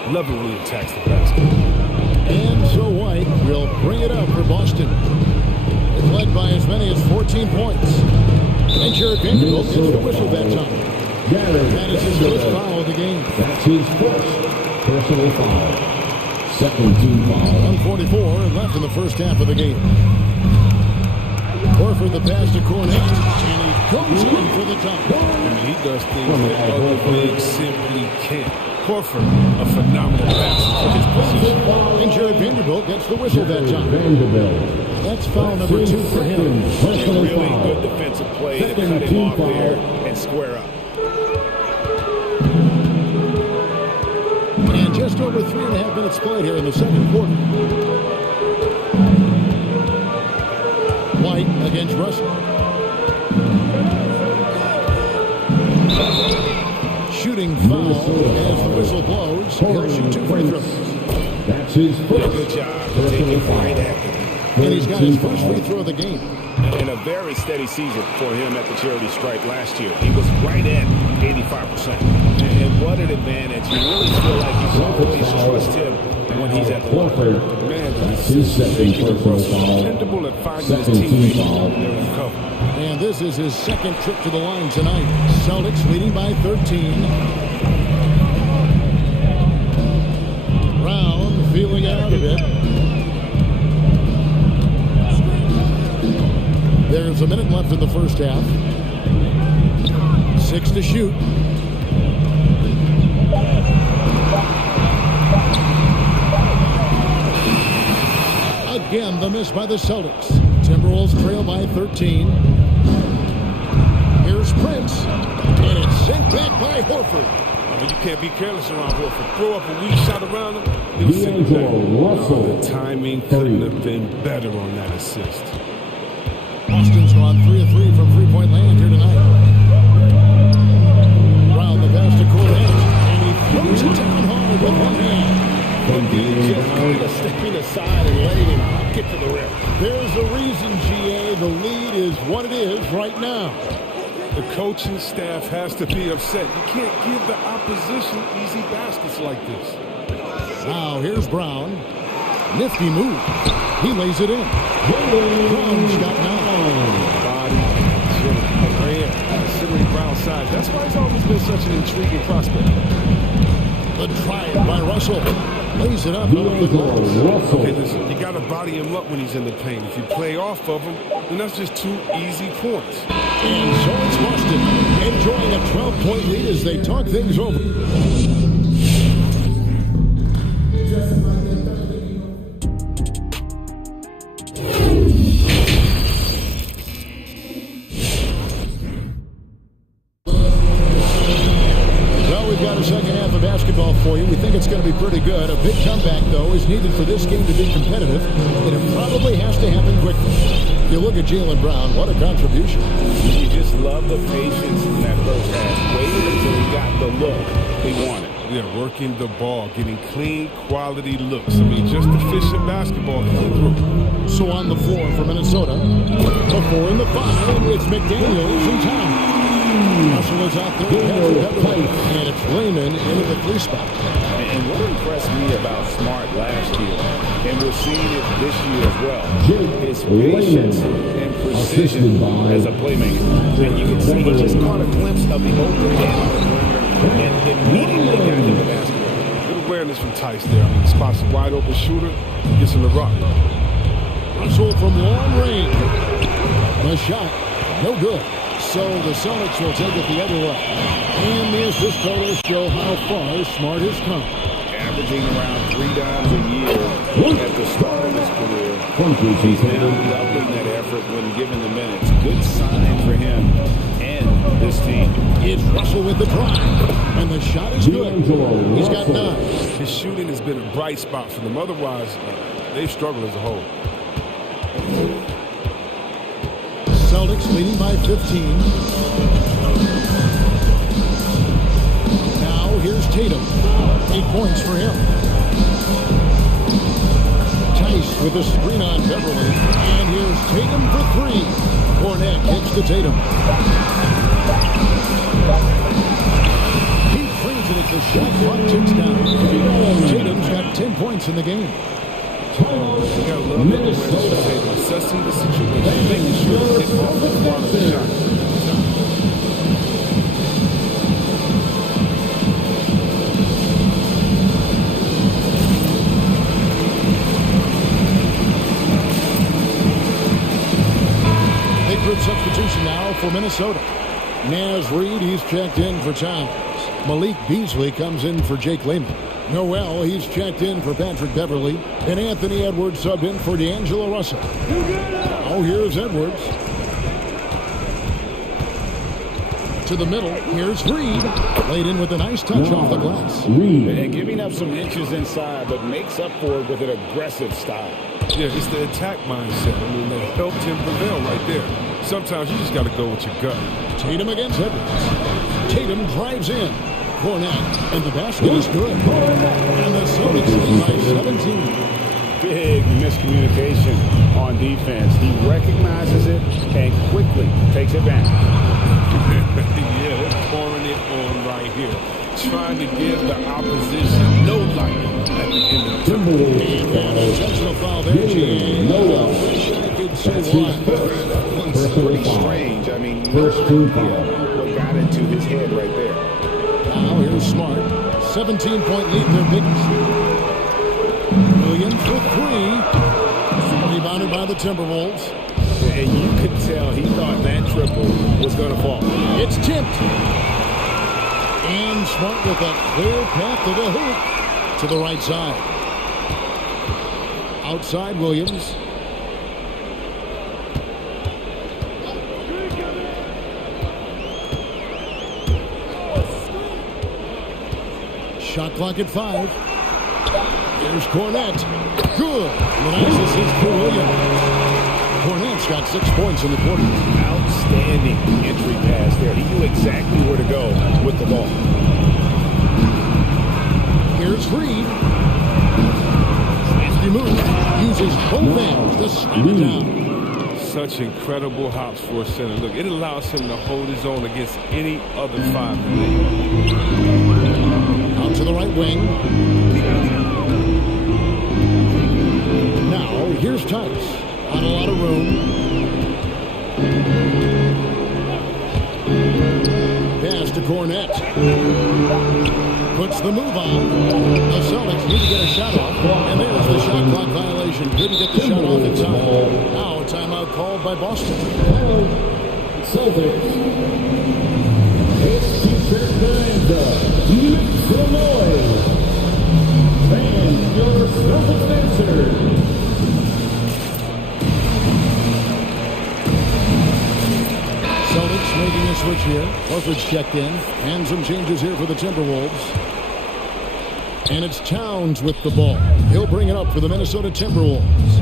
lovingly attacks the basket. And so White will bring it up for Boston. It's led by as many as 14 points. And Jared Vanderbilt gets the whistle that time. That is his first foul of the game. That's his first personal foul. Second team foul. 1:44 left in the first half of the game. Horford the pass to Cornet. And he goes in for the dunk. I mean, he does things that other bigs simply can't. Horford, a phenomenal passer for his position. And Jared Vanderbilt gets the whistle that time. Vanderbilt. That's foul number 2 for him. A really good defensive play to cut him off there and square up. And just over 3.5 minutes played here in the second quarter. White against Russell. Shooting foul as the whistle blows. He'll shoot 2 free throws. That's his first. Good job taking right after him. And he's got his first free throw of the game. In a very steady season for him at the charity stripe last year. He was right at 85%. And what an advantage. You really feel like you can always trust him when he's at the line. Man, That's his second personal foul. dependable at finding his Second team teammates foul. there in cover. And this is his second trip to the line tonight. Celtics leading by 13. Brown feeling out of it. There's a minute left in the first half. 6 to shoot. Again, the miss by the Celtics. Timberwolves trail by 13. Here's Prince. And it's sent back by Horford. Oh, you can't be careless around Horford. Throw up a weak shot around him. He'll sit back. Russell. The timing couldn't have been better on that assist. Boston's gone 3 of 3 from three-point land here tonight. Round the pass to Cornet. And he throws it down hard with one hand. Just stepping aside and letting him get to the rim. There's a reason, GA. The lead is what it is right now. The coaching staff has to be upset. You can't give the opposition easy baskets like this. Now here's Brown. Nifty move. He lays it in. Brown's got 9. Considering Brown's size, that's why he's always been such an intriguing prospect. The drive by Russell. Lays it up out of the glass. Okay, listen, you got to body him up when he's in the paint. If you play off of him, then that's just 2 easy points. And so it's Boston enjoying a 12-point lead as they talk things over. Second half of basketball for you. We think it's going to be pretty good. A big comeback, though, is needed for this game to be competitive, and it probably has to happen quickly. You look at Jaylen Brown, what a contribution. You just love the patience in that first half. Waited until he got the look he wanted. Yeah, working the ball, getting clean, quality looks. I mean, just efficient basketball coming through. So on the floor for Minnesota, a 4 and the 5. It's McDaniels in time. Russell is out there, and it's Raymond into the 3 spot. And what impressed me about Smart last year, and we're seeing it this year as well, his patience and precision as a playmaker. And you can see he just caught a glimpse of the open man and immediately got to the basket. Good awareness from Tice there. I mean, spots a wide open shooter, gets in the rock. Russell from long range. The shot, no good. So the Celtics will take it the other way. And the assist totals show how far Smart has come. averaging around 3 dimes a year at the start of his career. He's now doubling that effort when given the minutes. Good sign for him and this team. It's Russell with the drive, and the shot is good. He's got 9. His shooting has been a bright spot for them. Otherwise, they've struggled as a whole. Celtics leading by 15. Now here's Tatum. 8 points for him. Tice with a screen on Beverly. And here's Tatum for 3. Fournette kicks to Tatum. He frames it as the shot clock ticks down. Tatum's got 10 points in the game. You gotta love the way Tatum assessing the situation, making sure to hit off the part of the shot. Substitution now for Minnesota. Naz Reid, he's checked in for Towns. Malik Beasley comes in for Jake Layman. Noel, he's checked in for Patrick Beverly. And Anthony Edwards subbed in for D'Angelo Russell. Oh, here's Edwards. To the middle, here's Reid. Laid in with a nice touch off the glass. And giving up some inches inside, but makes up for it with an aggressive style. Yeah, it's the attack mindset. I mean, that helped him prevail right there. Sometimes you just got to go with your gut. Tatum against Edwards. Tatum drives in. Fournette, and the basket is good. And the Celtics lead by 17. Big miscommunication on defense. He recognizes it and quickly takes advantage. Yeah, they're pouring it on right here. Trying to give the opposition no light at the end of the time. And an intentional foul there, G.A. It's pretty strange. I mean, no idea what got into his head right there. Now here's Smart. 17-point lead, their biggest. Williams for 3. Rebounded by the Timberwolves. And you could tell he thought that triple was going to fall. It's tipped. And Smart with a clear path to the hoop. To the right side. Outside Williams. Shot clock at 5. Here's Cornette. Good. Nice assist for Williams. Cornette's got 6 points in the quarter. Outstanding entry pass there. He knew exactly where to go with the ball. Here's Reid. He moves. Uses both hands to slam it down. Such incredible hops for a center. Look, it allows him to hold his own against any other 5 in the league. Out to the right wing. Now, here's Tice. Not a lot of room. Pass to Cornette. Puts the move on. The Celtics need to get a shot off. And there's the shot clock violation. Couldn't get the shot off in time. Now a timeout called by Boston. Celtics. It's Illinois. And your Celtics answer. Celtics making a switch here. Horford's checked in. And some changes here for the Timberwolves. And it's Towns with the ball. He'll bring it up for the Minnesota Timberwolves.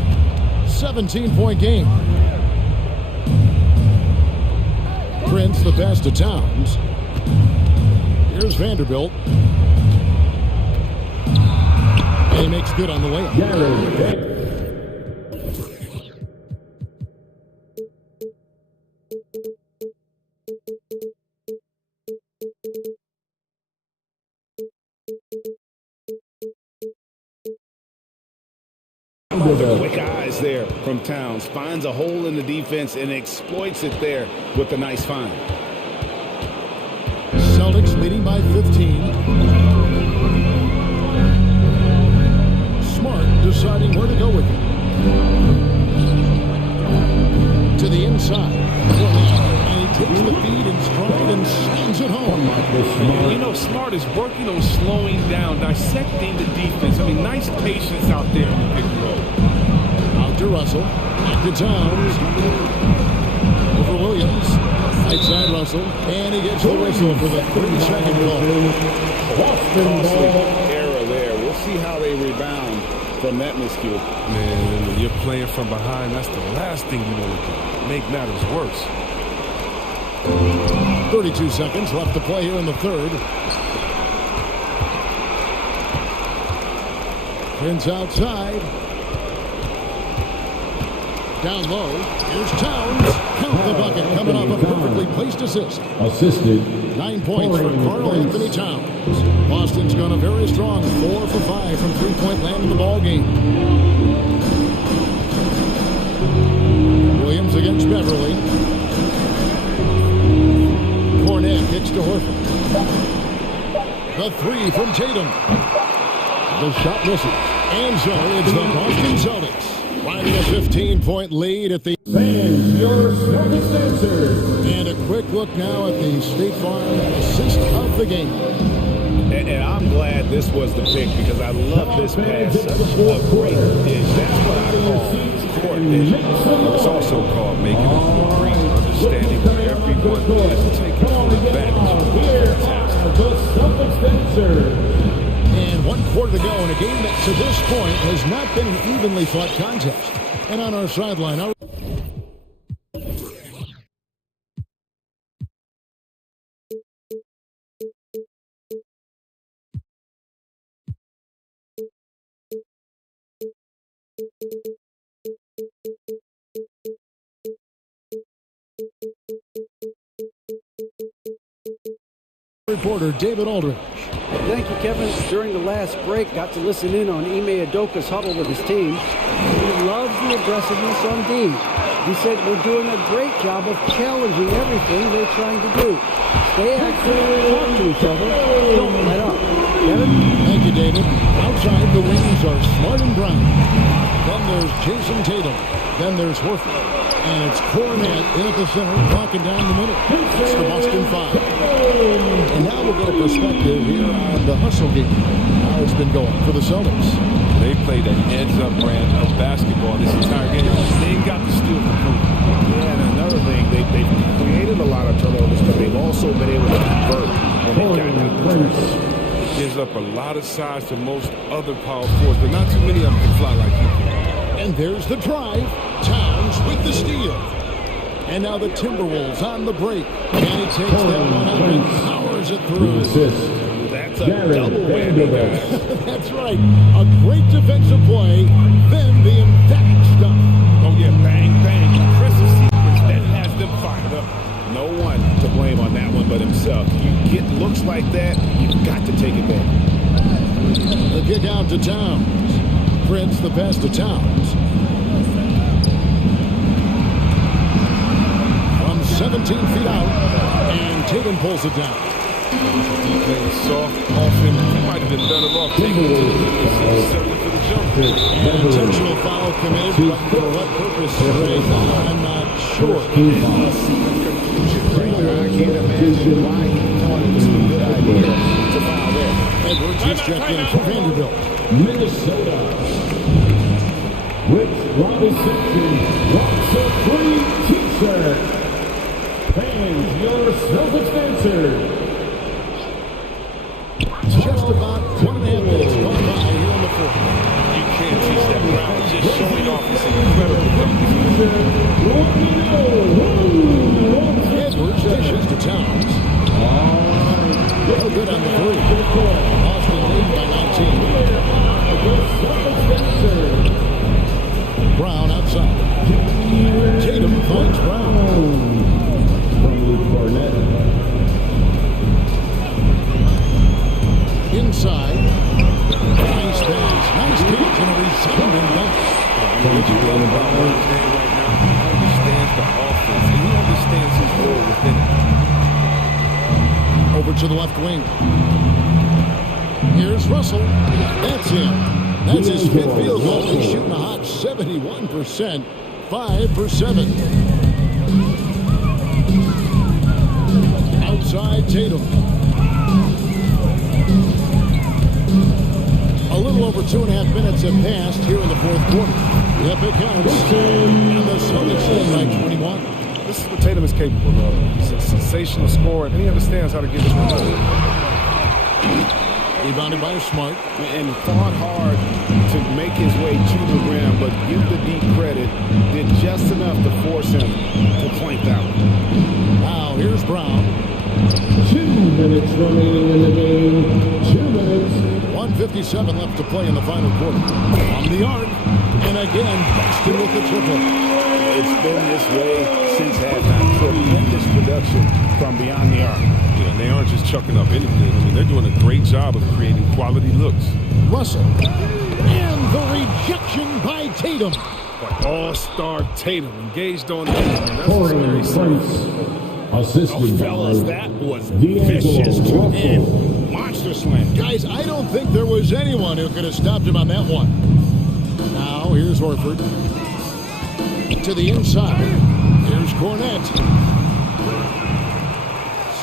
17-point game. Prince, the pass to Towns. Here's Vanderbilt. And he makes good on the layup. The quick eyes there from Towns. Finds a hole in the defense and exploits it there with a nice find. Celtics leading by 15. Smart deciding where to go with it. To the inside. And he takes the feed in stride and brings it home. You know, Smart is working on slowing down, dissecting the defense. I mean, nice patience out there in the pick and roll. Out to Russell. Back to Towns. Over Williams. Right side Russell. And he gets the whistle for the 30-second goal. Costly error there. We'll see how they rebound from that miscue. Man, when you're playing from behind, that's the last thing you want to do. Make matters worse. 32 seconds left to play here in the third. Prince outside. Down low. Here's Towns. Count the bucket. Coming off a perfectly placed assist. Assisted. 9 points for Carl Anthony Towns. Boston's gone a very strong 4 for 5 from three-point land in the ball game. Williams against Beverly. Cornet kicks to Horford. The three from Tatum. The shot misses. And so it's the Boston Celtics riding a 15-point lead at the... Fans, your circumstances. And a quick look now at the State Farm assist of the game. And I'm glad this was the pick because I love this pass. Such a great dish. That's what I call court vision. It's also called making a great understanding where everyone is taking full advantage. And 1 quarter to go in a game that to this point has not been an evenly fought contest. And on our sideline, our reporter David Aldridge. Thank you, Kevin. During the last break, got to listen in on Ime Udoka's huddle with his team. He loves the aggressiveness on D. He said we're doing a great job of challenging everything they're trying to do. Stay active, talk to each other, don't let up. Kevin? Thank you, David. Outside, the wings are Smart and Brown. Then there's Jason Tatum. Then there's Horford. And it's Cornet in at the center, knocking down the middle. It's the Boston Five. And now we'll get a perspective here on the hustle game. How it's been going for the Celtics. They played an heads-up brand of basketball this entire game. They ain't got the steal to prove it. Yeah, and another thing, they've created a lot of turnovers, but they've also been able to convert when they got down the stretch. Gives up a lot of size to most other power forwards, but not too many of them can fly like you can. And there's the drive. Towns with the steal. And now the Timberwolves on the break. And he takes that one out and powers it through. That's a double whammy, guys. That's right. A great defensive play, then the emphatic stuff. Oh, yeah, bang, bang. Impressive sequence that has them fired up. No one to blame on that one but himself. You get looks like that, you've got to take it back. The kick out to Towns. Prince the pass to Towns. From 17 feet out, and Tatum pulls it down. Playing soft, often, he might have been better off taking it to the settling for the jump. An intentional foul committed, but for what purpose? I'm not sure. I can't imagine why he thought it was a good idea to foul there. Edwards just checked in for Vanderbilt. Minnesota. Rich Robinson wants a free t-shirt. Fans, your self-expenser. Just about 1.5 minutes gone by here in the fourth. You can't teach that crowd. Just showing off this incredible thing. Edwards dishes to Towns. No good on the three. Boston lead by 19. Brown outside. Tatum finds Brown. Inside. Nice pass. Nice catch and a resounding dunk. What you love about Martin right now, he understands the offense and he understands his role within it. Over to the left wing. Here's Russell. That's him. That's his fifth field goal. He's shooting a hot 71%. 5 for 7. Outside Tatum. A little over 2.5 minutes have passed here in the fourth quarter. Yep, it counts. And the Celtics lead by 21. This is what Tatum is capable of. He's a sensational scorer, and he understands how to get this one done. Rebounded by Smart. And fought hard to make his way to the rim, but give the deep credit, did just enough to force him to clank that one. Now, here's Brown. 2 minutes remaining in the game. 2 minutes. 1:57 left to play in the final quarter. On the arc. And again, Boston with the triple. It's been this way since halftime. Tremendous production from beyond the arc. Yeah, and they aren't just chucking up anything. I mean, they're doing a great job of creating quality looks. Russell. And the rejection by Tatum. But all-star Tatum engaged on that. That's Corey very Prince. Assisted Fellas, by that was vicious. D'Angelo And Russell. monster slam. Guys, I don't think there was anyone who could have stopped him on that one. Now, here's Horford. To the inside. Here's Cornette.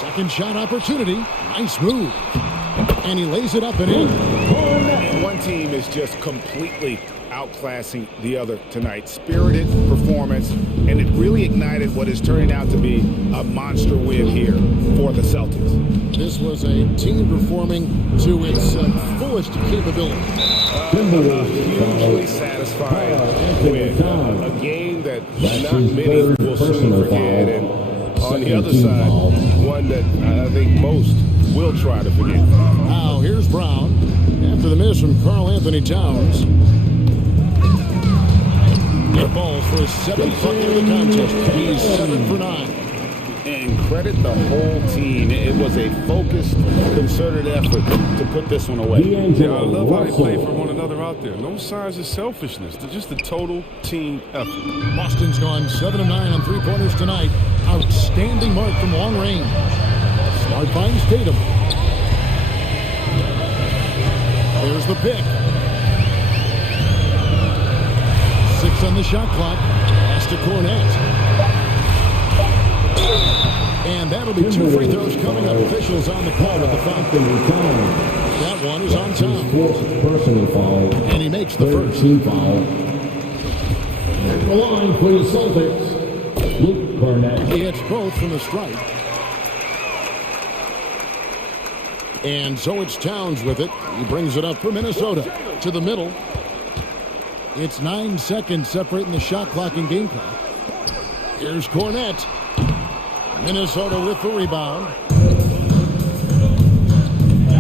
Second shot opportunity. Nice move. And he lays it up and in. And one team is just completely outclassing the other tonight. Spirited performance, and it really ignited what is turning out to be a monster win here for the Celtics. This was a team performing to its fullest capability. Hugely satisfying win. A game that not many will soon forget, and on the other side, one that I think most will try to forget. Now, here's Brown. After the miss from Karl Anthony Towns. Good balls for his 7th bucket of the contest. He's 7 for 9. And credit the whole team. It was a focused, concerted effort to put this one away. Yeah, I love how they play for one another out there. No signs of selfishness. They're just a total team effort. Boston's gone 7 of 9 on three-pointers tonight. Outstanding mark from long range. Smart finds Tatum. There's the pick. 6 on the shot clock. Pass to Cornette. And that'll be 2 free throws coming up. Officials on the call with the foul. That one is on time. Personal foul. And he makes the first. Team foul. The line for the Celtics. Luke Cornette. He hits both from the strike. And so it's Towns with it. He brings it up for Minnesota. To the middle. It's 9 seconds separating the shot clock and game clock. Here's Cornette. Minnesota with the rebound.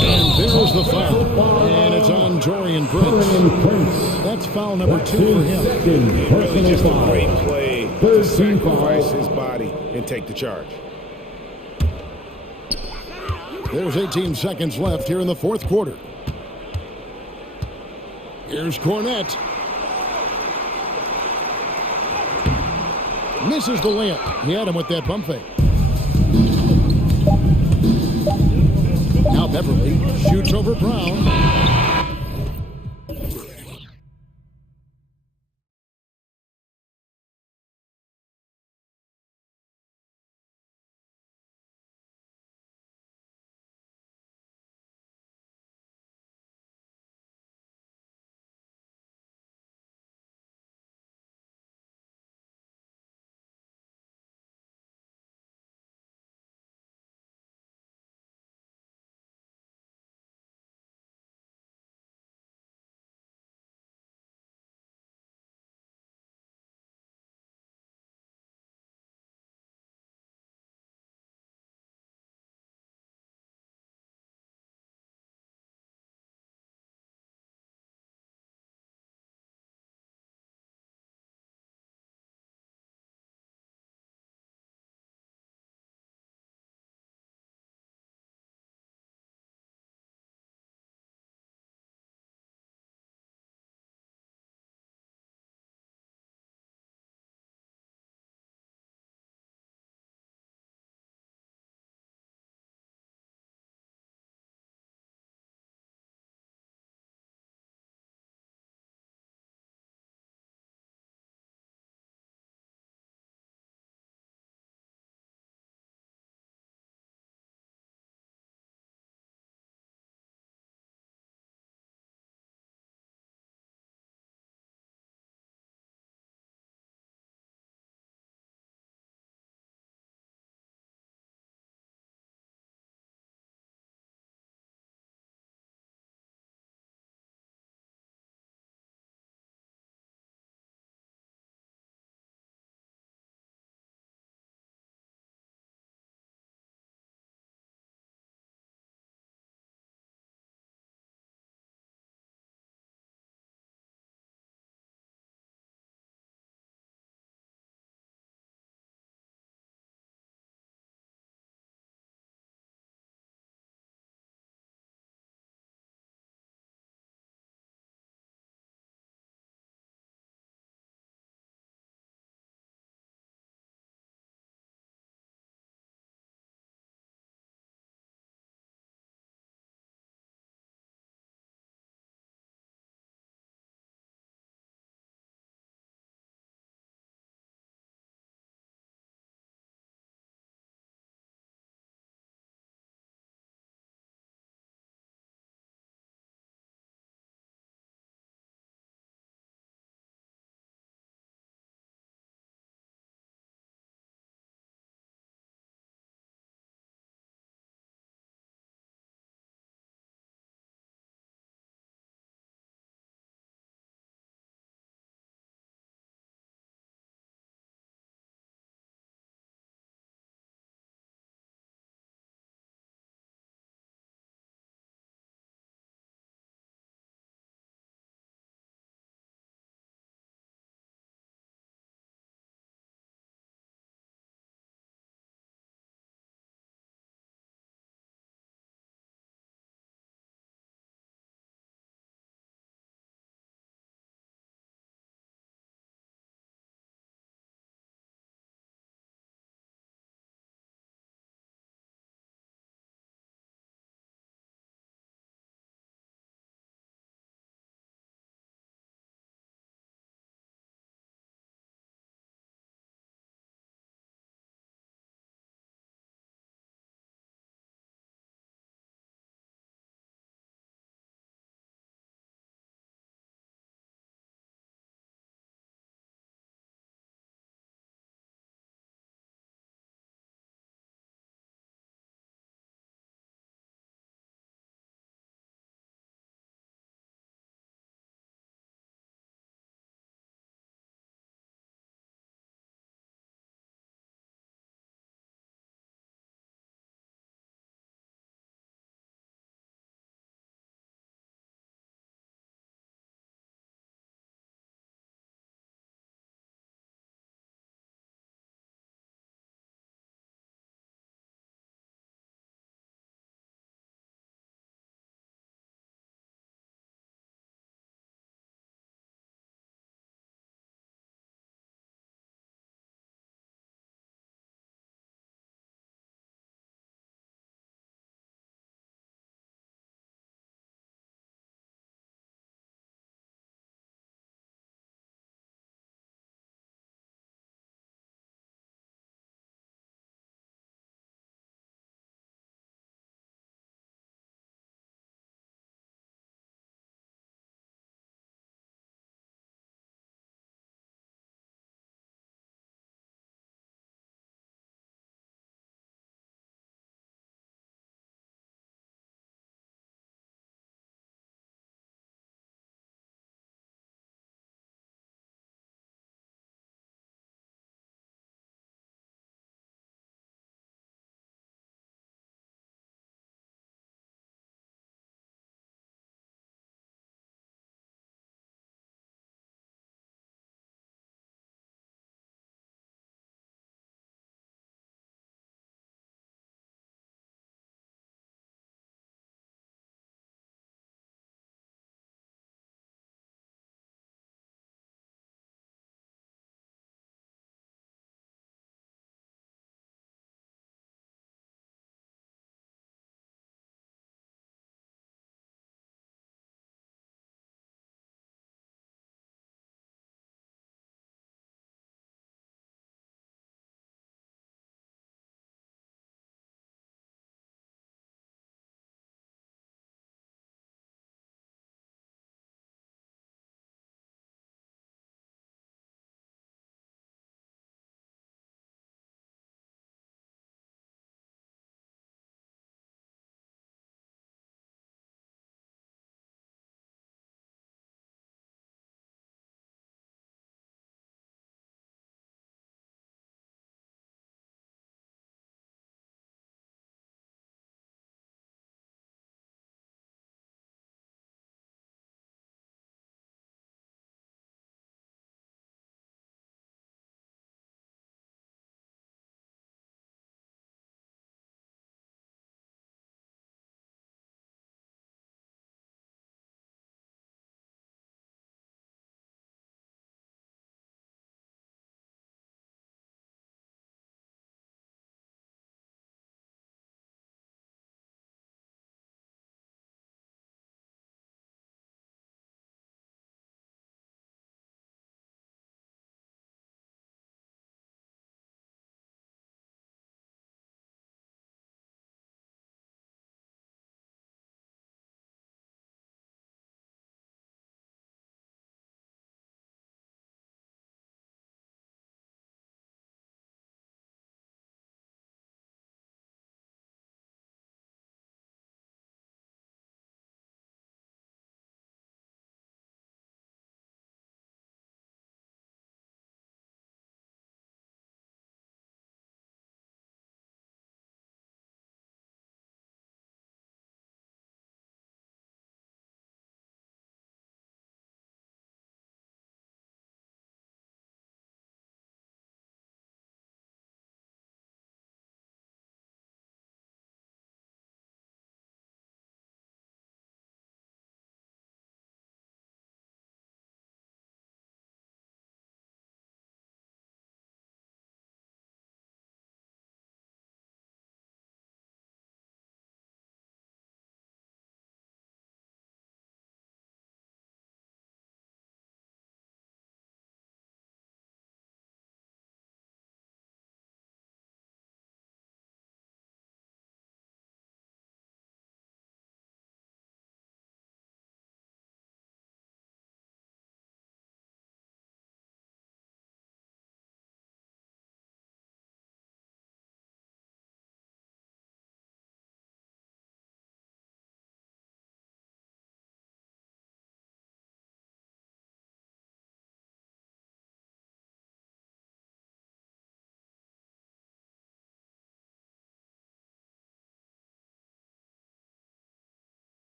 And there's the foul. And it's on Torian Prince. That's foul number 2 for him. Really just a great play to sacrifice his body and take the charge. There's 18 seconds left here in the fourth quarter. Here's Cornette. Misses the layup. He had him with that bump fake. Now Beverly shoots over Brown.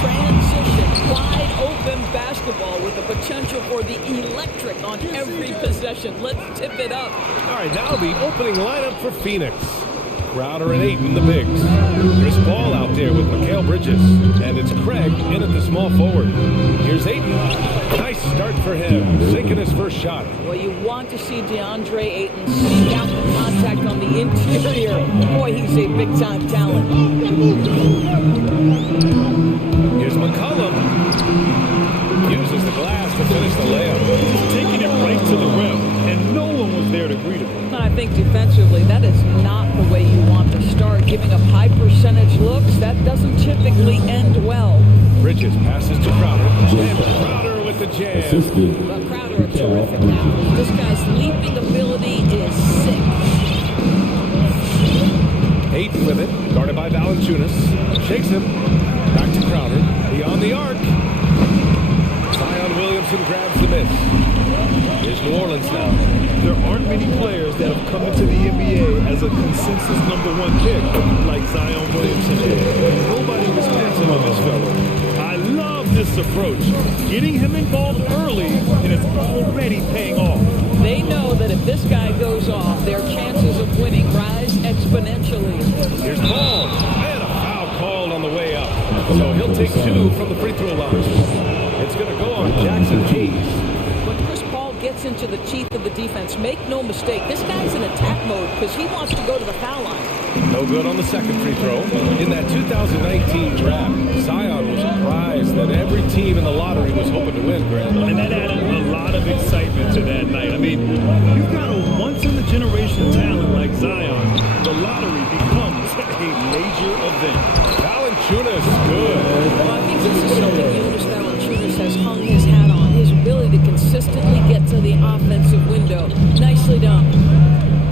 Transition, wide open basketball with the potential for the electric on every possession. Let's tip it up. All right, now the opening lineup for Phoenix. Crowder and Ayton, the bigs. Chris Paul out there with Mikal Bridges. And it's Craig in at the small forward. Here's Ayton. Nice start for him, sinking his first shot. Well, you want to see DeAndre Ayton seek out the contact on the interior. Boy, he's a big-time talent. Here's McCollum. Uses the glass to finish the layup. He's taking it right to the rim, and no one was there to greet him. I think defensively, that is not the way you want to start. Giving up high percentage looks, that doesn't typically end well. Bridges passes to Crowder. And Crowder with the jam. But Crowder, a terrific athlete. This guy's leaping ability is sick. Ayton with it, guarded by Valanciunas. Shakes him. Back to Crowder. Beyond the arc. Zion Williamson grabs the miss. Here's New Orleans now. There aren't many players that have come into the NBA as a consensus #1 pick like Zion Williamson did. Nobody was passing on this fella. I love this approach. Getting him involved early, and it's already paying off. They know that if this guy goes off, their chances of winning rise exponentially. Here's Paul. And a foul called on the way up. So he'll take 2 from the free throw line. It's going to go on Jackson Hayes. When Chris Paul gets into the teeth of the defense, make no mistake, this guy's in attack mode because he wants to go to the foul line. No good on the second free throw. In that 2019 draft, Zion was a prize that every team in the lottery was hoping to win, Grant. And that added a lot of excitement to that night. I mean, you've got a once-in-a-generation talent like Zion. The lottery becomes a major event. Valanciunas, good. Well, I think this is something Jonas Valanciunas has hung his hat on, his ability to consistently get to the offensive window. Nicely done.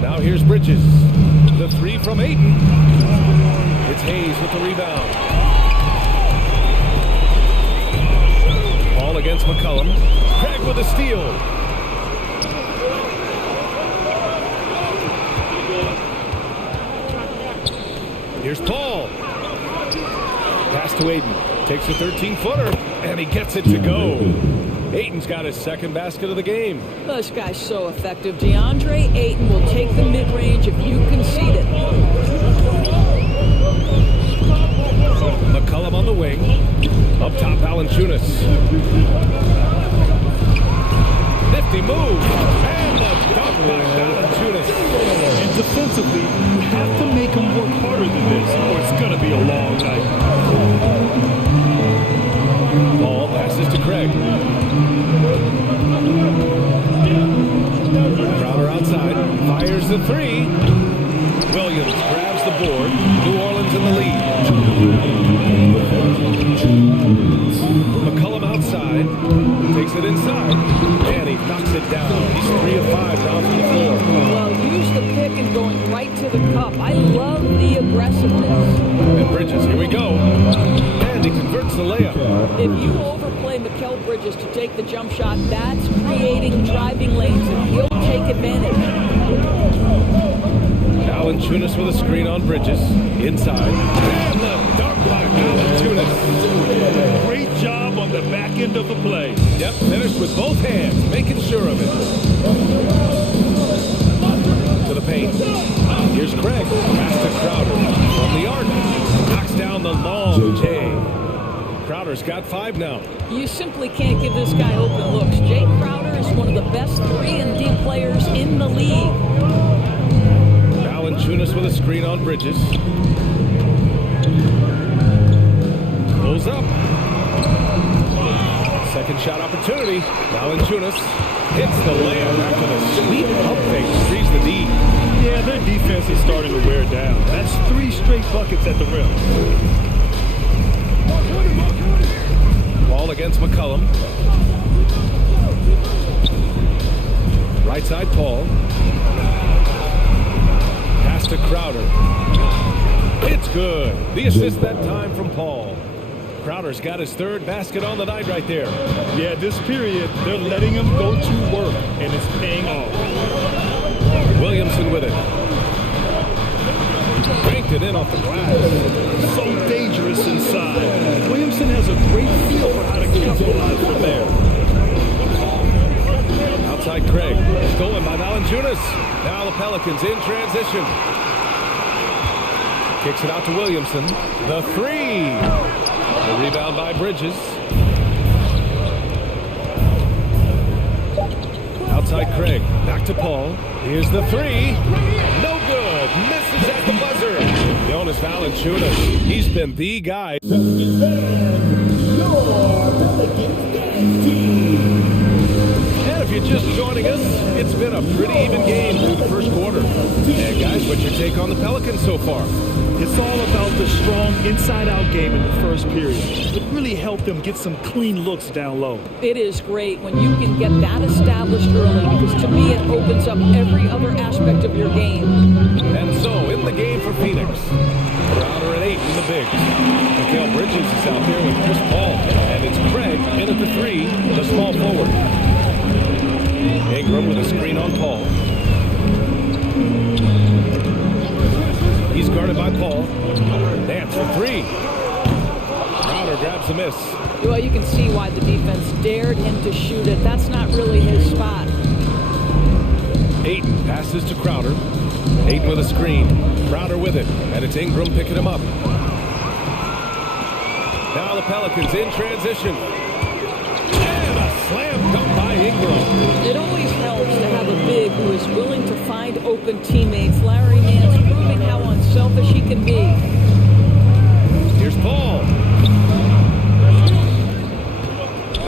Now here's Bridges. The 3 from Ayton. It's Hayes with the rebound. Paul against McCollum. Craig with a steal. Here's Paul. Pass to Ayton. Takes a 13-footer, and he gets it to go. Ayton's got his second basket of the game. This guy's so effective. DeAndre Ayton will take the mid-range if you concede it. McCollum on the wing. Up top, Valanciunas. Nifty move. And the dunk by Valanciunas. And defensively, you have to make him work harder than this, or it's going to be a long night. Ball passes to Craig. Crowder outside. Fires the 3. Williams grabs the board. New Orleans in the lead. McCollum outside. Takes it inside. And he knocks it down. He's 3 of 5 down from the floor. Well, use the pick and going right to the cup. I love the aggressiveness. And Bridges, here we go. And he converts the layup. If you overplay Mikal Bridges to take the jump shot, that's creating driving lanes, and he'll take advantage. Valanciunas with a screen on Bridges. Inside. And the dunk by Valanciunas. Great job on the back end of the play. Yep, finished with both hands, making sure of it. To the paint. Here's Craig. Pass to Crowder. From the arc. Knocks down the long J. Crowder's got 5 now. You simply can't give this guy open looks. Jay Crowder is one of the best 3-and-D players in the league. Valanciunas with a screen on Bridges. Pulls up. Second shot opportunity. Valanciunas hits the layup after the sweep up fake frees the D. Yeah, their defense is starting to wear down. That's 3 straight buckets at the rim. Ball against McCollum. Right side, Paul. Pass to Crowder. It's good. The assist that time from Paul. Crowder's got his 3rd basket on the night right there. Yeah, this period, they're letting him go to work, and it's paying off. Williamson with it. Banked it in off the glass. So dangerous inside. Williamson has a great feel for how to capitalize from there. Outside Craig. Stolen by Valanciunas. Now the Pelicans in transition. Kicks it out to Williamson. The three. The rebound by Bridges. Outside Craig. Back to Paul. Here's the three. No good. Misses at the buzzer. Jonas Valanciunas. He's been the guy. And if you're just joining us, it's been a pretty even game through the first quarter. And guys, what's your take on the Pelicans so far? It's all about the strong inside-out game in the first period. It really helped them get some clean looks down low. It is great when you can get that established early, because to me it opens up every other aspect of your game. And so, in the game for Phoenix, Crowder at 8 in the bigs. Mikal Bridges is out there with Chris Paul. And it's Craig in at the three, the small forward. Ingram with a screen on Paul. He's guarded by Paul. Nance for three. Crowder grabs the miss. Well, you can see why the defense dared him to shoot it. That's not really his spot. Ayton passes to Crowder. Ayton with a screen. Crowder with it. And it's Ingram picking him up. Now the Pelicans in transition. And a slam dunk by Ingram. It always helps to have a big who is willing to find open teammates. Larry Nance proving how unselfish he can be. Here's Paul.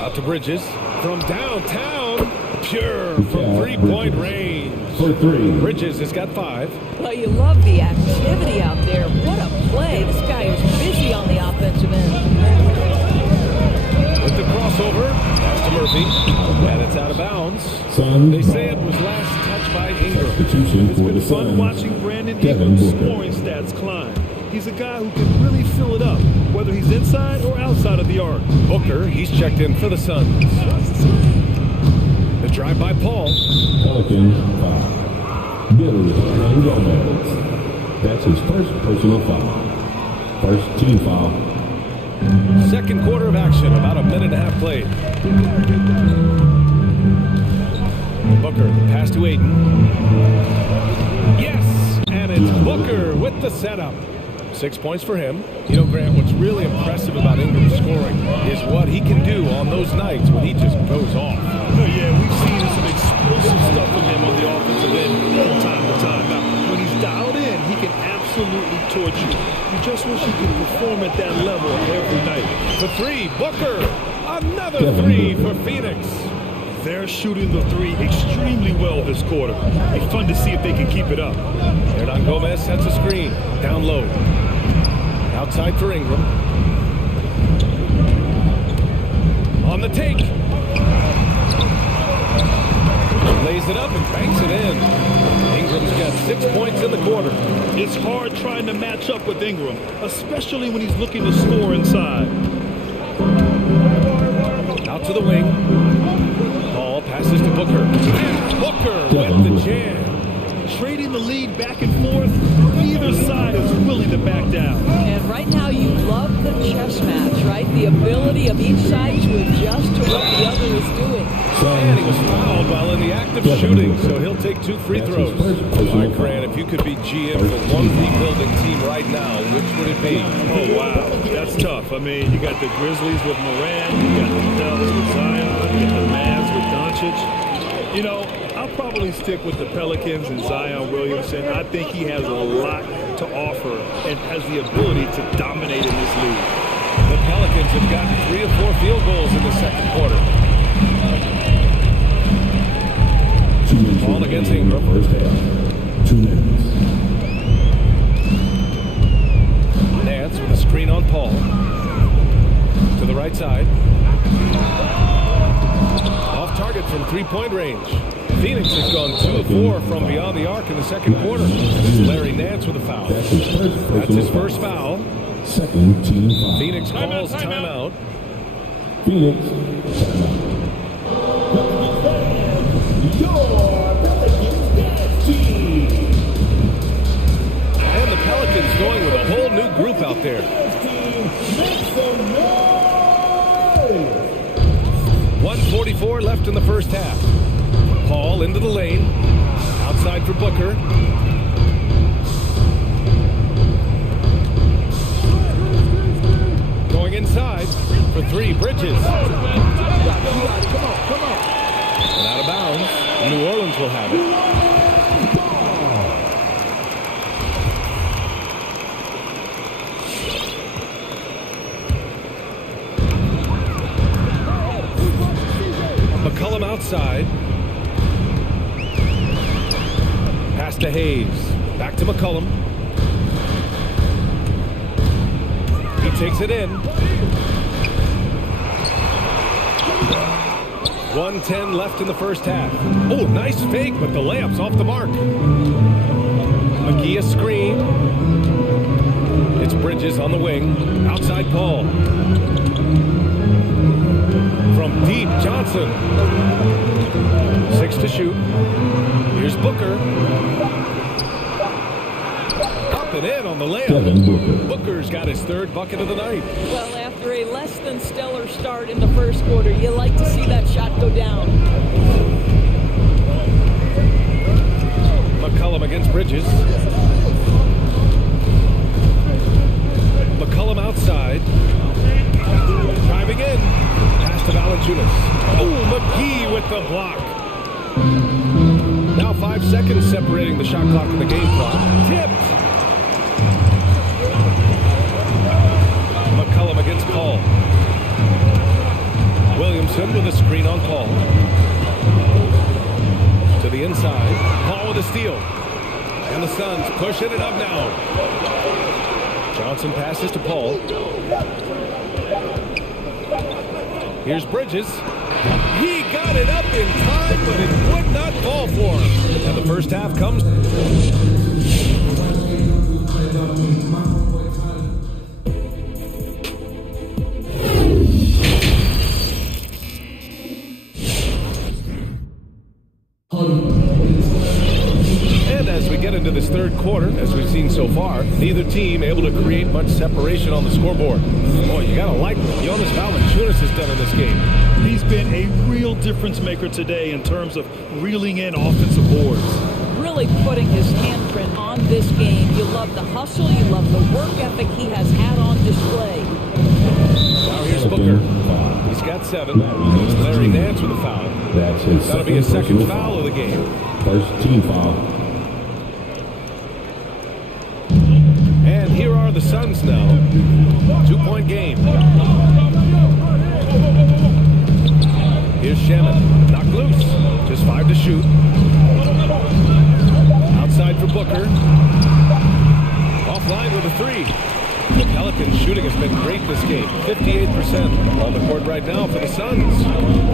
Out to Bridges. From downtown. Pure from three-point range. For three. Bridges has got 5. Well, you love the activity out there. What a play. This guy is busy on the offensive end. With the crossover, pass to Murphy, and it's out of bounds. They say it was last touched by Ingram. It's been fun watching Brandon Ingram's scoring stats climb. He's a guy who can really fill it up, whether he's inside or outside of the arc. Booker, he's checked in for the Suns. The drive by Paul. Pelicans 5. Billy and Gomez. That's his first personal foul. First team foul. Second quarter of action, about a minute and a half played. Booker, pass to Ayton. Yes, and it's Booker with the setup. 6 points for him. You know, Grant, what's really impressive about Ingram's scoring is what he can do on those nights when he just goes off. Yeah, we've seen some explosive stuff from him on the offensive end from time to time. Now, when he's dialed in, he can absolutely torch you. You just wish he could perform at that level every night. For three, Booker. Another three for Phoenix. They're shooting the three extremely well this quarter. It'll be fun to see if they can keep it up. Hernan Gomez sets a screen. Down low. Outside for Ingram. On the take. Lays it up and banks it in. Ingram's got 6 points in the quarter. It's hard trying to match up with Ingram, especially when he's looking to score inside. Out to the wing. Ball passes to Booker. And Booker with the jam. Trading the lead back and forth, neither side is willing to back down. And right now you love the chess match, right? The ability of each side to adjust to what the other is doing. And he was fouled while in the act of shooting, so he'll take 2 free throws. All right, Grant, if you could be GM for one rebuilding team right now, which would it be? Oh, wow. That's tough. I mean, you got the Grizzlies with Moran, you got the Dallas with Zion, you got the Mavs with Doncic. You know, I'll probably stick with the Pelicans and Zion Williamson. I think he has a lot to offer and has the ability to dominate in this league. The Pelicans have gotten 3 or 4 field goals in the second quarter. Ball against Ingram. First half. 2 minutes. Nance with a screen on Paul. To the right side. Off target from 3-point range. Phoenix has gone 2 of 4 from beyond the arc in the second quarter. This is Larry Nance with a foul. That's his first foul. Second team foul. Phoenix calls timeout. Phoenix timeout. And the Pelicans going with a whole new group out there. Make some noise! 2:44 left in the first half. Paul into the lane. Outside for Booker. Going inside for three, Bridges. Come on. And out of bounds. New Orleans will have it. McCollum outside. Pass to Hayes. Back to McCollum. He takes it in. 1:10 left in the first half. Oh, nice fake, but the layup's off the mark. McGee a screen. It's Bridges on the wing. Outside Paul. From deep, Johnson. 6 to shoot. Here's Booker. Up and in on the layup. Booker's got his third bucket of the night. Well, after a less than stellar start in the first quarter, you like to see that shot go down. McCollum against Bridges. McCollum outside. Driving in. Pass to Valanciunas. Oh, McGee with the block. Now 5 seconds separating the shot clock and the game clock. Tipped. McCollum against Paul. Williamson with a screen on Paul. To the inside. Paul with a steal. And the Suns pushing it up now. Johnson passes to Paul. Here's Bridges. He got it up in time, but it would not fall for him. And the first half comes. And as we get into this third quarter, as we've seen so far, neither team able to create much separation on the scoreboard. Boy, you gotta like what Jonas Valanciunas has done in this game. He's been a real difference maker today in terms of reeling in offensive boards. Really putting his handprint on this game. You love the hustle, you love the work ethic he has had on display. Now here's Booker. He's got 7. It's Larry Nance with a foul. That'll be his second foul of the game. First team foul. And here are the Suns now. 2-point game. Here's Shannon. Knocked loose. Just 5 to shoot. Outside for Booker. Offline with a 3. The Pelicans' shooting has been great this game. 58% on the court right now for the Suns.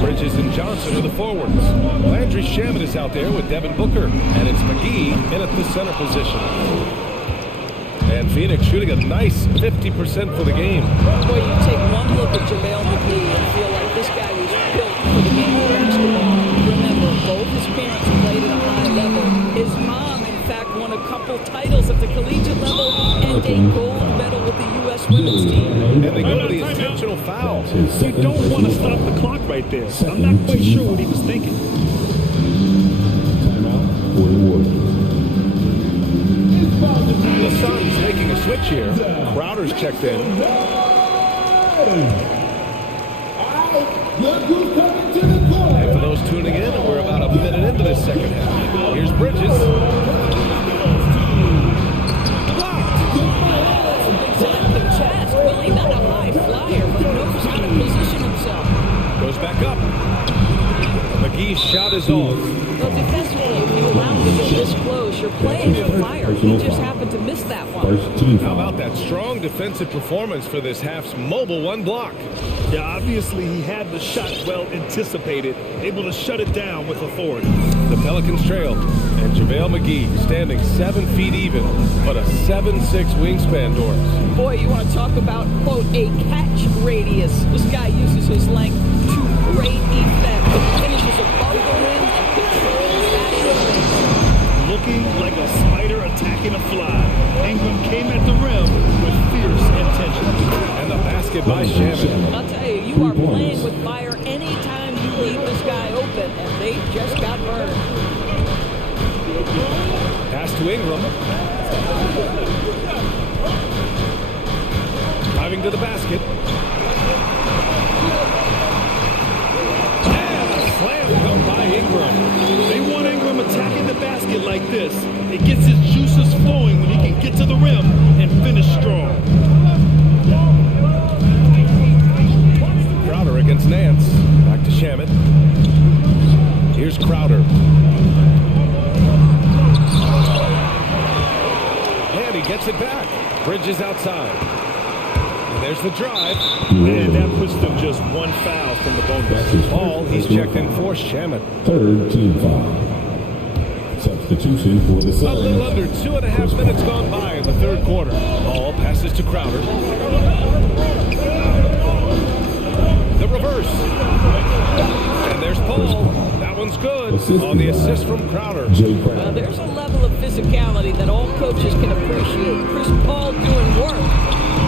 Bridges and Johnson are the forwards. Landry Shamet is out there with Devin Booker. And it's McGee in at the center position. And Phoenix shooting a nice 50% for the game. Boy, you take one look at JaVale McGee and feel like this guy was built for the game of basketball. Remember, both his parents played at a high level. His mom, in fact, won a couple titles at the collegiate level and a gold medal with the U.S. women's team. And they go to the intentional foul. You don't want to stop the clock right there. I'm not quite sure what he was thinking. Timeout for the Warriors. The Suns making a switch here. Crowder's checked in. And for those tuning in, we're about a minute into this second half. Here's Bridges. Contest. Really not a high flyer, but knows how to position himself. Goes back up. McGee's shot is off. Well, defensively, if you allow him to get this close, you're playing with fire. He just happened to miss that one. How about that strong defensive performance for this half's mobile 1 block? Yeah, obviously he had the shot well anticipated, able to shut it down with authority. The Pelicans trail, and JaVale McGee standing 7 feet even, but a 7'6" wingspan, Doris. Boy, you want to talk about, quote, a catch radius. This guy uses his length to great effect. Finishes above the rim and controls that rim. Looking like a spider attacking a fly. Ingram came at the rim with fierce intentions. And the basket by Shannon. I'll tell you, you are playing with fire anytime you leave the they just got burned. Pass to Ingram. Driving to the basket. And a slam dunk by Ingram. They want Ingram attacking the basket like this. It gets his juices flowing when he can get to the rim and finish strong. Crowder against Nance. Back to Shamet. Here's Crowder. And he gets it back. Bridges outside. And there's the drive. And that puts them just one foul from the bonus. Ball, he's checked in for Shamet. Third team foul. Substitution for the A little under 2.5 minutes gone by in the third quarter. Ball passes to Crowder. The reverse. And there's Paul. That one's good on the assist from Crowder. There's a level of physicality that all coaches can appreciate. Chris Paul doing work.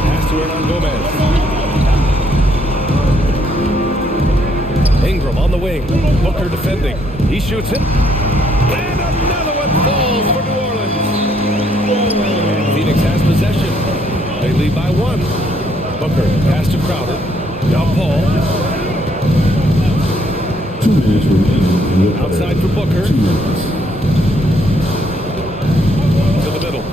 Pass to Hernan Gomez. Ingram on the wing. Booker defending. He shoots it. And another one falls for New Orleans. And Phoenix has possession. They lead by 1. Booker, pass to Crowder. Now Paul. 2 minutes remaining. Outside for Booker. 2 minutes. To the middle.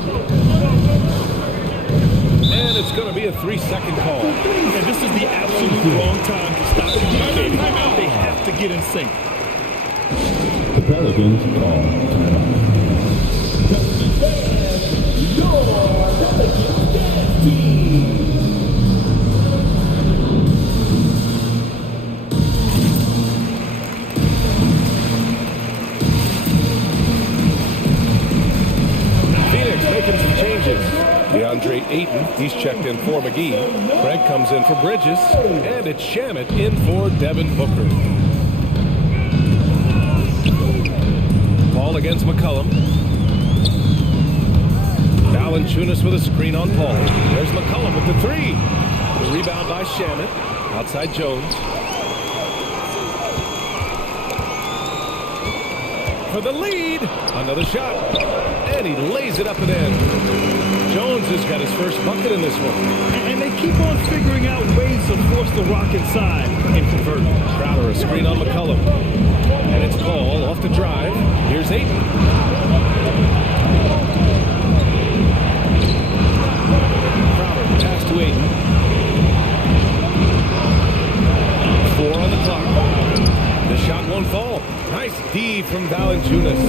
And it's going to be a 3-second call. And this is the absolute wrong time to stop communicating. They have to get in sync. The Pelicans call timeout. Phoenix making some changes. DeAndre Ayton, he's checked in for McGee. Craig comes in for Bridges. And it's Shamet in for Devin Booker. Paul against McCollum. Valanciunas with a screen on Paul. There's McCollum with the 3. The rebound by Shamet. Outside Jones. For the lead. Another shot. And he lays it up and in. Jones has got his first bucket in this one. And they keep on figuring out ways to force the rock inside and convert. Crowder a screen on McCollum. And it's Paul off the drive. Here's Ayton. Crowder pass to Ayton. 4 on the clock. The shot won't fall. Nice D from Valanciunas.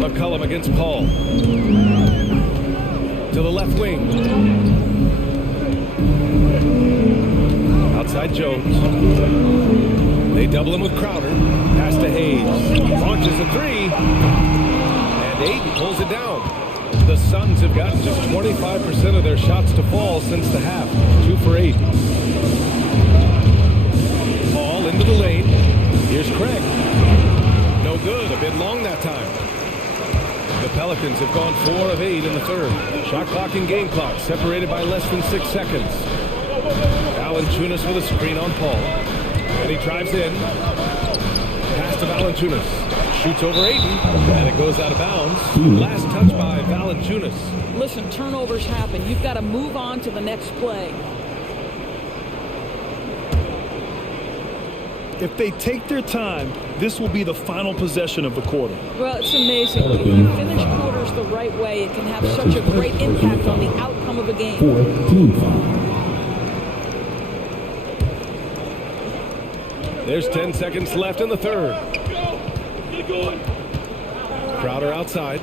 McCollum against Paul. To the left wing. Outside Jones. They double him with Crowder. Pass to Hayes. Launches a 3. And Ayton pulls it down. The Suns have gotten just 25% of their shots to fall since the half. 2 for 8. Paul into the lane. Here's Craig. No good. A bit long that time. The Pelicans have gone 4 of 8 in the third. Shot clock and game clock separated by less than 6 seconds. Valanciunas with a screen on Paul. And he drives in. Pass to Valanciunas. Shoots over Ayton. And it goes out of bounds. Last touch by Valanciunas. Listen, turnovers happen. You've got to move on to the next play. If they take their time, this will be the final possession of the quarter. Well, it's amazing. If you finish quarters the right way, it can have such a great impact on the outcome of a game. 4 team foul. There's 10 seconds left in the third. Crowder outside.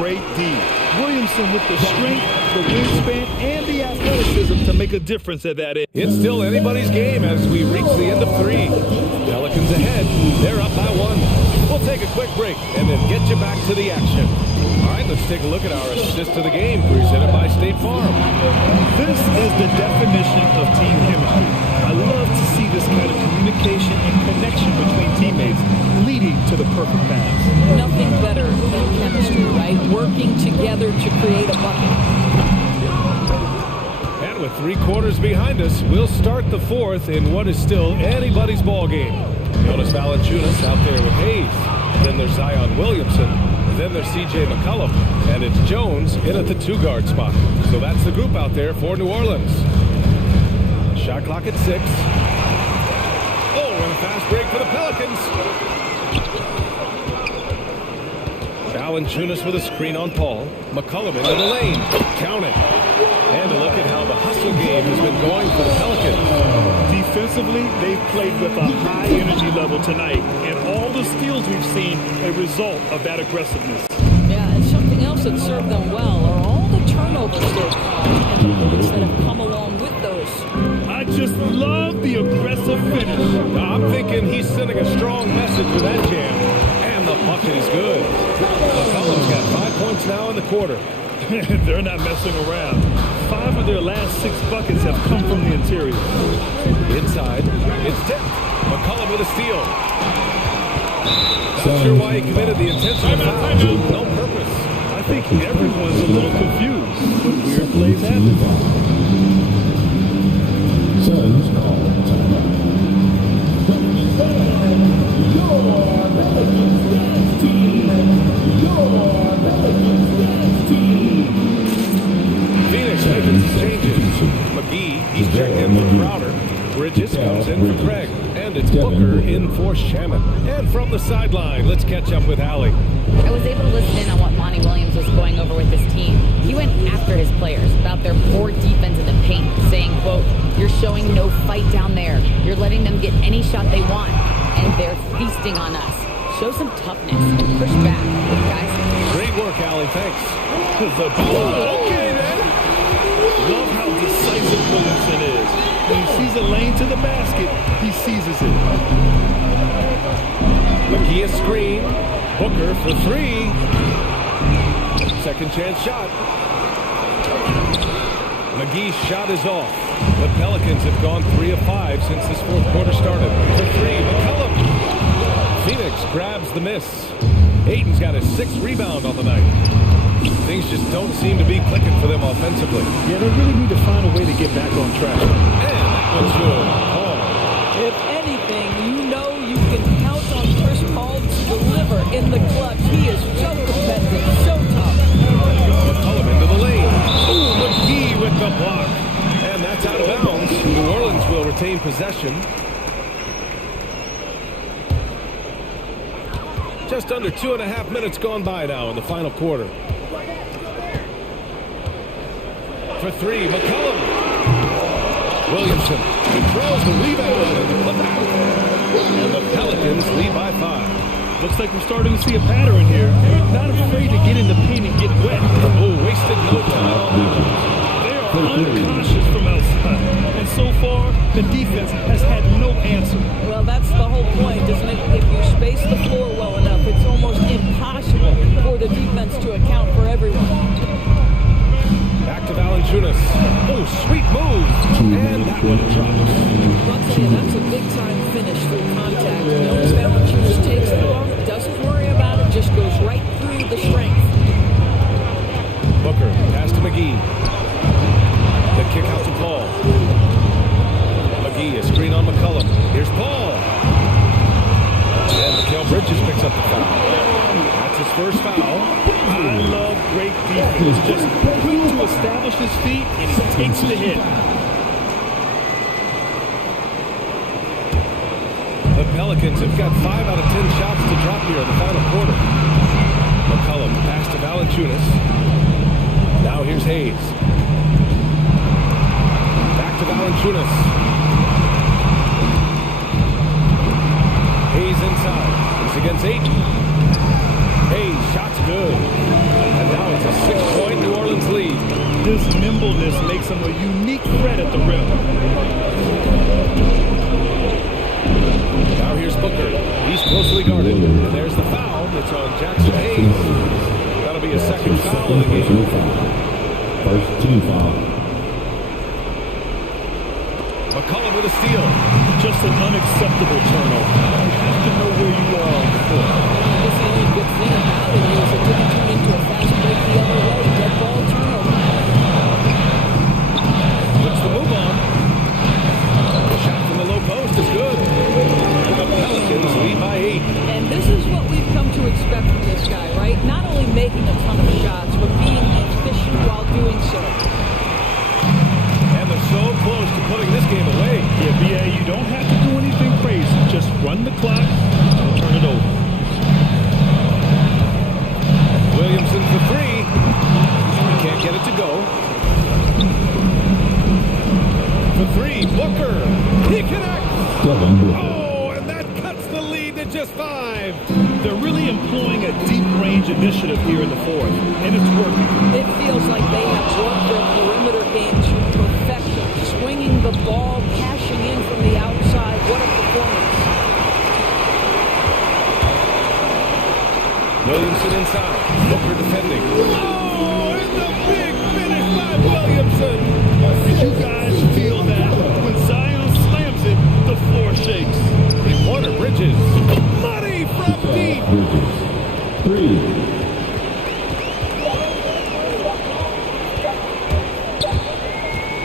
Great D. Williamson with the strength, the wingspan, and the athleticism to make a difference at that end. It's still anybody's game as we reach the end of 3. Pelicans ahead. They're up by 1. We'll take a quick break and then get you back to the action. All right, let's take a look at our assist to the game presented by State Farm. This is the definition of team chemistry. I love to see this kind of communication and connection between teammates leading to the perfect pass. Nothing better than chemistry, right? Working together to create a bucket. And And with 3 quarters behind us, we'll start the 4th in what is still anybody's ball game. Notice Valanciunas out there with Hayes. Then there's Zion Williamson. Then there's C.J. McCollum. And it's Jones in at the 2-guard spot. So that's the group out there for New Orleans. Shot clock at 6. Oh, and a fast break for the Pelicans. Valanciunas with a screen on Paul. McCollum into the lane. Count it. And a look at how the hustle game has been going for the Pelicans. Defensively, they've played with a high energy level tonight. And all the steals we've seen a result of that aggressiveness. Yeah, and something else that served them well are all the turnovers they've caused and the points that have come along with those. I just love the aggressive finish. I'm thinking he's sending a strong message with that jam. And the bucket is good. McCollum's got 5 points now in the quarter. They're not messing around. 5 of their last 6 buckets have come from the interior. Inside, it's tipped. McCollum with a steal. Not sure why he committed the intentional foul. No purpose. I think everyone's a little confused. But weird plays happen. Suns call timeout. Your Pelicans dance team. Your Pelicans dance team. Phoenix making some changes. McGee, he's checked in for Crowder. Bridges comes in for Craig. And it's Booker in for Shaman. And from the sideline, let's catch up with Allie. I was able to listen in on what Monty Williams was going over with his team. He went after his players about their poor defense in the paint, saying, quote, "You're showing no fight down there. You're letting them get any shot they want, and they're feasting on us. Show some toughness and push back, guys." Great work, Allie. Thanks. Okay, then. Love how decisive Williamson is. When he sees a lane to the basket, he seizes it. McGee a screen. Booker for 3. Second chance shot. McGee's shot is off. The Pelicans have gone 3 of 5 since this 4th quarter started. For 3, McCollum. Phoenix grabs the miss. Ayton's got his 6th rebound on the night. Things just don't seem to be clicking for them offensively. Yeah, they really need to find a way to get back on track. And that one's good. Paul. If anything, you know you can count on Chris Paul to deliver in the clutch. He is so competitive, so tough. McCollum into the lane. Ooh, McGee with the block. And that's out of bounds. New Orleans will retain possession. Just under 2.5 minutes gone by now in the final quarter. For 3, McCollum. Williamson controls the rebound and the putback. And the Pelicans lead by 5. Looks like we're starting to see a pattern here. They're not afraid to get in the paint and get wet. Oh, wasted no time. They are uncautious from outside. And so far, the defense has had no answer. Well, that's the whole point, isn't it? If you space the floor well enough, it's almost impossible for the defense to account for everyone. Back to Valanciunas. Oh, sweet move. And that one drops. I'll tell you, that's a big-time finish through contact. Notice Valanciunas takes the ball, doesn't worry about it, just goes right through the strength. Booker, pass to McGee. The kick out to Paul. McGee, a screen on McCollum. Here's Paul. And Mikal Bridges picks up the foul. That's his first foul. I love great defense. Just quick to establish his feet, and he takes the hit. The Pelicans have got 5 out of 10 shots to drop here in the final quarter. McCollum pass to Valanciunas. Now here's Hayes. Back to Valanciunas. Hayes inside. He's against Ayton. Hayes, shot's good. And now it's a 6-point New Orleans lead. This nimbleness makes him a unique threat at the rim. Now here's Booker. He's closely guarded. And there's the foul. It's on Jackson Hayes. That'll be a second foul of the game. First team foul. McCollum with a steal. Just an unacceptable turnover. You have to know where you are on the court. The only good thing about it is it didn't turn into a fast break the other way. Dead ball turnover. The run the clock, and turn it over. Williamson for three. He can't get it to go. For three, Booker. He connects. Oh, and that cuts the lead to just 5. They're really employing a deep-range initiative here in the fourth, and it's working. It feels like they have worked their perimeter game to perfection, swinging the ball, cashing in from the outside. What a performance. Williamson inside. Booker defending. Oh, and the big finish by Williamson. Did you guys feel that? When Zion slams it, the floor shakes. Three-pointer, Bridges. Money from deep. Bridges. 3.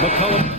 McCollum.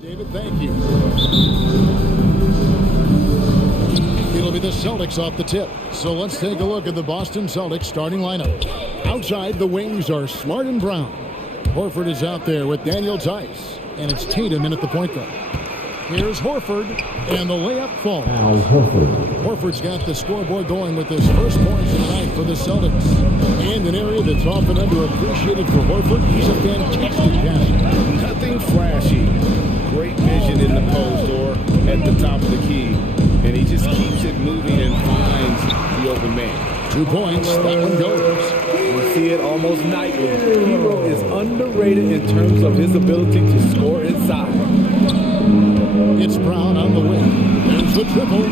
David, thank you. It'll be the Celtics off the tip. So let's take a look at the Boston Celtics starting lineup. Outside, the wings are Smart and Brown. Horford is out there with Daniel Tice, and it's Tatum in at the point guard. Here's Horford, and the layup falls. Horford's got the scoreboard going with his first points of the night for the Celtics. And an area that's often underappreciated for Horford, he's a fantastic passer. Nothing flashy. Great vision in the post or at the top of the key. And he just keeps it moving and finds the open man. 2 points, that one goes. We see it almost nightly. Hero is underrated in terms of his ability to score inside. It's Brown on the wing. There's the triple.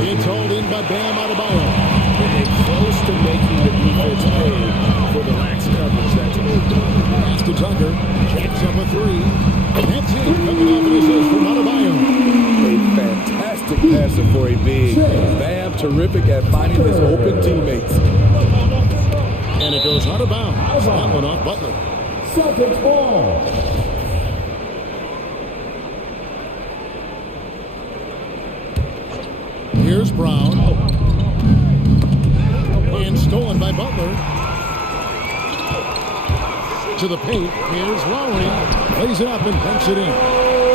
It's hauled in by Bam Adebayo. And close to making the defense pay for the lax coverage that's Pass to Tucker. Jacks up a three. That's it. Coming off of his head from Adebayo. A fantastic passer for a big. Bam, terrific at finding his open teammates. And it goes out of bounds. That one off Butler. Celtics ball. Here's Brown. And stolen by Butler. To the paint. Here's Lowry. Plays it up and banks it in.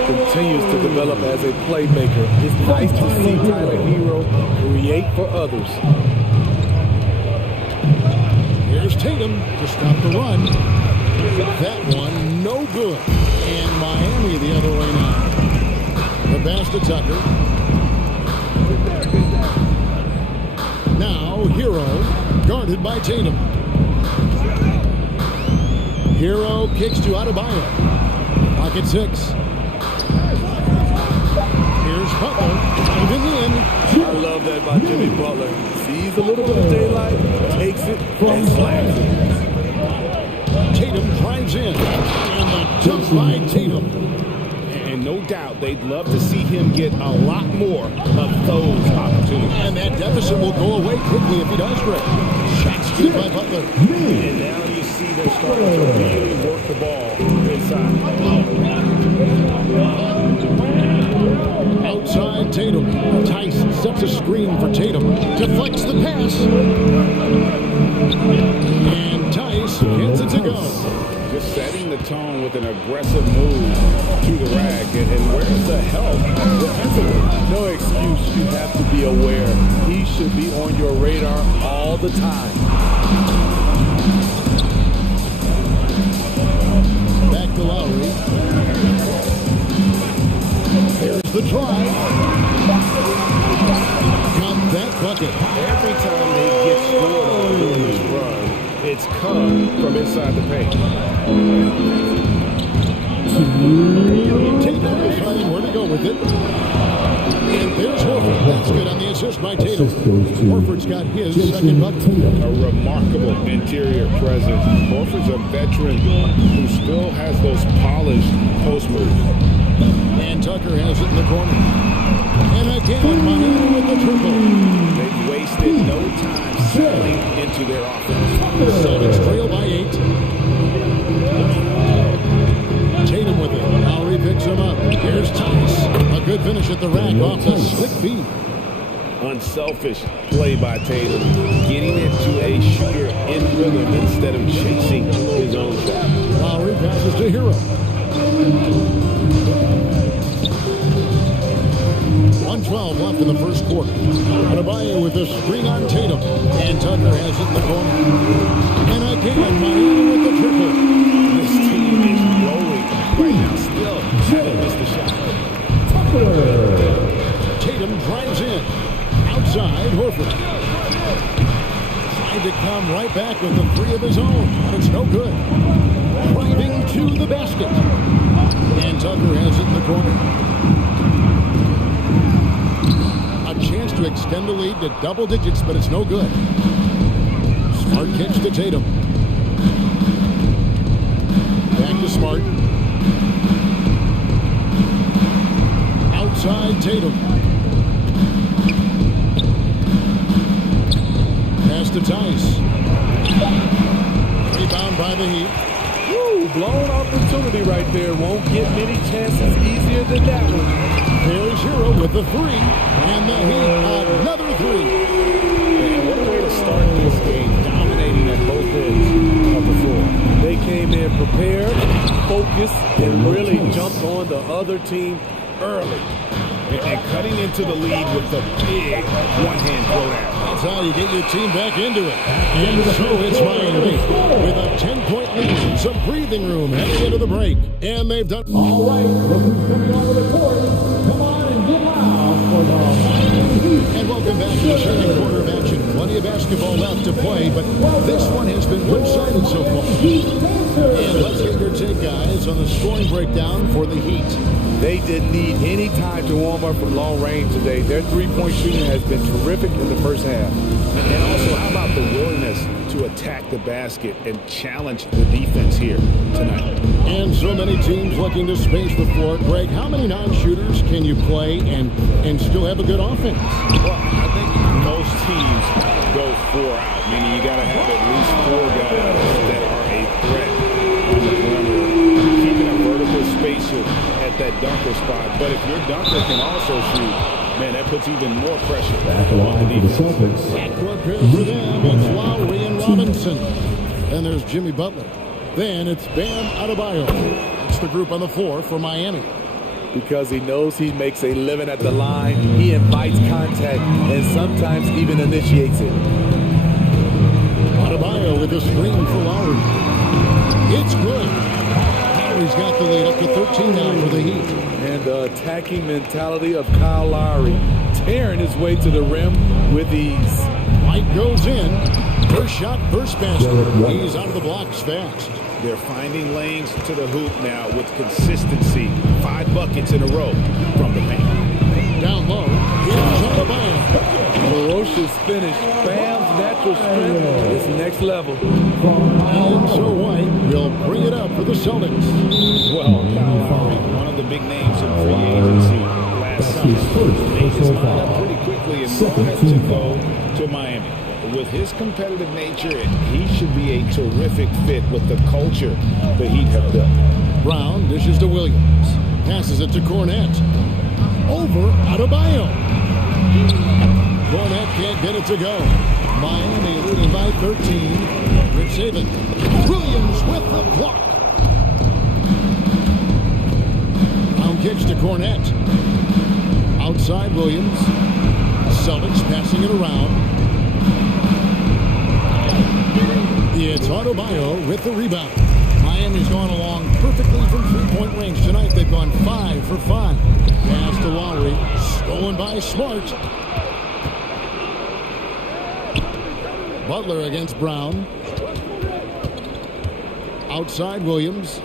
Continues to develop as a playmaker. It's nice to see Tyler Hero create for others. Here's Tatum to stop the run. That one, no good. And Miami the other way now. The pass to Tucker. Now Hero, guarded by Tatum. Hero kicks to Adebayo. Pocket 6. Here's Butler. Even in. I love that by Jimmy Butler. Sees a little bit of daylight, takes it, and slams it. Tatum drives in. And the jump by Tatum. And no doubt they'd love to see him get a lot more of those opportunities. And that deficit will go away quickly if he does great. Shots good by Butler. And now you see they're starting to really work the ball inside. Outside Tatum. Tice sets a screen for Tatum. Deflects the pass. And Tice gets it to go. Just setting the tone with an aggressive move to the rack. And where's the help defensively? No excuse. You have to be aware. He should be on your radar all the time. Back to Lowry. There's the drive. Got that bucket. Every time they get scored on during this run, it's come from inside the paint. Tatum deciding where to go with it. And there's Horford. That's good on the assist by Tatum. Horford's got his second bucket. A remarkable interior presence. Horford's a veteran who still has those polished post moves. And Tucker has it in the corner. And again, Miami with the triple. They've wasted no time settling into their offense. Celtics trail by 8. Tatum with it. Lowry picks him up. Here's Tice. A good finish at the rack off the slick feed. Unselfish play by Tatum. Getting it to a shooter in rhythm instead of chasing his own shot. Lowry passes to Hero. 1:12 left in the first quarter. Adebayo with a screen on Tatum. And Tucker has it in the corner. And again, Miami with the triple. This team is rolling right now. Still haven't missed a shot. Tatum drives in. Outside, Horford. Tried to come right back with the three of his own, but it's no good. Driving to the basket. And Tucker has it in the corner. A chance to extend the lead to double digits, but it's no good. Smart catch to Tatum. Back to Smart. Outside Tatum. Pass to Tice. Rebound by the Heat. Woo! Blown opportunity right there. Won't get many chances easier than that one. There's Hero with the three, and the Heat, another three. And what a way to start this game, dominating at both ends of the floor. They came in prepared, focused, and really jumped on the other team early. And cutting into the lead with a big one-hand throwdown. That's how you get your team back into it. And so it's Miami with a 10-point lead and some breathing room heading into the break. And they've done... All right, look who's coming on the court. Come on and get loud for the Miami Heat. And welcome back to the second quarter of action. Plenty of basketball left to play, but this one has been one-sided so far. And let's get your take, guys, on the scoring breakdown for the Heat. They didn't need any time to warm up from long range today. Their three-point shooting has been terrific in the first half. And also, how about the willingness to attack the basket and challenge the defense here tonight? And so many teams looking to space the floor. Greg, how many non-shooters can you play and still have a good offense? Well, I think most teams go 4 out, meaning you got to have at least 4 guys that are a threat on the perimeter, keeping a vertical spacer at that dunker spot. But if your dunker can also shoot, man, that puts even more pressure on the defense. Backcourt pair for them, it's Lowry and Robinson. Then there's Jimmy Butler. Then it's Bam Adebayo. It's the group on the floor for Miami. Because he knows he makes a living at the line, he invites contact and sometimes even initiates it. Adebayo with a screen for Lowry. It's good. Lowry's got the lead up to 13 now for the Heat. And the attacking mentality of Kyle Lowry, tearing his way to the rim with ease. White goes in. First shot, first basket. He's out of the blocks fast. They're finding lanes to the hoop now with consistency. 5 buckets in a row from the paint. Down low, here's Adebayo. Ferocious finish. Bam's natural strength is next level. And so White will bring it up for the Celtics. Well, Kyle Lowry, one of the big names in free agency last summer, made his mind up pretty quickly and wanted to go to Miami. With his competitive nature, he should be a terrific fit with the culture the Heat have built. Brown dishes to Williams. Passes it to Cornette. Over Adebayo. Cornette can't get it to go. Miami leading by 13. Rich Saban. Williams with the block. Brown kicks to Cornette. Outside Williams. Celtics passing it around. It's Adebayo with the rebound. Miami's gone along perfectly from three-point range tonight. They've gone 5 for 5. Pass to Lowry. Stolen by Smart. Butler against Brown. Outside Williams.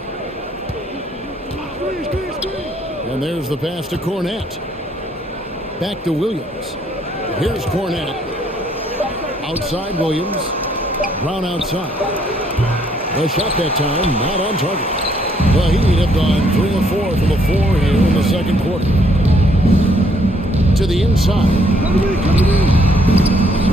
And there's the pass to Cornette. Back to Williams. Here's Cornette. Outside Williams. Brown outside. The shot that time, not on target. The Heat have gone 3 of 4 from the floor here in the second quarter. To the inside.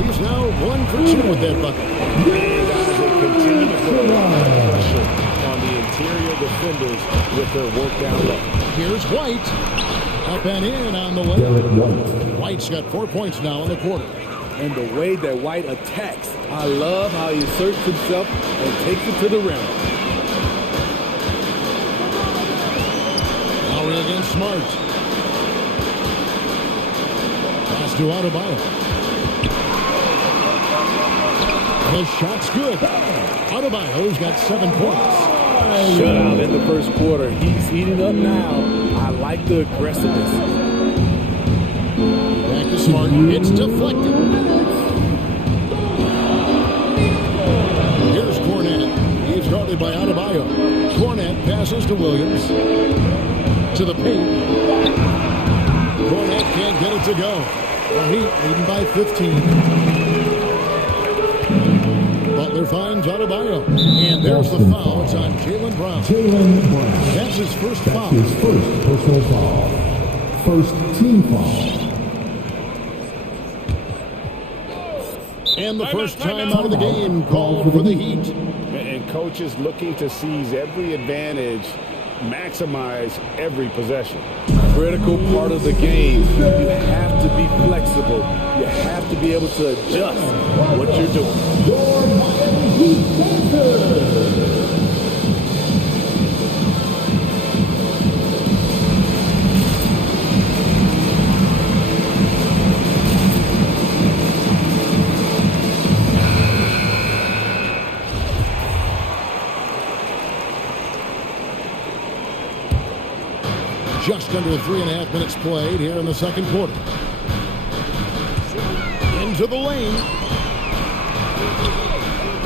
He's now 1 for 2 with that bucket. And guys, they continue to put a lot of pressure on the interior defenders with their work down low. Here's White. Up and in on the way. White's got 4 points now in the quarter. And the way that White attacks, I love how he asserts himself and takes it to the rim. Lowry against Smart. Pass to Adebayo. The shot's good. Adebayo's got 7 points. Shutout in the first quarter. He's heating up now. I like the aggressiveness. Back to Smart. It's deflected. Here's Cornette. He's guarded by Adebayo. Cornette passes to Williams. To the paint. Cornette can't get it to go. The Heat leading by 15. Butler finds Adebayo. And there's the foul. It's on Jaylen Brown. That's his first foul. His first personal foul. First team foul. And the first time out of the game called for the Heat. And coaches looking to seize every advantage, maximize every possession. Critical part of the game. You have to be flexible. You have to be able to adjust what you're doing. Your Miami Heat Panthers. Just under 3.5 minutes played here in the second quarter. Into the lane.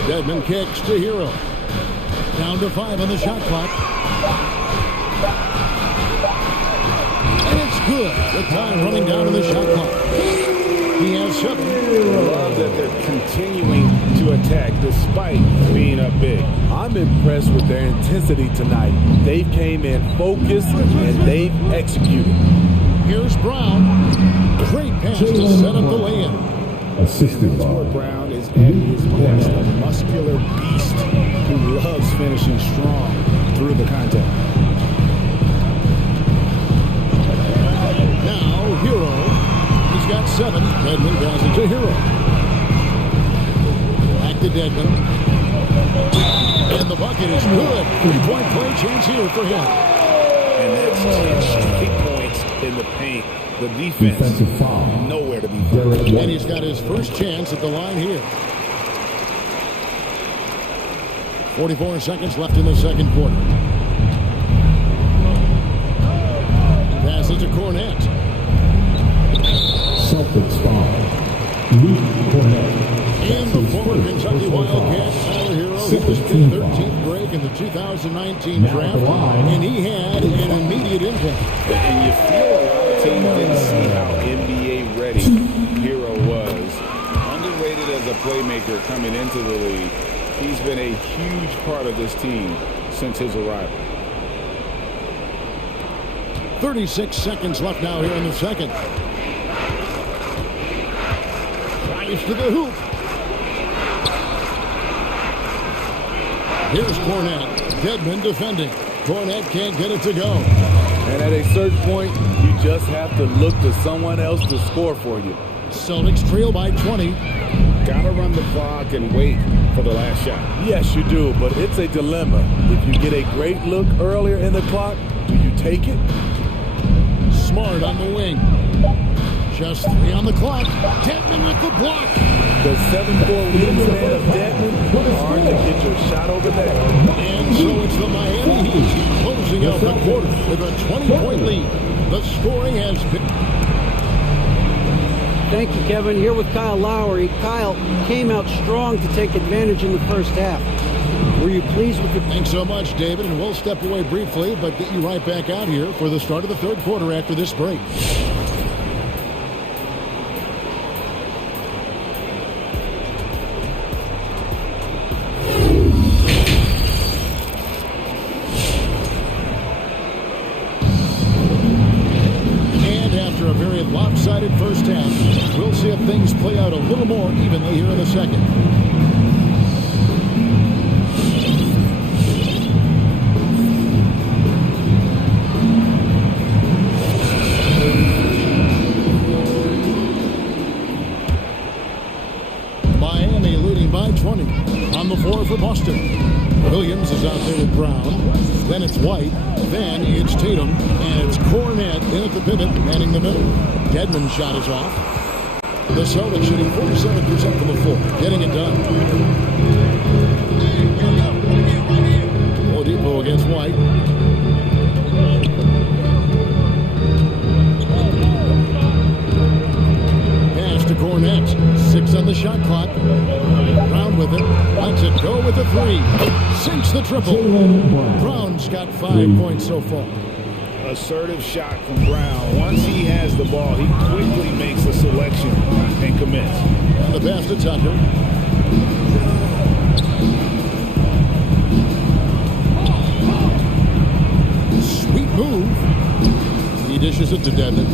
Dedmon kicks to Hero. Down to 5 on the shot clock. And it's good. The time running down on the shot clock. He has 7. I love that they're continuing to attack despite being up big. I'm impressed with their intensity tonight. They came in focused and they've executed. Here's Brown. Great pass to set up the lay-in. Assisted by Brown is at his best, a muscular beast who loves finishing strong through the contact. Now, Hero. He's got 7. Dedmon passes to Hero. Back to Dedmon. And the bucket is good. 3-point play chance here for him. And that's 10 straight points in the paint. The defense nowhere to be found. And he's got his first chance at the line here. 44 seconds left in the second quarter. Passes to Cornette. Celtics foul. Luke Cornette. And the former Kentucky Wildcat, Tyler Hero, hit his 13th break in the 2019 draft, and he had an immediate impact. And you feel a lot of teams didn't see how NBA ready Hero was. Underrated as a playmaker coming into the league. He's been a huge part of this team since his arrival. 36 seconds left now here in the second. Drives to the hoop. Here's Cornette. Dedmon defending. Cornette can't get it to go. And at a certain point, you just have to look to someone else to score for you. Celtics trail by 20. Gotta run the clock and wait for the last shot. Yes, you do, but it's a dilemma. If you get a great look earlier in the clock, do you take it? Smart on the wing. Just 3 on the clock. Dedmon with the block. The 7'4" wingspan of Dedmon, hard to get your shot over there. And so it's the Miami Heat closing out the quarter with a 20-point lead. The scoring has been... Thank you, Kevin. Here with Kyle Lowry. Kyle came out strong to take advantage in the first half. Were you pleased with it? Thanks so much, David. And we'll step away briefly, but get you right back out here for the start of the third quarter after this break. Lopsided first half. We'll see if things play out a little more evenly here in the second. Miami leading by 20. On the floor for Boston. Williams is out there with Brown. Then it's White. Then it's Tatum. And it's Cornette in at the pivot, manning the middle. Dedmon's shot is off. The Celtics shooting 47% from the floor. Getting it done. Oladipo against White. Pass to Cornette. 6 on the shot clock. Brown with it. Lets it go with the 3. Sinks the triple. Brown's got 5 points so far. Assertive shot from Brown. Once he has the ball, he quickly makes a selection and commits. And the pass to Tucker. Sweet move. He dishes it to Dedmon.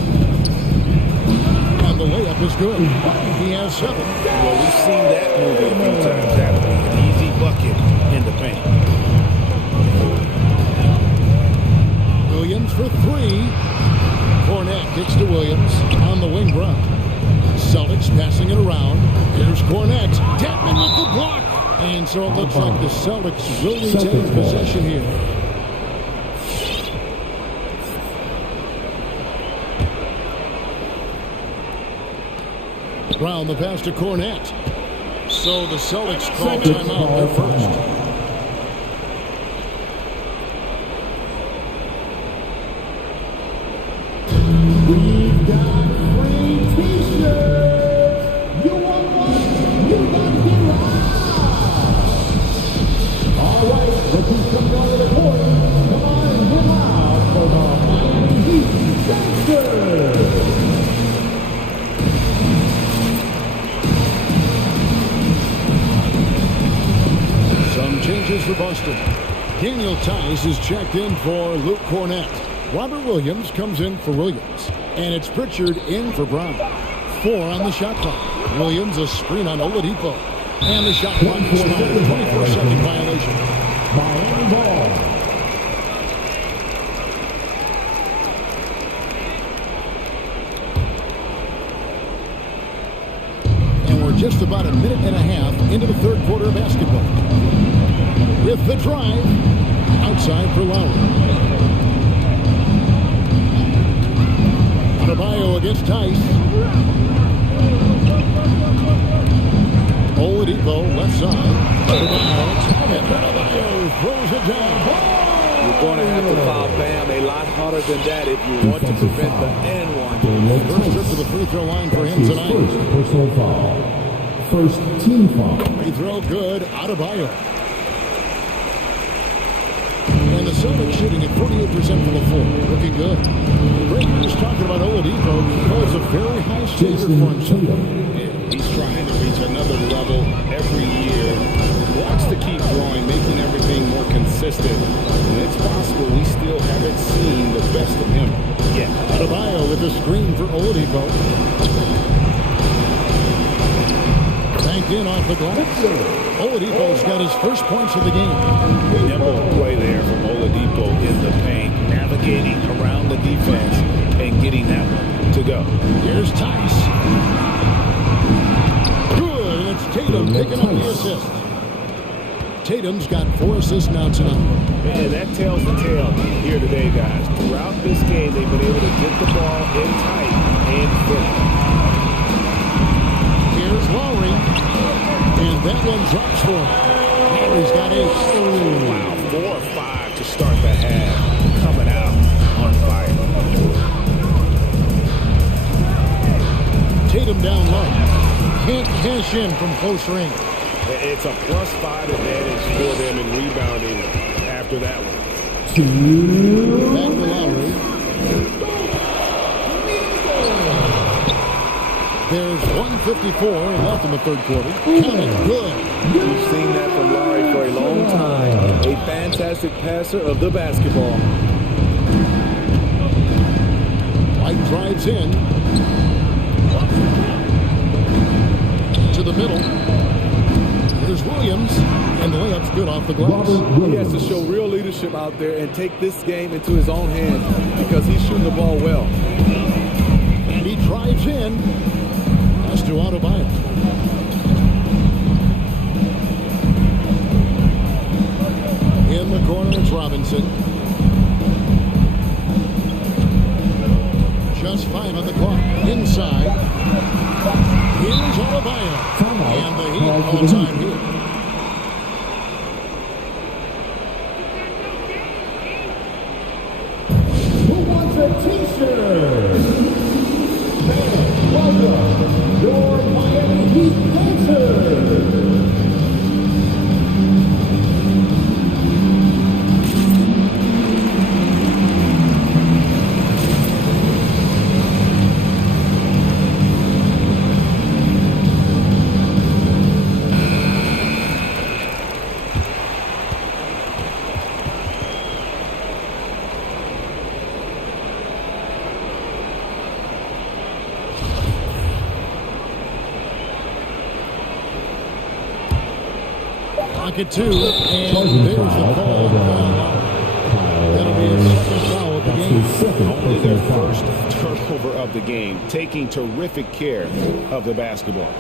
And the layup is good. He has 7. Well, we've seen that movie a few times. That would be an easy bucket in the paint. Williams for three. Cornette kicks to Williams on the wing run. Celtics passing it around. Here's Cornette. Detman with the block. And so it looks like the Celtics will retain possession here. Brown the pass to Cornette. So the Celtics call timeout their first. We've got free t-shirts. You want one? You got to get live. All right, let's do some more recording. Come on and get loud for the Miami Heat Gangsters. Some changes for Boston. Daniel Tice is checked in for Luke Cornette. Robert Williams comes in for Williams. And it's Pritchard in for Brown. 4 on the shot clock. Williams a screen on Oladipo. And the shot clock expired. 24-second violation. Miami ball. And we're just about a minute and a half into the third quarter of basketball. With the drive, outside for Lowry. Adebayo against Tice. Oladipo left side. And Adebayo throws it down. You're going to have to foul Bam a lot harder than that if you want to prevent the N1. First trip to the free throw line for him tonight. First personal foul. First team foul. Free throw good. Adebayo. And the Celtics shooting at 48% from the floor. Looking good. Great news talking about Oladipo. He was a very high standard for himself. He's trying to reach another level every year. Wants to keep growing, making everything more consistent. And it's possible we still haven't seen the best of him yet. Adebayo with a screen for Oladipo. Banked in off the glass. Oladipo's got his first points of the game. Nimble play there from Oladipo in the paint, navigating around the defense and getting that one to go. Here's Tice. Good, and it's Tatum picking up the assist. Tatum's got 4 assists now tonight. And that tells the tale here today, guys. Throughout this game, they've been able to get the ball in tight and finish. Here's Lowry. And that one drops for him. Lowry's got 8. Wow, 4 or 5 to start the half. Coming out on fire. Tatum down low. Can't cash in from close range. It's a +5 advantage for them in rebounding after that one. Back to Lowry. There's 1:54 left in the third quarter. Counting good. We've seen that from Lowry for a long time. A fantastic passer of the basketball. White drives in. To the middle. Here's Williams. And the layup's good off the glass. He has to show real leadership out there and take this game into his own hands because he's shooting the ball well. And he drives in. Pass to Adebayo. In the corner, it's Robinson. Just 5 on the clock. Inside. Here's Adebayo. And the Heat all time here. Who wants a t-shirt? Welcome, your Miami Heat Gangsters. Clock at 2, and there's the call. That'll be his second foul of the game. Only their first turnover of the game, taking terrific care of the basketball.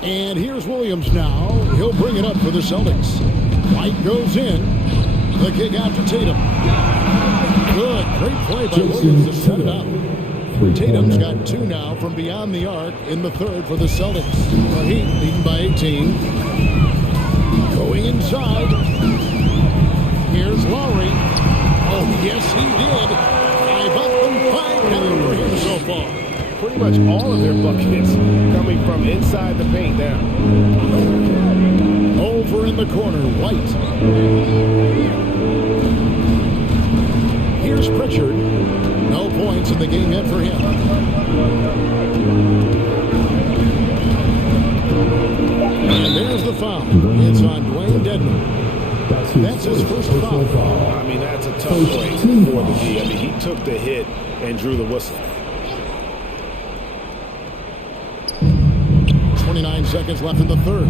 And here's Williams now. He'll bring it up for the Celtics. White goes in. The kick after Tatum. Good. Great play by Williams to set it up. Tatum's got 2 now from beyond the arc in the third for the Celtics. The Heat leading by 18. Going inside. Here's Lowry. Oh, yes, he did. 5 up and 5 down for him so far. Pretty much all of their buckets coming from inside the paint now. Over in the corner, White. Here's Pritchard. No points in the game yet for him. And there's the foul. It's on Dwayne Dedmon. That's his first foul. I mean, that's a tough play for the D. I mean, he took the hit and drew the whistle. 29 seconds left in the third.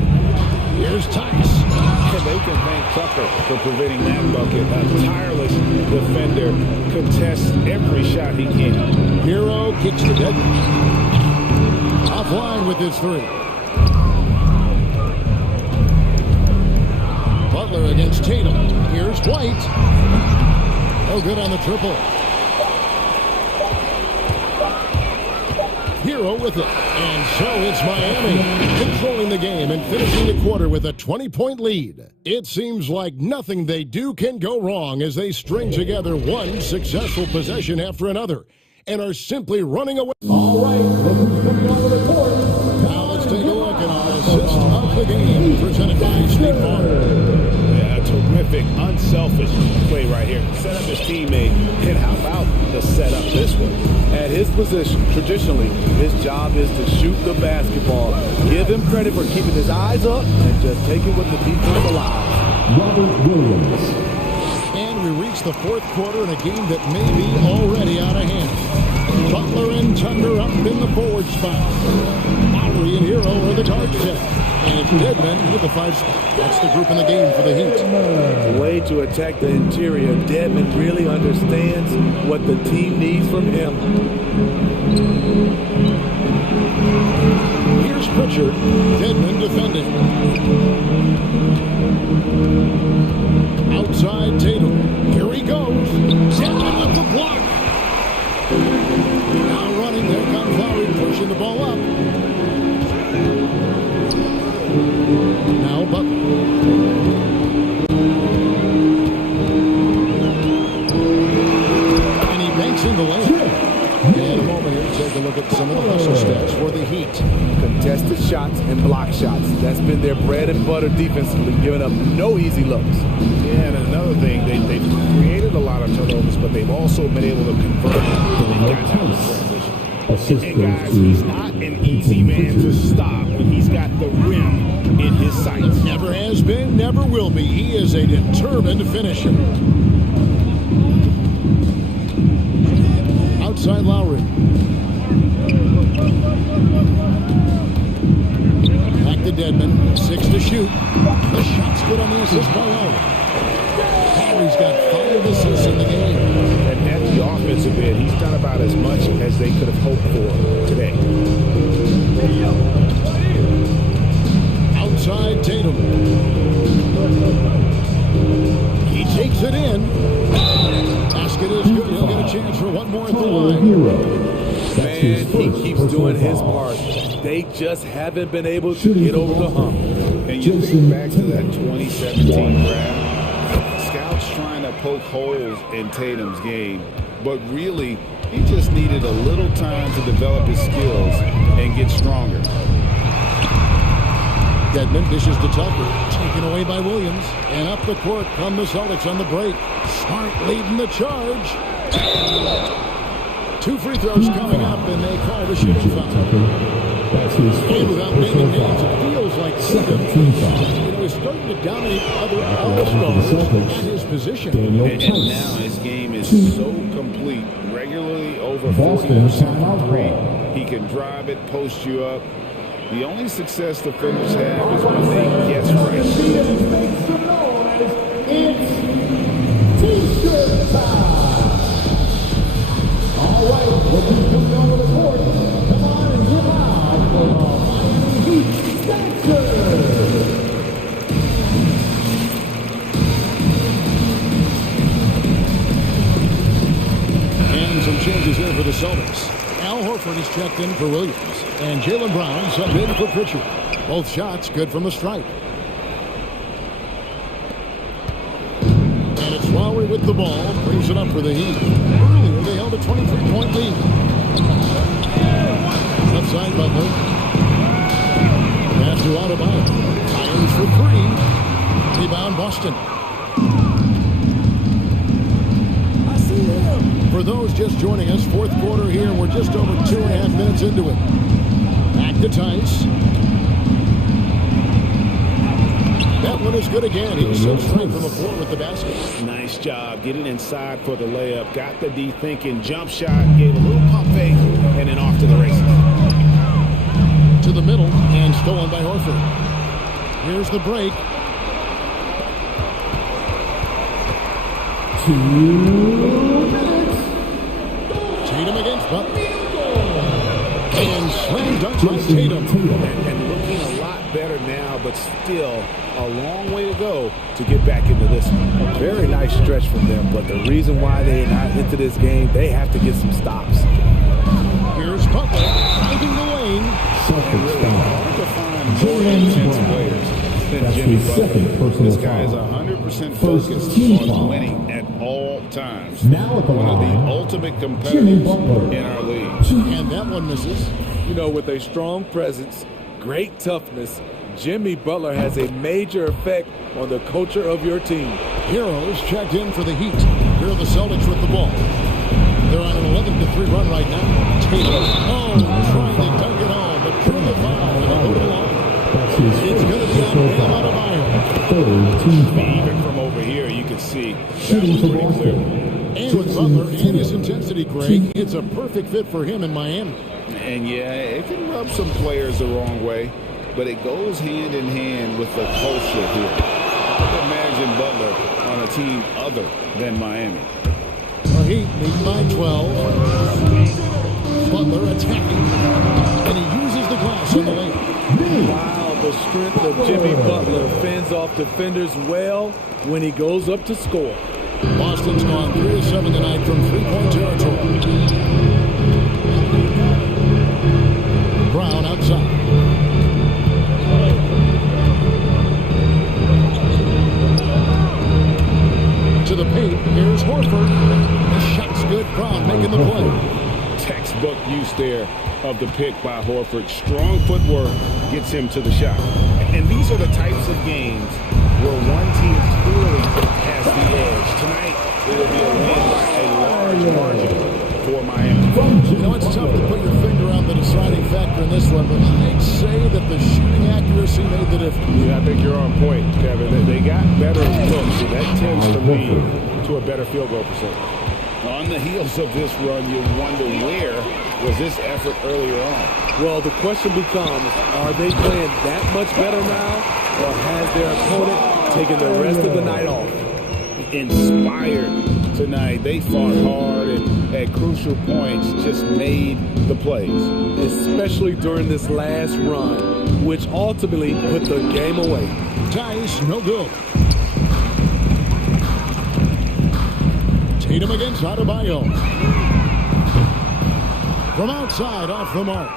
Here's Tice. And they can thank Tucker for preventing that bucket. A tireless defender contests every shot he can. Hero kicks to Dedmon. Offline with his 3. Butler against Tatum. Here's White. Oh, good on the triple. Hero with it. And so it's Miami controlling the game and finishing the quarter with a 20-point lead. It seems like nothing they do can go wrong as they string together one successful possession after another and are simply running away. All right, look who's coming on the court. Now let's take a look at our assist of the game presented by State Farm. Yeah, a terrific, unselfish play right here. Set up his teammate, and how about the setup this one? At his position, traditionally, his job is to shoot the basketball. Give him credit for keeping his eyes up and just taking what the defense allows. Robert Williams. And we reach the fourth quarter in a game that may be already out of hand. Butler and Tucker up in the forward spot. Lowry and Hero are the guard set. And it's Dedmon with the 5 spot. That's the group in the game for the Heat. The way to attack the interior, Dedmon really understands what the team needs from him. Here's Pritchard. Dedmon defending. Outside Tatum. Here he goes. Setting up the block. Now running. There comes Lowry pushing the ball up. Now Butler. And he banks in the lane. And a moment here to take a look at some of the hustle stats for the Heat. Contested shots and block shots. That's been their bread and butter defensively, giving up no easy looks. Yeah, and another thing, they've created a lot of turnovers, but they've also been able to convert when they've gotten out of transition. And guys, he's not an easy man to stop when he's got the rim in his sights. Never has been, never will be. He is a determined finisher. Outside Lowry. Back to Dedmon. 6 to shoot. The shot's good on the assist by Lowry. Lowry's got 5 assists in the game. And at the offensive end, he's done about as much as they could have hoped for today. Outside Tatum. He takes it in. Basket is good. He'll get a chance for one more at the line. Man, he keeps doing his part. They just haven't been able to get over the hump. And you think back to that 2017 draft. Scouts trying to poke holes in Tatum's game, but really, he just needed a little time to develop his skills and get stronger. Dedmon dishes to Tucker, taken away by Williams, and up the court come the Celtics on the break. Smart leading the charge. 2 free throws coming up, and they call the shooting foul. And without naming names, it feels like Tatum, is starting to dominate other all-stars at his position. And now his game is so complete, regularly over 40% from three. He can drive it, post you up. The only success the Finnish have is when they guess right. Make some noise. It's T-shirt time. All right, looking coming onto the court. Come on and give out for the Miami Heat Dancers. And some changes here for the Celtics. Al Horford is checked in for Williams. And Jaylen Brown subbed in for Pritchard. Both shots good from the stripe. And it's Lowry with the ball. Brings it up for the Heat. Earlier they held a 23-point lead. Left side Butler. Pass to Adebayo. Fires for three. Rebound Boston. For those just joining us, fourth quarter here, we're just over 2.5 minutes into it. Back to Tice. That one is good again. He's so straight from the floor with the basket. Nice job getting inside for the layup. Got the D thinking. Jump shot. Gave a little pump fake. And then off to the races. To the middle and stolen by Horford. Here's the break. 2 minutes. Tatum against Butler. And slam dunk by Tatum. And looking a lot better now, but still a long way to go to get back into this one. Very nice stretch from them, but the reason why they're not into this game, they have to get some stops. Here's Butler finding the lane. Hard to find more intense players than Jimmy Butler. This guy is 100% focused on winning at all times. Now at the one of the line, ultimate competitors in our league. And that one misses. You know, with a strong presence, great toughness, Jimmy Butler has a major effect on the culture of your team. Heroes checked in for the Heat. Here are the Celtics with the ball. They're on an 11-3 run right now. Tatum, trying to dunk it home, but through the foul, and they'll go to the line. It's going to be on Adebayo. Even from over here, you can see that was pretty clear. And with Butler and his intensity, Greg, it's a perfect fit for him in Miami. And yeah, it can rub some players the wrong way, but it goes hand in hand with the culture here. Imagine Butler on a team other than Miami. The Heat lead by 12. Butler attacking, and he uses the glass on the lane. Wow, the strength of Jimmy Butler fends off defenders well when he goes up to score. Boston's gone 3 of 7 tonight from three-point territory. Brown outside. To the paint, here's Horford. The shot's good. Brown making the play. Textbook use there of the pick by Horford. Strong footwork gets him to the shot. And these are the types of games where one team clearly has the edge. Tonight, it will be a win by a large margin for Miami. You know, it's tough to put your finger on the deciding factor in this one, but I'd say that the shooting accuracy made the difference. Yeah, I think you're on point, Kevin. They got better looks, and that tends to lead to a better field goal percentage. On the heels of this run, you wonder where was this effort earlier on? Well, the question becomes, are they playing that much better now, or has their opponent taken the rest of the night off? Inspired tonight. They fought hard and at crucial points just made the plays. Especially during this last run, which ultimately put the game away. Tice, no good. Tatum against Adebayo. From outside, off the mark.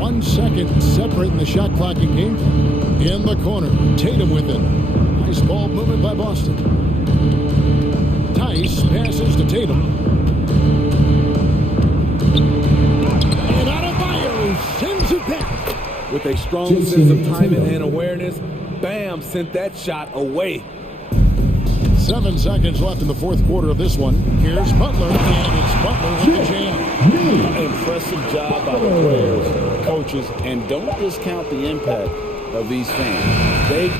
1 second separating the shot clock in game. In the corner, Tatum with it. Nice ball movement by Boston. Tice passes to Tatum. And Adebayo sends it back. With a strong sense of timing and awareness, Bam sent that shot away. 7 seconds left in the fourth quarter of this one. Here's Butler, and it's Butler with the jam. Impressive job by the players, coaches, and don't discount the impact of these fans. They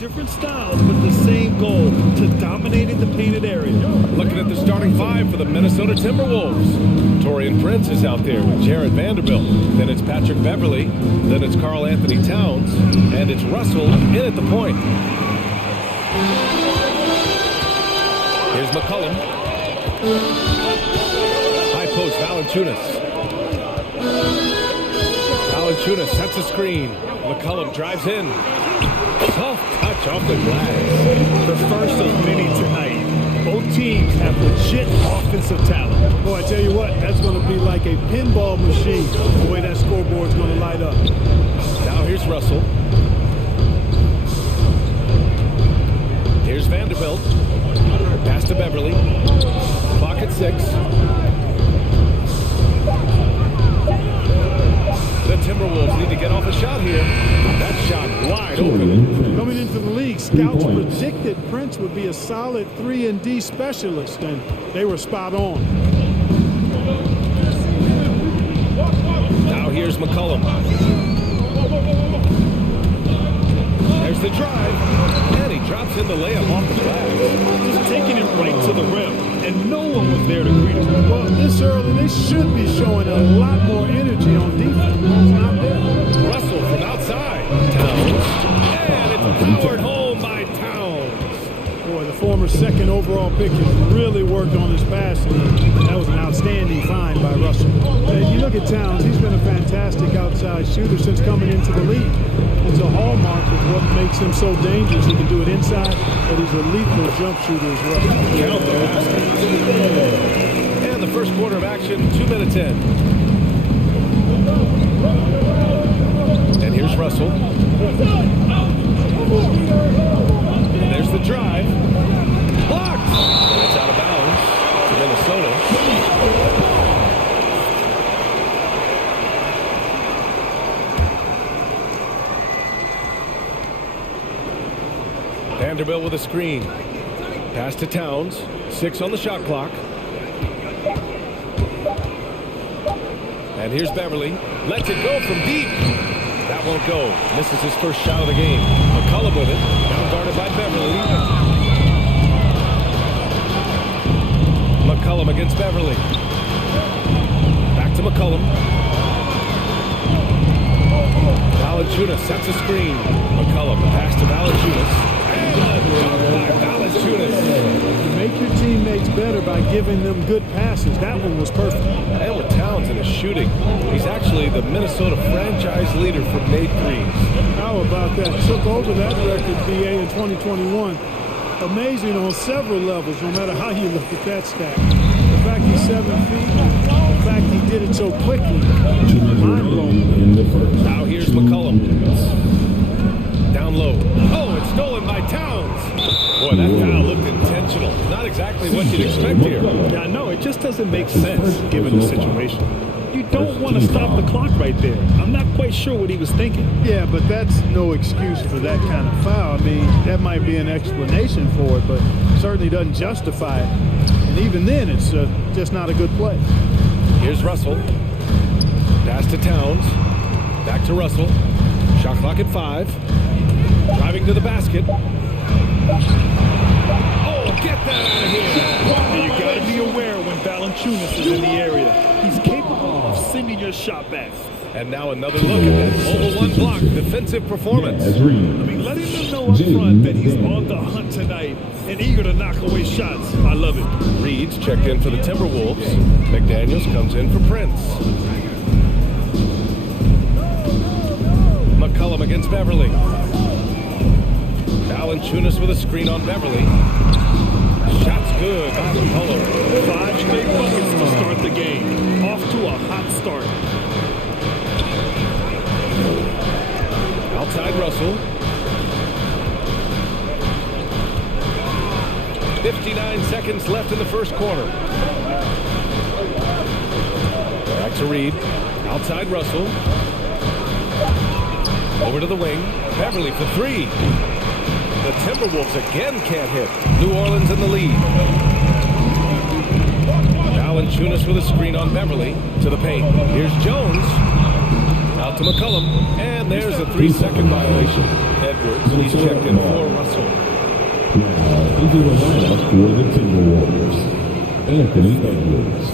different styles, but the same goal, to dominate in the painted area. Looking at the starting five for the Minnesota Timberwolves. Torian Prince is out there with Jared Vanderbilt. Then it's Patrick Beverly. Then it's Karl Anthony Towns. And it's Russell in at the point. Here's McCollum. High post, Valanciunas. Valanciunas sets a screen. McCollum drives in. Soft touch off the glass. The first of many tonight. Both teams have legit offensive talent. Boy, I tell you what, that's going to be like a pinball machine, the way that scoreboard's going to light up. Now here's Russell. Here's Vanderbilt. Pass to Beverly. Clock at 6. The Timberwolves need to get off a shot here. That shot wide open. Coming into the league, scouts predicted Prince would be a solid 3-and-D specialist, and they were spot on. Now here's McCollum. There's the drive, and he drops in the layup off the glass. Just taking it right to the rim, and no one was there to greet him. Well, this early, they should be showing a lot more energy on defense. It's not there. Russell from outside. Towns. And it's powered home by Towns. Boy, the former second overall pick has really worked on his passing. That was an outstanding find by Russell. And you look at Towns, he's been a fantastic outside shooter since coming into the league. It's a hallmark of what makes him so dangerous. He can do it inside, but he's a lethal jump shooter as well. Count the basket. And the first quarter of action, 2 minutes in. And here's Russell. And there's the drive. Blocked! And it's out of bounds to Minnesota. Vanderbilt with a screen. Pass to Towns. 6 on the shot clock. And here's Beverly. Lets it go from deep. That won't go. Misses his first shot of the game. McCollum with it. Now guarded by Beverly. McCollum against Beverly. Back to McCollum. Valanciunas sets a screen. McCollum pass to Valanciunas. You make your teammates better by giving them good passes. That one was perfect. And with Towns in his shooting, he's actually the Minnesota franchise leader for made threes. How about that? Took over that record, BA, in 2021. Amazing on several levels, no matter how you look at that stat. The fact he's 7 feet, the fact he did it so quickly, mind-blowing. Now here's McCollum. Down low. Oh, it's stolen by Towns. Boy, that foul looked intentional. Not exactly what you'd expect here. Yeah, no, it just doesn't make sense given the situation. You don't want to stop the clock right there. I'm not quite sure what he was thinking. Yeah, but that's no excuse for that kind of foul. I mean, that might be an explanation for it, but certainly doesn't justify it. And even then, it's just not a good play. Here's Russell. Pass to Towns. Back to Russell. Shot clock at 5. Driving to the basket. Oh, get that out of here. And you got to be aware when Valanciunas is in the area. He's capable of sending your shot back. And now another look at that mobile one block defensive performance. I mean, letting them know up front that he's on the hunt tonight and eager to knock away shots. I love it. Reed's checked in for the Timberwolves. McDaniels comes in for Prince. McCollum against Beverly. Valanciunas with a screen on Beverly. Shot's good by McCollum. 5 straight buckets to start the game. Off to a hot start. Outside Russell. 59 seconds left in the first quarter. Back to Reed. Outside Russell. Over to the wing. Beverly for 3. The Timberwolves again can't hit. New Orleans in the lead. Valanciunas with a screen on Beverly to the paint. Here's Jones. Out to McCullum, and there's a 3-second violation. Edwards, he's checked in for Russell. Now, into the lineup for the Timberwolves, Anthony Edwards.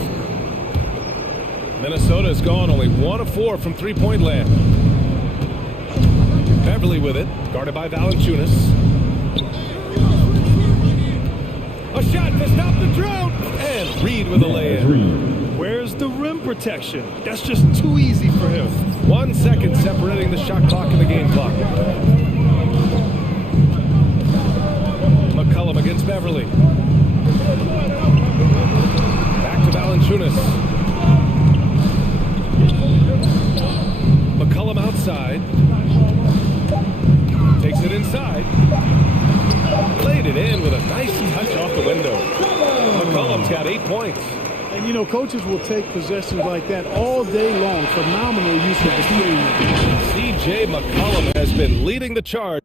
Minnesota's gone only 1 of 4 from three-point land. Beverly with it, guarded by Valanciunas. A shot to stop the drought, and Reed with a lay-in. Where's the rim protection? That's just too easy for him. 1 second separating the shot clock and the game clock. McCullum against Beverly. Back to Valanciunas. McCullum outside. Takes it inside. Played it in with a nice touch off the window. McCullum's got 8 points. And, you know, coaches will take possessions like that all day long. Phenomenal use of the screen. C.J. McCullum has been leading the charge.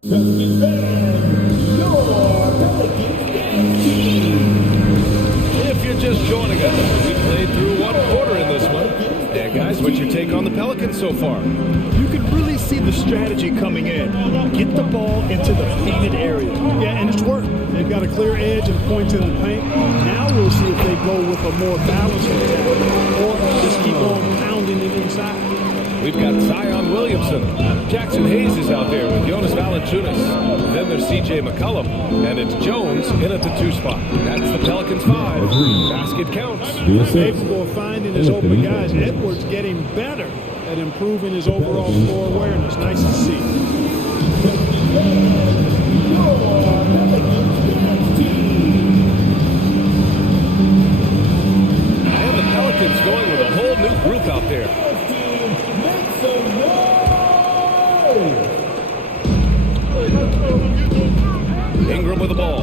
If you're just joining us, we played through 1 quarter in this one. And guys, what's your take on the Pelicans so far? You can really see the strategy coming in. Get the ball into the painted area. Yeah, and it's worked. They've got a clear edge and points in the paint. Now we'll see if they go with a more balanced attack or just keep on pounding it inside. We've got Zion Williamson. Jackson Hayes is out there with Jonas Valanciunas. Then there's C.J. McCullum. And it's Jones in at the 2 spot. That's the Pelicans 5. Basket counts. Capable of finding his open guys. Edwards getting better at improving his overall floor awareness. Nice to see. And the Pelicans going with a whole new group out there. Ingram with the ball.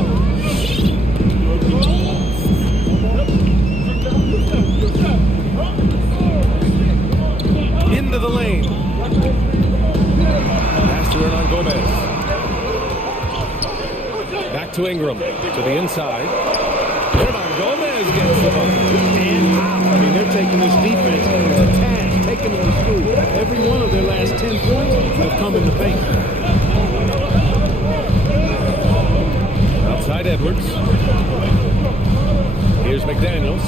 Into the lane. Pass to Hernan Gomez. Back to Ingram. To the inside. Hernan Gomez gets the bucket. And out. I mean, they're taking this defense to task, taking them to school. Every one of their last 10 points have come in the paint. Outside Edwards. Here's McDaniels.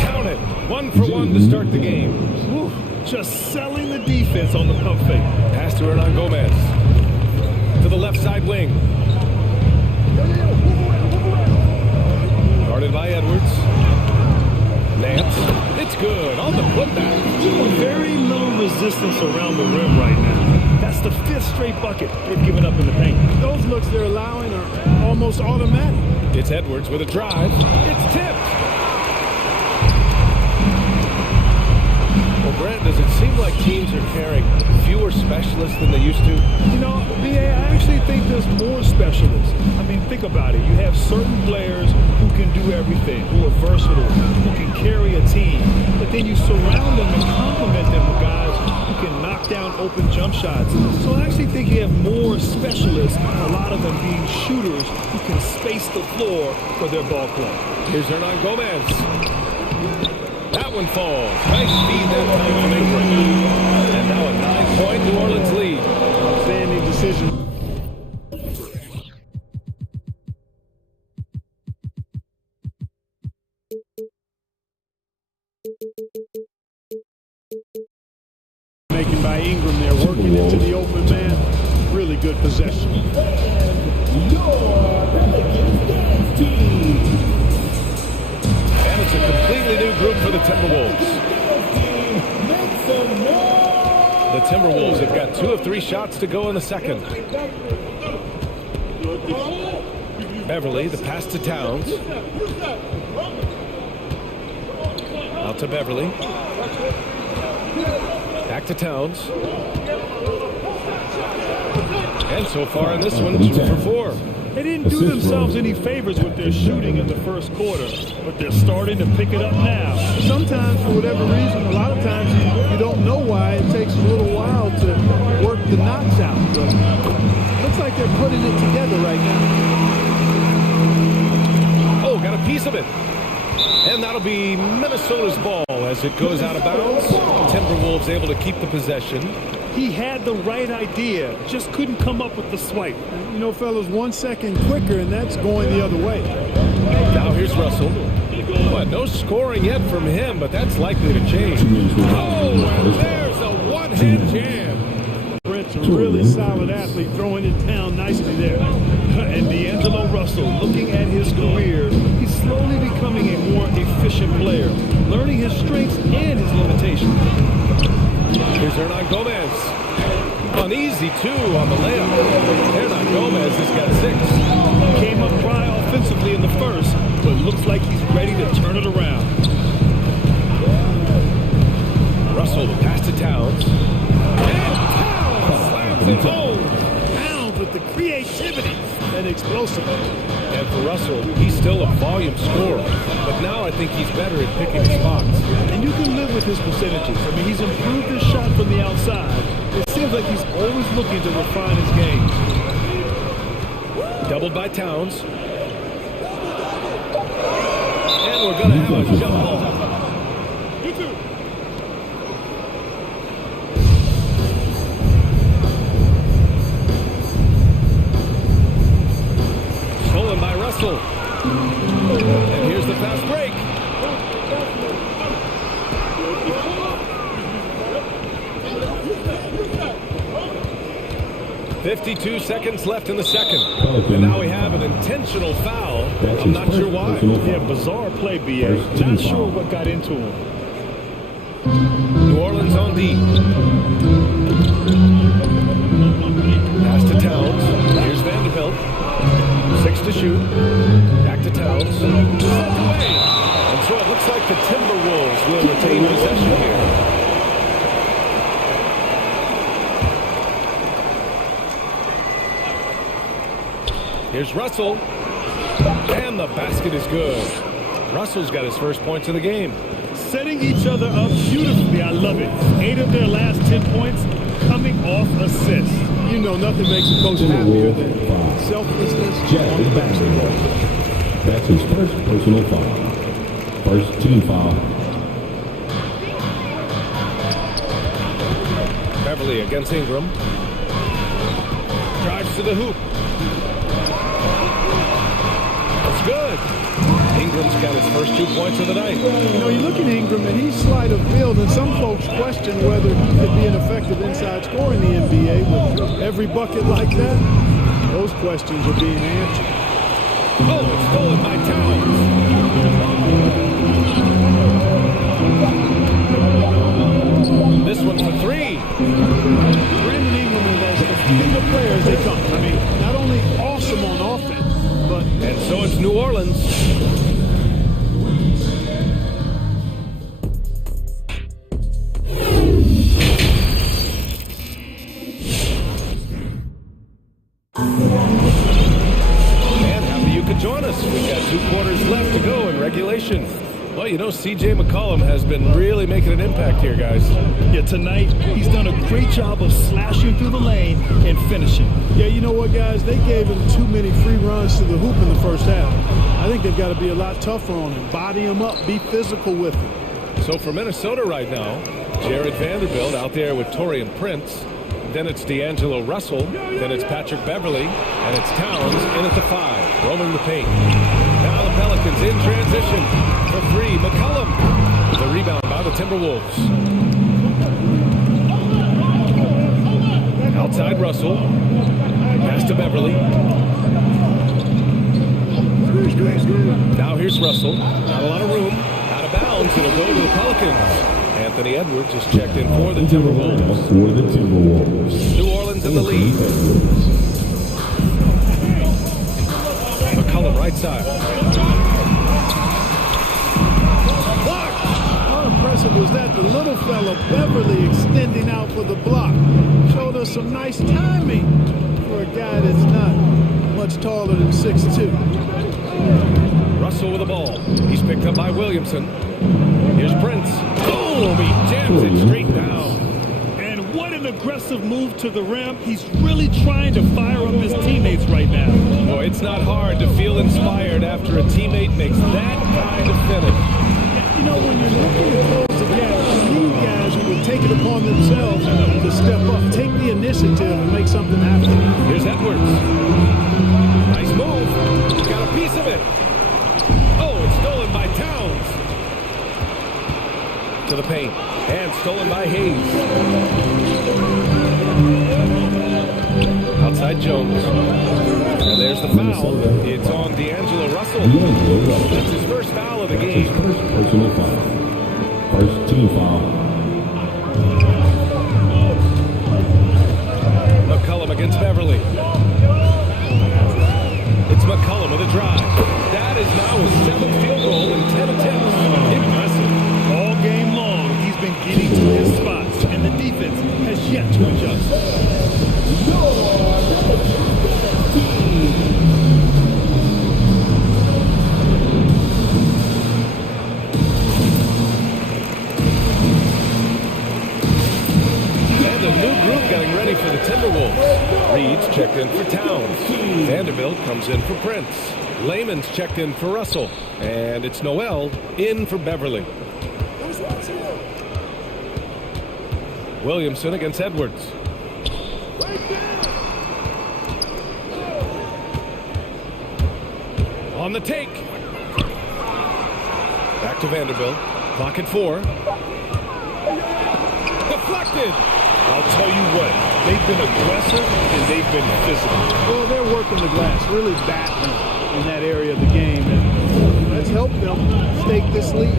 Count it. 1 for 1 to start the game. Whew, just selling the defense on the pump fake. Pass to Hernan Gomez. To the left side wing. Guarded by Edwards. Nance. It's good on the putback. Very little resistance around the rim right now. That's the 5th straight bucket they've given up in the paint. Those looks they're allowing are almost automatic. It's Edwards with a drive. It's tipped. Well, Brent, does it seem like teams are carrying fewer specialists than they used to? You know, B.A., I actually think there's more specialists. I mean, think about it. You have certain players who can do everything, who are versatile, who can carry a team. But then you surround them and complement them with guys who can knock down open jump shots. So I actually think you have more specialists, a lot of them being shooters who can space the floor for their ball club. Here's Hernan Gomez. That one falls. Nice feed that time from Ingram. And now a 9-point New Orleans lead. Outstanding decision. Making by Ingram there, working into the open man. Really good possession. And it's a completely new group for the Timberwolves. The Timberwolves have got 2 of 3 shots to go in the second. Beverly, the pass to Towns. Out to Beverly. Back to Towns. And so far in this one, 2 for 4. They didn't do themselves any favors with their shooting in the first quarter, but they're starting to pick it up now. Sometimes, for whatever reason, a lot of times you don't know why. It takes a little while to work the knocks out. But looks like they're putting it together right now. Oh, got a piece of it. And that'll be Minnesota's ball as it goes out of bounds. Timberwolves able to keep the possession. He had the right idea, just couldn't come up with the swipe. You know, fellas, 1 second quicker, and that's going the other way. Now here's Russell. But no scoring yet from him, but that's likely to change. Oh, and there's a one-hand jam. Brent's a really solid athlete, throwing it down nicely there. And D'Angelo Russell, looking at his career, he's slowly becoming a more efficient player, learning his strengths and his limitations. Here's Hernan Gomez. An easy two on the layup. Hernan Gomez has got 6. Came up dry offensively in the first, but looks like he's ready to turn it around. Russell pass to Towns. And Towns slams it home. Towns with the creativity and explosiveness. And for Russell, he's still a volume scorer. But now I think he's better at picking his spots. And you can live with his percentages. I mean, he's improved his shot from the outside. It seems like he's always looking to refine his game. Doubled by Towns. And we're going to have a jump ball. Stolen by Russell. And here's the fast break. 52 seconds left in the second. And now we have an intentional foul. I'm not sure why. Yeah, bizarre play, B.A. Not sure what got into him. New Orleans on D. Pass to Towns. Here's Vanderbilt. 6 to shoot. Back to Towns. Away. And so it looks like the Timberwolves will retain possession here. Here's Russell. And the basket is good. Russell's got his first points of the game. Setting each other up beautifully. I love it. 8 of their last 10 points coming off assists. You know, nothing makes a coach happier than selflessness on the basketball. That's his first personal foul. First team foul. Beverly against Ingram. Drives to the hoop. That's good. Ingram's got his first 2 points of the night. You know, you look at Ingram, and he's slight of build, and some folks question whether he could be an effective inside scorer in the NBA with every bucket like that. Those questions are being answered. Oh, it's stolen by Towns. This one for 3. Brandon Ingram is as complete a player as they come. I mean, not only awesome on offense, but... And so it's New Orleans. Join us. We've got 2 quarters left to go in regulation. Well, you know, C.J. McCollum has been really making an impact here, guys. Yeah, tonight he's done a great job of slashing through the lane and finishing. Yeah, you know what, guys? They gave him too many free runs to the hoop in the first half. I think they've got to be a lot tougher on him. Body him up. Be physical with him. So for Minnesota right now, Jared Vanderbilt out there with Taurean Prince. Then it's D'Angelo Russell. Then it's Patrick Beverly. And it's Towns in at the 5, roaming the paint. Now the Pelicans in transition for 3. McCollum. The rebound by the Timberwolves. Outside Russell. Pass to Beverly. Now here's Russell. Not a lot of room. Out of bounds. It'll go to the Pelicans. Anthony Edwards just checked in for the Timberwolves. New Orleans in the lead. McCollum right side. How impressive was that? The little fella, Beverly, extending out for the block. Showed us some nice timing for a guy that's not much taller than 6'2". Russell with the ball. He's picked up by Williamson. Here's Prince. Boom! He jams it straight down. And what an aggressive move to the rim. He's really trying to fire up his teammates right now. Boy, it's not hard to feel inspired after a teammate makes that kind of finish. You know, when you're looking to close the gap, you need guys who will take it upon themselves to step up, take the initiative, and make something happen. Here's Edwards. Nice move. Got a piece of it. Oh, it's stolen by Towns. To the paint. And stolen by Hayes. Outside Jones. And there's the foul. It's on D'Angelo Russell. That's his first foul of the game. First personal foul. First team foul. McCollum against Beverly. It's McCollum with a drive. That is now his 7th field goal in 10 attempts. Impressive. All game long, he's been getting to his spots, and the defense has yet to adjust. And a new group getting ready for the Timberwolves. Reed's checked in for Towns. Vanderbilt comes in for Prince. Lehman's checked in for Russell. And it's Noel in for Beverly. Williamson against Edwards. On the take. Back to Vanderbilt. Clock at 4. Deflected. I'll tell you what, they've been aggressive and they've been physical. Well, they're working the glass, really battling in that area of the game, and let's help them stake this lead.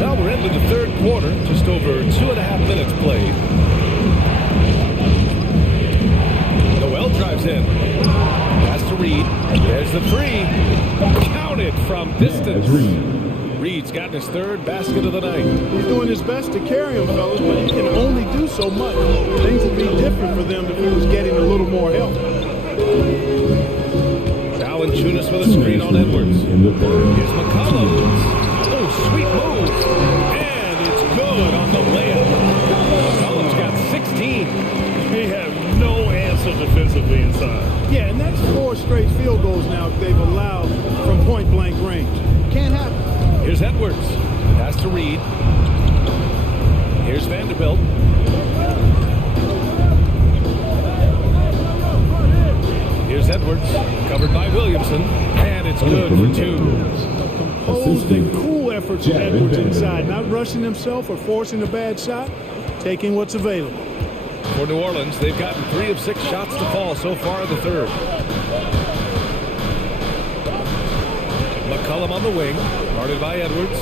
Now we're into the third quarter, just over 2.5 minutes played. Noel drives in. Pass to Reed. There's the three. Counted from distance. Reed's gotten his 3rd basket of the night. He's doing his best to carry him, fellas, but he can only do so much. Things would be different for them if he was getting a little more help. Valanciunas with a screen on Edwards. Here's McCollum. Oh, sweet move. And it's good on the layup. McCollum's got 16. They have no answer defensively inside. Yeah, and that's 4 straight field goals now they've allowed from point-blank range. Can't happen. Here's Edwards. Pass to Reed. Here's Vanderbilt. Here's Edwards. Covered by Williamson. And it's good for 2. Composed and cool efforts from Edwards inside. Not rushing himself or forcing a bad shot. Taking what's available. For New Orleans, they've gotten 3 of 6 shots to fall so far in the third. McCollum on the wing, guarded by Edwards.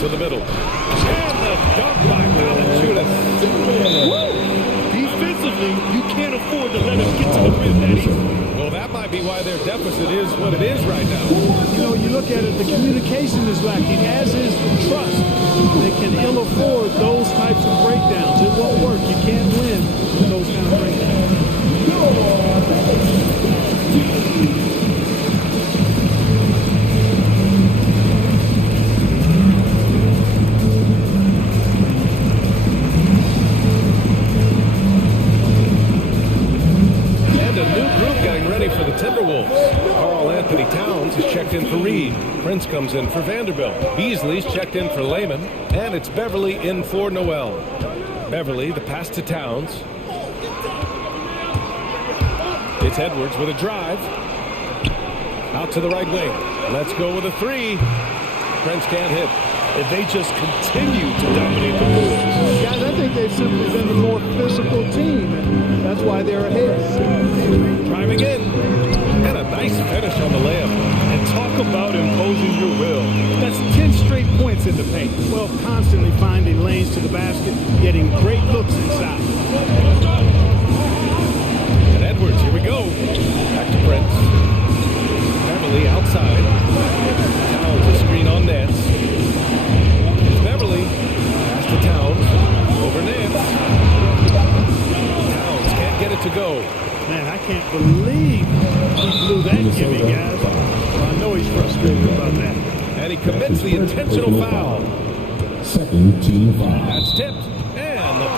To the middle. And the dunk by Valanciunas. Defensively, you can't afford to let him get to the rim that easy. Well, that might be why their deficit is what it is right now. You know, you look at it, the communication is lacking, as is the trust. They can ill afford those types of breakdowns. It won't work. You can't win with those kind of breakdowns. For the Timberwolves, Karl Anthony Towns is checked in for Reed. Prince comes in for Vanderbilt. Beasley's checked in for Lehman. And it's Beverly in for Noel. Beverly, the pass to Towns. It's Edwards with a drive. Out to the right wing. Let's go with a 3. Prince can't hit. If they just continue to dominate the boards. Guys, I think they've simply been the more physical team, and that's why they're ahead. Driving in. And a nice finish on the layup. And talk about imposing your will. That's 10 straight points in the paint. Well, constantly finding lanes to the basket, getting great looks inside. And Edwards, here we go. Back to Prince. Beverly outside. Towns a screen on nets. Beverly, pass to Towns, over Nance. Towns can't get it to go. Man, I can't believe he blew that gimme, guys. Well, I know he's frustrated about that. And he commits the intentional foul. Second team foul. That's tipped. And the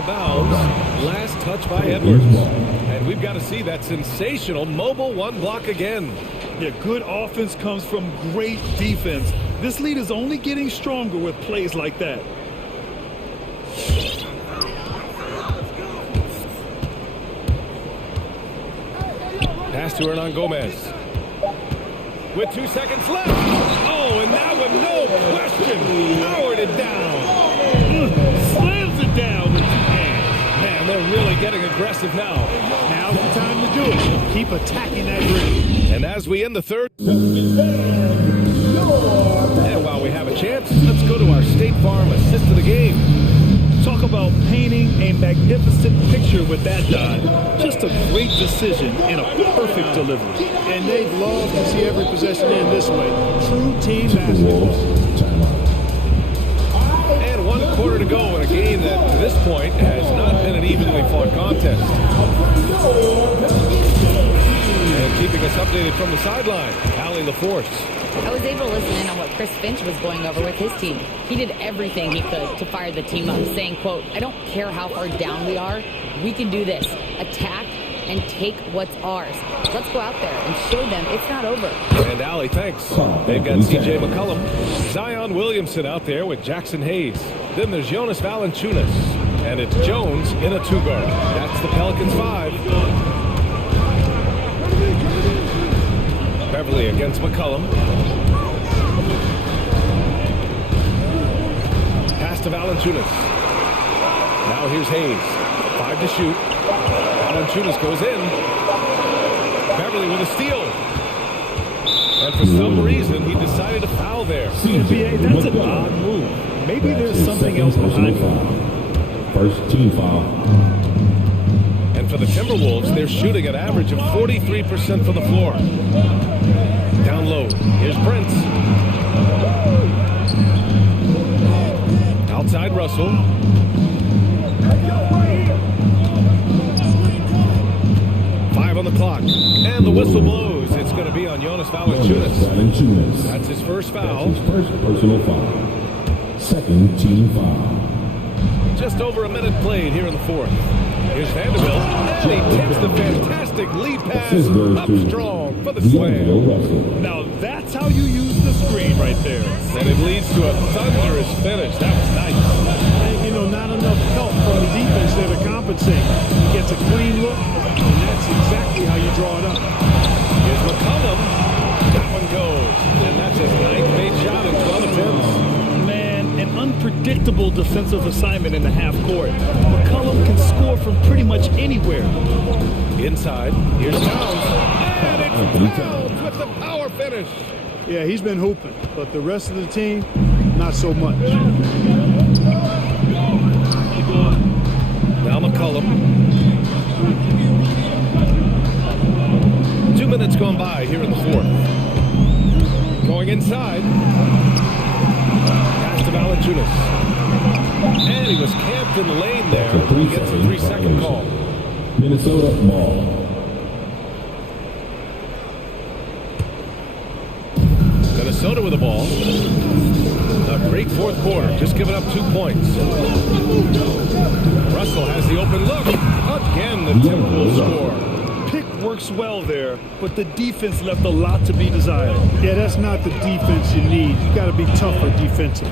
of bounds. Last touch by Edwards. And we've got to see that sensational mobile one block again. Yeah, good offense comes from great defense. This lead is only getting stronger with plays like that. Pass to Hernan Gomez. With 2 seconds left. Oh, and that one, no question, powered it down. Slams it down with 2 hands. Man, they're really getting aggressive now. Now's the time to do it. Keep attacking that rim. And as we end the third, and while we have a chance, let's go to our State Farm assist of the game. Talk about painting a magnificent picture with that dive. Just a great decision and a perfect delivery. And they'd love to see every possession end this way. True team basketball. And 1 quarter to go in a game that, to this point, has not been an evenly fought contest. And keeping us updated from the sideline, Allie LaForce. I was able to listen in on what Chris Finch was going over with his team. He did everything he could to fire the team up, saying, quote, I don't care how far down we are, we can do this. Attack and take what's ours. Let's go out there and show them it's not over. And Allie, thanks. They've got C.J. McCollum, Zion Williamson out there with Jackson Hayes. Then there's Jonas Valanciunas. And it's Jones in a 2-guard. That's the Pelicans 5. Beverly against McCollum. Pass to Valanciunas. Now here's Hayes. 5 to shoot. Valanciunas goes in. Beverly with a steal. And for some reason, he decided to foul there. NBA, that's an odd move. Maybe there's something else behind it. First team foul. And for the Timberwolves, they're shooting an average of 43% from the floor. Down low, here's Prince. Outside Russell. Five on the clock. And the whistle blows. It's going to be on Jonas Valanciunas. That's his first foul. That's his first personal foul. Second team foul. Just over a minute played here in the fourth. Here's Vanderbilt. And he takes the fantastic lead pass up strong for the slam. Now that's how you use the screen right there. And it leads to a thunderous finish. That was nice. And, you know, not enough help from the defense there to compensate. He gets a clean look, and that's exactly how you draw it up. Here's McCollum. That one goes. And that's his 9th made shot in 12 attempts. An unpredictable defensive assignment in the half court. McCollum can score from pretty much anywhere. Inside, here's Towns. And it's Towns with the power finish. Yeah, he's been hooping, but the rest of the team, not so much. Now McCollum. 2 minutes gone by here in the fourth. Going inside. To Valanciunas. And he was camped in the lane there. He gets a 3-second call. Minnesota ball. Minnesota with the ball. A great fourth quarter, just giving up 2 points. Russell has the open look. Again, the Timberwolves score. Pick works well there, but the defense left a lot to be desired. Yeah, that's not the defense you need. You got to be tougher defensively.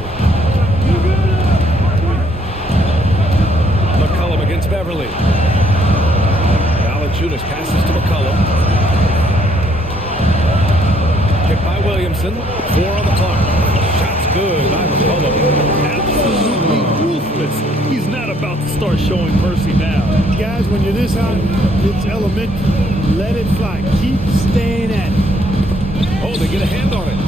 McCollum against Beverly. Valanciunas passes to McCollum. Picked by Williamson. 4 on the clock. Shots good by McCollum. Absolutely ruthless. He's not about to start showing mercy now. Guys, when you're this hot, it's elementary. Let it fly. Keep staying at it. Oh, they get a hand on it.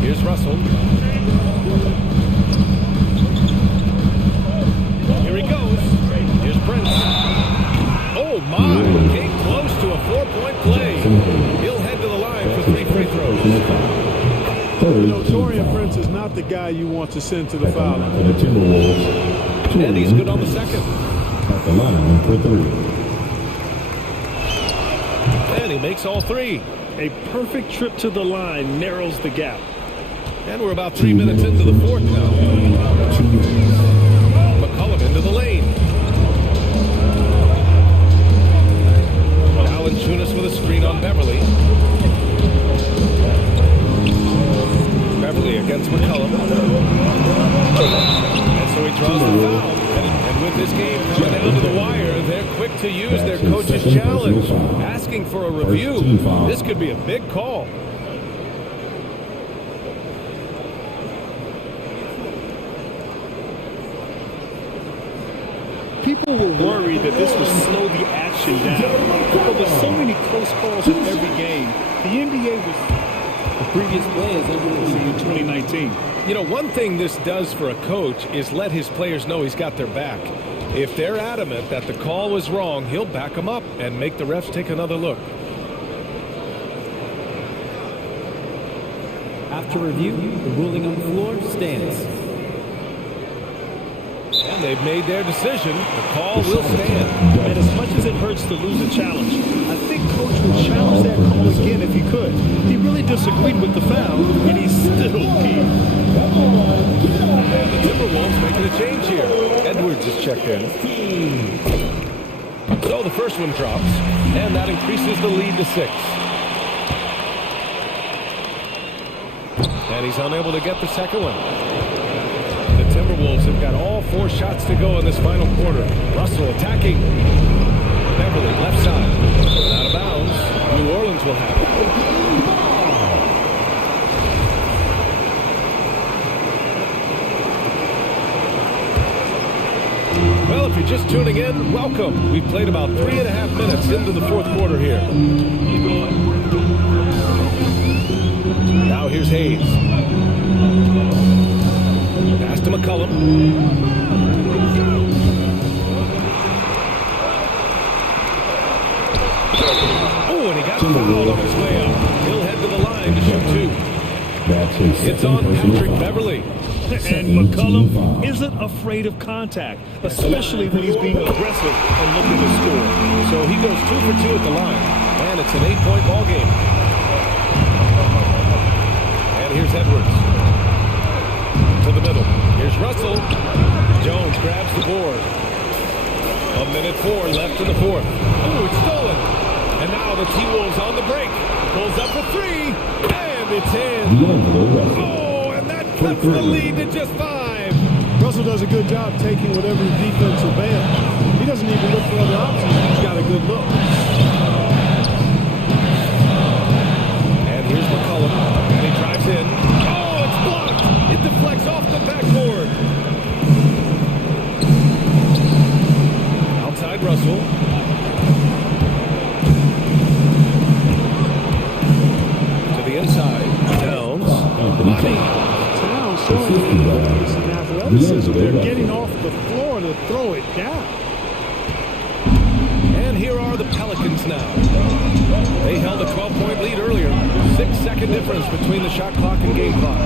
Here's Russell. Here he goes. Here's Prince. Oh, my. Came close to a 4-point play. He'll head to the line for 3 free throws. You know, Taurean Prince is not the guy you want to send to the foul line. And he's good on the second. At the line for 3. And he makes all 3. A perfect trip to the line narrows the gap. And we're about 3 minutes into the fourth now. Valanciunas with a screen on Beverly. Beverly against McCollum. And so he draws the foul. And with this game coming down to the wire, they're quick to use their coach's challenge, asking for a review. This could be a big call. People were worried that this would slow the action down. But with so many close calls in every game, the NBA was The previous play is under in 2019. You know, one thing this does for a coach is let his players know he's got their back. If they're adamant that the call was wrong, he'll back them up and make the refs take another look. After review, the ruling on the floor stands. And they've made their decision. The call will stand. And as much as it hurts to lose a challenge, I think Coach would challenge that call again if he could. He really disagreed with the foul, and he's still key. And the Timberwolves making a change here. Edwards is checked in. So the first one drops, and that increases the lead to 6. And he's unable to get the second one. The Timberwolves have got all 4 shots to go in this final quarter. Russell attacking. Beverly left side. Out of bounds. New Orleans will have it. Well, if you're just tuning in, welcome. We've played about 3.5 minutes into the fourth quarter here. Now here's Hayes. Pass to McCollum. Oh, and he got fouled on his way up. He'll head to the line to shoot 2. It's on Patrick Beverly. And McCollum isn't afraid of contact, especially when he's being aggressive and looking to score. So he goes 2 for 2 at the line, and it's an 8-point ball game. And here's Edwards. To the middle. Here's Russell. Jones grabs the board. 1:04 left in the fourth. Oh, it's stolen. And now the T-Wolves on the break. Pulls up for 3, and it's in. Oh, and that cuts the lead to just 5. Russell does a good job taking whatever the defense will bail. He doesn't even look for other options. He's got a good look. And here's McCollum. And he drives in. Oh, it's blocked. It deflects off the backboard. Outside Russell. To the inside. Downs. Towns showing some athleticism. They're getting off the floor to throw it down. And here are the Pelicans now. They held a 12-point lead earlier. 6-second difference between the shot clock and game clock.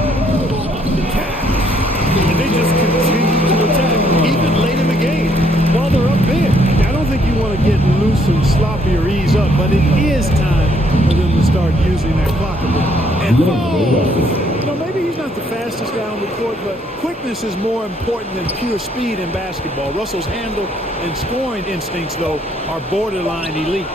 And they just continue to attack, even late in the game, while they're up big. I don't think you want to get loose and sloppy or ease up, but it is time for them to start using that clock a bit. And you know, maybe he's not the fastest guy on the court, but quickness is more important than pure speed in basketball. Russell's handle and scoring instincts, though, are borderline elite.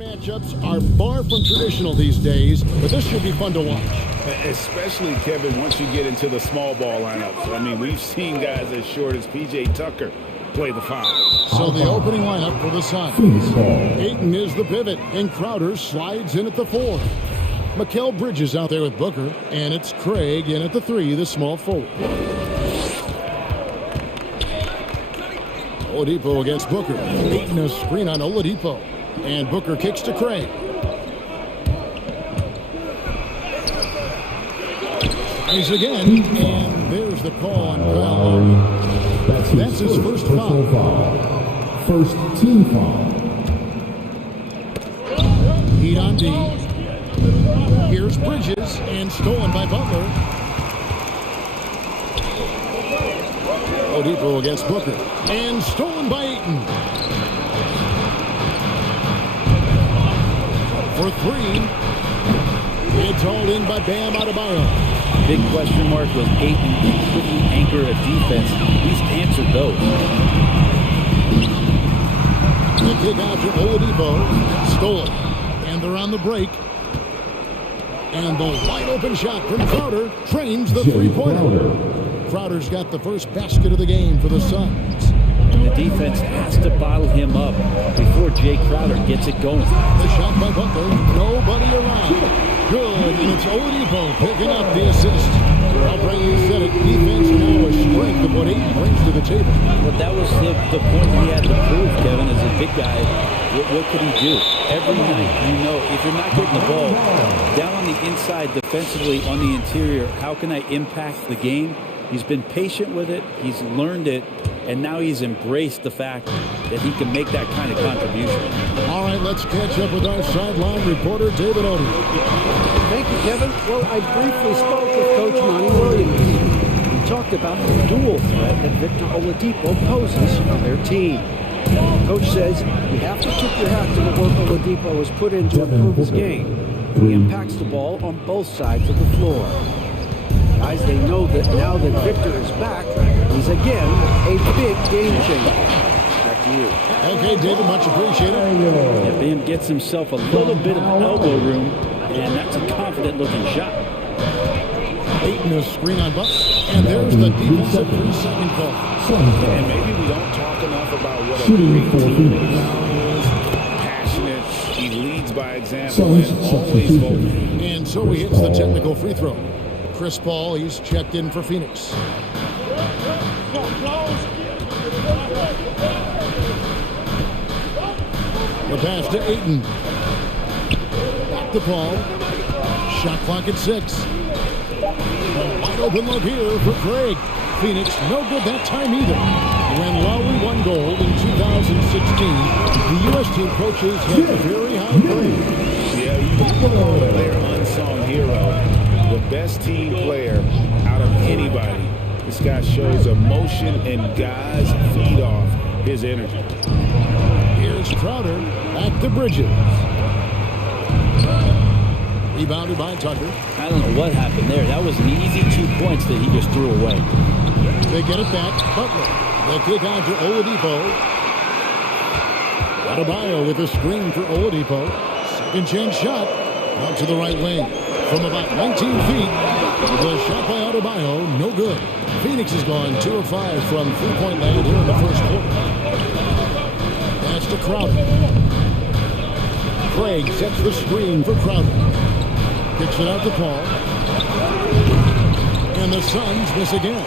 matchups are far from traditional these days, but this should be fun to watch. Especially, Kevin, once you get into the small ball lineups. I mean, we've seen guys as short as P.J. Tucker play the 5. So the opening lineup for the Suns. Ayton is the pivot, and Crowder slides in at the 4. Mikal Bridges out there with Booker, and it's Craig in at the 3, the small forward. Oladipo against Booker. Ayton a screen on Oladipo, and Booker kicks to Craig. Tries again, and there's the call on Kyle. That's his first foul. First team foul. Heat on D. Here's Bridges, and stolen by Butler. Oladipo against Booker, and stolen by Ayton. For 3. It's hauled in by Bam Adebayo. Big question mark was Ayton couldn't anchor a defense. He's answered those. The kick out to Oladipo. Stolen. And they're on the break. And the wide open shot from Crowder trains the three-pointer. Crowder's got the first basket of the game for the Suns. The defense has to bottle him up before Jay Crowder gets it going. The shot by Butler. Nobody around. Good, and it's Oladipo picking up the assist. Well, Brady said it. Defense now a strength of what Ayton brings to the table. But that was the point he had to prove, Kevin, as a big guy. What could he do? Every night, you know, if you're not getting the ball down on the inside defensively on the interior, how can I impact the game? He's been patient with it. He's learned it. And now he's embraced the fact that he can make that kind of contribution. All right, let's catch up with our sideline reporter, David Odom. Thank you, Kevin. Well, I briefly spoke with Coach Monty Williams. He talked about the dual threat that Victor Oladipo poses for their team. Coach says you have to tip your hat to the work Oladipo has put in to improve his game. He impacts the ball on both sides of the floor. Guys, they know that now that Victor is back, he's again a big game changer. Back to you. Okay, David, much appreciated. Yeah, Bam gets himself a little bit of elbow room, and that's a confident-looking shot. Ayton a screen on Buck, and there's the defensive 3-second call. And maybe we don't talk enough about what a great team is. Passionate, he leads by example, and always vocal. And so he hits the technical free throw. Chris Paul, he's checked in for Phoenix. The pass to Ayton. Back to Paul. Shot clock at 6. A wide open look here for Craig. Phoenix, no good that time either. When Lowry won gold in 2016, the U.S. team coaches had very high praise. Yeah, you call their unsung hero. The best team player out of anybody. This guy shows emotion, and guys feed off his energy. Here's Crowder, back to Bridges. Rebounded by Tucker. I don't know what happened there. That was an easy 2 points that he just threw away. They get it back. Butler. They kick out to Oladipo. Adebayo with a screen for Oladipo. Second chance shot. Out to the right wing. From about 19 feet, the shot by Adebayo, no good. Phoenix has gone 2 of 5 from three-point land here in the first quarter. That's to Crowder. Craig sets the screen for Crowder. Kicks it out to Paul. And the Suns miss again.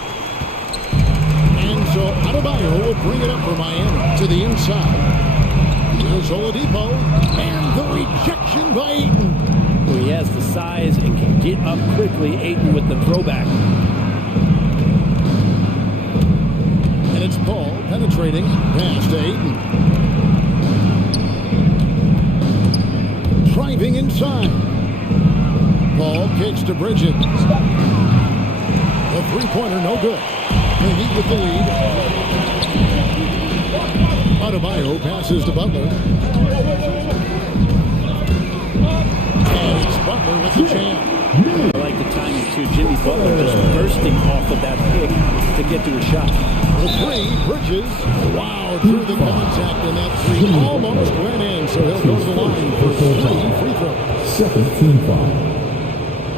And so Adebayo will bring it up for Miami to the inside. Here's Oladipo. And the rejection by Ayton. He has the size and can get up quickly. Ayton with the throwback. And it's Paul penetrating. Pass to Ayton. Driving inside. Paul kicks to Bridges. The three-pointer, no good. The Heat with the lead. Adebayo passes to Butler. And it's Butler with the jam. I like the timing too. Jimmy Butler just bursting off of that pick to get to a shot. The three, Bridges. Wow, through the contact, and that three almost went in, so he'll go to the line for 3 free throws. Second team foul.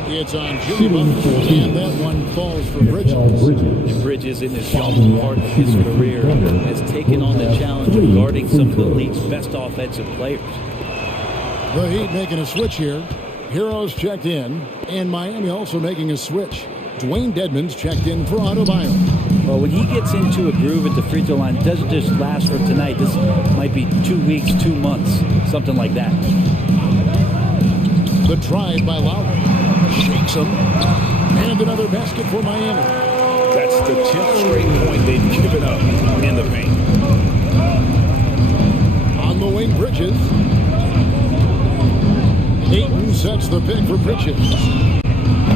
It's on Jimmy Butler, and that one falls for Bridges. And Bridges, in his young part of his career, has taken on the challenge of guarding some of the league's best offensive players. The Heat making a switch here. Heroes checked in, and Miami also making a switch. Dwayne Dedmon's checked in for Adebayo. Well, when he gets into a groove at the free throw line, it doesn't just last for tonight. This might be 2 weeks, 2 months, something like that. The drive by Lowry. Shakes him. And another basket for Miami. That's the 10th straight point they've given up in the paint. On the wing, Bridges. Ayton sets the pick for Bridges.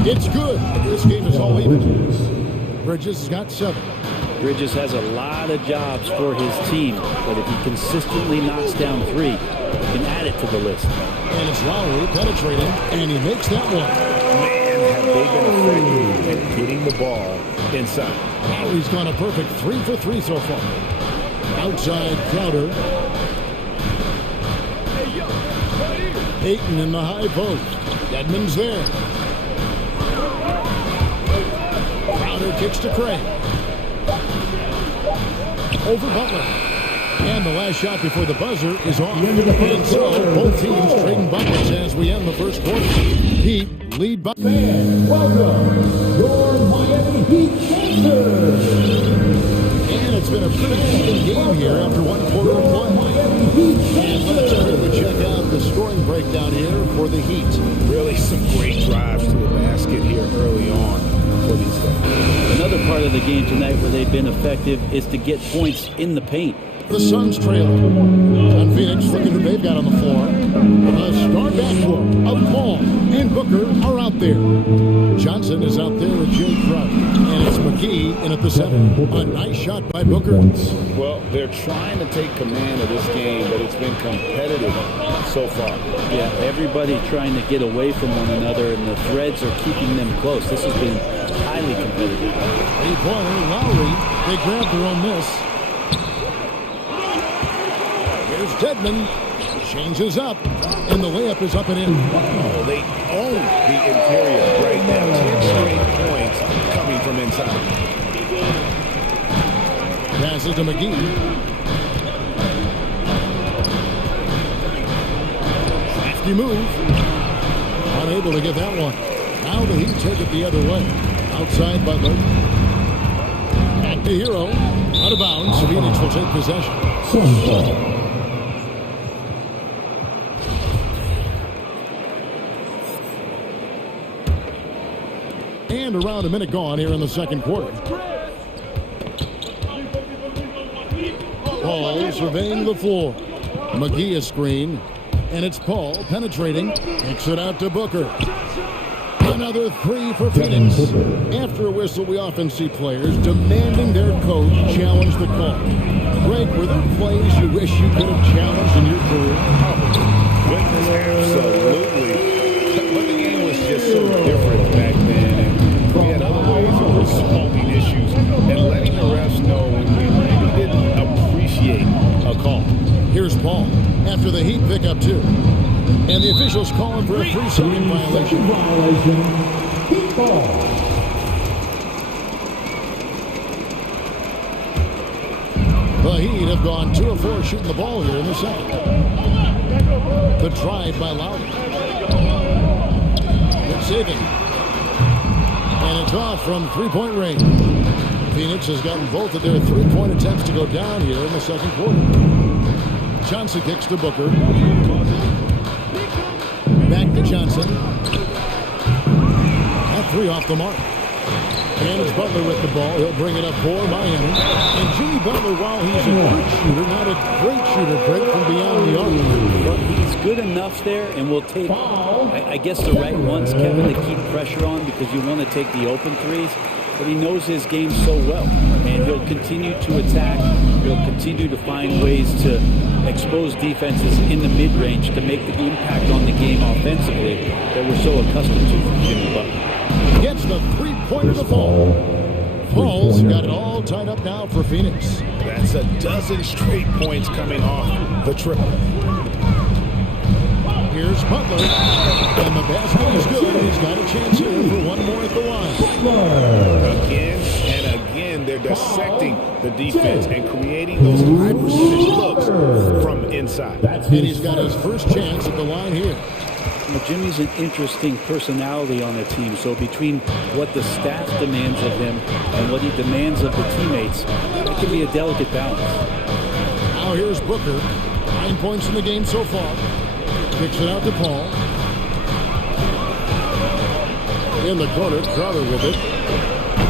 It's good. This game is all even. Bridges has got 7. Bridges has a lot of jobs for his team, but if he consistently knocks down 3, he can add it to the list. And it's Lowry penetrating, and he makes that one. Man, have they been effective at getting the ball inside. Lowry's gone a perfect 3 for 3 so far. Outside Crowder. Ayton in the high post. Dedmon's there. Crowder kicks to Craig. Over Butler. And the last shot before the buzzer is off. And so both teams trading buckets as we end the first quarter. Heat lead by... And welcome, your Miami Heat Chasers. And it's been a pretty even game here after 1 quarter of play. And let's quickly check out the scoring breakdown here for the Heat. Really some great drives to the basket here early on for these guys. Another part of the game tonight where they've been effective is to get points in the paint. The Suns trail. And Phoenix looking who they've got on the floor. A star backcourt of Paul and Booker are out there. Johnson is out there with Jay Crowder. And it's McGee in at the 7. A nice shot by Booker. Well, they're trying to take command of this game, but it's been competitive so far. Yeah, everybody trying to get away from one another, and the threads are keeping them close. This has been highly competitive. 3-pointer, Lowry. They grab their own miss. Here's Dedmon. Changes up. And the layup is up and in. Oh, they own the interior right now. 10 straight points coming from inside. Passes to McGee. Crafty move. Unable to get that one. Now the Heat take it the other way. Outside Butler. Back to Hero. Out of bounds. Phoenix will take possession. And around a minute gone here in the second quarter. Paul surveying the floor. McGee a screen. And it's Paul penetrating. Kicks it out to Booker. Another 3 for Phoenix. After a whistle, we often see players demanding their coach challenge the call. Greg, were there plays you wish you could have challenged in your career? Absolutely. But the game was just so different back then. And we had other ways of resolving issues and letting the refs know when we really didn't appreciate a call. Here's Paul after the Heat pick up 2. And the officials calling for a 3-second violation. Heat ball. The Heat have gone 2 of 4 shooting the ball here in the second. The drive by Lowry. Good saving. And it's off from 3-point range. Phoenix has gotten both of their 3-point attempts to go down here in the second quarter. Johnson kicks to Booker. Back to Johnson. That 3 off the mark. And it's Butler with the ball. He'll bring it up for Miami. And Jimmy Butler, while he's a good shooter, not a great shooter, break from beyond the arc. But he's good enough there, and will take, I guess, the right ones, Kevin, to keep pressure on, because you want to take the open threes. But he knows his game so well, and he'll continue to attack. He'll continue to find ways to expose defenses in the mid-range to make the impact on the game offensively that we're so accustomed to from Jimmy Butler. Gets the three-pointer to fall. Paul's got it all tied up now for Phoenix. That's a dozen straight points coming off the triple. Here's Butler, and the basket is good. He's got a chance here for one more at the line. Again and again, they're dissecting the defense and creating those high-percentage looks from inside. And he's got his first chance at the line here. Well, Jimmy's an interesting personality on the team, so between what the staff demands of him and what he demands of the teammates, it can be a delicate balance. Now here's Booker. 9 points in the game so far. Kicks it out to Paul. In the corner, Crowder with it.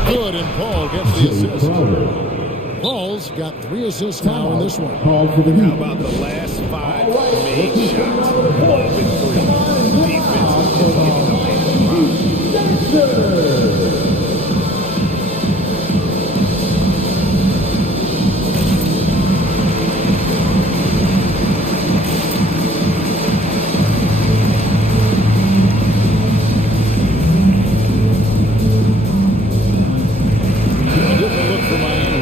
Good, and Paul gets the assist. Paul's got 3 assists now in this one. How about the last 5 made shots? 12 and 3. Defense is just getting the man.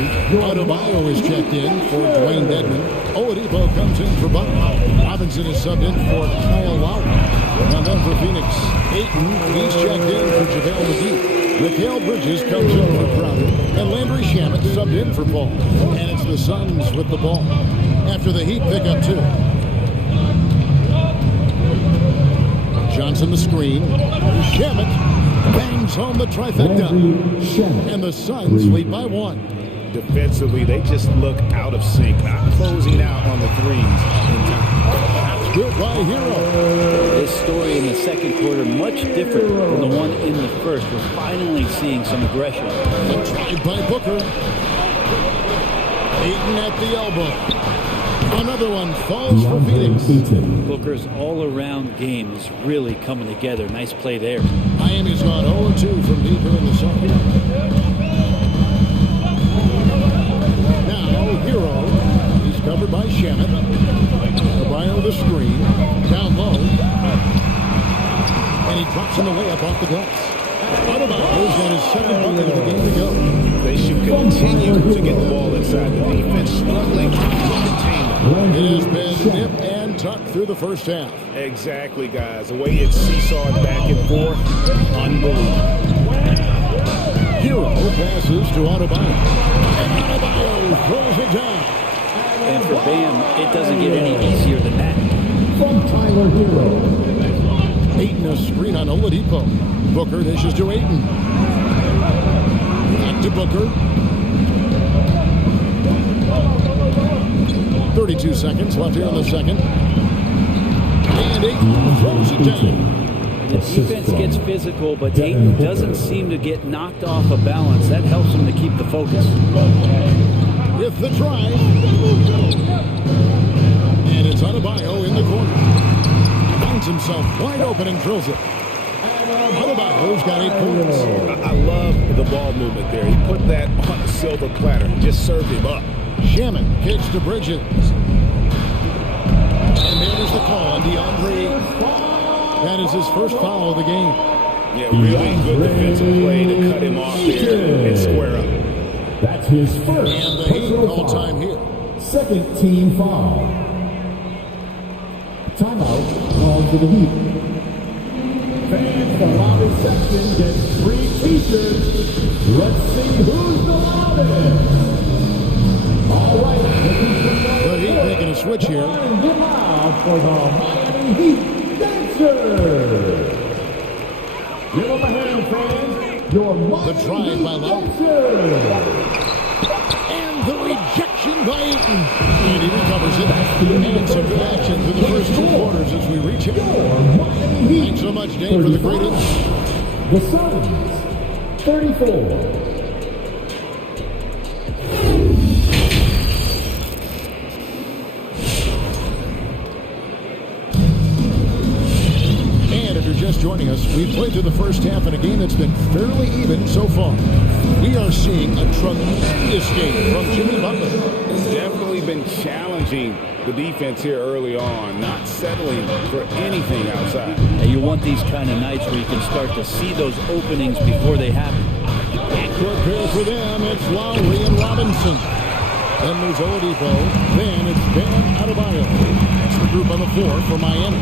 Adebayo is checked in for Dwayne Dedman. Oladipo comes in for Butler. Robinson is subbed in for Kyle Lowry. And then for Phoenix, Ayton, he's checked in for JaVale McGee. Mikal Bridges comes in for Crowder. And Landry Shamet subbed in for Paul. And it's the Suns with the ball after the Heat pick up 2. Johnson the screen. Shamet bangs home the trifecta. And the Suns lead by 1. Defensively, they just look out of sync, not closing out on the threes in time. Good by Hero. This story in the second quarter much different than the one in the first. We're finally seeing some aggression. A drive by Booker. Ayton at the elbow. Another one falls for Phoenix. Booker's all-around game is really coming together. Nice play there. Miami's gone 0-2 from deeper in the zone. Hero. He's covered by Shamet. Adebayo the screen. Down low. And he drops him away up off the glass. Adebayo's got his second bucket of the game to go. They should continue to get the ball inside. The defense struggling to contain them. It has been nip and tuck through the first half. Exactly, guys. The way it's seesawed back and forth, unbelievable. Hero passes to Adebayo. And Adebayo throws it down. And for Bam, it doesn't get any easier than that. From Tyler Hero. Ayton a screen on Oladipo. Booker dishes to Ayton. Back to Booker. 32 seconds left here in the second. And Ayton throws it down. The defense gets physical, but Ayton doesn't seem to get knocked off of balance. That helps him to keep the focus. With the drive. And it's Adebayo in the corner. Finds himself wide open and drills it. Adebayo's got 8 points. I love the ball movement there. He put that on a silver platter. Just served him up. Shamet kicks to Bridges. And there's the call on DeAndre. That is his first foul of the game. Yeah, really good defensive play to cut him off there and square up. That's his first. And the Heat call time here. Second team foul. Timeout called for the Heat. Fans, the loudest section gets free t-shirts. Let's see who's the loudest. All right. The Heat making a switch here. Get loud for the Miami Heat Dancers. Give them a hand, fans. Your The drive by Lowry. And the rejection by Ayton. And he recovers it. And some good action through the first 2 quarters as we reach it. Thanks so much, Dave, for the great insight. The Suns, 34. just joining us, we've played through the first half in a game that's been fairly even so far. We are seeing a tremendous game from Jimmy Butler. It's definitely been challenging the defense here early on, not settling for anything outside. And you want these kind of nights where you can start to see those openings before they happen. Backcourt pair for them, it's Lowry and Robinson. Then there's Oladipo. Then it's Bam Adebayo. That's the group on the floor for Miami.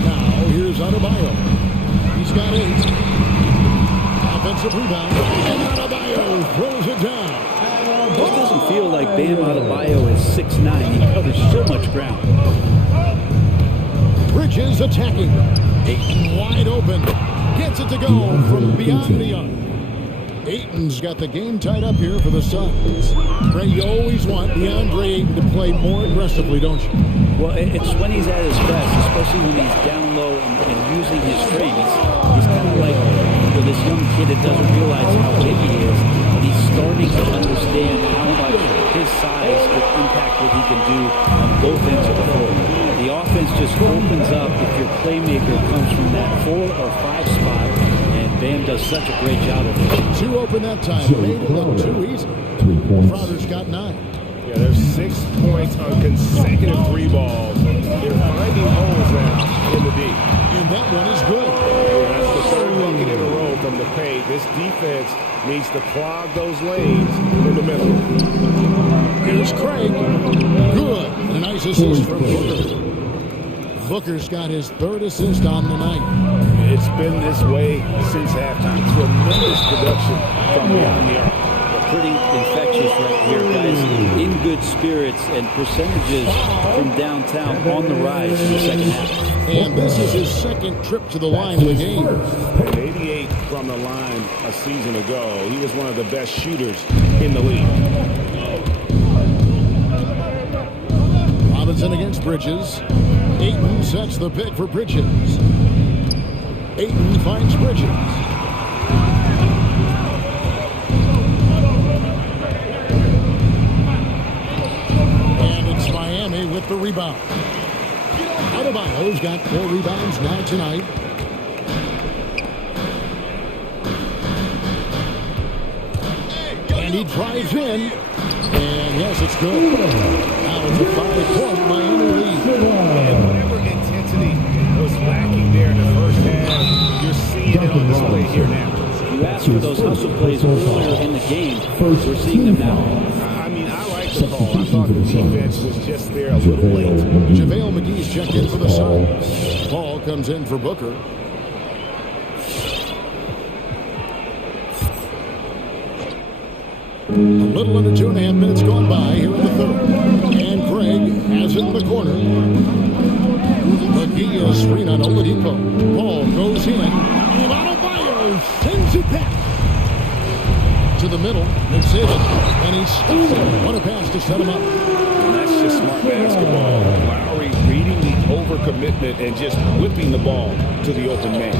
Now, here's Adebayo. He's got 8. Offensive rebound. And Adebayo throws it down. It doesn't feel like Bam Adebayo is 6'9". He covers so much ground. Bridges attacking. Ayton wide open. Gets it to go from beyond the arc. Ayton's got the game tied up here for the Suns. Ray, you always want DeAndre Ayton to play more aggressively, don't you? Well, it's when he's at his best, especially when he's down low and using his frame. He's kind of like this young kid that doesn't realize how big he is, and he's starting to understand how much his size could impact what he can do on both ends of the floor. The offense just opens up if your playmaker comes from that 4 or 5 spot. Bam does such a great job of it. 2 open that time. Made it look too easy. 3 points. Crowder's got 9. Yeah, there's 6 points on consecutive 3 balls. They're finding holes now in the D. And that one is good. Yeah, that's the 3rd bucket in a row from the paint. This defense needs to clog those lanes in the middle. Here's Craig. Good. And a nice assist from Booker. Booker's got his 3rd assist on the night. It's been this way since halftime. Tremendous production from beyond the arc. They're pretty infectious right here, guys. In good spirits and percentages from downtown on the rise in the second half. And this is his 2nd trip to the line of the game. 88 from the line a season ago. He was one of the best shooters in the league. Robinson against Bridges. Ayton sets the pick for Bridges. Ayton finds Bridges. And it's Miami with the rebound. Adebayo's got 4 rebounds now tonight. And he drives in. And yes, it's good. Now it's a 5-point Miami lead. And whatever intensity was lacking there in the first half, you're seeing it on display here now. You asked for those hustle plays earlier in the game. We're seeing them now. I mean, I like the call. I thought the defense was just there a little late. JaVale McGee's checked in for the Suns. Paul comes in for Booker. A little under 2.5 minutes gone by here in the 3rd. And Craig has it in the corner. McGee is screen on Oladipo. Paul goes in. And Adebayo sends it back to the middle. That's it. And he stuffs it. What a pass to set him up. And that's just smart basketball. Lowry reading the overcommitment and just whipping the ball to the open man.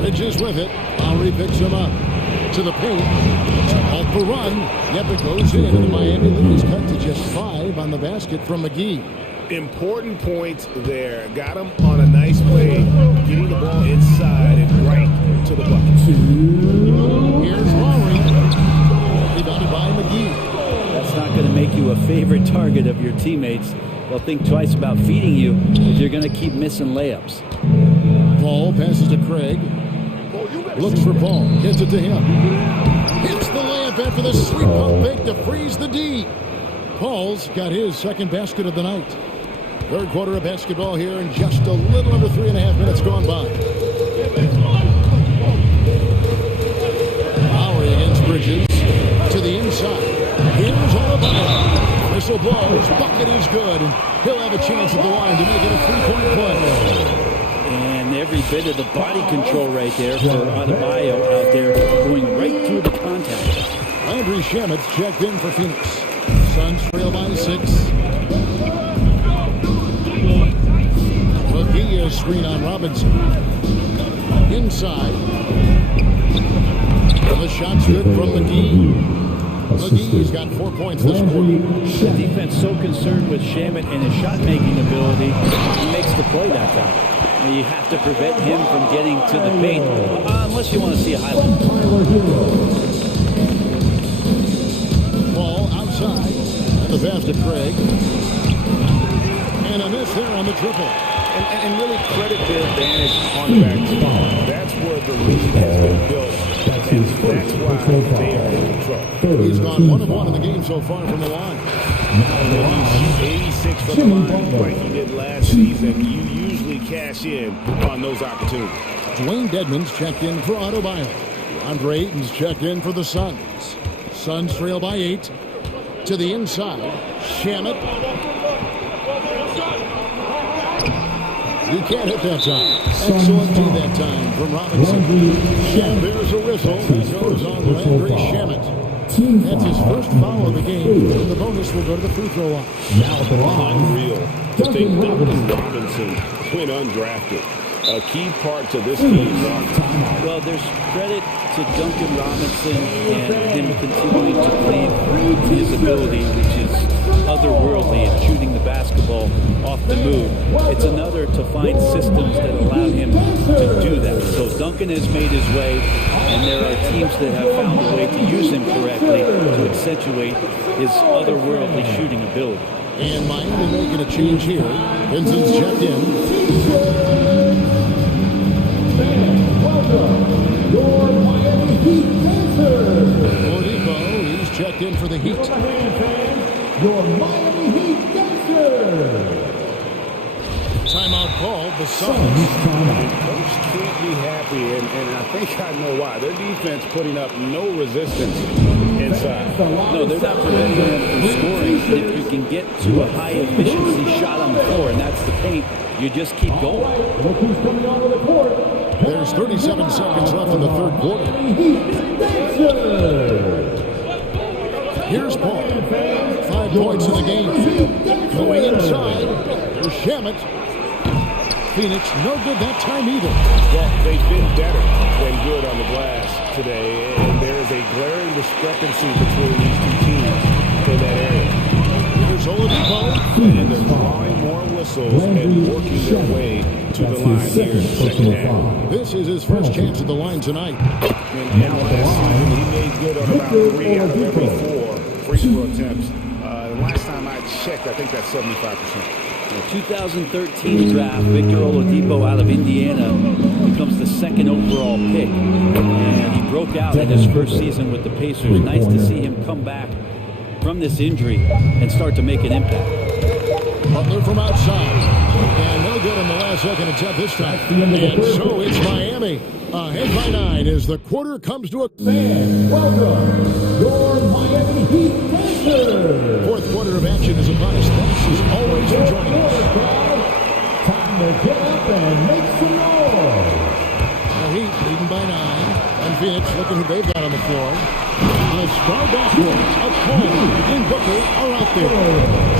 Bridges with it. Lowry picks him up. To the paint. Off the run. Yep, it goes in. And the Miami lead is cut to just 5 on the basket from McGee. Important points there. Got him on a nice play. Getting the ball inside and right to the bucket. Here's Lowry. Rebounded by McGee. That's not going to make you a favorite target of your teammates. They'll think twice about feeding you if you're going to keep missing layups. Paul passes to Craig. Looks for Paul. Gets it to him. Hits the layup after the sweet pump fake to freeze the D. Paul's got his 2nd basket of the night. 3rd quarter of basketball here in just a little under 3.5 minutes gone by. Lowry against Bridges. To the inside. Here's Adebayo. Whistle blows. Bucket is good. And he'll have a chance at the line to make it a 3-point play. And every bit of the body control right there for Adebayo out there going right through the contact. Landry Shamit's checked in for Phoenix. Suns trail by 6. McGee screen on Robinson. Inside. The shot's good from McGee. McGee's got 4 points this quarter. The defense so concerned with Shamit and his shot-making ability, he makes the play that time. You have to prevent him from getting to the paint, unless you want to see a highlight. Ball outside, and the pass to Craig. And a miss there on the triple. And really credit their advantage on the back. That's where the lead has been built. And that's why they are in control. He's gone 1 of 1 in the game so far from the line. He's 86 from the line like he did last season. You usually cash in on those opportunities. Dwayne Dedmon's checked in for Autobio. Andre Ayton's checked in for the Suns. Suns trail by 8. To the inside. Shamet. You can't hit that time. Excellent D that time from Robinson. And there's a whistle that goes on Landry Shamet. That's his first foul of the game. And the bonus will go to the free throw line. Now at the line. Unreal. To think Duncan Robinson went undrafted. A key part to this team. Well, there's credit to Duncan Robinson and him continuing to believe his ability, which is otherworldly in shooting the basketball off the move. It's another to find systems that allow him to do that. So Duncan has made his way, and there are teams that have found a way to use him correctly to accentuate his otherworldly shooting ability. And Miami making a change here. Vincent's checked in. Your Miami Heat dancer. Oladipo, he's checked in for the Heat. Your Miami Heat dancer. Timeout called, the Suns. Coach can't be happy, and I think I know why. Their defense putting up no resistance inside. No, they're not preventing them from scoring. If you can get to a high-efficiency shot on the floor, and that's the paint, you just keep going. Look who's coming onto the court. There's 37 seconds left in the third quarter. Here's Paul. 5 points in the game. Going inside. There's Shamet. Phoenix, no good that time either. Well, they've been better than good on the glass today, and there is a glaring discrepancy between these two teams in that area. Here's Oladipo. And they're drawing more whistles and working their way to the line here in the second half. This is his first chance at the line tonight. And last season, he made good on about 3 out of every 4 free throw attempts. The last time I checked, I think that's 75%. The 2013 draft, Victor Oladipo out of Indiana becomes the second overall pick. And he broke out in his first season with the Pacers. Nice to see him come back from this injury and start to make an impact. Butler from outside. And no good in the last second attempt this time. And so it's Miami. Ahead by 9 as the quarter comes to a... And welcome, your Miami Heat dancer. Fourth quarter of action is upon us. Thanks as always for joining us. Time to get up and make some noise. The Heat leading by 9. And Phoenix looking who they've got on the floor. The star backwards of Paul and Booker are out there.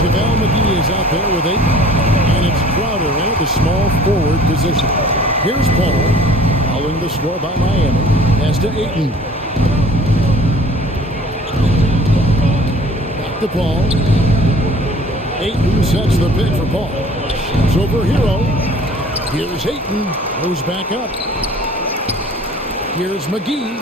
JaVale McGee is out there with 8. And it's Crowder at the small forward position. Here's Paul. Following the score by Miami. Pass to Ayton. Back to Paul. Ayton sets the pick for Paul. Shoots over Hero. Here's Ayton. Goes back up. Here's McGee.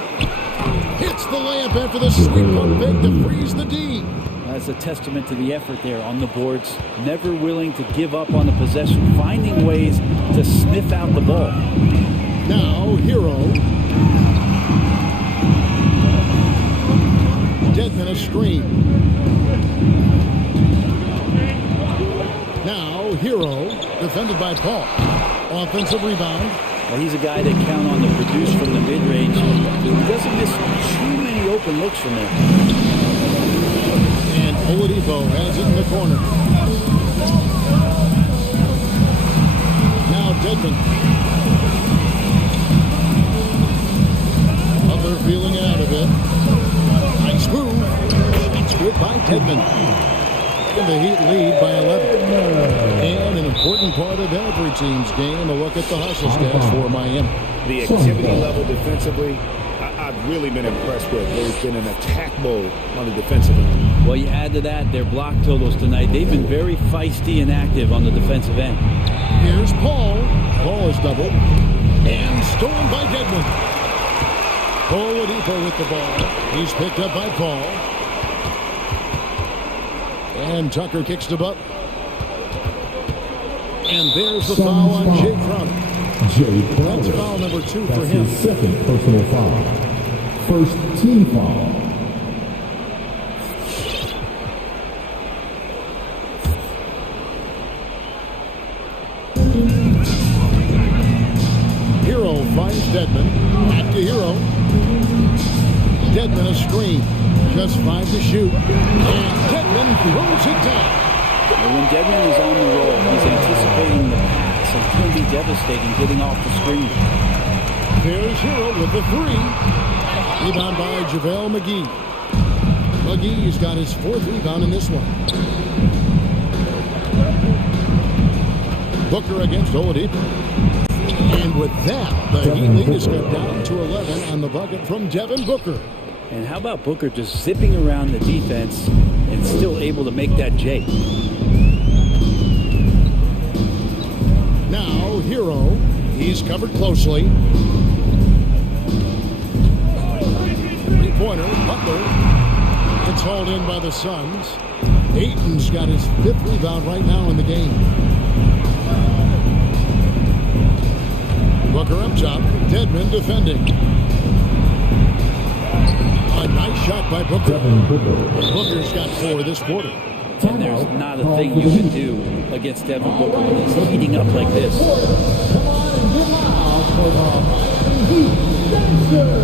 Hits the layup after the sweep pump fake to freeze the D. That's a testament to the effort there on the boards. Never willing to give up on the possession. Finding ways to sniff out the ball. Now, Hero. Dedmon a screen. Now, Hero. Defended by Paul. Offensive rebound. Well, he's a guy that count on to produce from the mid-range. He doesn't miss too many open looks from there. And Oladipo has it in the corner. Now, Dedmon. Butler feeling out of it. Nice move. It's good by Dedmon. And the Heat lead by 11. And an important part of every team's game, a look at the hustle stats for Miami. The activity level defensively, I've really been impressed with. There's been an attack mode on the defensive end. Well, you add to that their block totals tonight. They've been very feisty and active on the defensive end. Here's Paul. Paul is double. And stolen by Deadman. Oladipo with the ball. He's picked up by Paul. And Tucker kicks to Butler. And there's the foul on Jay Crowder. That's foul number 2 for him. His second personal foul. First team foul. Hero finds Deadman. Back to Hero. Deadman a screen. Just 5 to shoot. And Deadman throws it down. When Deadman is on the roll, he's anticipating the pass and can be devastating getting off the screen. There's Hero with the 3. Rebound by JaVale McGee. McGee's got his 4th rebound in this one. Booker against Oladipo. And with that, the Heat lead is cut down to 11 on the bucket from Devin Booker. And how about Booker just zipping around the defense and still able to make that J? Now, Hero. He's covered closely. Three-pointer, Butler. It's hauled in by the Suns. Ayton's got his 5th rebound right now in the game. Booker up top. Deadman defending. A nice shot by Booker. Booker's got 4 this quarter. And there's not a thing you can do against Devin Booker when he's heating up like this. Come on and get loud for the Heat Dancers.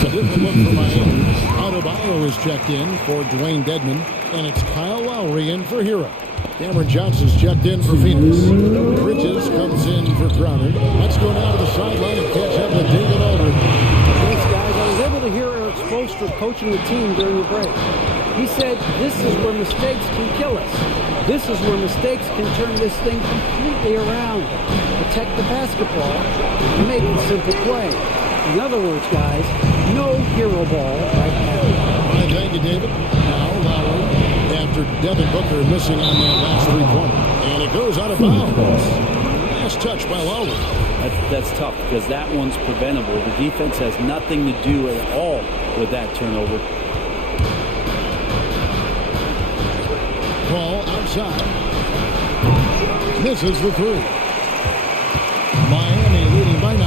So different look for Miami. Adebayo is checked in for Dwayne Dedmon, and it's Kyle Lowry in for Hero. Cameron Johnson's checked in for Phoenix. Bridges comes in for Crowder. Let's go down to the sideline and catch up with David Aldridge. Thanks, guys. I was able to hear Eric Spoelstra coaching the team during the break. He said, this is where mistakes can kill us. This is where mistakes can turn this thing completely around. Protect the basketball and make the simple play. In other words, guys, no hero ball right now. All right, thank you, David. Now, Lowry, after Devin Booker missing on that last 3-pointer. And it goes out of bounds. Last touch by Lowry. That's tough because that one's preventable. The defense has nothing to do at all with that turnover. Ball outside. Misses the 3. Miami leading by 9.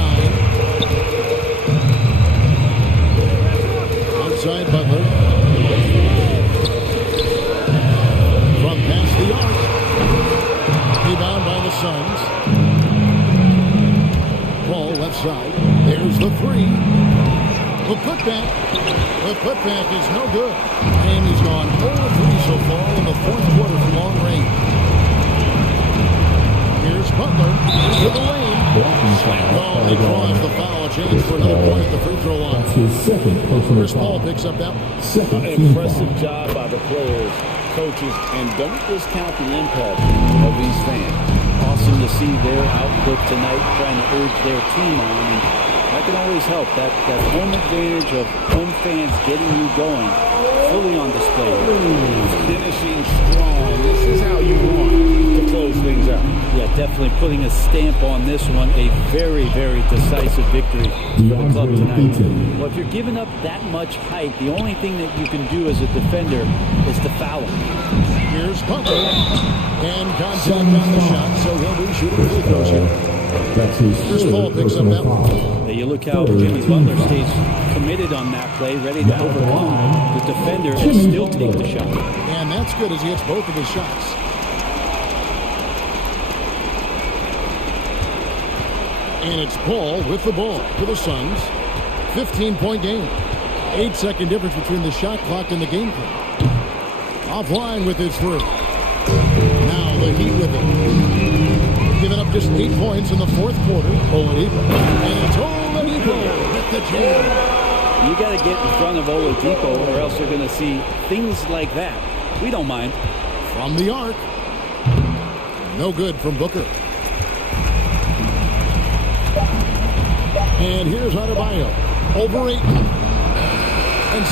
Outside Butler. From past the arc. Rebound by the Suns. Ball left side. There's the 3. The putback. The putback is no good. Miami's gone 0-3 so far in the 4th quarter from long range. Here's Butler into the lane. Oh, they draws the foul. Change for another point at the free throw line. Chris Paul picks up that. Impressive job by the players, coaches, and don't discount the impact of these fans. Awesome to see their output tonight, trying to urge their team on. And that can always help. That home advantage of home fans getting you going, fully on display. Finishing strong. This is how you want to close things out. Yeah, definitely putting a stamp on this one. A very, very decisive victory for the club tonight. Well, if you're giving up that much height, the only thing that you can do as a defender is to foul him. Here's Butler. And contact on the shot, so he'll be shooting free throws here. Chris Paul picks up that one. You look how Jimmy Butler stays committed on that play, ready to overcome the defender and still take the shot. And that's good as he hits both of his shots. And it's Paul with the ball for the Suns. 15-point game. 8-second difference between the shot clock and the game clock. Offline with his 3. Now the Heat with it. Giving up just 8 points in the 4th quarter. Oladipo. And it's Oladipo with the jam. You got to get in front of Oladipo or else you're going to see things like that. We don't mind. From the arc. No good from Booker. And here's Adebayo. Over 8. And